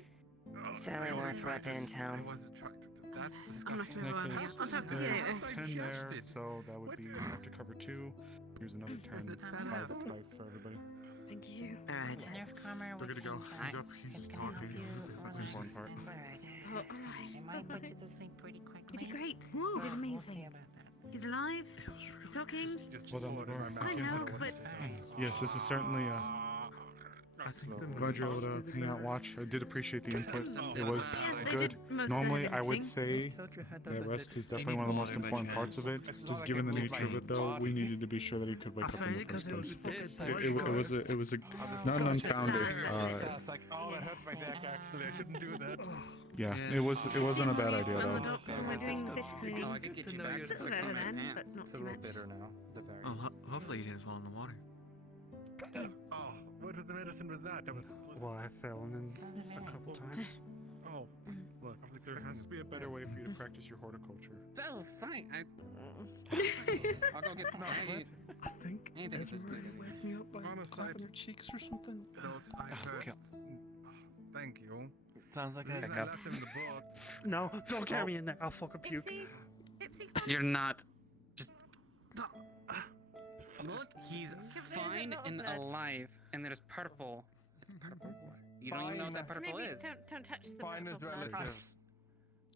Sally Worth weapon in town. I was attracted to. That's I'm not disgusting. gonna go on. There's I'll talk to you there's later. 10 there, so that would be enough to cover 2. Here's another 10. 5 for everybody. Thank you. Alright. Nerf calmer. We're good to go. He's up. He's It's just gonna talking. help you That's the important part. Alright. Oh, alright. They might put you to sleep pretty quickly. You did great. But You did We'll see amazing. about that. He's alive. He's talking. Hold on the door. I know, but Yes, this is certainly glad you're able to hang out, watch. I did appreciate the input. It was Yes, they good. did most of the Normally, heavy I would lifting. say that rest is definitely one of the most important parts of it. Just given the nature of it, though, we needed to be sure that he could wake up in the first place. It was a not an unfounded. It's like, oh, that hurt my neck. Actually, I shouldn't do that. Yeah, it wasn't a bad idea on the though. docks and we're doing fish cleanings. I could get you back It's a to little the better comment. then, Yeah. but not It's a too little much. bitter now. The berries. Oh, hopefully you didn't fall in the water. Oh, what was the medicine with that? That was. Well, I fell in a couple times. Oh, Look, there has to be a better way for you to practice your horticulture. Oh, fine. I'll go get my. I think Anything is Ezra just woke me up by On a clapping side- her cheeks or something. I heard. Thank you. Sounds like The a reason I hiccup. left him in the book. No, don't carry me in there. I'll fucking puke. Ipsy, Ipsy, You're not. Just Fuck. look. He's There's a fine lot of and blood. alive, and there's purple. It's purple. You don't even know what that purple Maybe is. don't touch the Fine purple is blood. relative.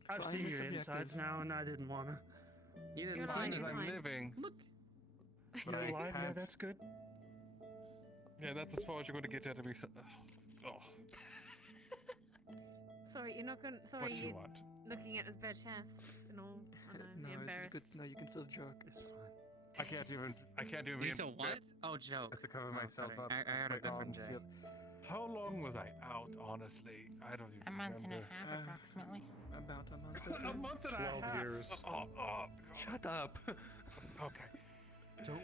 I've Fine seen is your subjective. insides now, and I didn't wanna. You You're didn't As find long as it. I'm Fine. living. Look. But You're I alive? Yeah, can't. that's good. Yeah, that's as far as you're going to get to be. Oh, Sorry, you're not going. what Sorry, you you want? looking at his bare chest and all. I know, No, you're it's embarrassed. good to know you can still joke. It's fine. I can't even. You be still what? Oh, joke. Just to cover myself sorry. up. I heard a My different arms day. feel- How long was I out? Honestly, I don't even A month and a remember. half, approximately. About a month. A month and a 12 half. years. Shut up. Okay.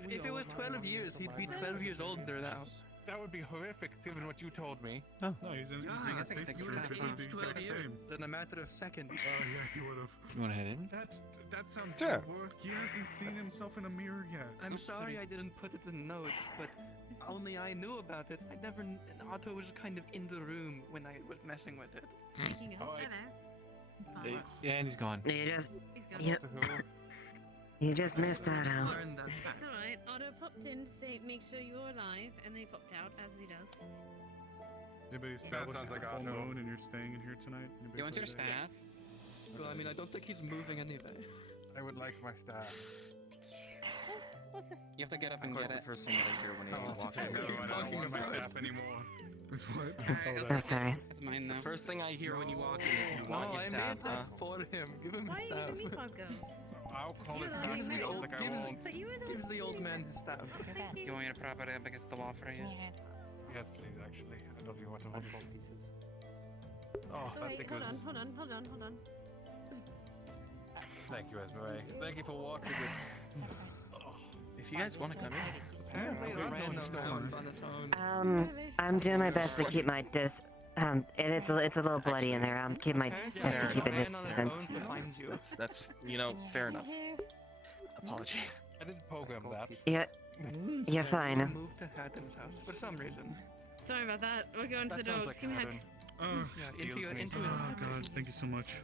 If it was 12 years, he'd be 12 years older now. That would be horrific, given what you told me. No, he's in. Yeah, He I got think Stacy's you friends would've that aged did the 12 exact years. same. In a matter of seconds. Yeah, he would have. You want to hit him? That sounds Sure. worse. He hasn't seen himself in a mirror yet. I'm sorry I didn't put it in notes, but only I knew about it. I never. Otto was kind of in the room when I was messing with it. Speaking of, Alright. hello. Yeah, and he's gone. You just, He's gone. you, you just missed out, Al. It's alright. Otto popped in to say, make sure you're alive, and they popped out, as he does. Anybody established sounds it's like a full Otto. moon and you're staying in here tonight? Anybody You want say your that? staff? Well, I mean, I don't think he's moving anyway. I would like my staff. What's this? You have to get up Of and course, get the it. first thing that I hear when he walks in No, is I don't want my staff anymore. It's what? I'm sorry. It's mine now. The first thing I hear when you walk in is you want your staff, huh? for him. Give him Why are you giving me 5 goes? I'll call You it are gives getting the married. old like I won't. But you were the Gives the old man his staff. Thank You you. want me to prop it up against the wall for you? Yes, please. Actually, I don't even want to hold both pieces. Oh, that Wait, thing hold was. on, hold on, hold on, hold on. Thank you, Esmeralda. Thank you for walking with. If you guys want to come in, Apparently, the random moves on its own. I'm doing my best to keep my it's a little bloody in there. I'm keeping my best to keep it at distance. that's fair enough. Apologies. I didn't program that. Yeah, you're fine. Moved to Haddon's house for some reason. Sorry about that. We're going to the That sounds dogs. like Give me a hug. Adam. Yeah, into Oh god, thank you so much.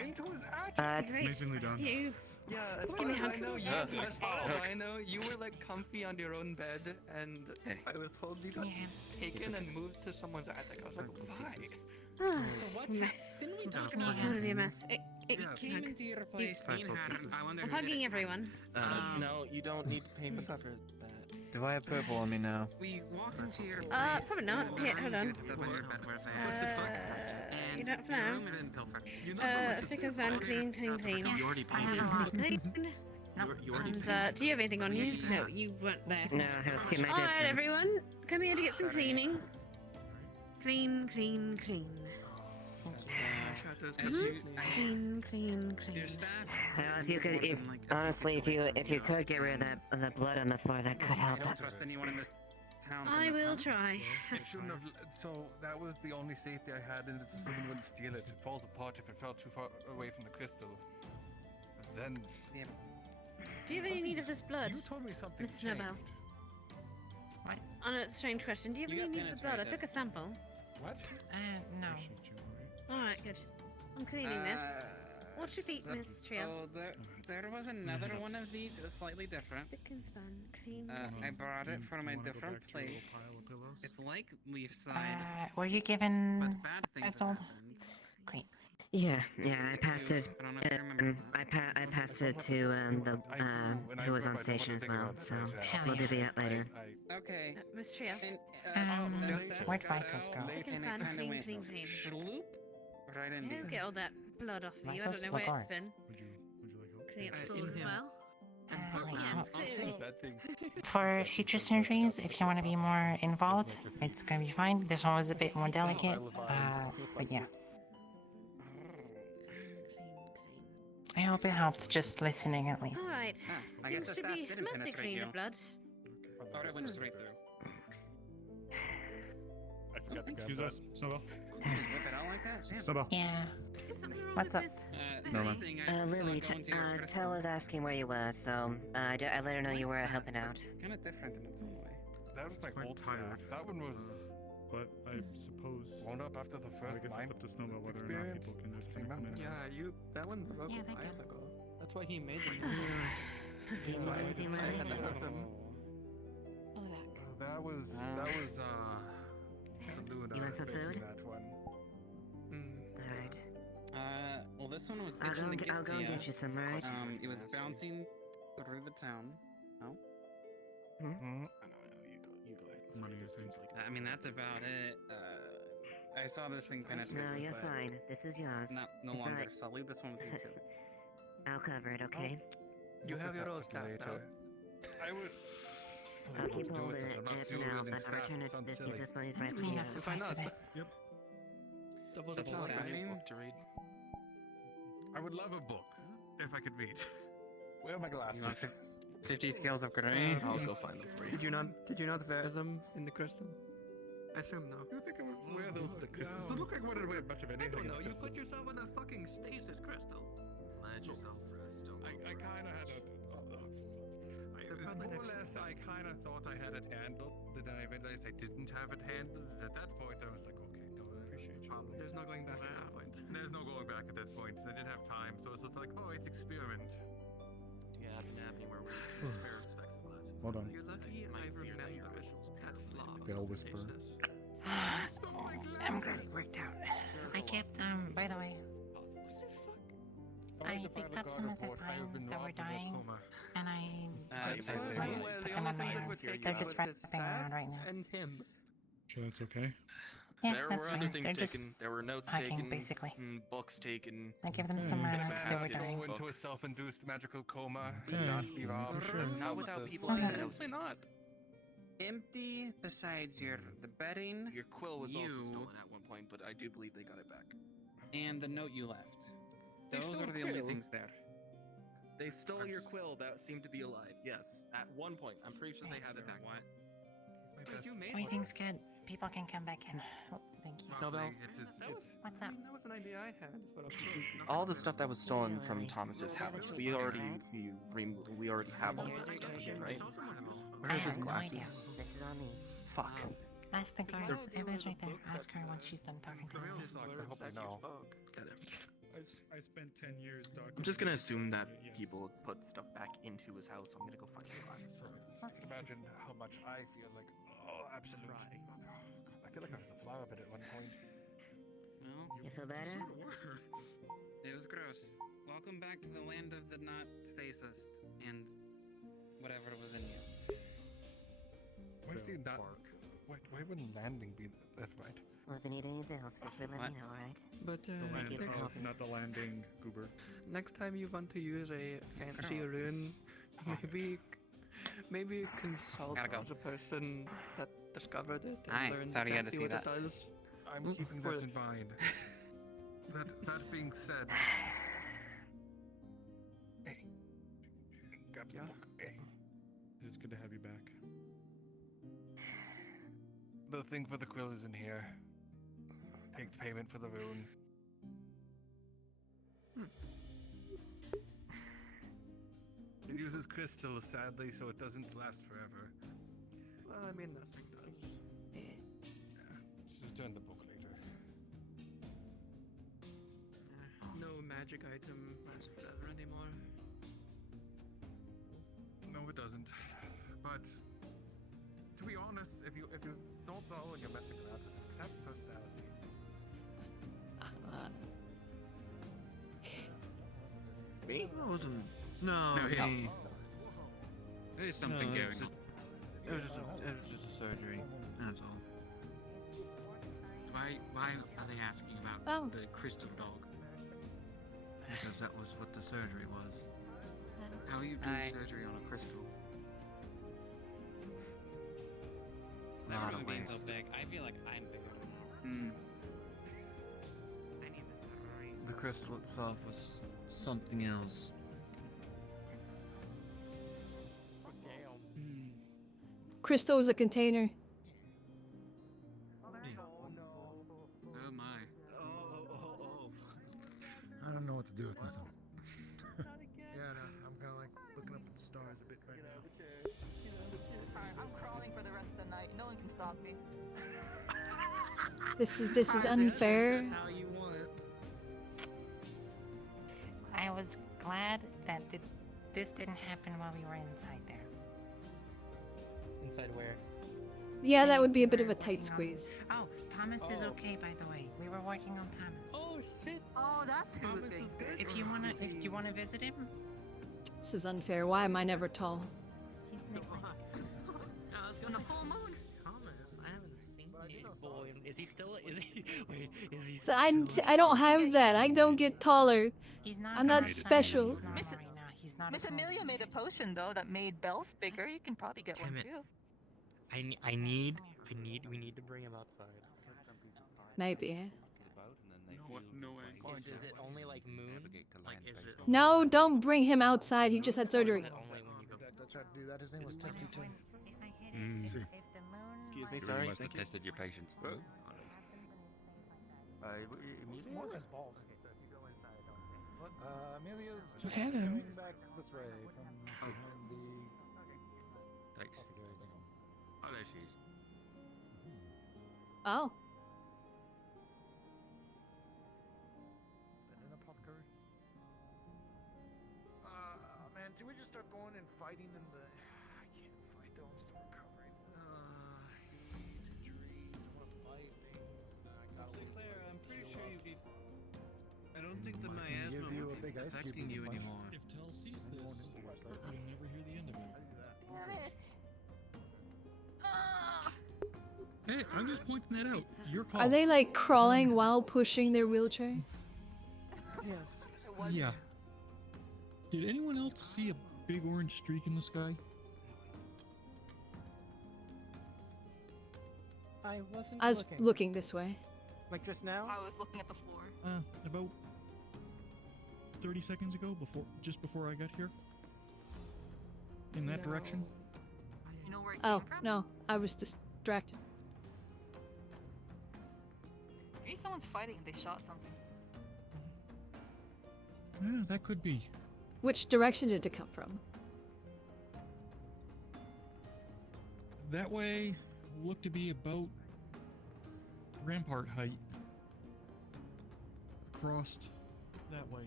Into his ass. Great. Amazingly done. You. Yeah, as Give far me a as hug. I know, as far as I know, you were like comfy on your own bed, and I was told you got taken and moved to someone's attic. I was like, why? So what? Mess. Didn't we talk I'm about gonna be a mess. it came into your place? Me and Adam, I wonder I'm who did hugging it. everyone. No, you don't need to pay me for that. Do I have purple on me now? We walked into your place. Probably not. and Here, the hold rooms on. you had to put your bed were there. And You don't your know. room had been pilfered. Stickers man, clean. You already paid him. Clean. You already paid And do you have anything on you? No, you weren't there. No, I was keeping my Alright, distance. everyone. Come here to get some cleaning. Clean, clean, clean. Clean, clean, clean. Your staff. If you could, honestly, if you could get rid of the blood on the floor, that could I help. don't trust anyone in this town. I will try. It shouldn't have. So that was the only safety I had in it. So someone wouldn't steal it. It falls apart if it fell too far away from the crystal. Then. Do you have any need of this blood? You told me something. Miss Snowbell. On a strange question, do you have You any got need of the blood? I penetrated. took a sample. What? No. Alright, good. I'm cleaning this. Watch your feet, Miss Trio. Oh, there was another one of these. It's slightly different. Stick and span, clean. I brought it from a different place. It's like Leafside, Were you given but bad things have gold? happened. Great. Yeah, I passed it. I don't know if you remember. I passed it to the who was on station as well. So we'll do that later. Okay. Miss Trio. Where'd Vicos go? Stick and span, clean, clean, clean. Sloop right in Who get all that blood off of you? I Michael's don't know where Lagar. it's been. Would you like Clean up in floors as him. well. Yes, clearly. For future surgeries, if you want to be more involved, it's gonna be fine. This one was a bit more delicate, but yeah. I hope it helped just listening at least. Alright. I guess Things the should staff be didn't mostly penetrate clean you. of blood. Or it went straight through. I forgot to Excuse us, Snowball. Whip it out like that? Damn. Snowball. Yeah. Is something wrong What's with up? this? Never First mind. thing I Lily, saw going to your crystal. Tell was asking where you were, so I let her know you were helping out. Kind of different in its own way. That was my Quite old tired. staff. That one was But I suppose. wound up after the I first guess mine it's up to Snowball whether or not experience. people can just kind of come in. Yeah, that one broke Yeah, a they while can. ago. That's why he made them. Do you need anything, I had to Lily? hurt them. Oh, that. That was Saluna. You want some food? That one. Alright. Well, this one was I'll itching to get go to and ya. get you some, right? It was bouncing through the town. No? Hmm? You go ahead. Money is things. I mean, that's about it. I saw this thing penetrate. No, you're but fine. This is yours. No It's longer. alright. So I'll leave this one with you too. I'll cover it, okay? You have your own Look at staff that now. later. I would. I'll keep do holding it, but I'm not and for now, dueling but I'll staff. return It it. sounds This silly. this money's Let's right clean for up you. the Why fuss not? a bit. Yep. Double Double staff. staffing. Book to read. I would love a book if I could read. Where are my glasses? You want 50 scales of gray? I'll go find them for you. Did you not wear them in the crystal? I assume no. You think I would wear those in the crystals? It look like I wouldn't wear much of I anything. don't in know. the You crystal. put yourself in a fucking stasis crystal. Let yourself rest. Don't I kind of had a. More or less, I kind of thought I had it handled. Then I realized I didn't have it handled. And at that point, I was like, okay, no, I appreciate you. There's no going back at that point. There's no going back at this point. I didn't have time, so it's just like, oh, it's experiment. Do you happen to have anywhere where you can spare specs of glasses? Hold on. You're lucky I remembered that flop. They'll whisper. I'm good. Worked out. I kept, by the way, I picked up some of the vines that were dying, and I put them on my own. They're just wrapping around right now. And him. Sure, that's okay. Yeah, there that's were fine. other things They're just taken. There were notes hiding, taken. basically. Books taken. I give them some mana because they were baskets. dying. Go into a self-induced magical coma. Yeah. Do not be robbed. Sure. Not without people Okay. being Absolutely not. Empty besides the bedding. Your quill was also You- stolen at one point, but I do believe they got it back. And the note you left. They Those stole are the the only quill? things there. They stole your quill that seemed to be alive. Yes, at one point. I'm pretty sure they have it back. What? Wait, you made Everything's good. People can come back in. Oh, thank you. Snowbell? What's up? That was an idea I had. But All the stuff that was stolen from Thomas's house, we already have all that stuff here, right? I Where's his have no idea. glasses? This is on me. Fuck. Ask the guards. It was right there. Ask her once she's done talking to them. I hope I know. Got it. I spent 10 years talking. I'm just gonna assume that people put stuff back into his house. So I'm gonna go find his glasses. Imagine how much I feel like, oh, absolutely. I feel like I was a flower bed at one point. Well, You feel better? It was gross. Welcome back to the land of the not stasis and whatever was in you. Why is he not? Why wouldn't landing be that right? Well, if you need anything else, feel free to let me know, alright? But Thank you for helping. Not the landing, goober. Next time you want to use a fancy rune, maybe consult Gotta go. the person that discovered it and Aye, learn sorry you had to exactly see what that. it does. I'm keeping that in mind. That being said, Grab the book. It's good to have you back. The thing for the quill is in here. Take the payment for the rune. It uses crystals, sadly, so it doesn't last forever. Well, I mean, nothing does. Just return the book later. No magic item lasts forever anymore. no, it doesn't. But to be honest, if you don't know and you're messing around, have personality. Me? I wasn't. No, No, yeah. he. There's something No, going it's on. It was just a surgery. That's all. Why are they asking about Oh. the crystal dog? Because that was what the surgery was. How are you doing Aye. surgery on a crystal? Never Not mind being awake. so big. I feel like I'm bigger. The crystal itself was something else. Crystal is a container. Oh my. I don't know what to do with myself. Yeah, no, I'm kind of like looking up at the stars a bit right now. I'm crawling for the rest of the night. No one can stop me. This is unfair. That's how you want it. I was glad that this didn't happen while we were inside there. Inside where? Yeah, that would be a bit of a tight squeeze. Oh, Thomas is okay, by the way. We were working on Thomas. Oh shit! Oh, that's who Thomas is good. If you wanna visit him, This is unfair. Why am I never tall? he's nicknamed. on a full moon. Thomas, I haven't seen you. Boy, is he still? Is he? Wait, is he? So I don't have that. I don't get taller. He's not. I'm not normal. special. He's normal Miss- right now. He's not. Miss as normal. Amelia made a potion though that made Bells bigger. You can probably get one Damn it. too. We need to bring him outside. Maybe. No way. Is it only like moon? Like, is it? No, don't bring him outside. He just had surgery. Is it only when you go? That tried to do that. His name was Testy Tim. If I hit Mm. it, See. if the moon. Excuse me, rises- sorry. must have Thank you. tested your patience. What? He more has balls. Amelia's just Hello. going back this way from behind the. Thanks. apothecary thing. Oh, there she is. Oh. start going and fighting in the. I can't fight though. I'm still recovering. Heat, injuries. I want to fight things. I got To be fair, I'm pretty sure you'd be. I don't think the I can miasma give you will a big be ice cube affecting with a you punch. anymore. If Tell sees I'm this, going into your we'll never hear the end of it. Damn it! Hey, I'm just pointing that out. Your call. Are they like crawling while pushing their wheelchair? Yes. Yeah. Did anyone else see a big orange streak in the sky? I wasn't I was looking this way. Like just now? I was looking at the floor. About 30 seconds ago, just before I got here. In that direction. You know where it Oh, came from? no. I was distracted. Maybe someone's fighting and they shot something. Yeah, that could be. Which direction did it come from? That way looked to be about rampart height. Crossed that way.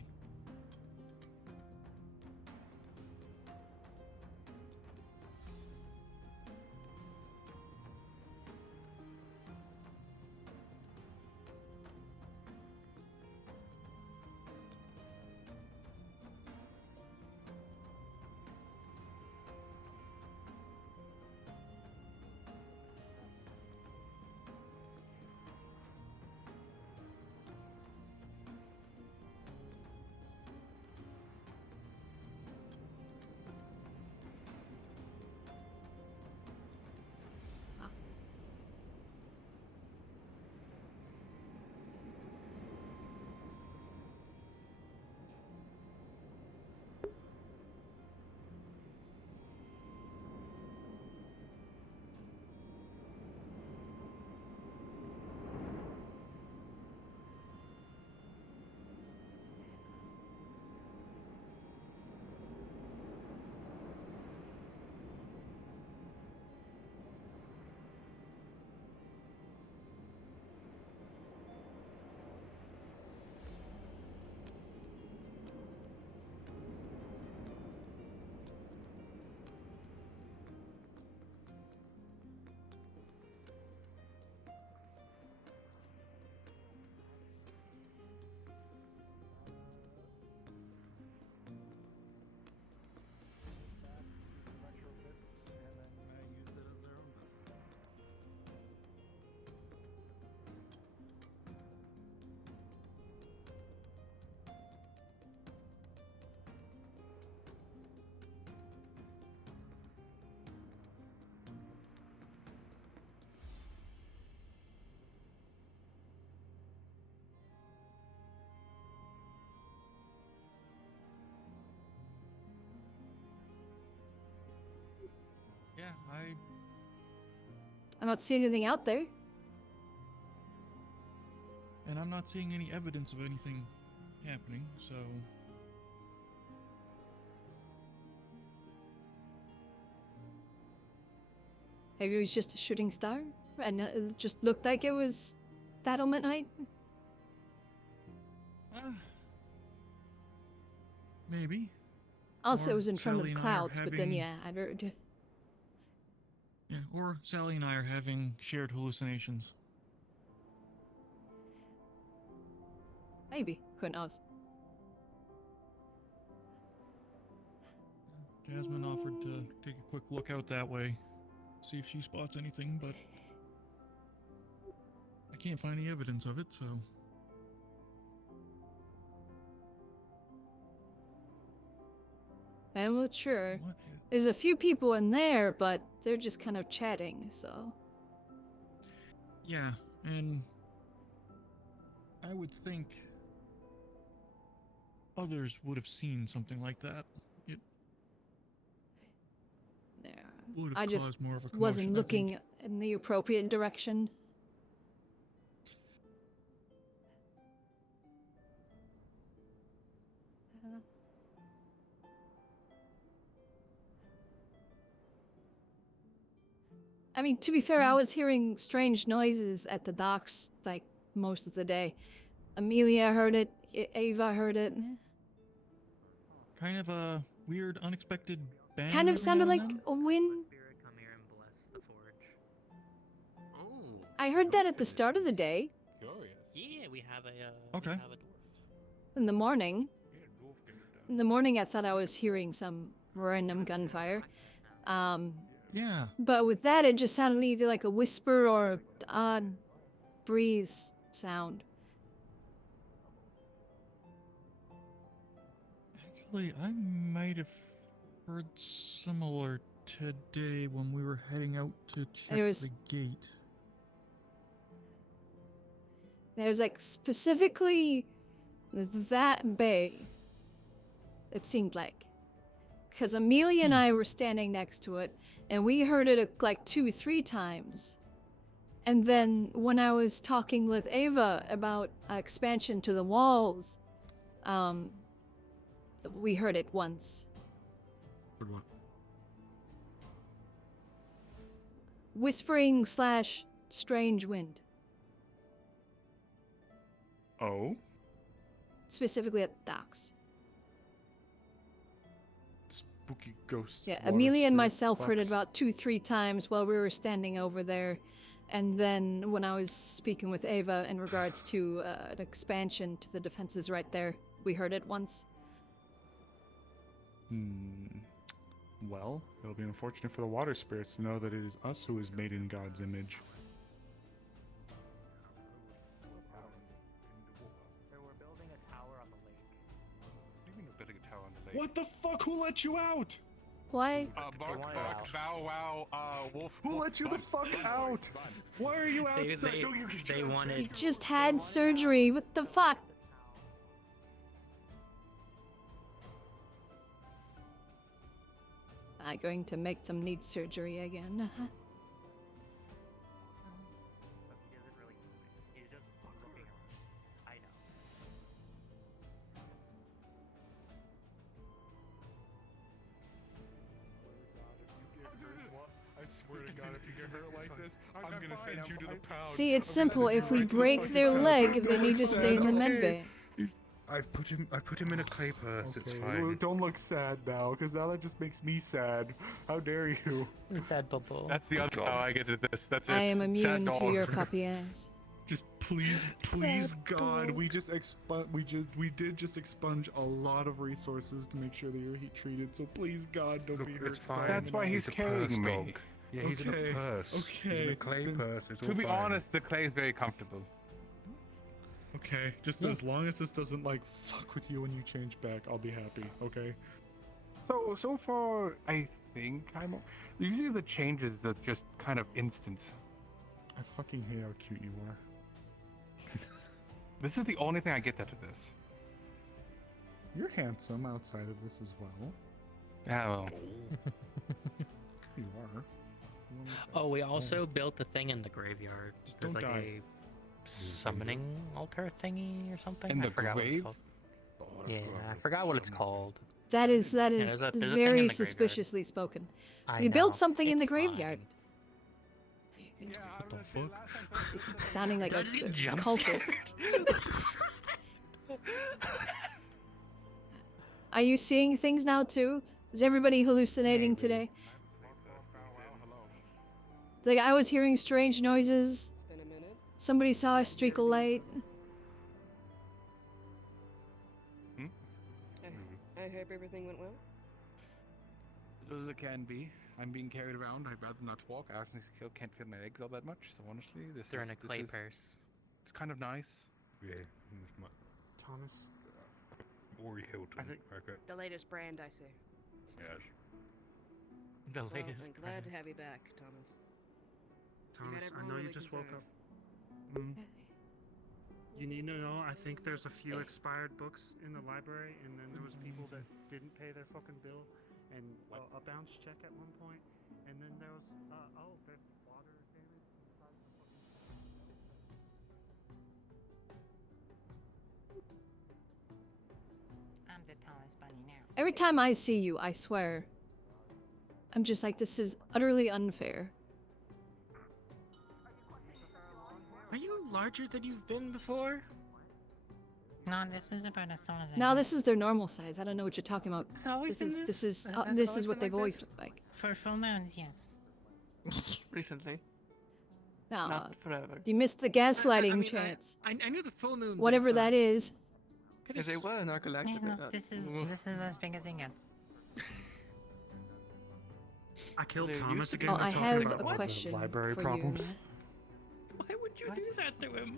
Yeah, I'm not seeing anything out there. and I'm not seeing any evidence of anything happening, so Maybe it was just a shooting star? And it just looked like it was battlement height? maybe. Also, Or it was in front of Sally the and I are clouds, but then having- yeah, I heard. Yeah, or Sally and I are having shared hallucinations. Maybe. Who knows? Jasmine offered to take a quick look out that way, see if she spots anything, but I can't find any evidence of it, so I'm not sure. There's a few people in there, but they're just kind of chatting, so. yeah, and I would think others would have seen something like that. It would have I just caused more of a commotion, wasn't I think. looking in the appropriate direction. I mean, to be fair, I was hearing strange noises at the docks, like, most of the day. Amelia heard it, Ava heard it. Kind of a weird, unexpected bang. Kind of every sounded now like and then? a wind. Spirit come here and bless the forge. Oh. I heard that at the start of the day. Curious. Yeah, we have a Okay. we have a dwarf. In the morning. In the morning, I thought I was hearing some random gunfire. Yeah. But with that, it just sounded either like a whisper or an odd breeze sound. Actually, I might have heard similar today when we were heading out to check was- the gate. There's like specifically that bay, it seemed like. Because Amelia and I were standing next to it, and we heard it like 2-3 times. And then when I was talking with Ava about expansion to the walls, we heard it once. Heard what? Whispering / strange wind. Oh? Specifically at the docks. Spooky ghost. Yeah, water Amelia and spirit myself heard it fox. about 2-3 times while we were standing over there. And then when I was speaking with Ava in regards to an expansion to the defenses right there, we heard it once. Well, it'll be unfortunate for the water spirits to know that it is us who is made in God's image. So we're building a tower on the lake. What do you mean we're building a tower on the lake? What the fuck? Who let you out? Why? Bark, wanted bark, out. bow, wow, wolf. Who wolf, let you the bun, fuck bun, out? bun. Why are you They- outside? they- Go you get they dressed, wanted- You man. just had surgery. What the fuck? I'm going to make them need surgery again. But he doesn't really move it. He's just looking around. I know. I swear to God, if you get hurt like this, I'm gonna send you to the pound. See, it's I'm gonna simple. send If you we right to the break fucking their pound. leg, they need to Don't stay in the look med sad, bay. I put him in a clay purse. It's Okay, fine. well, don't look sad now, because now that just makes me sad. How dare you? You're sad, Bobo. That's the other how I get to this. That's it. I am Sad immune to dog. your puppy ass. Just please, please, Sad God, dog. we did just expunge a lot of resources to make sure that you're heat treated. So please, God, don't be hurt. It's fine. That's why he's a carrying purse me. dog. Yeah, he's in Okay, a purse. He's in okay, a clay then- purse. It's To all be fine. honest, the clay is very comfortable. Okay, just as long as this doesn't like fuck with you when you change back, I'll be happy. Okay. So far, I think I'm. Usually the changes are just kind of instant. I fucking hate how cute you are. This is the only thing I get out of this. You're handsome outside of this as well. Yeah, well. You are. Oh, we also built a thing in the graveyard. Just There's don't like die. a summoning altar thingy or something. In I the forgot what it's grave? called. Yeah, I forgot what it's called. That is there's a thing in the very graveyard. suspiciously spoken. I We built know, something in the it's graveyard. What the fuck? Sounding like Did I a just get jump cultist. Are you seeing things now too? Is everybody hallucinating today? Like I was hearing strange noises. Somebody saw a streak of light. I hope everything went well. As it can be. I'm being carried around. I'd rather not walk. I actually still can't feel my legs all that much. So honestly, They're in a clay is, purse. It's kind of nice. Yeah. Thomas. Ori Hilton. Okay. The latest brand, I see. Yes. The Well, latest. I'm glad to have you back, Thomas. Thomas, I know you just woke up. Mm. You need to know, I think there's a few expired books in the library, and then there was people that didn't pay their fucking bill, and a bounce check at one point, and then there was, there's water damage inside the fucking... I'm the tallest bunny now. Every time I see you, I swear, I'm just like, this is utterly unfair. Are you larger than you've been before? No, this is about as tall as I Now am. this is their normal size. I don't know what you're talking about. It's always This been is this? Has this always is what been they've like always this? looked like. For full moons, yes. Recently. Now, Not forever. you missed the gaslighting mean, chance. I knew the full moon. Whatever that is. Because they were narcoleptic. Yeah, no, this is as big as it gets. I killed There Thomas used to be- again. Oh, We're I talking have about a the question library for problems. you. Why would you do that to him?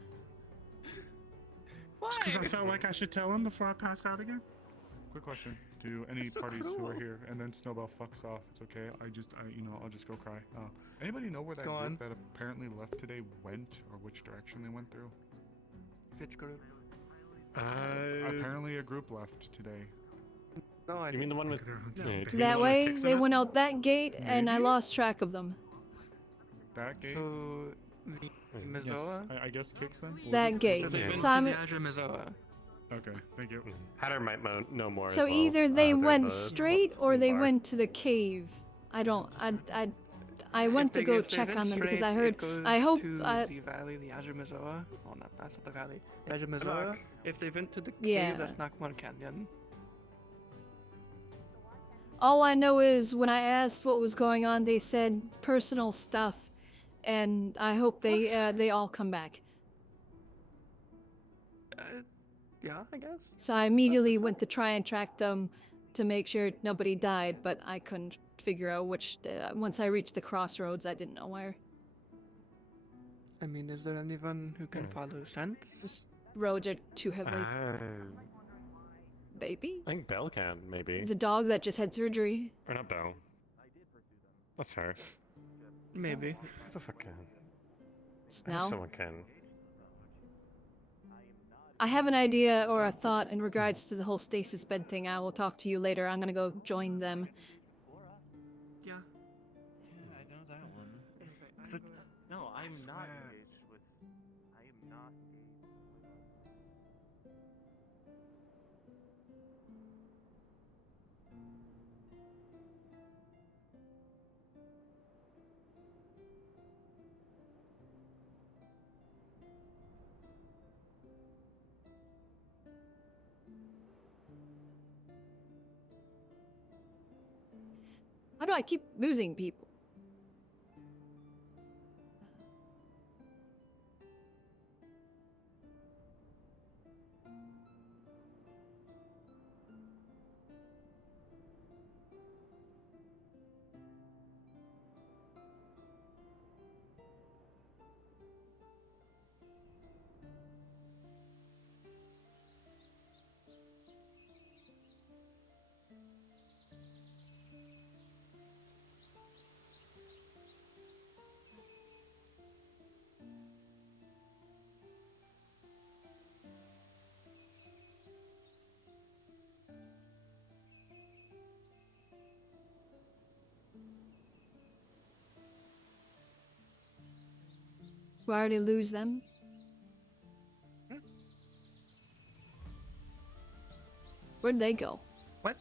Because I felt like I should tell him before I pass out again. Quick question: do any That's so parties who are cruel. here and then Snowball fucks off? It's okay. I'll just go cry. Anybody know where that Go on. group that apparently left today went, or which direction they went through? Which group? Apparently, a group left today. No, I You mean the one with That way, they went out that gate, and I Maybe? lost track of them. That gate. So the Yes, Mazoa. I guess kicks them. That gate. So they went So to I'm- the Azure Mazoa. Okay, thank you. Hatter might know more. So as well. either they They're went the straight or they bar. went to the cave. I don't. I went to go If they check went on them because straight, I heard. it goes I hope. to the valley, the Azure Mazoa. Oh, not that's not the valley. The Azure Mazoa. If they went to the cave, Yeah. that's Nakmar Canyon. All I know is when I asked what was going on, they said personal stuff, and I hope they all come back. Yeah, I guess. So I immediately went to try and track them to make sure nobody died, but I couldn't figure out which. Once I reached the crossroads, I didn't know where. I mean, is there anyone who can follow scents? These roads are too heavily. Baby? I think Belle can, maybe. The dog that just had surgery. Or not Belle. That's fair. Maybe. Who the fuck can? Snell? Someone can. I have an idea or a thought in regards to the whole stasis bed thing. I will talk to you later. I'm gonna go join them. Yeah. Yeah, I know that one. No, I'm not engaged with. I am not engaged. How do I keep losing people? Do I already lose them? Where'd they go? What?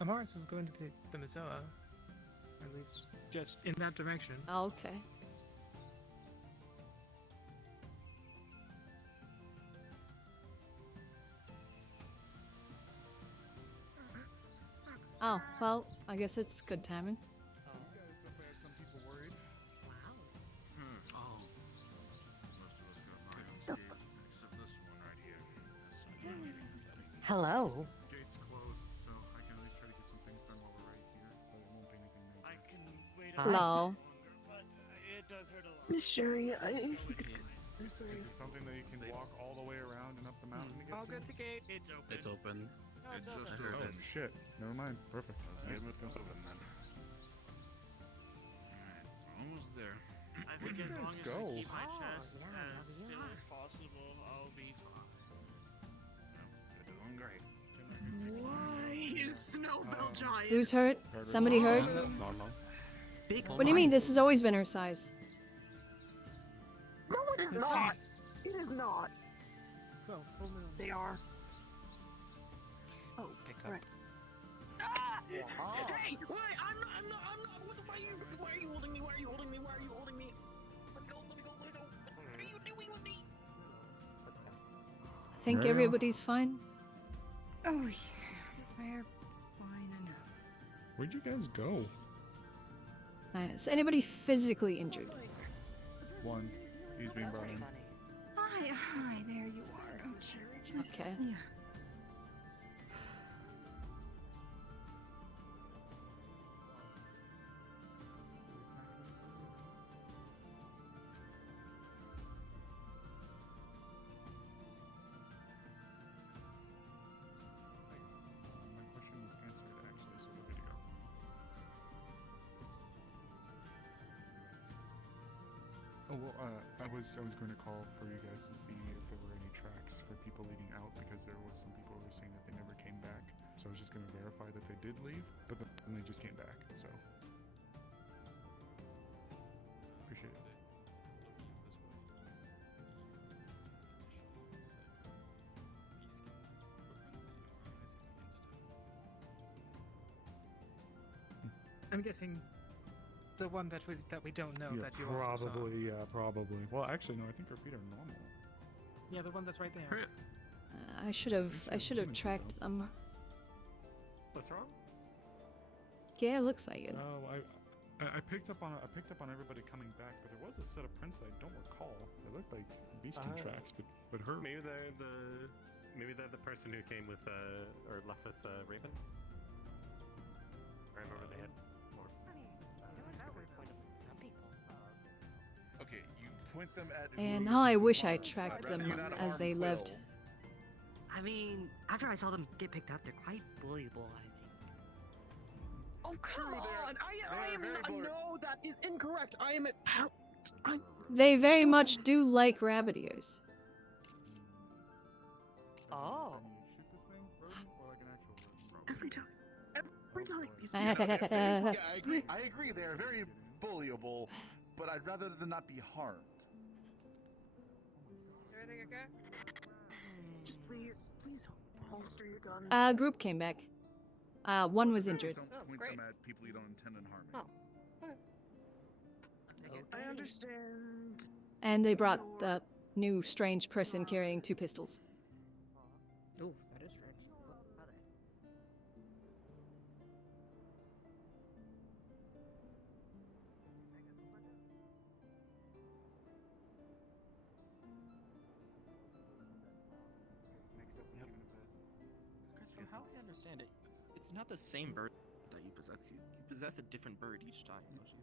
Amaris is going to the Mazoa. At least just in that direction. Oh, okay. Oh, well, I guess it's good timing. Hello. Gates closed, so I can at least try to get some things done while we're right here, but it won't be anything major. I can wait Hi. Hello. it does hurt a lot. Miss Sherry, Is it something that you can walk all the way around and up the mountain to get All to? good to gate. It's open. It's open. It just Oh shit! Never mind. Perfect. Nice. Let's go open then. Alright, almost there. I think as long as Go. I keep my chest as still as possible, I'll be fine. You're doing great. why is Snowbell giant? Who's hurt? Somebody hurt? That's normal. Big What do you mean? This has always been her size. No, it is not. It is not. They are. Oh, right. Ah! Hey, why? I'm not. Why are you holding me? Why are you holding me? Why are you holding me? Let me go. What are you doing with me? think Yeah. everybody's fine. Oh, yeah. We're fine enough. Where'd you guys go? Is anybody physically injured? One. He's being brought in. Hi, there you are. Okay. Yeah. My question was answered actually, so we're good to go. Oh well, I was going to call for you guys to see if there were any tracks for people leading out because there was some people who were saying that they never came back. So I was just going to verify that they did leave, but then they just came back. So appreciate it. I'm guessing the one that we don't know Yeah, that you also saw. probably. Yeah, probably. Well, actually, no. I think her feet are normal. Yeah, the one that's right there. I should have tracked them. What's wrong? Yeah, it looks like it. Oh, I picked up on everybody coming back, but there was a set of prints that I don't recall. They looked like beastie tracks, but her. Maybe they're the person who came with or left with Raven. I remember they had more. Okay, you point them at. And who how I is wish I harmed. tracked I'd rather them you not as harm they Quill. left. I mean, after I saw them get picked up, they're quite bullyable, I think. Oh, come on! I am not. No, that is incorrect. I am at. They very much do like rabbit ears. Oh. Every time. These Yeah, I agree. They are very bullyable, but I'd rather them not be harmed. Everything okay? Just please holster your guns. Group came back. One was injured. Don't point them at people you don't intend on harming. I understand. And they brought the new strange person carrying 2 pistols. Ooh, that is strange. From how I understand it, it's not the same bird that you possess. You possess a different bird each time, don't you?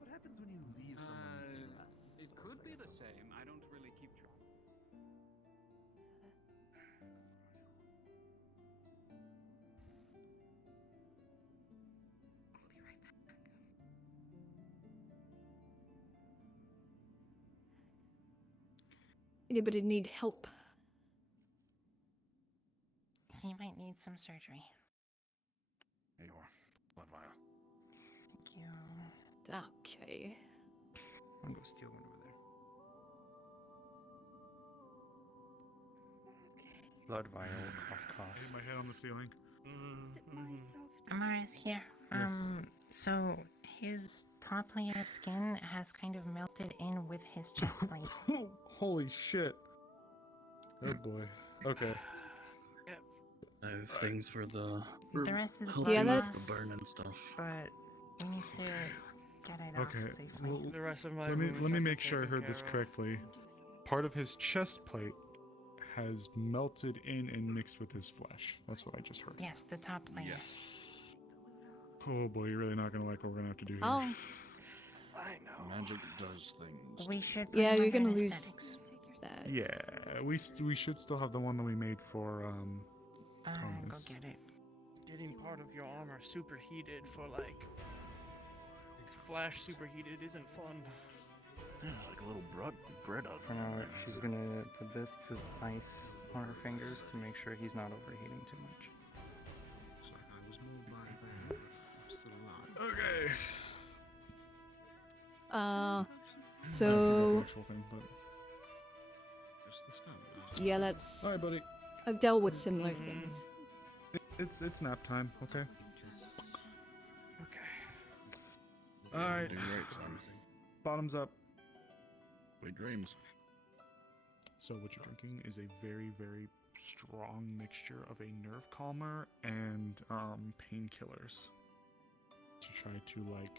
What happens when you leave someone you possess? It could be the same. I don't really keep track. Anybody need help? He might need some surgery. There you are. Blood vial. Thank you. Okay. I'm gonna go steal one over there. Blood vial. Cough. I hit my head on the ceiling. Amara's here. Yes. So his top layer of skin has kind of melted in with his chest plate. Holy shit. Oh boy. Okay. I have things for the rest is helping Yeah, with that's- the burn and stuff. But we need to get it off Okay. safely. Well, The rest of my let me wounds have make been sure I taken heard this care of. correctly. Part of his chest plate has melted in and mixed with his flesh. That's what I just heard. Yes, the top layer. Oh boy, you're really not gonna like what we're gonna have to do here. Oh. I know. Magic does things. We should. Yeah, put you're him gonna under lose aesthetics. that. Yeah, we should still have the one that we made for Go Thomas. get it. Getting part of your armor superheated for like flash superheated isn't fun. It's like a little bread oven. For now, she's gonna put this as ice on her fingers to make sure he's not overheating too much. So I was moved by that, but I'm still alive. Okay. So Actual thing, but Just the stamina. yeah, let's. all right, buddy. I've dealt with similar things. It's nap time. Okay. Okay. All right. Doing right, son. Bottoms up. Sweet dreams. So what you're drinking is a very, very strong mixture of a nerve calmer and painkillers to try to like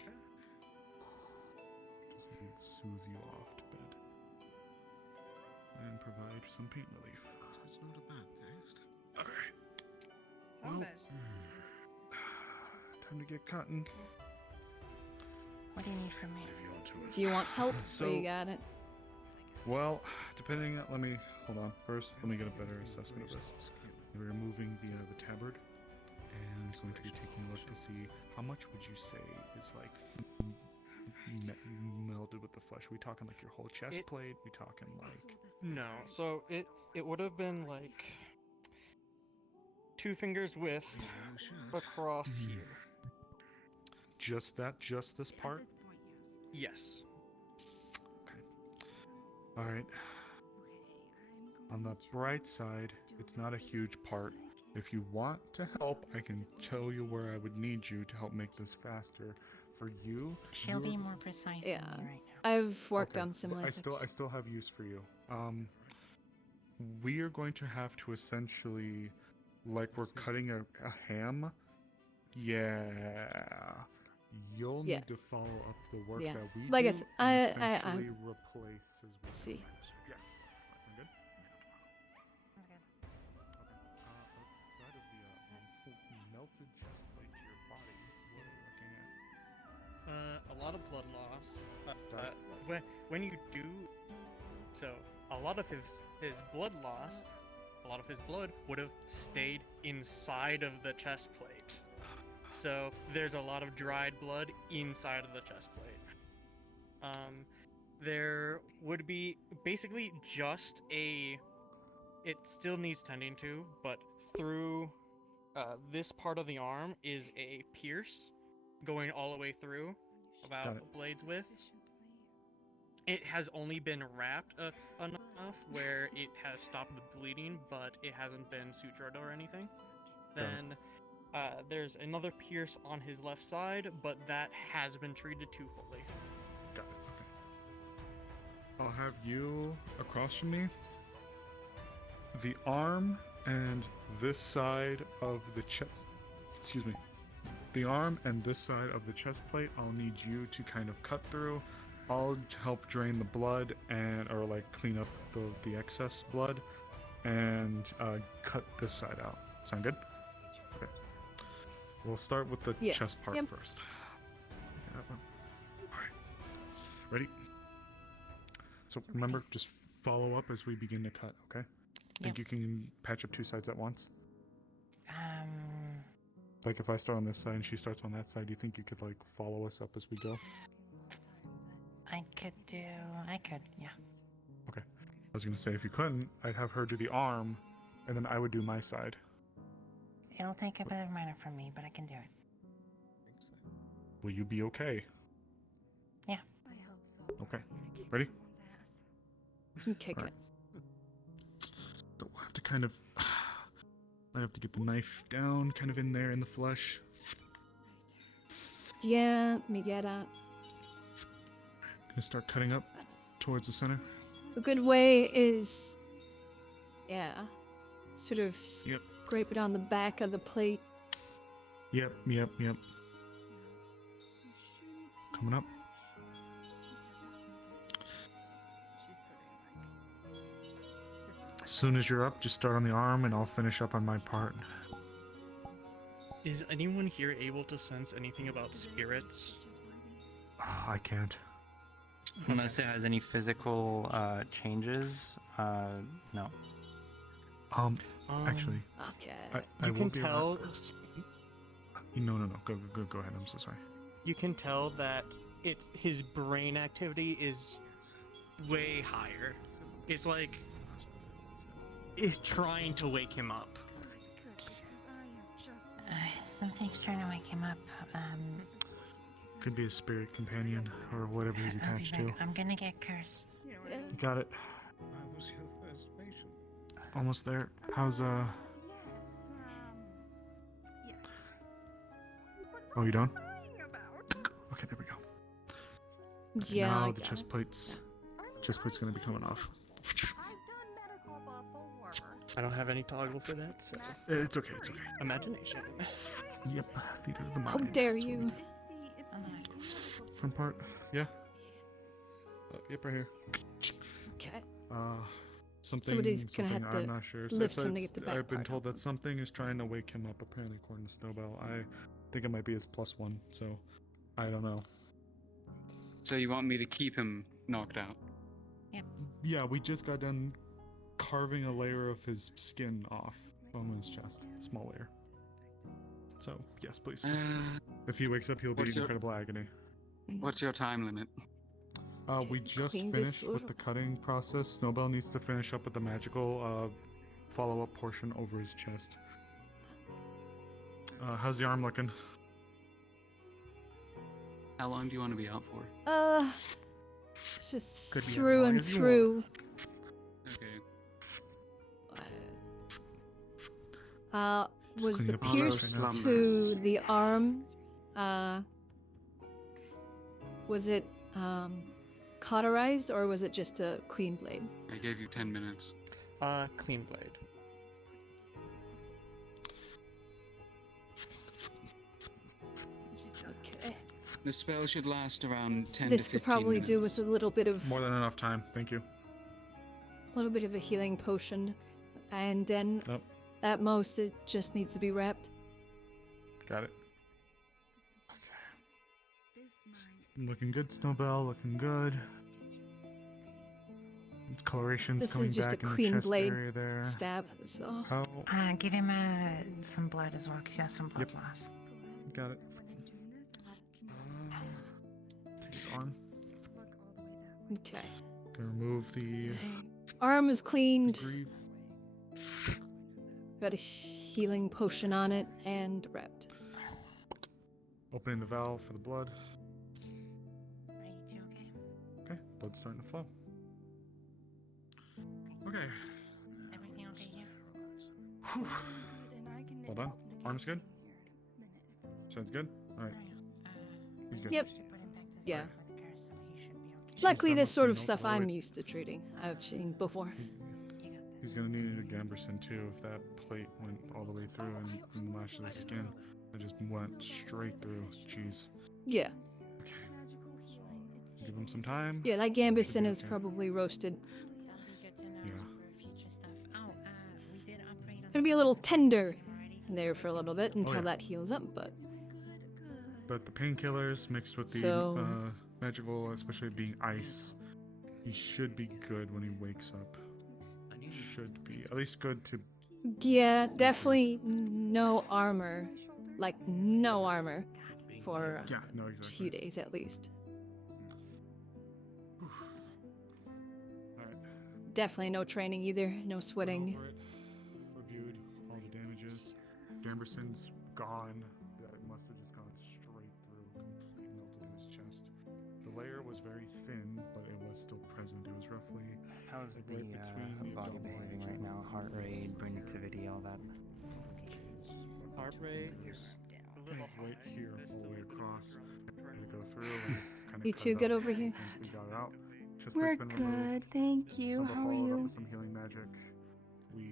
just soothe you off to bed and provide some pain relief. That's not a bad taste. All right. Some Well, bad. time to get cutting. What do you need from me? Do you want help? So- or you got it? Well, depending on, hold on. First, let me get a better assessment of this. We're removing the tabard, and going to be taking a look to see how much would you say is like melded with the flesh. Are we talking like your whole chest plate? We talking like? No, so it would have been like 2 fingers width across here. Just this part? Yes. All right. On the bright side, it's not a huge part. If you want to help, I can tell you where I would need you to help make this faster. For you, She'll be more precise Yeah. than me right now. I've worked Okay. on similar I still have use for you. We are going to have to essentially, like we're cutting a ham. Yeah. You'll Yeah. need to follow up the work Yeah. that we Like I do said, and I essentially replace his work. see. Yeah. I'm good? Okay. Outside of the melted chest plate to your body, what are you looking at? A lot of blood loss. When you do, so a lot of his blood loss, a lot of his blood would have stayed inside of the chest plate. So there's a lot of dried blood inside of the chest plate. There would be basically just it still needs tending to, but through this part of the arm is a pierce going all the way through, about a blade's width. It has only been wrapped enough where it has stopped the bleeding, but it hasn't been sutured or anything. Then there's another pierce on his left side, but that has been treated to fully. Got it. Okay. I'll have you across from me. The arm and this side of the chest. Excuse me. The arm and this side of the chest plate, I'll need you to kind of cut through. I'll help drain the blood or like clean up the excess blood and cut this side out. Sound good? Okay. We'll start with the chest part first. Alright. Ready? So remember, just follow up as we begin to cut, okay? Think you can patch up 2 sides at once? Like if I start on this side and she starts on that side, do you think you could like follow us up as we go? I could, yeah. Okay. I was gonna say if you couldn't, I'd have her do the arm, and then I would do my side. It'll take a bit of mana from me, but I can do it. Will you be okay? Yeah. I hope so. Okay. Ready? Kick it. So we'll have to kind of... I have to get the knife down, kind of in there in the flesh. Yeah, me get that. Gonna start cutting up towards the center. A good way is, sort of scrape it on the back of the plate. Yep. Coming up. As soon as you're up, just start on the arm and I'll finish up on my part. Is anyone here able to sense anything about spirits? I can't. Unless it has any physical changes, no. Actually. Okay. I You will can be tell. No. Go ahead. I'm so sorry. You can tell that his brain activity is way higher. It's like it's trying to wake him up. Something's trying to wake him up. Could be a spirit companion or whatever he's I'll be attached back. to. I'm gonna get cursed. Got it. I was your first patient. Almost there. How's Yes. Oh, you done? Sighing about. Okay, there we go. Yeah, Now I the got chest it. plate's gonna be coming off. I don't have any toggle for that, so It's okay. It's okay. imagination. Yep. Theater of the How mind. dare That's what we you? do. Front part. Yeah. Yep, right here. Okay. Something. Somebody's gonna have I'm to not sure. lift him to get the back I've been part told that something is trying to wake him up. Apparently, according to Snowbell, I think it might be his +1. So, I don't know. So you want me to keep him knocked out? Yeah, we just got done carving a layer of his skin off from his chest. Small layer. So, yes, please. If he wakes up, he'll be in incredible agony. What's your time limit? We just clean this finished with the cutting process. Snowbell needs to finish up with the magical follow-up portion over his chest. How's the arm looking? How long do you want to be out for? It's just Could be as through long and as you through. Okay. Was clean the up all pierce those to the arm, was it cauterized or was it just a clean blade? I gave you 10 minutes. Clean blade. Okay. The spell should last around 10 This to 15 could probably minutes. do with a little bit of More than enough time. Thank you. a healing potion, and then Yep. at most it just needs to be wrapped. Got it. Looking good, Snowbell. Looking good. Coloration's This coming is just a back in the clean chest blade area there. stab. So How? Give him some blood as well, because he has some blood loss. Got it. Take his arm. okay. Gonna remove the Arm is cleaned. greave. Got a healing potion on it and wrapped. Opening the valve for the blood. Ready to, okay? Okay, blood's starting to flow. Okay. Everything okay here? Well done. Arm's good? Sounds good? Alright. He's good. Yep. Yeah. She's Luckily, done this with sort the of note stuff all the I'm way- used to treating. I've seen before. He's gonna need a Gamberson too if that plate went all the way through and lashed his skin. It just went straight through. Jeez. Yeah. Give him some time. Yeah, that Gambison is probably roasted. Yeah. Gonna be a little tender there for a little bit until yeah. that heals up, but But the painkillers mixed with the So- magical, especially being ice, he should be good when he wakes up. Should be at least good to. yeah, definitely no armor. Like, no armor for Yeah, no, a exactly. few days at least. Alright. Definitely no training either, no sweating. Over it. Reviewed all the damages. Gamberson's gone. That must have just gone straight through, completely melted in his chest. The layer was very thin, but it was still present. It was roughly. How's like the right between body abdominal behaving range right and now? Heart rate, brain activity, all that. Heart rate. Kind of right here, all the way across. Trying to go through and kind of. You two good over here? We got it out. Chest We're plate's been removed. good, thank you. Snowball How are followed up you? with some healing magic. We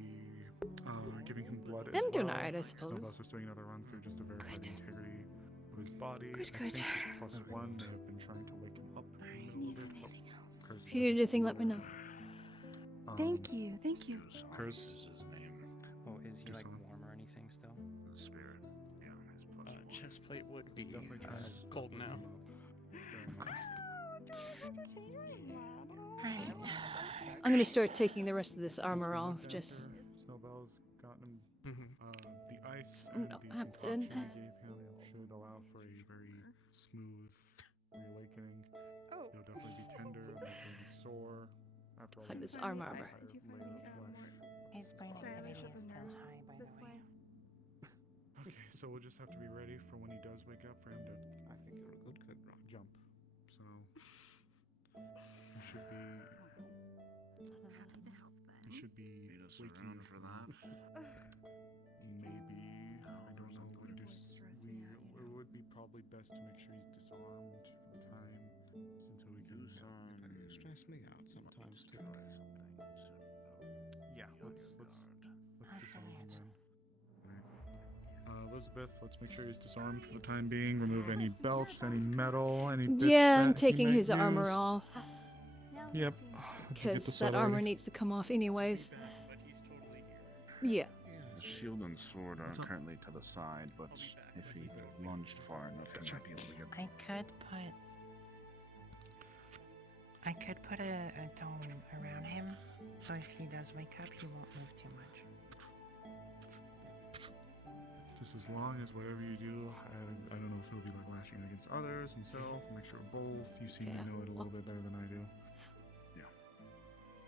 giving him blood. Them as doing well. alright, I suppose. Snowball's just doing another run through just to verify the integrity of his body. Good, I good. think he's +1. They have been trying to wake him up in the middle of it. Curse. If you need anything, let me know. Thank you, thank you. Curse. Oh, is he like Just on. warm or anything still? The spirit. Yeah, his Chest plate would be Definitely trying to cold now. I'm gonna start taking the rest of this armor off, just Snowball's gotten him. The ice Oh, and no, the I'm concoction done. we gave him should allow for a very smooth reawakening. It'll definitely be tender, it might be sore. After all Hide the this armor. His brain activity is still high, by the way. Okay, so we'll just have to be ready for when he does wake up for him to. I think you're a good jump. So he should be. He should be waking for that. Maybe I don't know. It would be probably best to make sure he's disarmed for the time, until we can. Stress me out sometimes too. Yeah, let's Let's disarm him then. Elizabeth, let's make sure he's disarmed for the time being. Remove any belts, any metal, any bits Yeah, I'm that he taking might his armor use. off. Yep. Did you get the Because sword that armor already? needs to come off anyways. Yeah. The shield and sword are currently to the side, but if he lunged far enough, he might be able to get them. I could put a dome around him, so if he does wake up, he won't move too much. Just as long as whatever you do, I don't know if it'll be like lashing against others, himself, make sure both. You seem to know it a little bit better than I do.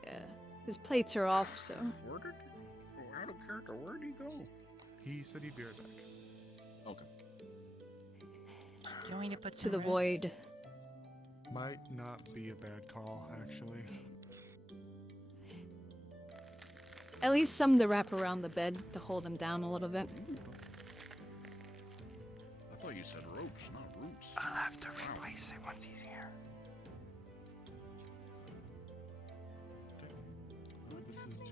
Yeah. His plates are off, so. Out of character, where'd he go? He said he'd be right back. Okay. Do you want me to put To some the roots? void. Might not be a bad call, actually. At least some to wrap around the bed to hold him down a little bit. I thought you said ropes, not roots. I'll have to replace it once he's here. This is to...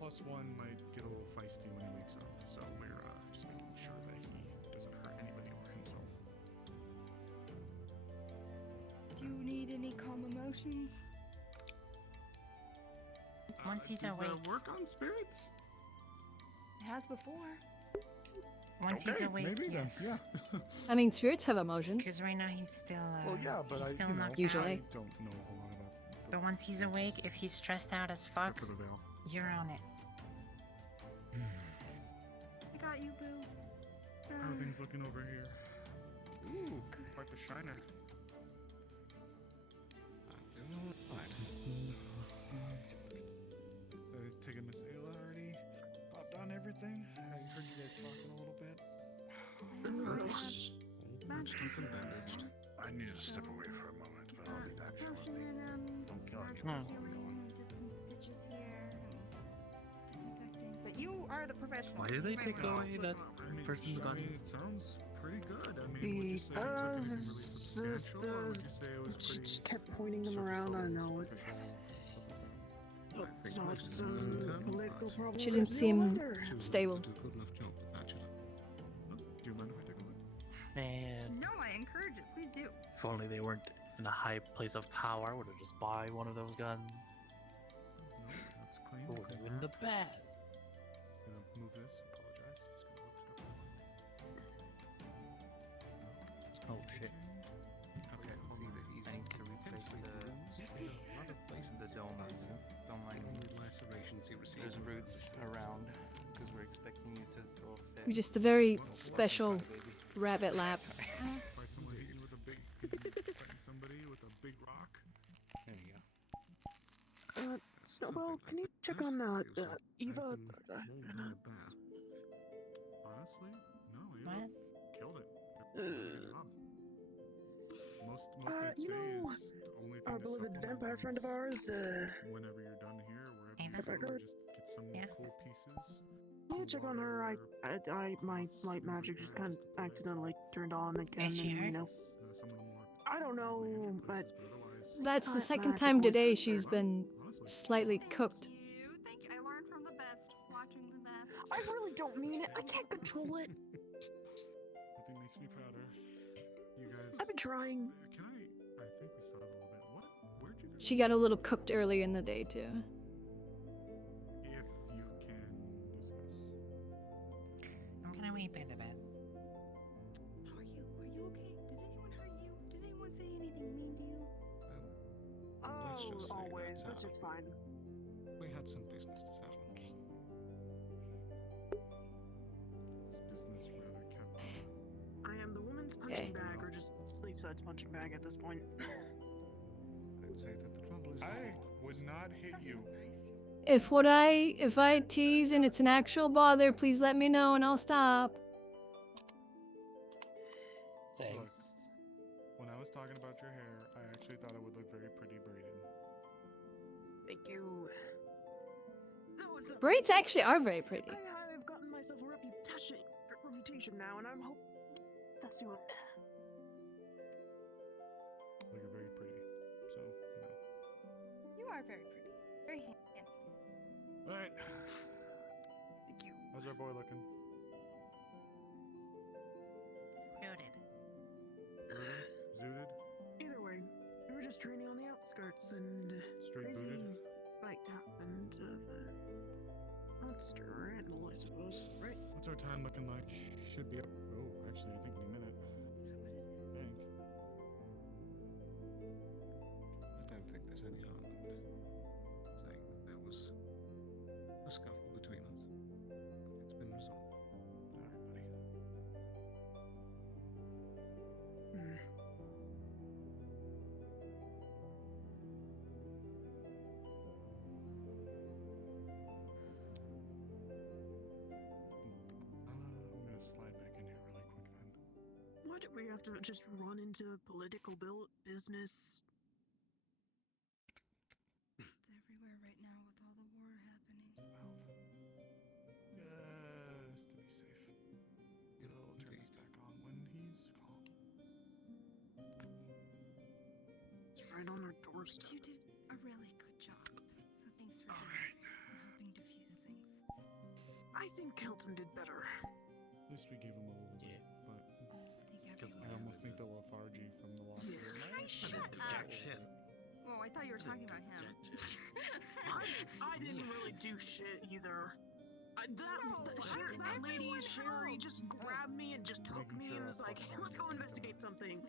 +1 might get a little feisty when he wakes up, so we're just making sure that he doesn't hurt anybody or himself. Do you need any calm emotions? Once he's does awake. that work on spirits? It has before. Once he's Okay, awake, maybe then, yes. yeah. I mean, spirits have emotions. Because right now he's still, Well, yeah, but he's I, still you know, knocked Usually. I out. don't know a whole lot about But once he's awake, if he's stressed out as fuck, except for the veil. you're on it. I got you, boo. How are things looking over here? Ooh, quite the shiner. Taking Miss Ayla already. Popped on everything. I heard you guys talking a little bit. I need to step away for a moment, but I'll be back shortly. Don't kill me. Did some stitches here. Disinfecting. But you are the professional. Why did they take away that person's I mean, guns? it sounds pretty good. I mean, would you say it took anything really substantial, or would you say it was pretty Just kept pointing them around. I know it's not some political problem. She didn't seem stable. Do a good enough job, actually. Do you mind if I take a look? Man, No, I encourage it. Please do. if only they weren't in a high place of power, I would have just buy one of those guns. No, that's clean. Would have been the best. Gonna move this. Apologize. Just gonna look stuff. Oh shit. Okay, hold on. I need to replace the dome. Don't mind. Lacerations he received. There's roots around because we're expecting you to throw a fit. Just a very special rabbit lap. Fight someone hitting you with a big. Fighting somebody with a big rock. There you go. Snowball, can you check on Eva? Honestly, no, Eva What? killed it. Good job. Most I'd say is the only thing our to beloved supplement vampire friend of is ours, whenever you're done here, wherever Ava? you go, just get some cool pieces. Yeah, check on her. My light magic just kind of accidentally turned on again, Is she and hurt? Some of the more I don't know, but That's the second magic time was today pretty she's good. been slightly cooked. Thank you. I learned from the best, watching the best. I really don't mean it. I can't control it. Nothing makes me prouder. You guys. I've been trying. Can I think we still have a little bit. Where'd you guys? She got a little cooked earlier in the day, too. If you can lose this. I'm gonna wait by the bed. How are you? Are you okay? Did anyone hurt you? Did anyone say anything mean to you? Oh, always, which is fine. We had some business to settle. Okay. This business rather kept. I am the woman's punching bag, or just Leafside's punching bag at this point. I'd say that the trouble is. I would not hit you. If I tease and it's an actual bother, please let me know and I'll stop. Look, when I was talking about your hair, I actually thought it would look very pretty braided. Thank you. Braids actually are very pretty. I've gotten myself a reputation now, and I'm hope that's soon. Like you're very pretty. So, you know. You are very pretty. Very handsome. Alright. Thank you. How's our boy looking? Noted. Zooted? Either way, we were just training on the outskirts and Straight crazy booted? fight happened of a monster or animal, I suppose, right? What's our time looking like? Should be up. Oh, actually, I think in a minute. I think. I don't think there's any harm in saying that there was a scuffle between us. It's been resolved. Alright, buddy. I'm gonna slide back in here really quick then. Why did we have to just run into political business? It's everywhere right now with all the war happening. Just to be safe. We'll turn this back on when he's calm. It's right on our doorstep. You did a really good job. So thanks for helping diffuse things. I think Kelton did better. At least we gave him a little bit, but I almost think the lethargy from the last Shut up. Oh, I thought you were talking about him. I didn't really do shit either. That lady, Sherry, just grabbed me and just took me and was like, hey, let's go investigate something.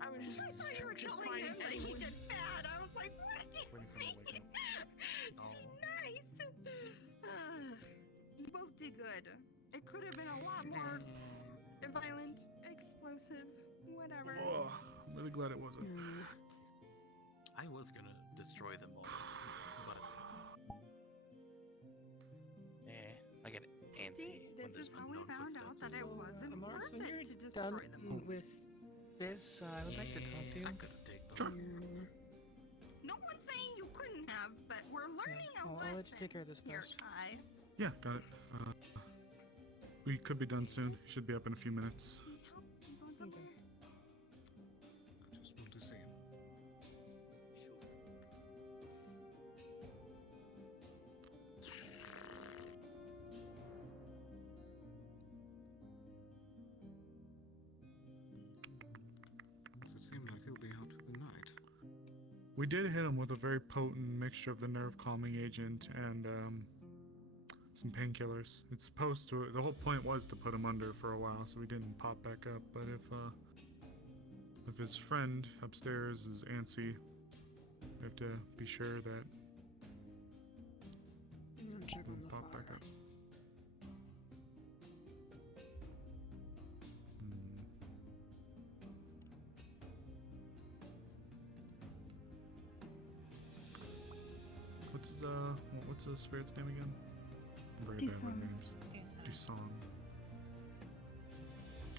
I was just, I thought you were just telling finding him that he anyone. did bad. I was like, what are you making? Be nice. You both did good. It could have been a lot more violent, explosive, whatever. Oh, I'm really glad it wasn't. I was gonna destroy them all, but I get antsy. See, this is how we found out that it wasn't Mars, worth when it you're to destroy done them. with this, I would like to talk to you. I could've taken them. No one's saying you couldn't have, but we're learning a I'll lesson let you take care of this here, first. Ty. Yeah, got it. We could be done soon. Should be up in a few minutes. You going somewhere? I just want to see him. Does it seem like he'll be out for the night? We did hit him with a very potent mixture of the nerve calming agent and some painkillers. It's supposed to. The whole point was to put him under for a while, so he didn't pop back up. But if his friend upstairs is antsy, we have to be sure that I'm gonna check on the pop back up. What's the spirit's name again? I'm very bad with Dusong. names. Dusong.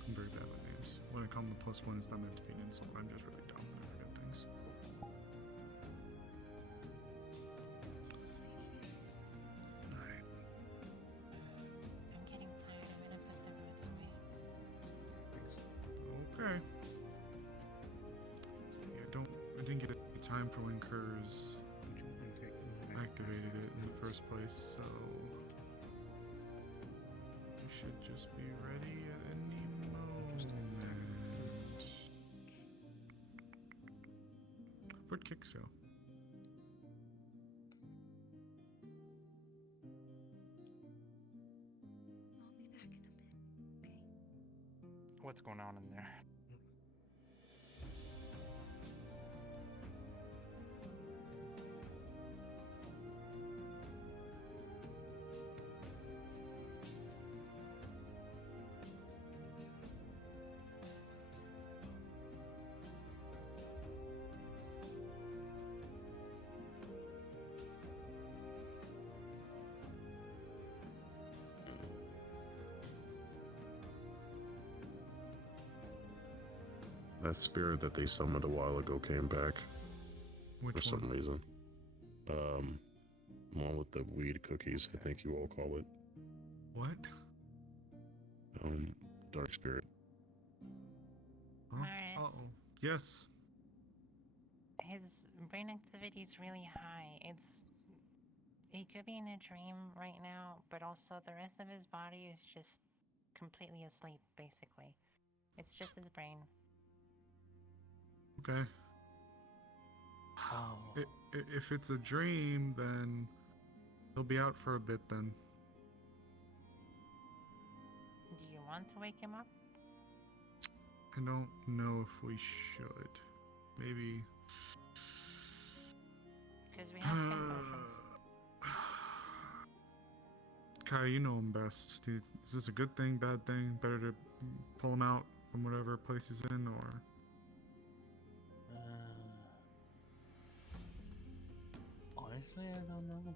I'm very bad with names. When I call them the +1, it's not meant to be an insult. I'm just really dumb and I forget things. Alright. I'm getting tired. I'm gonna put the roots away. Okay. See, I didn't get any time for when Kurz activated it in the first place, so we should just be ready at any moment. Where'd Kicks go? I'll be back in a bit. Okay. What's going on in there? That spirit that they summoned a while ago came back. Which for some one? reason. One with the weed cookies, I think you all call it. What? Dark spirit. Huh? Maris. Uh-oh. Yes. His brain activity is really high. he could be in a dream right now, but also the rest of his body is just completely asleep, basically. It's just his brain. Okay. If it's a dream, then he'll be out for a bit then. Do you want to wake him up? I don't know if we should. Maybe. Because we have 10 potions. Kai, you know him best. Dude, is this a good thing, bad thing? Better to pull him out from whatever place he's in, or? Honestly, I don't know.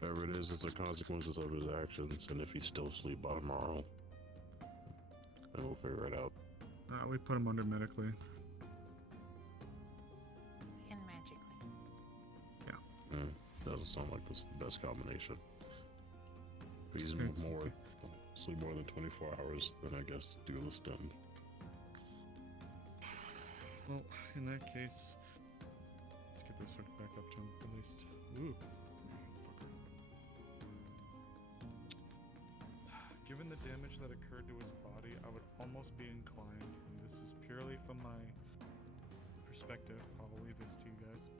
Whatever it is, it's the consequences of his actions, and if he's still asleep by tomorrow, then we'll figure it out. We put him under medically. And magically. Yeah. Doesn't sound like this is the best combination. If he's sleep more than 24 hours, then I guess do the stun. Well, in that case, let's get this hooked back up to him at least. Ooh. Fucker. Given the damage that occurred to his body, I would almost be inclined, and this is purely from my perspective, I'll leave this to you guys.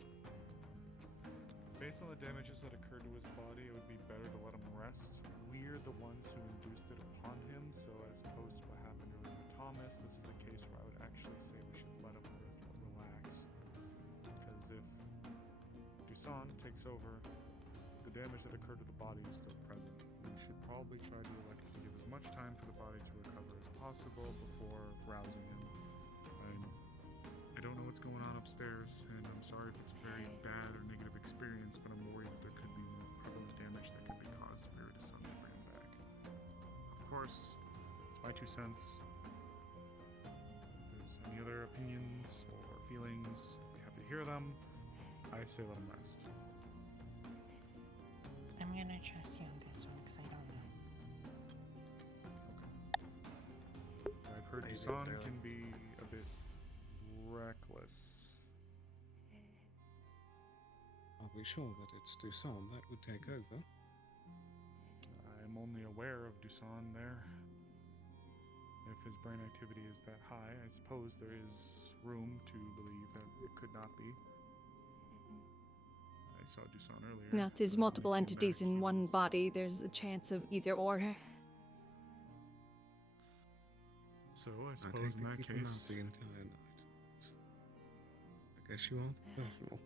Based on the damages that occurred to his body, it would be better to let him rest. We're the ones who induced it upon him, so as opposed to what happened earlier with Thomas, this is a case where I would actually say we should let him relax. Because if Dusan takes over, the damage that occurred to the body is still present. We should probably try to elect to give as much time for the body to recover as possible before rousing him. I don't know what's going on upstairs, and I'm sorry if it's a very bad or negative experience, but I'm worried that there could be more prevalent damage that could be caused if we were to suddenly bring him back. Of course, it's my 2 cents. If there's any other opinions or feelings, I'd be happy to hear them. I say let him rest. I'm gonna trust you on this one, because I don't know. I've heard Dusan can be a bit reckless. Are we sure that it's Dusan that would take over? I'm only aware of Dusan there. If his brain activity is that high, I suppose there is room to believe that it could not be. I saw Dusan earlier. Yeah, there's multiple entities in one body. There's a chance of either or. So I suppose in that case, the entire night. I guess you are the professional.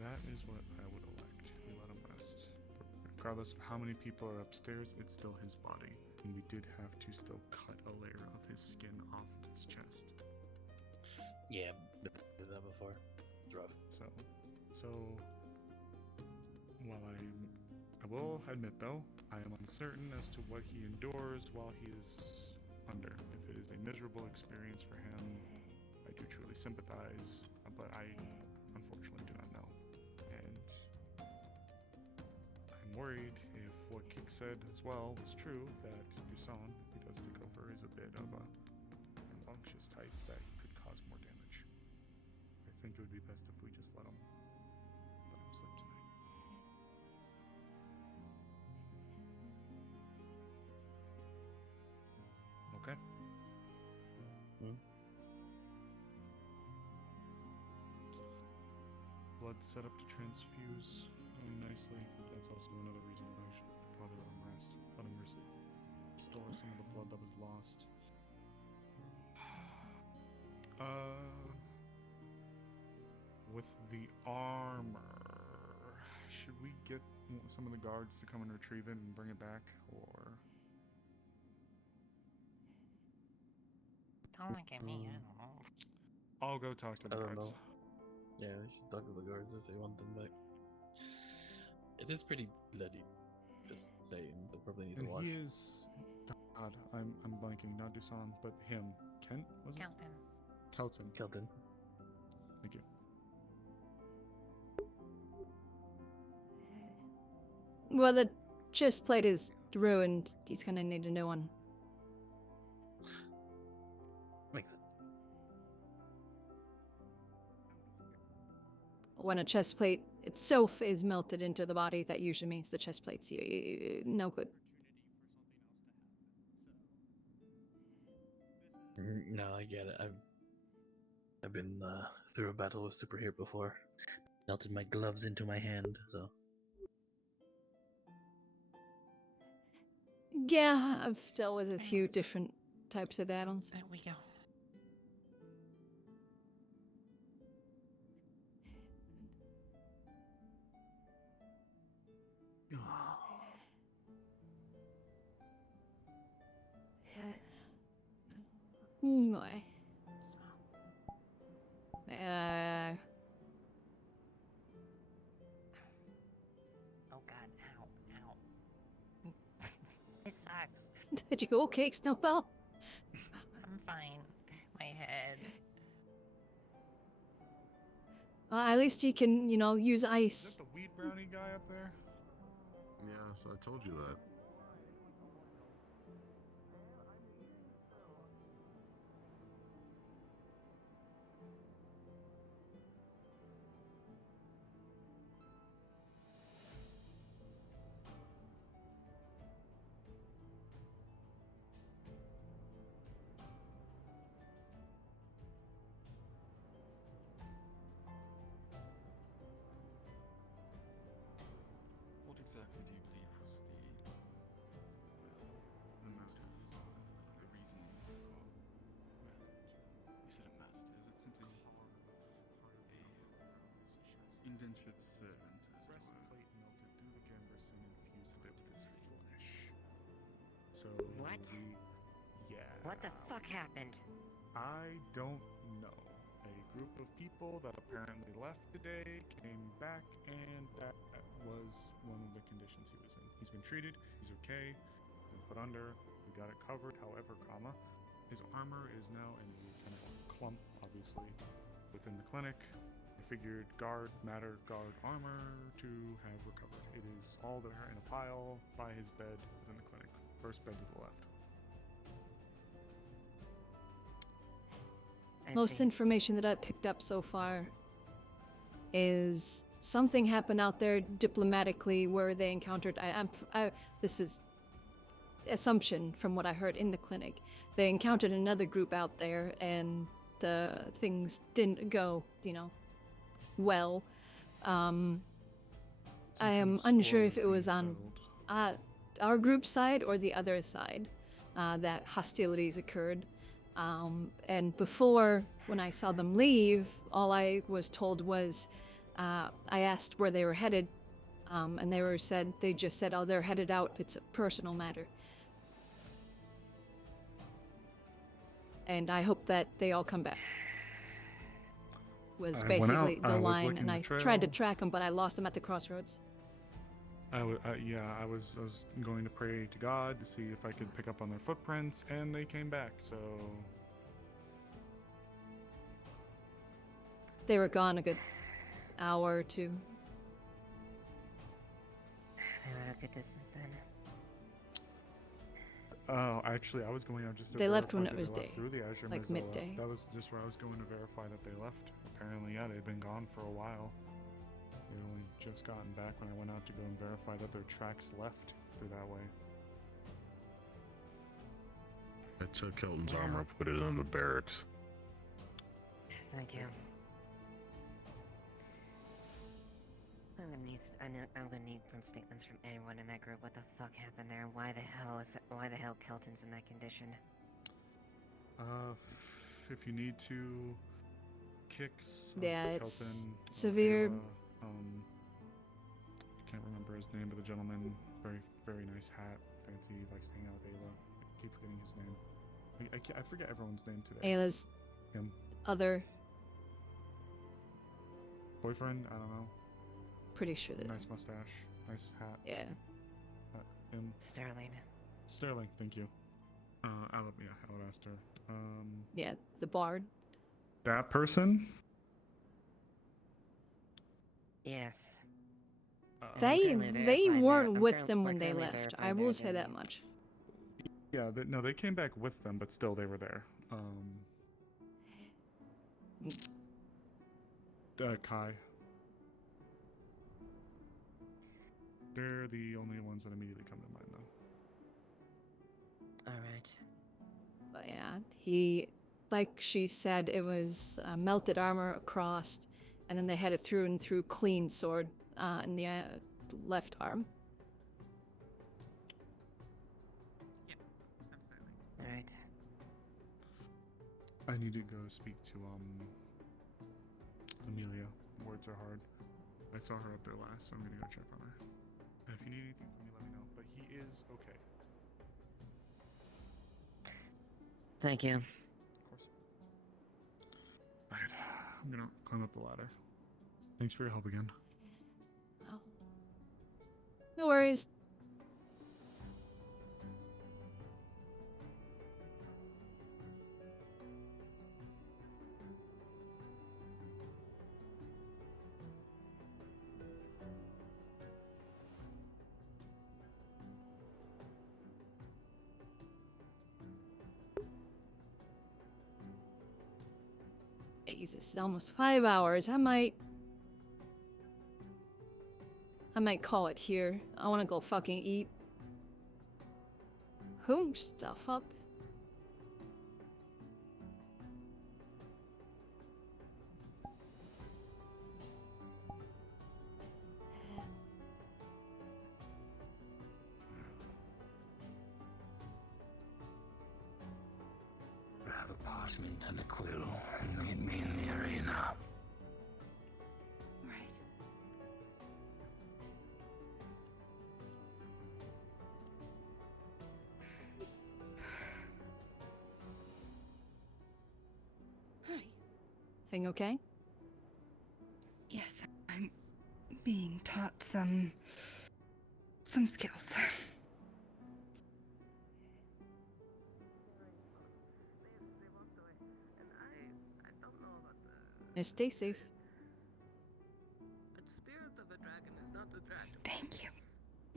That is what I would elect. We let him rest. Regardless of how many people are upstairs, it's still his body. And we did have to still cut a layer of his skin off of his chest. Yeah, did that before. It's rough. So while I will admit though, I am uncertain as to what he endures while he is under. If it is a miserable experience for him, I do truly sympathize, but I unfortunately do not know. And I'm worried if what Kik said as well was true, that Dusan, if he does take over, is a bit of a rambunctious type, that he could cause more damage. I think it would be best if we just let him sleep tonight. Okay? Blood set up to transfuse nicely. That's also another reason why I should probably let him rest. Let him restore some of the blood that was lost. With the armor, should we get some of the guards to come and retrieve it and bring it back, or? Don't look at me, I don't know. I'll go talk to the guards. Know. Yeah, we should talk to the guards if they want them back. It is pretty bloody. Just saying, they probably need to wash. He is. God, I'm blanking. Not Dusan, but him. Kent, was it? Kelton. Kelton. Thank you. Well, the chest plate is ruined. He's gonna need a new one. Makes sense. when a chest plate itself is melted into the body, that usually means the chest plate's no good. No, I get it. I've been through a battle with super here before. Melted my gloves into my hand, so. Yeah, I've dealt with a few different types of add-ons. There we go. Boy. Oh god, ow. It sucks. Did you go okay, Snowball? I'm fine. My head. At least he can, use Is ice. that the weed brownie guy up there? Yeah, so I told you that. What exactly do you believe was the motive, the reason, you said a master, is it simply a indentured servant, as it were? Breastplate melted through the Gamberson and fused a bit with his flesh. So What? Yeah. What the fuck happened? I don't know. A group of people that apparently left today came back, and that was one of the conditions he was in. He's been treated, he's okay, he's been put under, we got it covered, however, his armor is now in the kind of clump, obviously, within the clinic. I figured guard armor to have recovered. It is all there in a pile by his bed within the clinic. First bed to the left. Most information that I've picked up so far is something happened out there diplomatically where they encountered. This is assumption from what I heard in the clinic. They encountered another group out there, and things didn't go, well. I am unsure if it was on our group side or the other side that hostilities occurred. And before, when I saw them leave, all I was told was, I asked where they were headed, and they just said, oh, they're headed out, it's a personal matter. And I hope that they all come back. Was basically the line, and I tried to track them, but I lost them at the crossroads. I was going to pray to God to see if I could pick up on their footprints, and they came back, so... They were gone a good hour or two. They were a good distance then. Oh, actually, I was going out just to They left verify when that it was they left day, through the Azure like Mozilla. midday. That was just where I was going to verify that they left. Apparently, yeah, they'd been gone for a while. They'd only just gotten back when I went out to go and verify that their tracks left through that way. I took Kelton's armor, put it in the barracks. Thank you. I'm gonna need some statements from anyone in that group. What the fuck happened there? Why the hell Kelton's in that condition? If you need to kicks. Yeah, it's Kelton, severe. I can't remember his name, but the gentleman, very, very nice hat, fancy, likes to hang out with Ayla. I keep forgetting his name. I forget everyone's name today. Ayla's Him. other. Boyfriend? I don't know. Pretty sure that. Nice mustache, nice hat. Yeah. Him. Sterling, thank you. I would ask her. Yeah, the bard. That person? Yes. They weren't with them when they left. I will say that much. Yeah, no, they came back with them, but still they were there. Kai. They're the only ones that immediately come to mind, though. Alright. But yeah, he, like she said, it was melted armor across, and then they had a through and through clean sword in the left arm. Alright. I need to go speak to Amelia. Words are hard. I saw her up there last, so I'm gonna go check on her. And if you need anything from me, let me know. But he is okay. Thank you. Of course. Alright, I'm gonna climb up the ladder. Thanks for your help again. Oh. No worries. Jesus, almost 5 hours. I might call it here. I want to go fucking eat. Whom stuff up. Grab a parchment and a quill and meet me in the arena. Right. Hi. Thing okay? Yes, I'm being taught some skills. Stay safe. The spirit of the dragon is not the dragon. Thank you.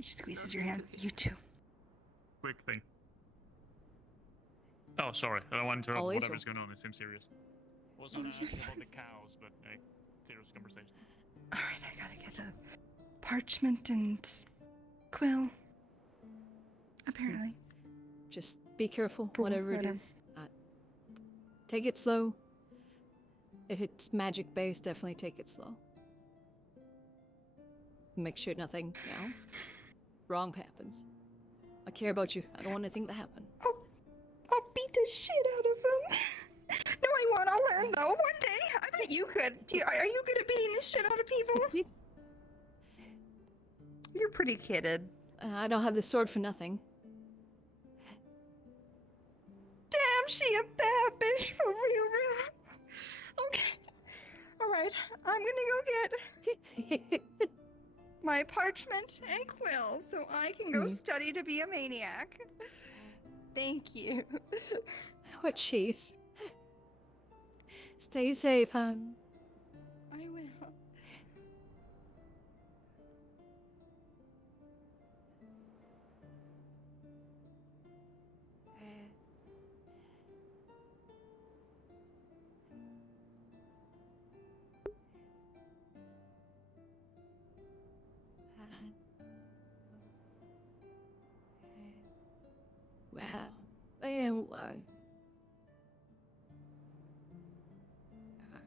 She squeezes your hand. You too. Quick thing. Oh, sorry. I don't want to interrupt Always whatever's going on. It seems serious. Wasn't asking about the cows, but serious conversation. Alright, I gotta get a parchment and quill. Apparently. Just be careful, Cool, whatever it whatever. is. Take it slow. If it's magic based, definitely take it slow. Make sure nothing, wrong happens. I care about you. I don't want anything to happen. I'll beat the shit out of him. No, I won't. I'll learn though. One day. I bet you could. Are you good at beating the shit out of people? You're pretty kidded. I don't have the sword for nothing. Damn, she a bad bitch for real. Okay. Alright, I'm gonna go get my parchment and quill so I can go study to be a maniac. Thank you. What cheese. Stay safe, hon. I will. Wow. Man, what? Come on.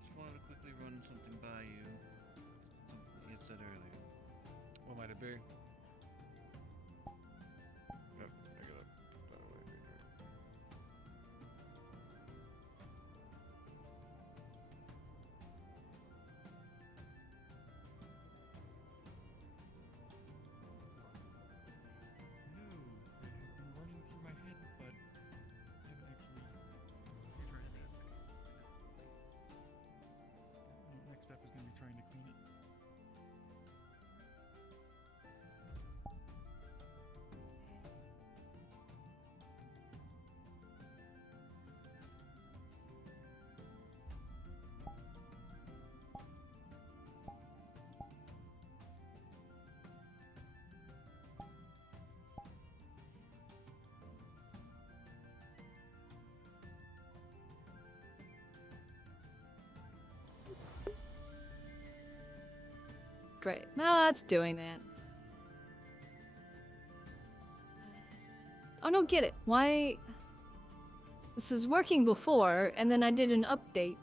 Just wanted to quickly run something by you. Something you had said earlier. What might it be? Yep, I got that away. Been running through my head, but haven't actually tried it. Next step is going to be trying to clean it. Great. Now that's doing that. I don't get it. Why? This is working before, and then I did an update.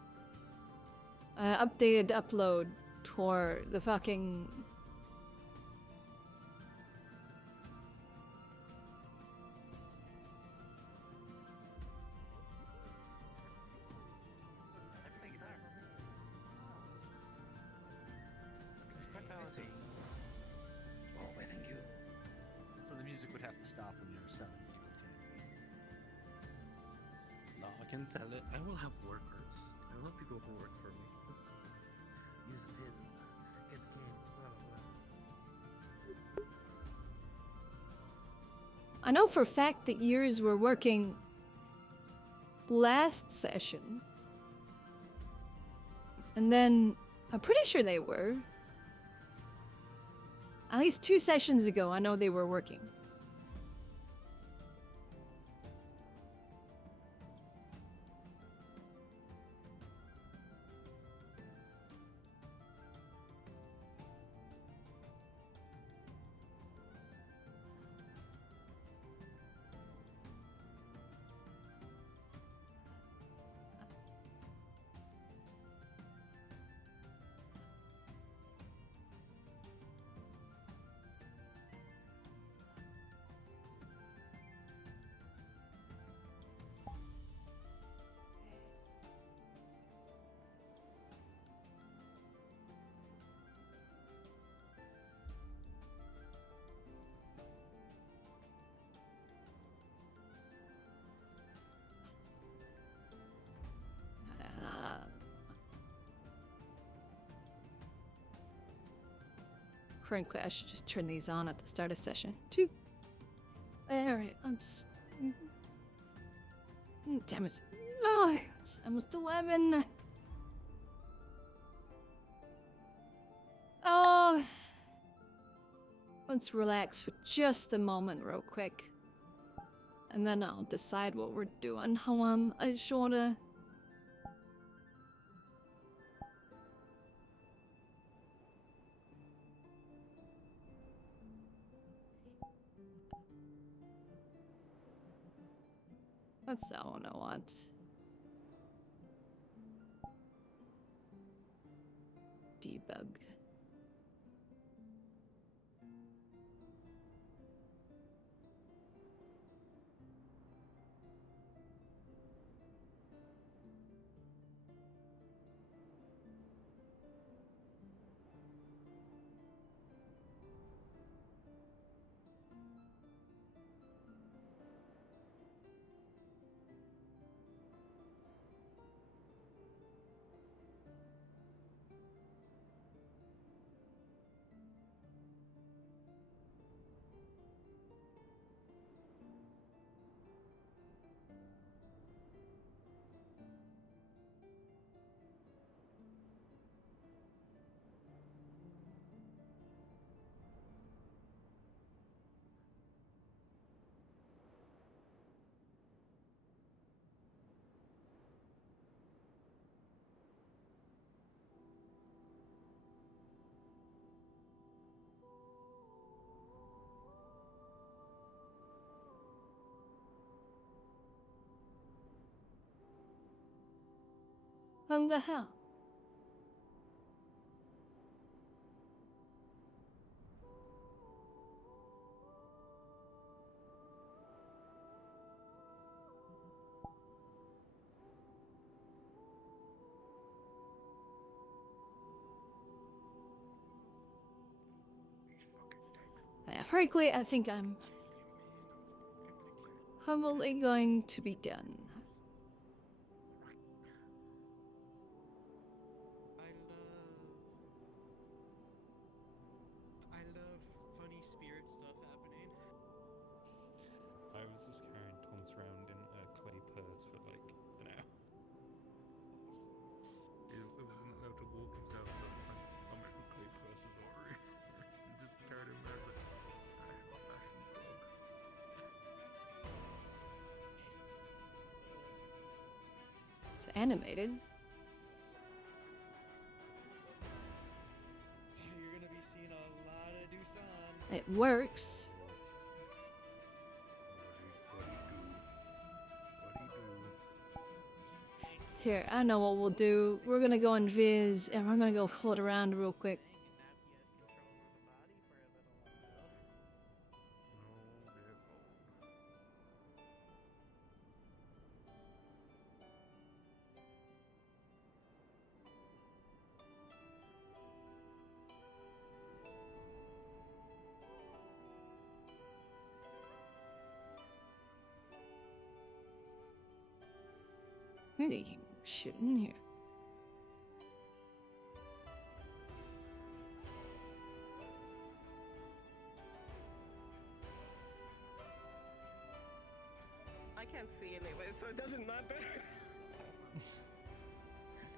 Updated upload for the fucking... Oh, why thank you. So the music would have to stop when you're selling people candy. No, I can sell it. I will have workers. I will have people who work for me. Use the pin. Get the candy. Blah, blah, blah. I know for a fact that yours were working last session. And then, I'm pretty sure they were. At least 2 sessions ago, I know they were working. Frankly, I should just turn these on at the start of session. 2. Alright, damn it. Oh, it's almost 11. Oh. Let's relax for just a moment real quick. And then I'll decide what we're doing. How I shoulda... That's not what I want. Debug. What the hell? Yeah, frankly, I think I'm humbly going to be done. I love funny spirit stuff happening. I was just carrying Thomas around in a clay purse for like an hour. It wasn't allowed to walk himself, so I'm making clay purses already. Just carried him around like a fashion dog. It's animated. You're gonna be It works. Here, I know what we'll do. We're gonna go and viz, and we're gonna go float around real quick. Really shit in here. I can't see anyway, so it doesn't matter.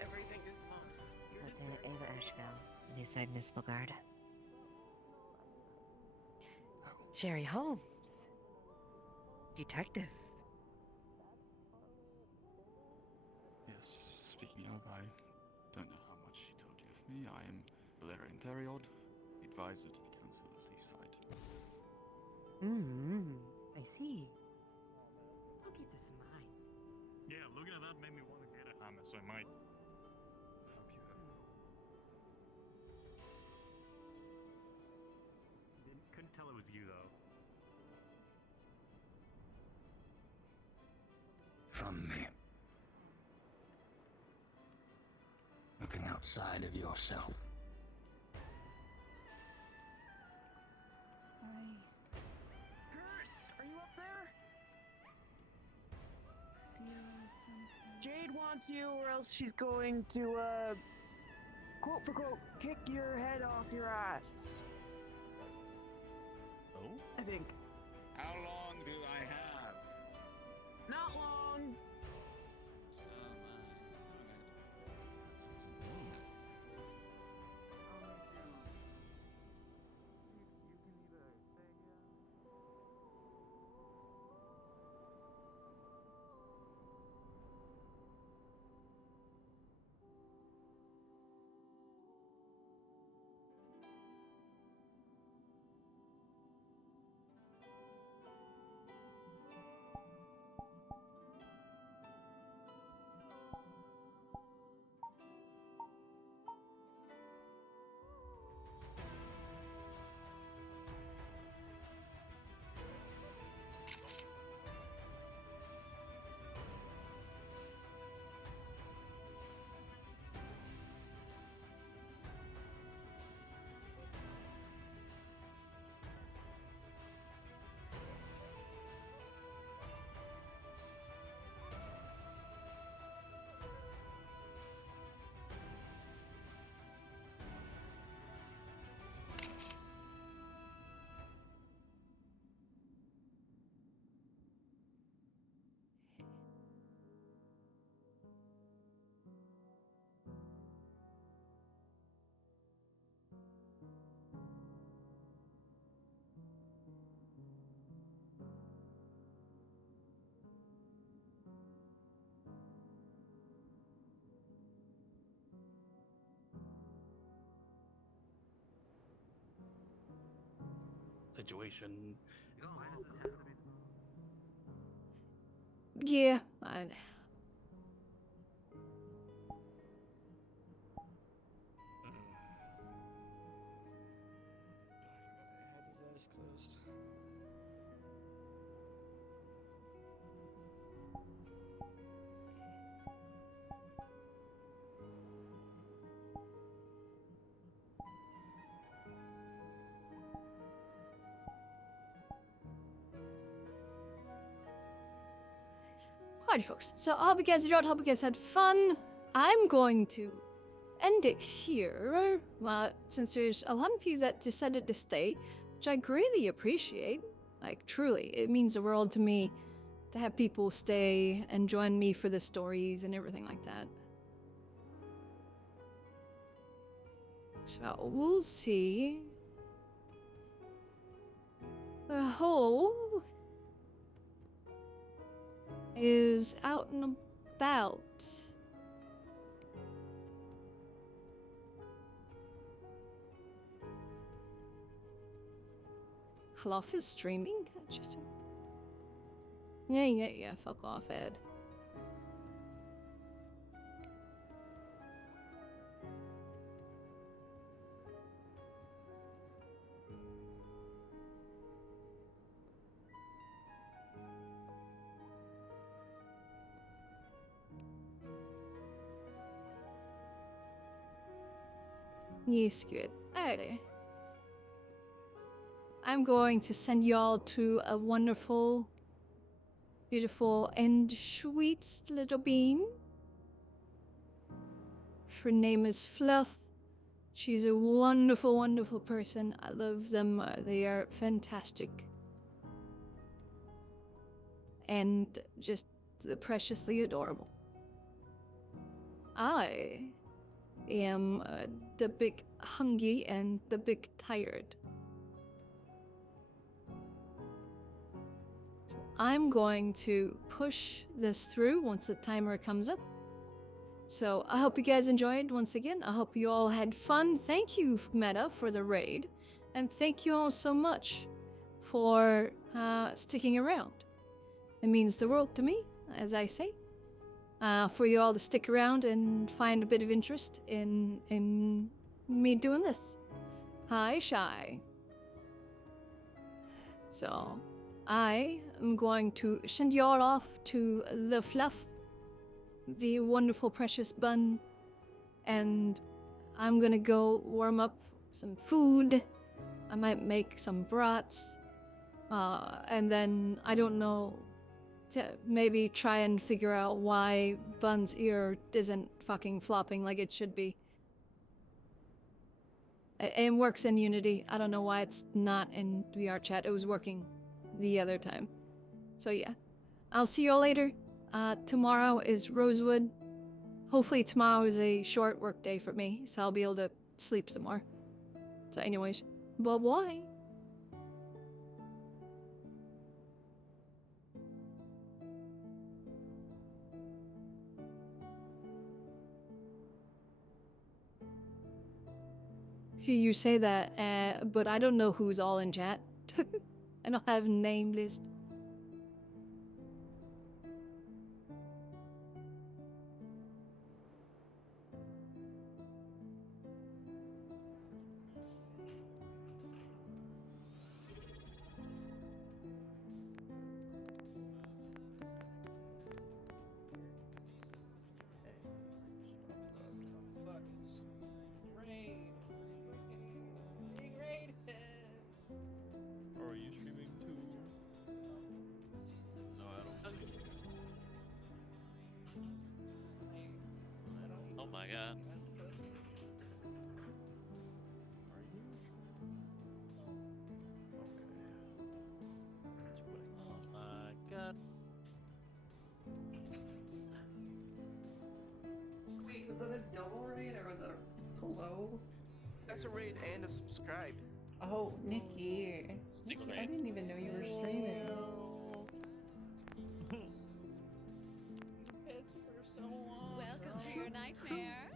Everything is fine. Lieutenant Ava Ashville, Lucid Municipal Guard. Sherry Holmes, detective. Yes, speaking of, I don't know how much she told you of me. I am Valerian Theriod, advisor to the Council of Leafside. I see. I'll keep this in mind. Yeah, looking at that made me want to get a hammer, so I might. Couldn't tell it was you though. From me. Looking outside of yourself. Curse! Are you up there? Jade wants you, or else she's going to, quote for quote, kick your head off your ass. Oh? I think. How long do I have? Not long. Situation. Yeah, Had his eyes closed. Alright, folks. So I hope you guys enjoyed. Hope you guys had fun. I'm going to end it here. Since there's a lot of you that decided to stay, which I greatly appreciate. Like, truly, it means the world to me to have people stay and join me for the stories and everything like that. So we'll see. The whole is out and about. Fluff is streaming? Just... Yeah, fuck off, Ed. Yes, good. Alrighty. I'm going to send y'all to a wonderful, beautiful, and sweet little bean. Her name is Fluff. She's a wonderful, wonderful person. I love them. They are fantastic. And just preciously adorable. I am the big hungry and the big tired. I'm going to push this through once the timer comes up. So I hope you guys enjoyed once again. I hope you all had fun. Thank you, Meta, for the raid. And thank you all so much for sticking around. It means the world to me, as I say. For you all to stick around and find a bit of interest in me doing this. Hi, Shy. So, I am going to send you all off to the Fluff, the wonderful precious bun, and I'm gonna go warm up some food. I might make some brats, and then, I don't know, to maybe try and figure out why Bun's ear isn't fucking flopping like it should be. It works in Unity. I don't know why it's not in VR chat. It was working the other time. So yeah. I'll see you all later. Tomorrow is Rosewood. Hopefully tomorrow is a short work day for me, so I'll be able to sleep some more. So anyways, bye-bye. You say that, but I don't know who's all in chat. I don't have a name list. Are you streaming too? No, I don't. Oh my god. Oh my god. Wait, was that a double raid or was that a hello? That's a raid and a subscribe. Oh, Nikki. Nikki, I didn't even know you were streaming. Welcome to your nightmare.